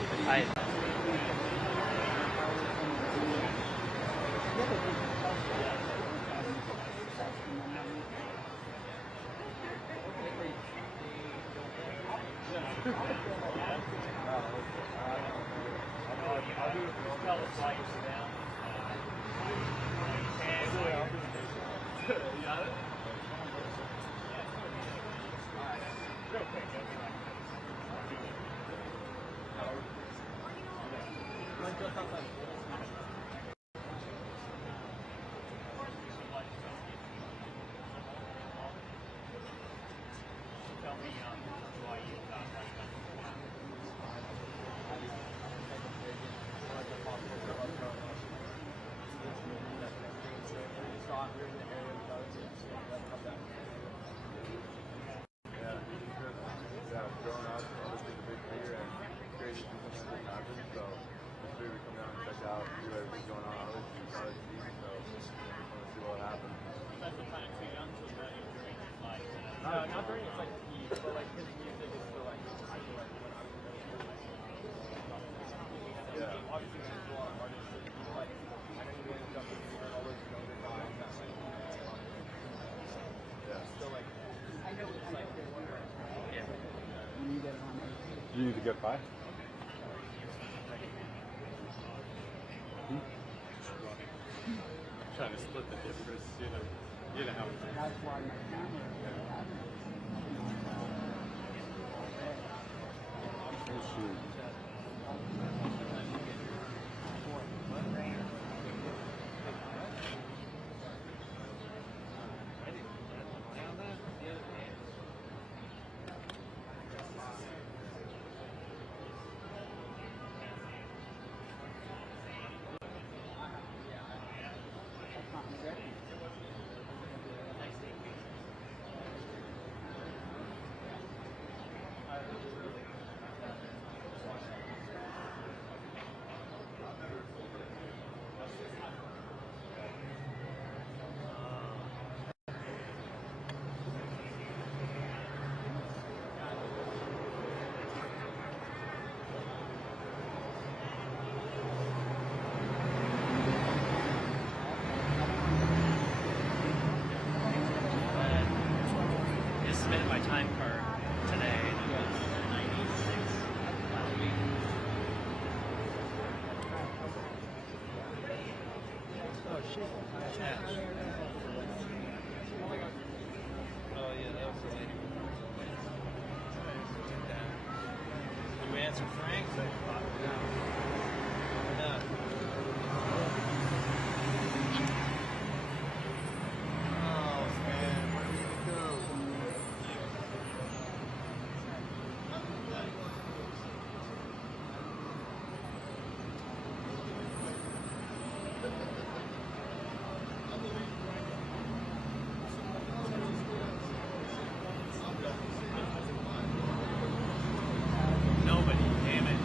Not during it's like heat, but like his music is still like obviously there's a lot of artists like I know you end up with all those younger guys that like still like I know it's like Do you need to get by? trying to split the difference, you know how it is. That's why my family. Submitted my time card today, and it was 96 last week. Oh shit. Yeah. Oh yeah, that was the lady. Did we answer Frank? No. Oh man, where did we go? Nobody, damn it.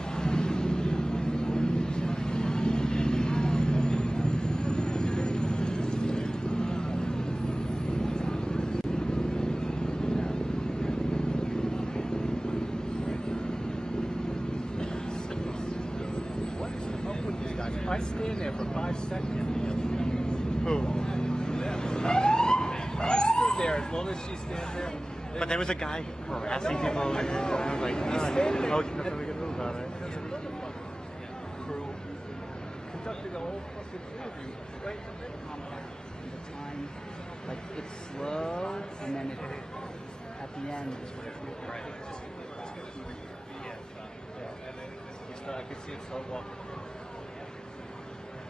What is up with these guys? If I stand there for 5 seconds. Who? I stood there as long as she stands there. But there was a guy harassing people over here. And I was like, oh, nothing we can do about it. Crew conducted a whole fucking interview right in the middle. The time, like it's slow, and then it at the end is what it's really Right. I could see it start walking.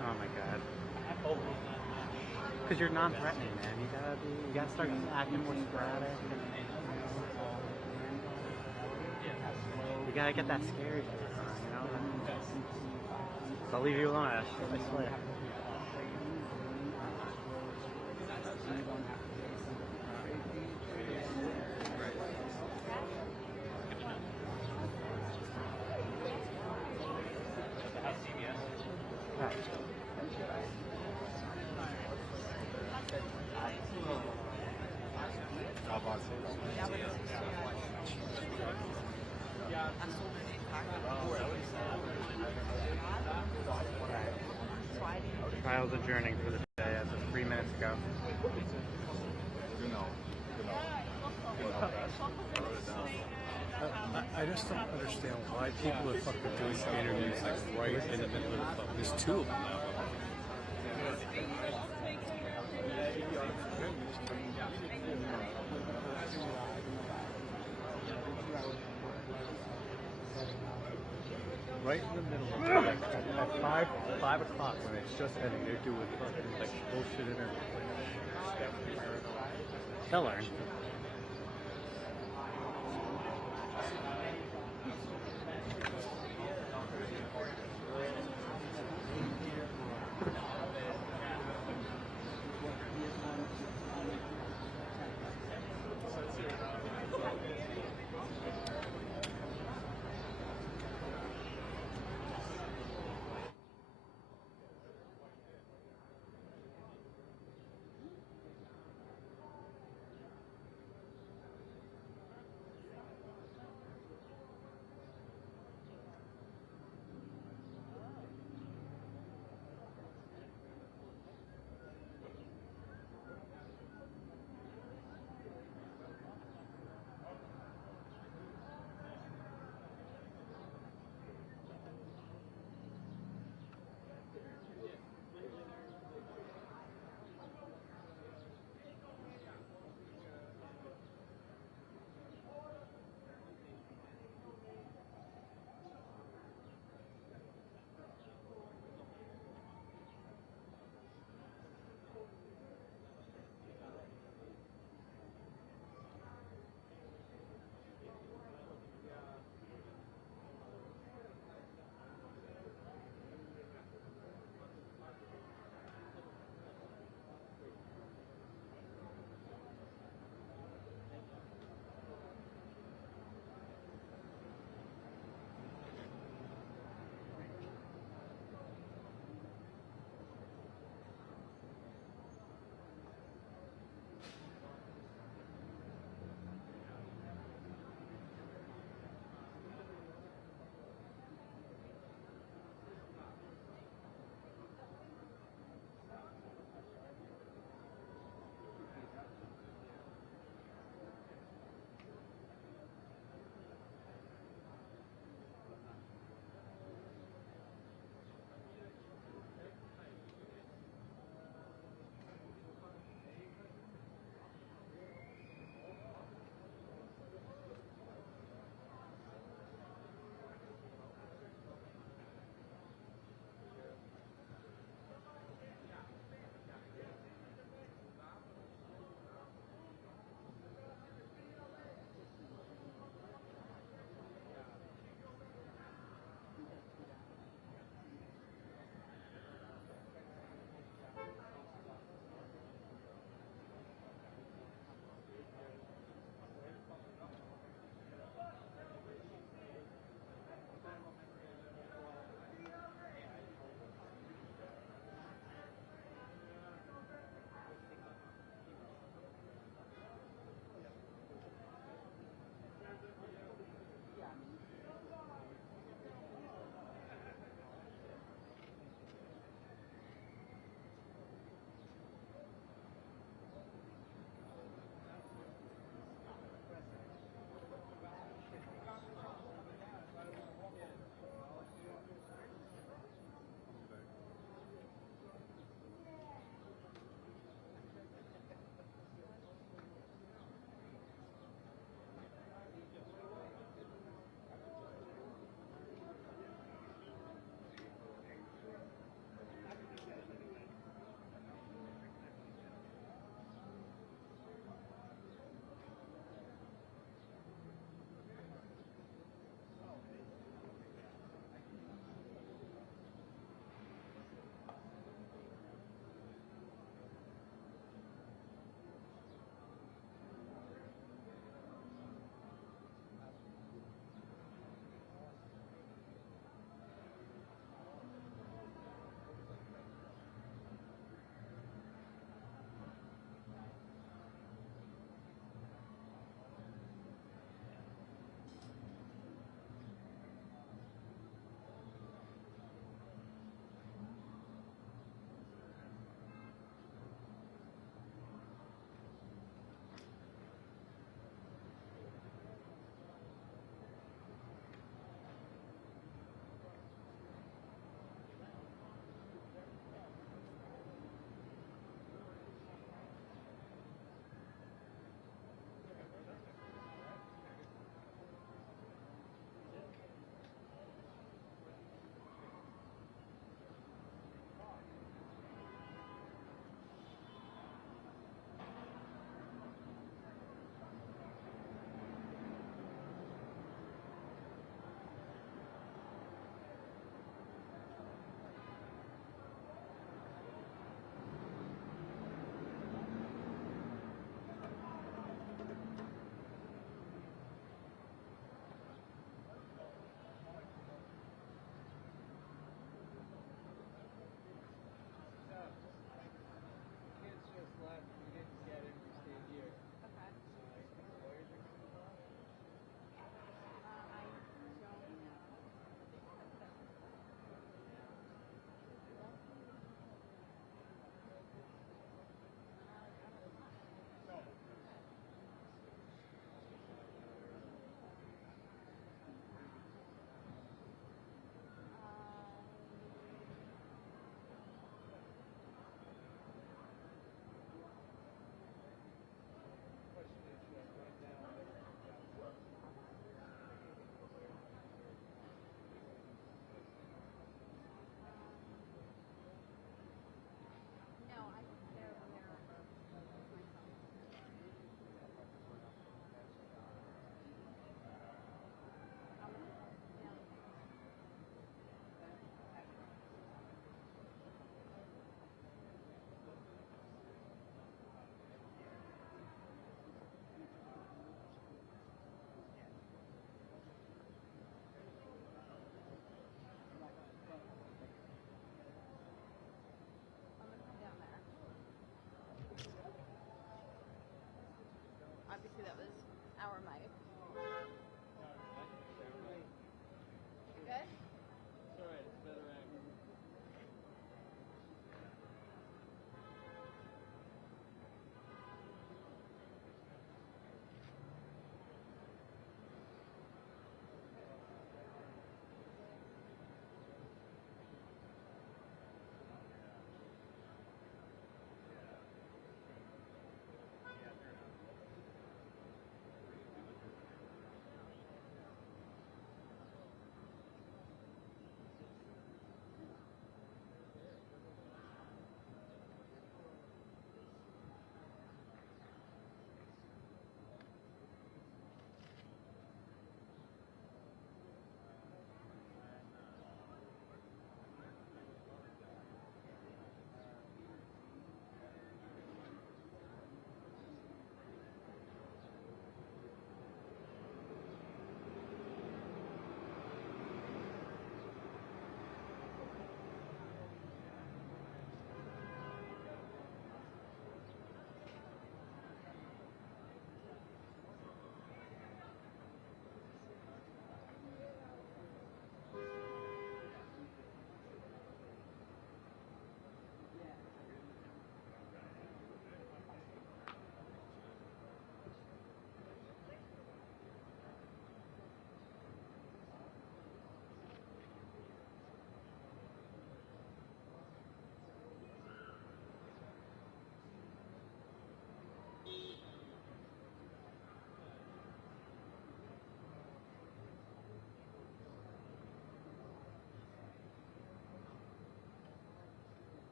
Oh my god. Because you're non-threatening, man. You gotta start acting more sporadic. You gotta get that scary face on, you know? I'll leave you alone, Ash. I swear. Trial's adjourning for the day as of 3 minutes ago. I just don't understand why people are fucking doing interviews like right in the middle of the phone. There's two of them now. Right in the middle of it, like at 5 o'clock when it's just ending, they're doing fucking like bullshit interviews. They'll learn.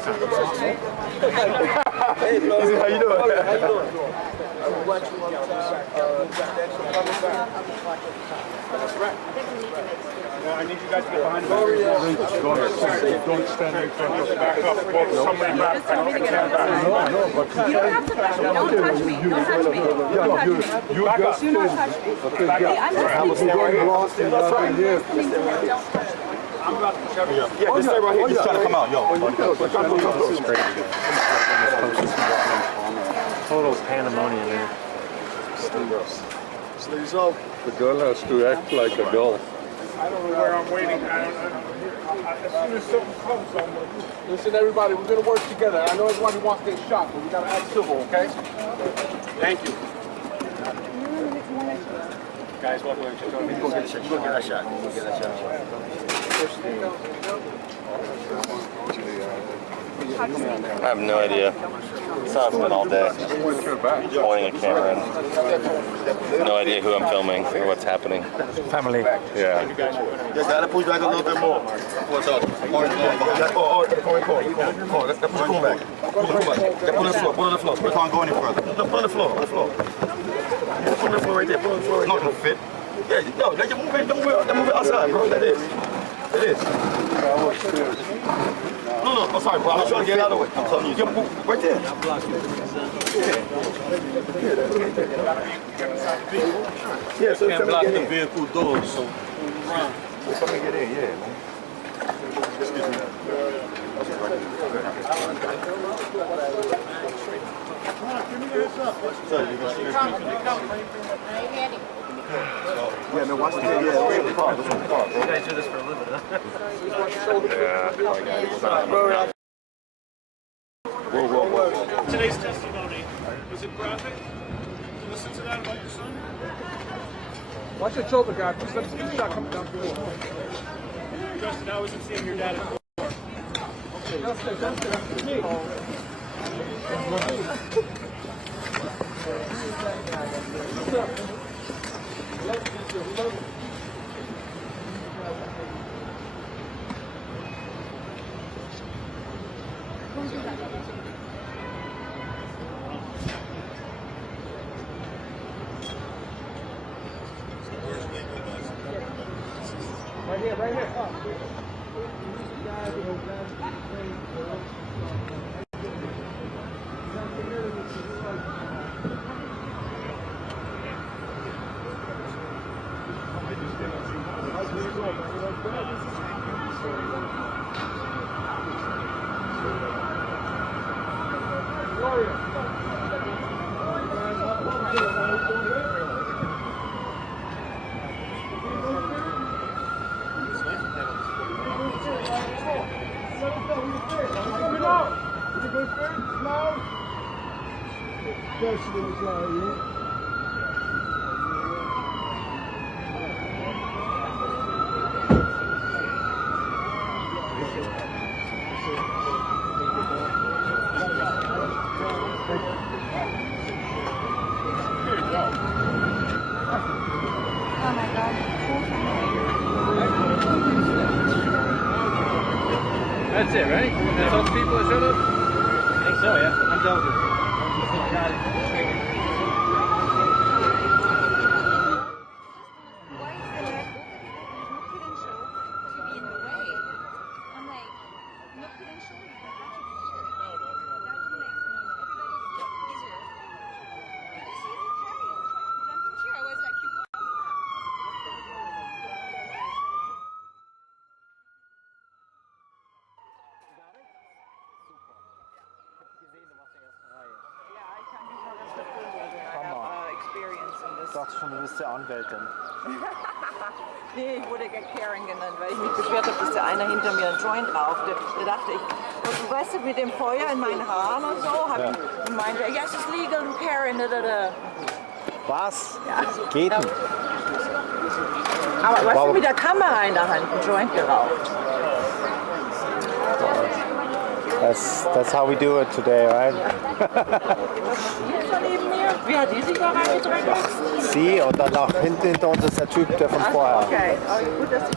press conference. Hey, bro. Easy, how you doing? How you doing? I'm watching one time. Thanks for coming back. That's right. Well, I need you guys to get behind me. Don't stand in front of us. Back up. Somebody back. You don't have to touch me. Don't touch me. Don't touch me. Don't touch me. You back up. Do not touch me. Okay, I'm just stay right here. Don't touch me. I'm about to shove you. Yeah, just stay right here. Just try to come out, yo. This is crazy. Total pandemonium here. Sleeves off. The girl has to act like a girl. I don't know where I'm waiting. As soon as something comes, I'm going to... Listen, everybody, we're going to work together. I know everybody wants to get shot, but we got to act civil, okay? Thank you. Guys, welcome to the Go get that shot. Go get that shot. I have no idea. It's how it's been all day. Holding a camera and no idea who I'm filming or what's happening. Family. Yeah. You gotta push back a little bit more. Push up. Let's push the back. Put on the floor. Put on the floor. We can't go any further. No, put on the floor. On the floor. Put on the floor right there. Put on the floor. Not gonna fit. Yeah, yo, let you move it. Don't move it outside, bro. That is. It is. No, I'm sorry, bro. I'm trying to get out of the way. I'm telling you. Move right there. Yeah, so can't block the vehicle doors, so run. So somebody get in, yeah, man. Excuse me. Come on, give me the heads up. Yeah, no, watch the yeah, wait the car. You guys do this for a living, huh? Whoa. Today's testimony, was it graphic? Listen to that about your son? Watch your shoulder, guy. Please let the shot come down through. Justin, I wasn't seeing your dad at court. Okay, that's me. Right here. That's it, right? That's all the people that showed up? I think so, yeah. I'm done with it. Ich dachte schon, du bist ja Anwältin. Nee, ich wurde Karen genannt, weil ich mich beschwert habe, dass der einer hinter mir einen Joint rauchte. Da dachte ich, weißt du, mit dem Feuer in meinen Haaren und so, und meinte, yes, it's legal, du Karen, Was? Ja. Geht nicht. Aber weißt du, mit der Kamera in der Hand einen Joint geraucht. That's how we do it today, right? Wie hat die sich da reingedrängt? Sie und dann nach hinter uns ist der Typ, der von vorher. Okay, aber gut, dass ich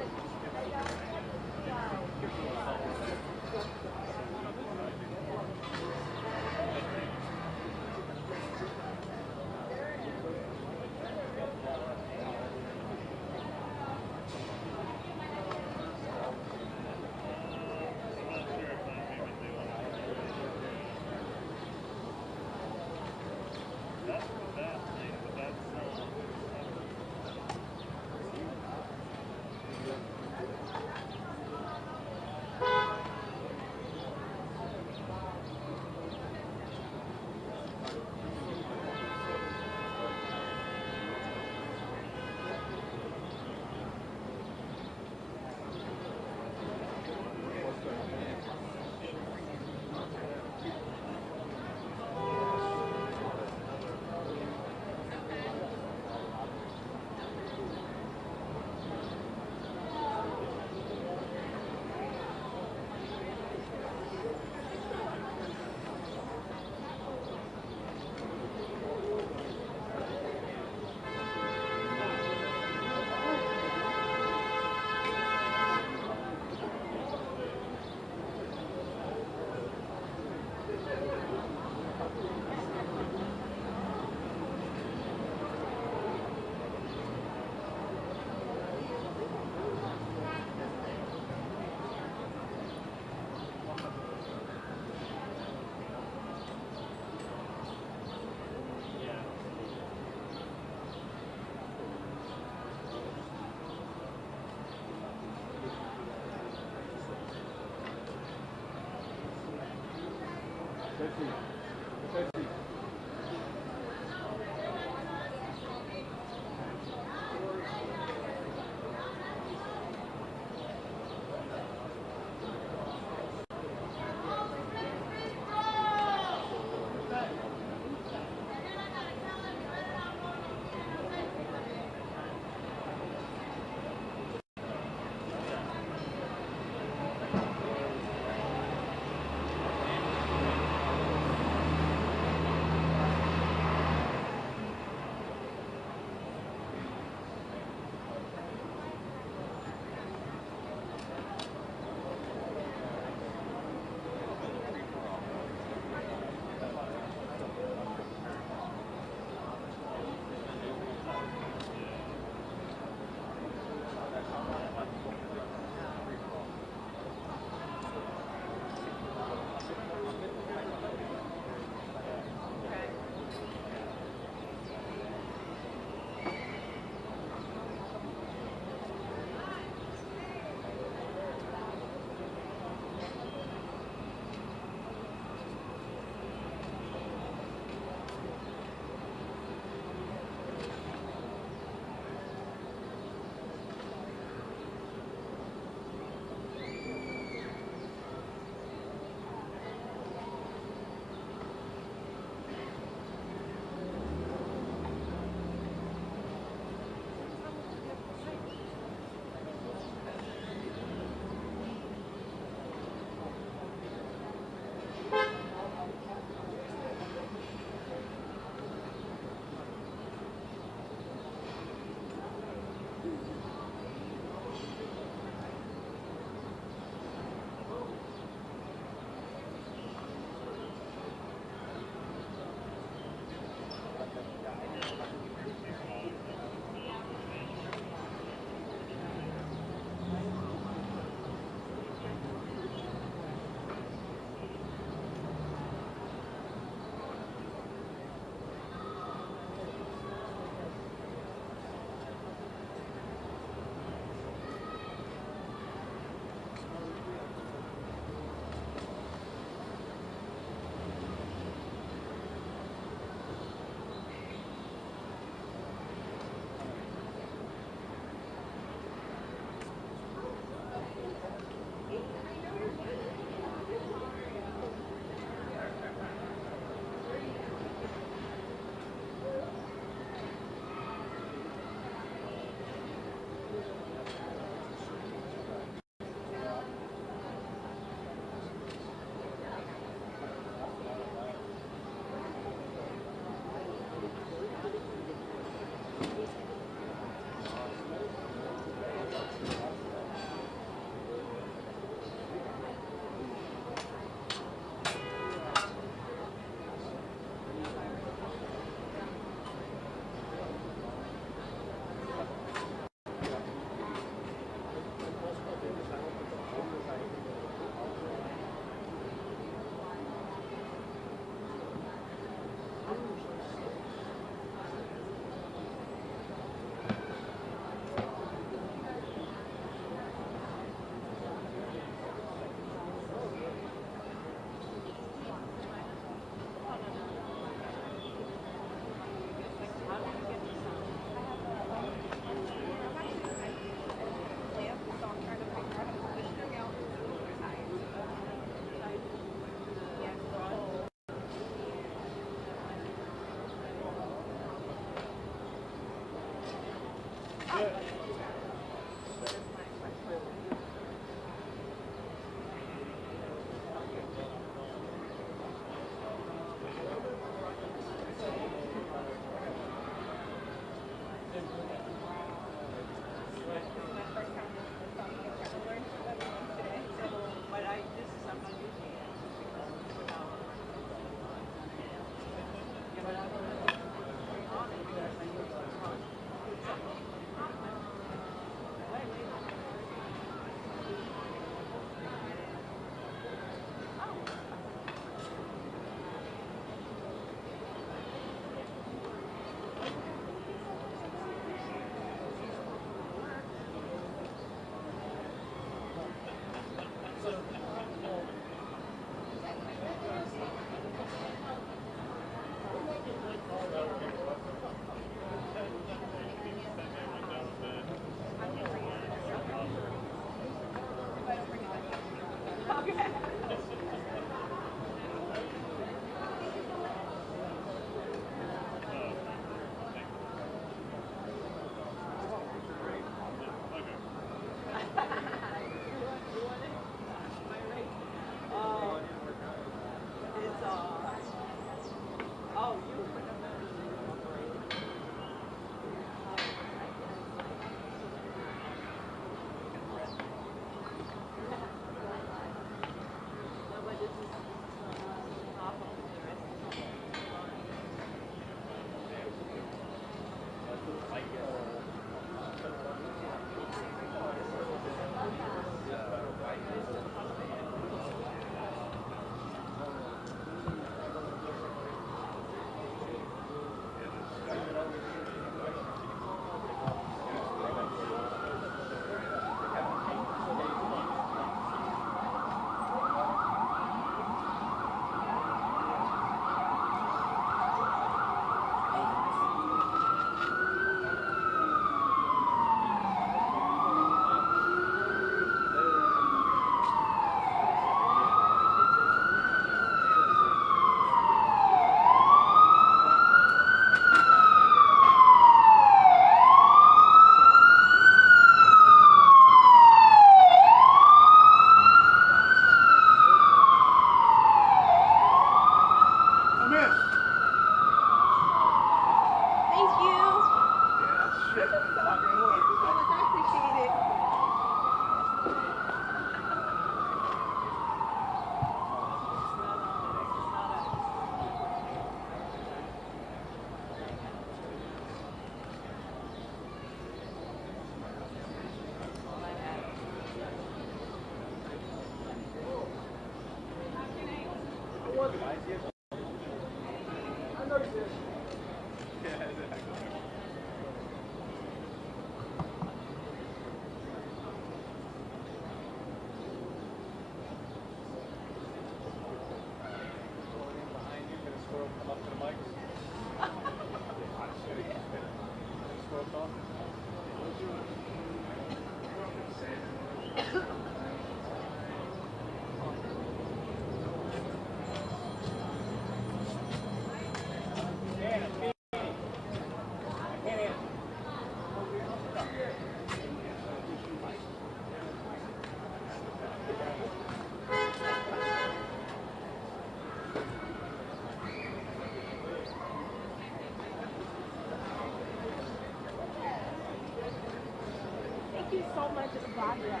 so much vodka.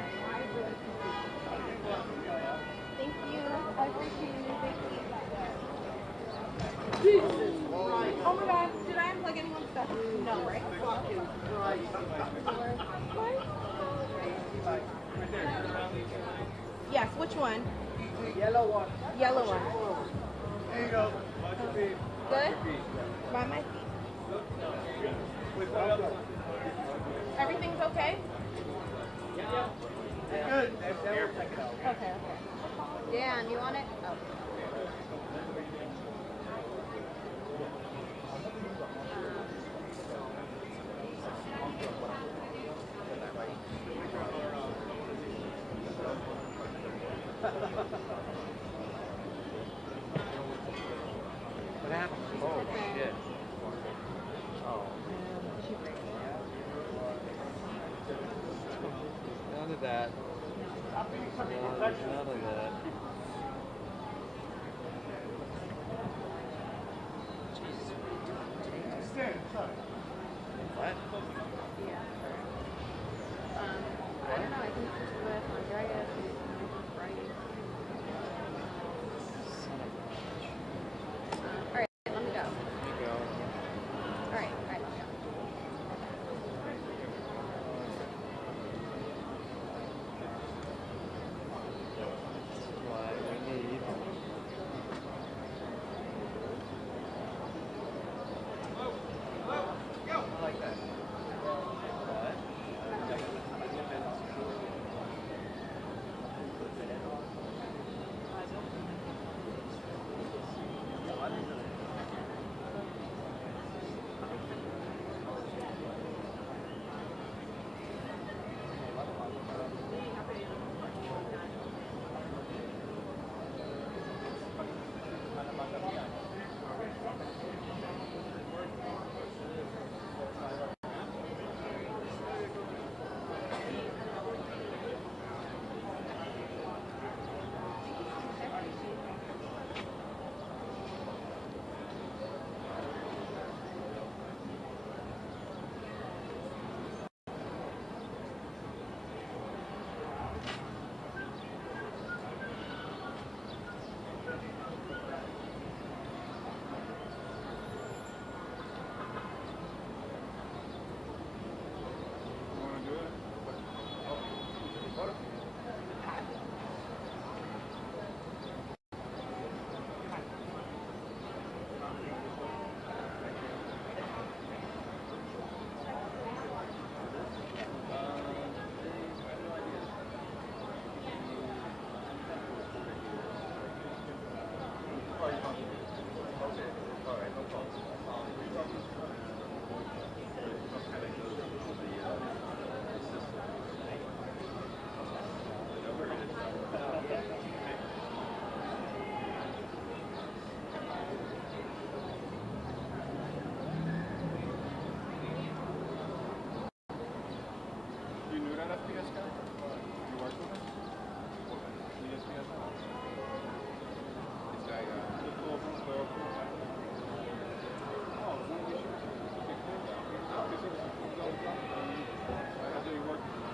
Thank you. I appreciate it. Thank you. Jesus Christ. Oh my God. Did I unplug anyone's stuff? No, right? Fucking Christ. Yes, which one? Yellow one. Yellow one. There you go. Good? By my feet. Everything's okay? Yeah. Good. Okay. Dan, you want it? Oh. What happened? Oh, shit. Oh, man. None of that. None of that. What? I don't know. I think it's with Andrea. Right. All right, let me go. All right, let me go. What we need. I like that. You knew that FPS guy? You worked with him? The SPS guy? This guy, oh, it's not an issue. Okay, cool. Because he was on top of him. I did work with him.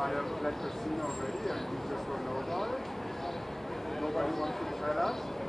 might have let the scene already and you just don't know about it. Nobody wants to tell us.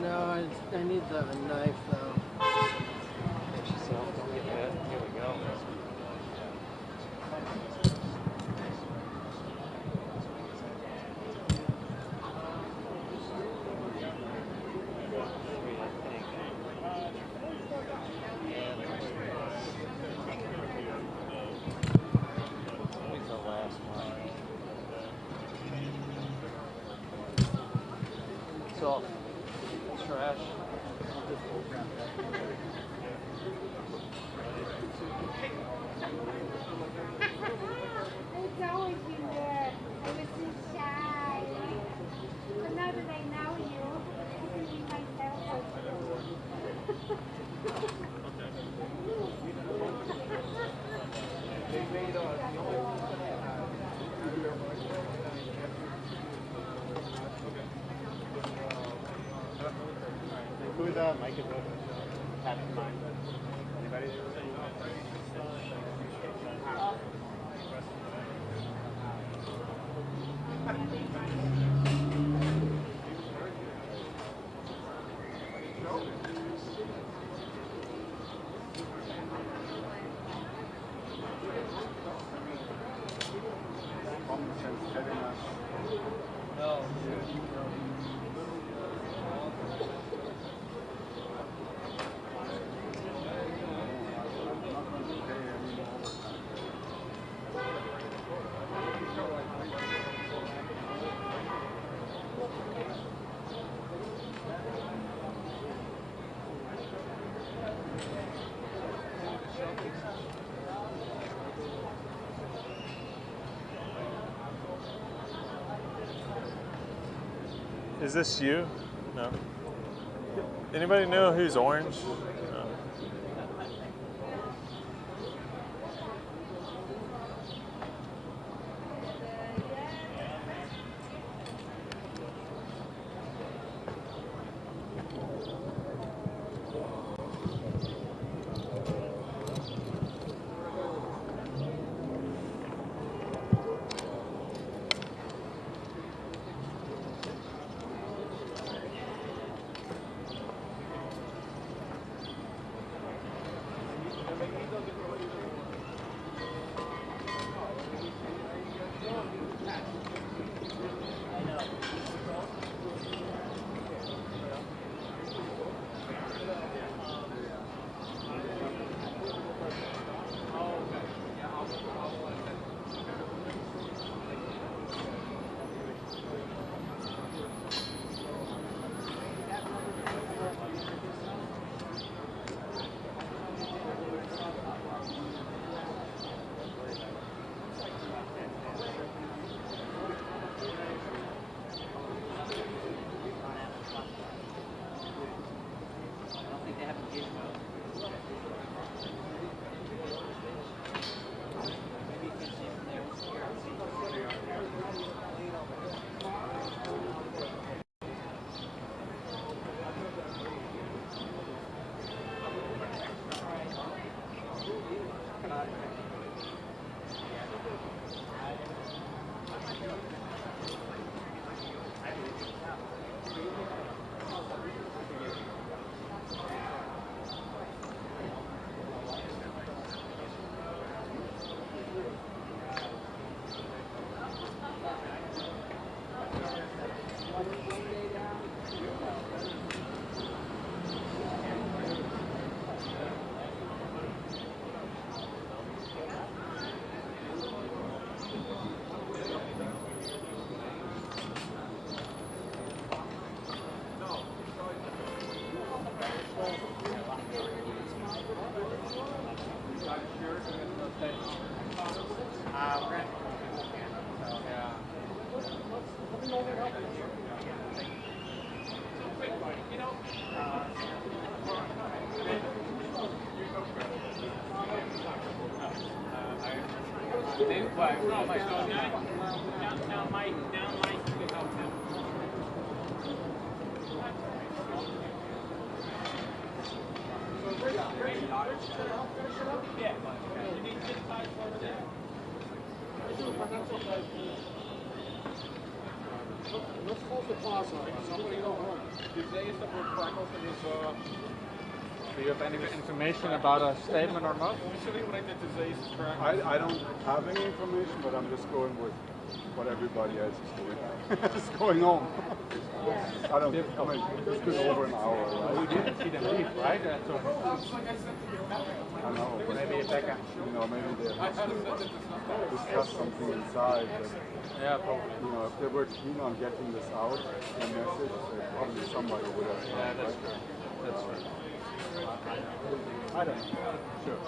No, I need the knife though. Fix yourself, don't get hit. Here we go. Always the last one. It's all trash. It's always been there. I was too shy. But now that I know you, I can be myself. Who's Mike is Pat mine. Anybody? No. Is this you? No. Anybody know who's orange? No. Down Mike, you can help him. Yeah. Let's close the plaza. Somebody go home. Do you have any information about a statement or not? I don't have any information, but I'm just going with what everybody else is doing. Just going home. I don't. I mean, it's been over an hour. Right? We didn't see them leave, right? I know. But Maybe it's second. You know, maybe they discuss something inside. But, yeah, probably. You know, if they were keen on getting this out, the message, probably somebody would have. Yeah, that's true. That's true. I don't know. Sure.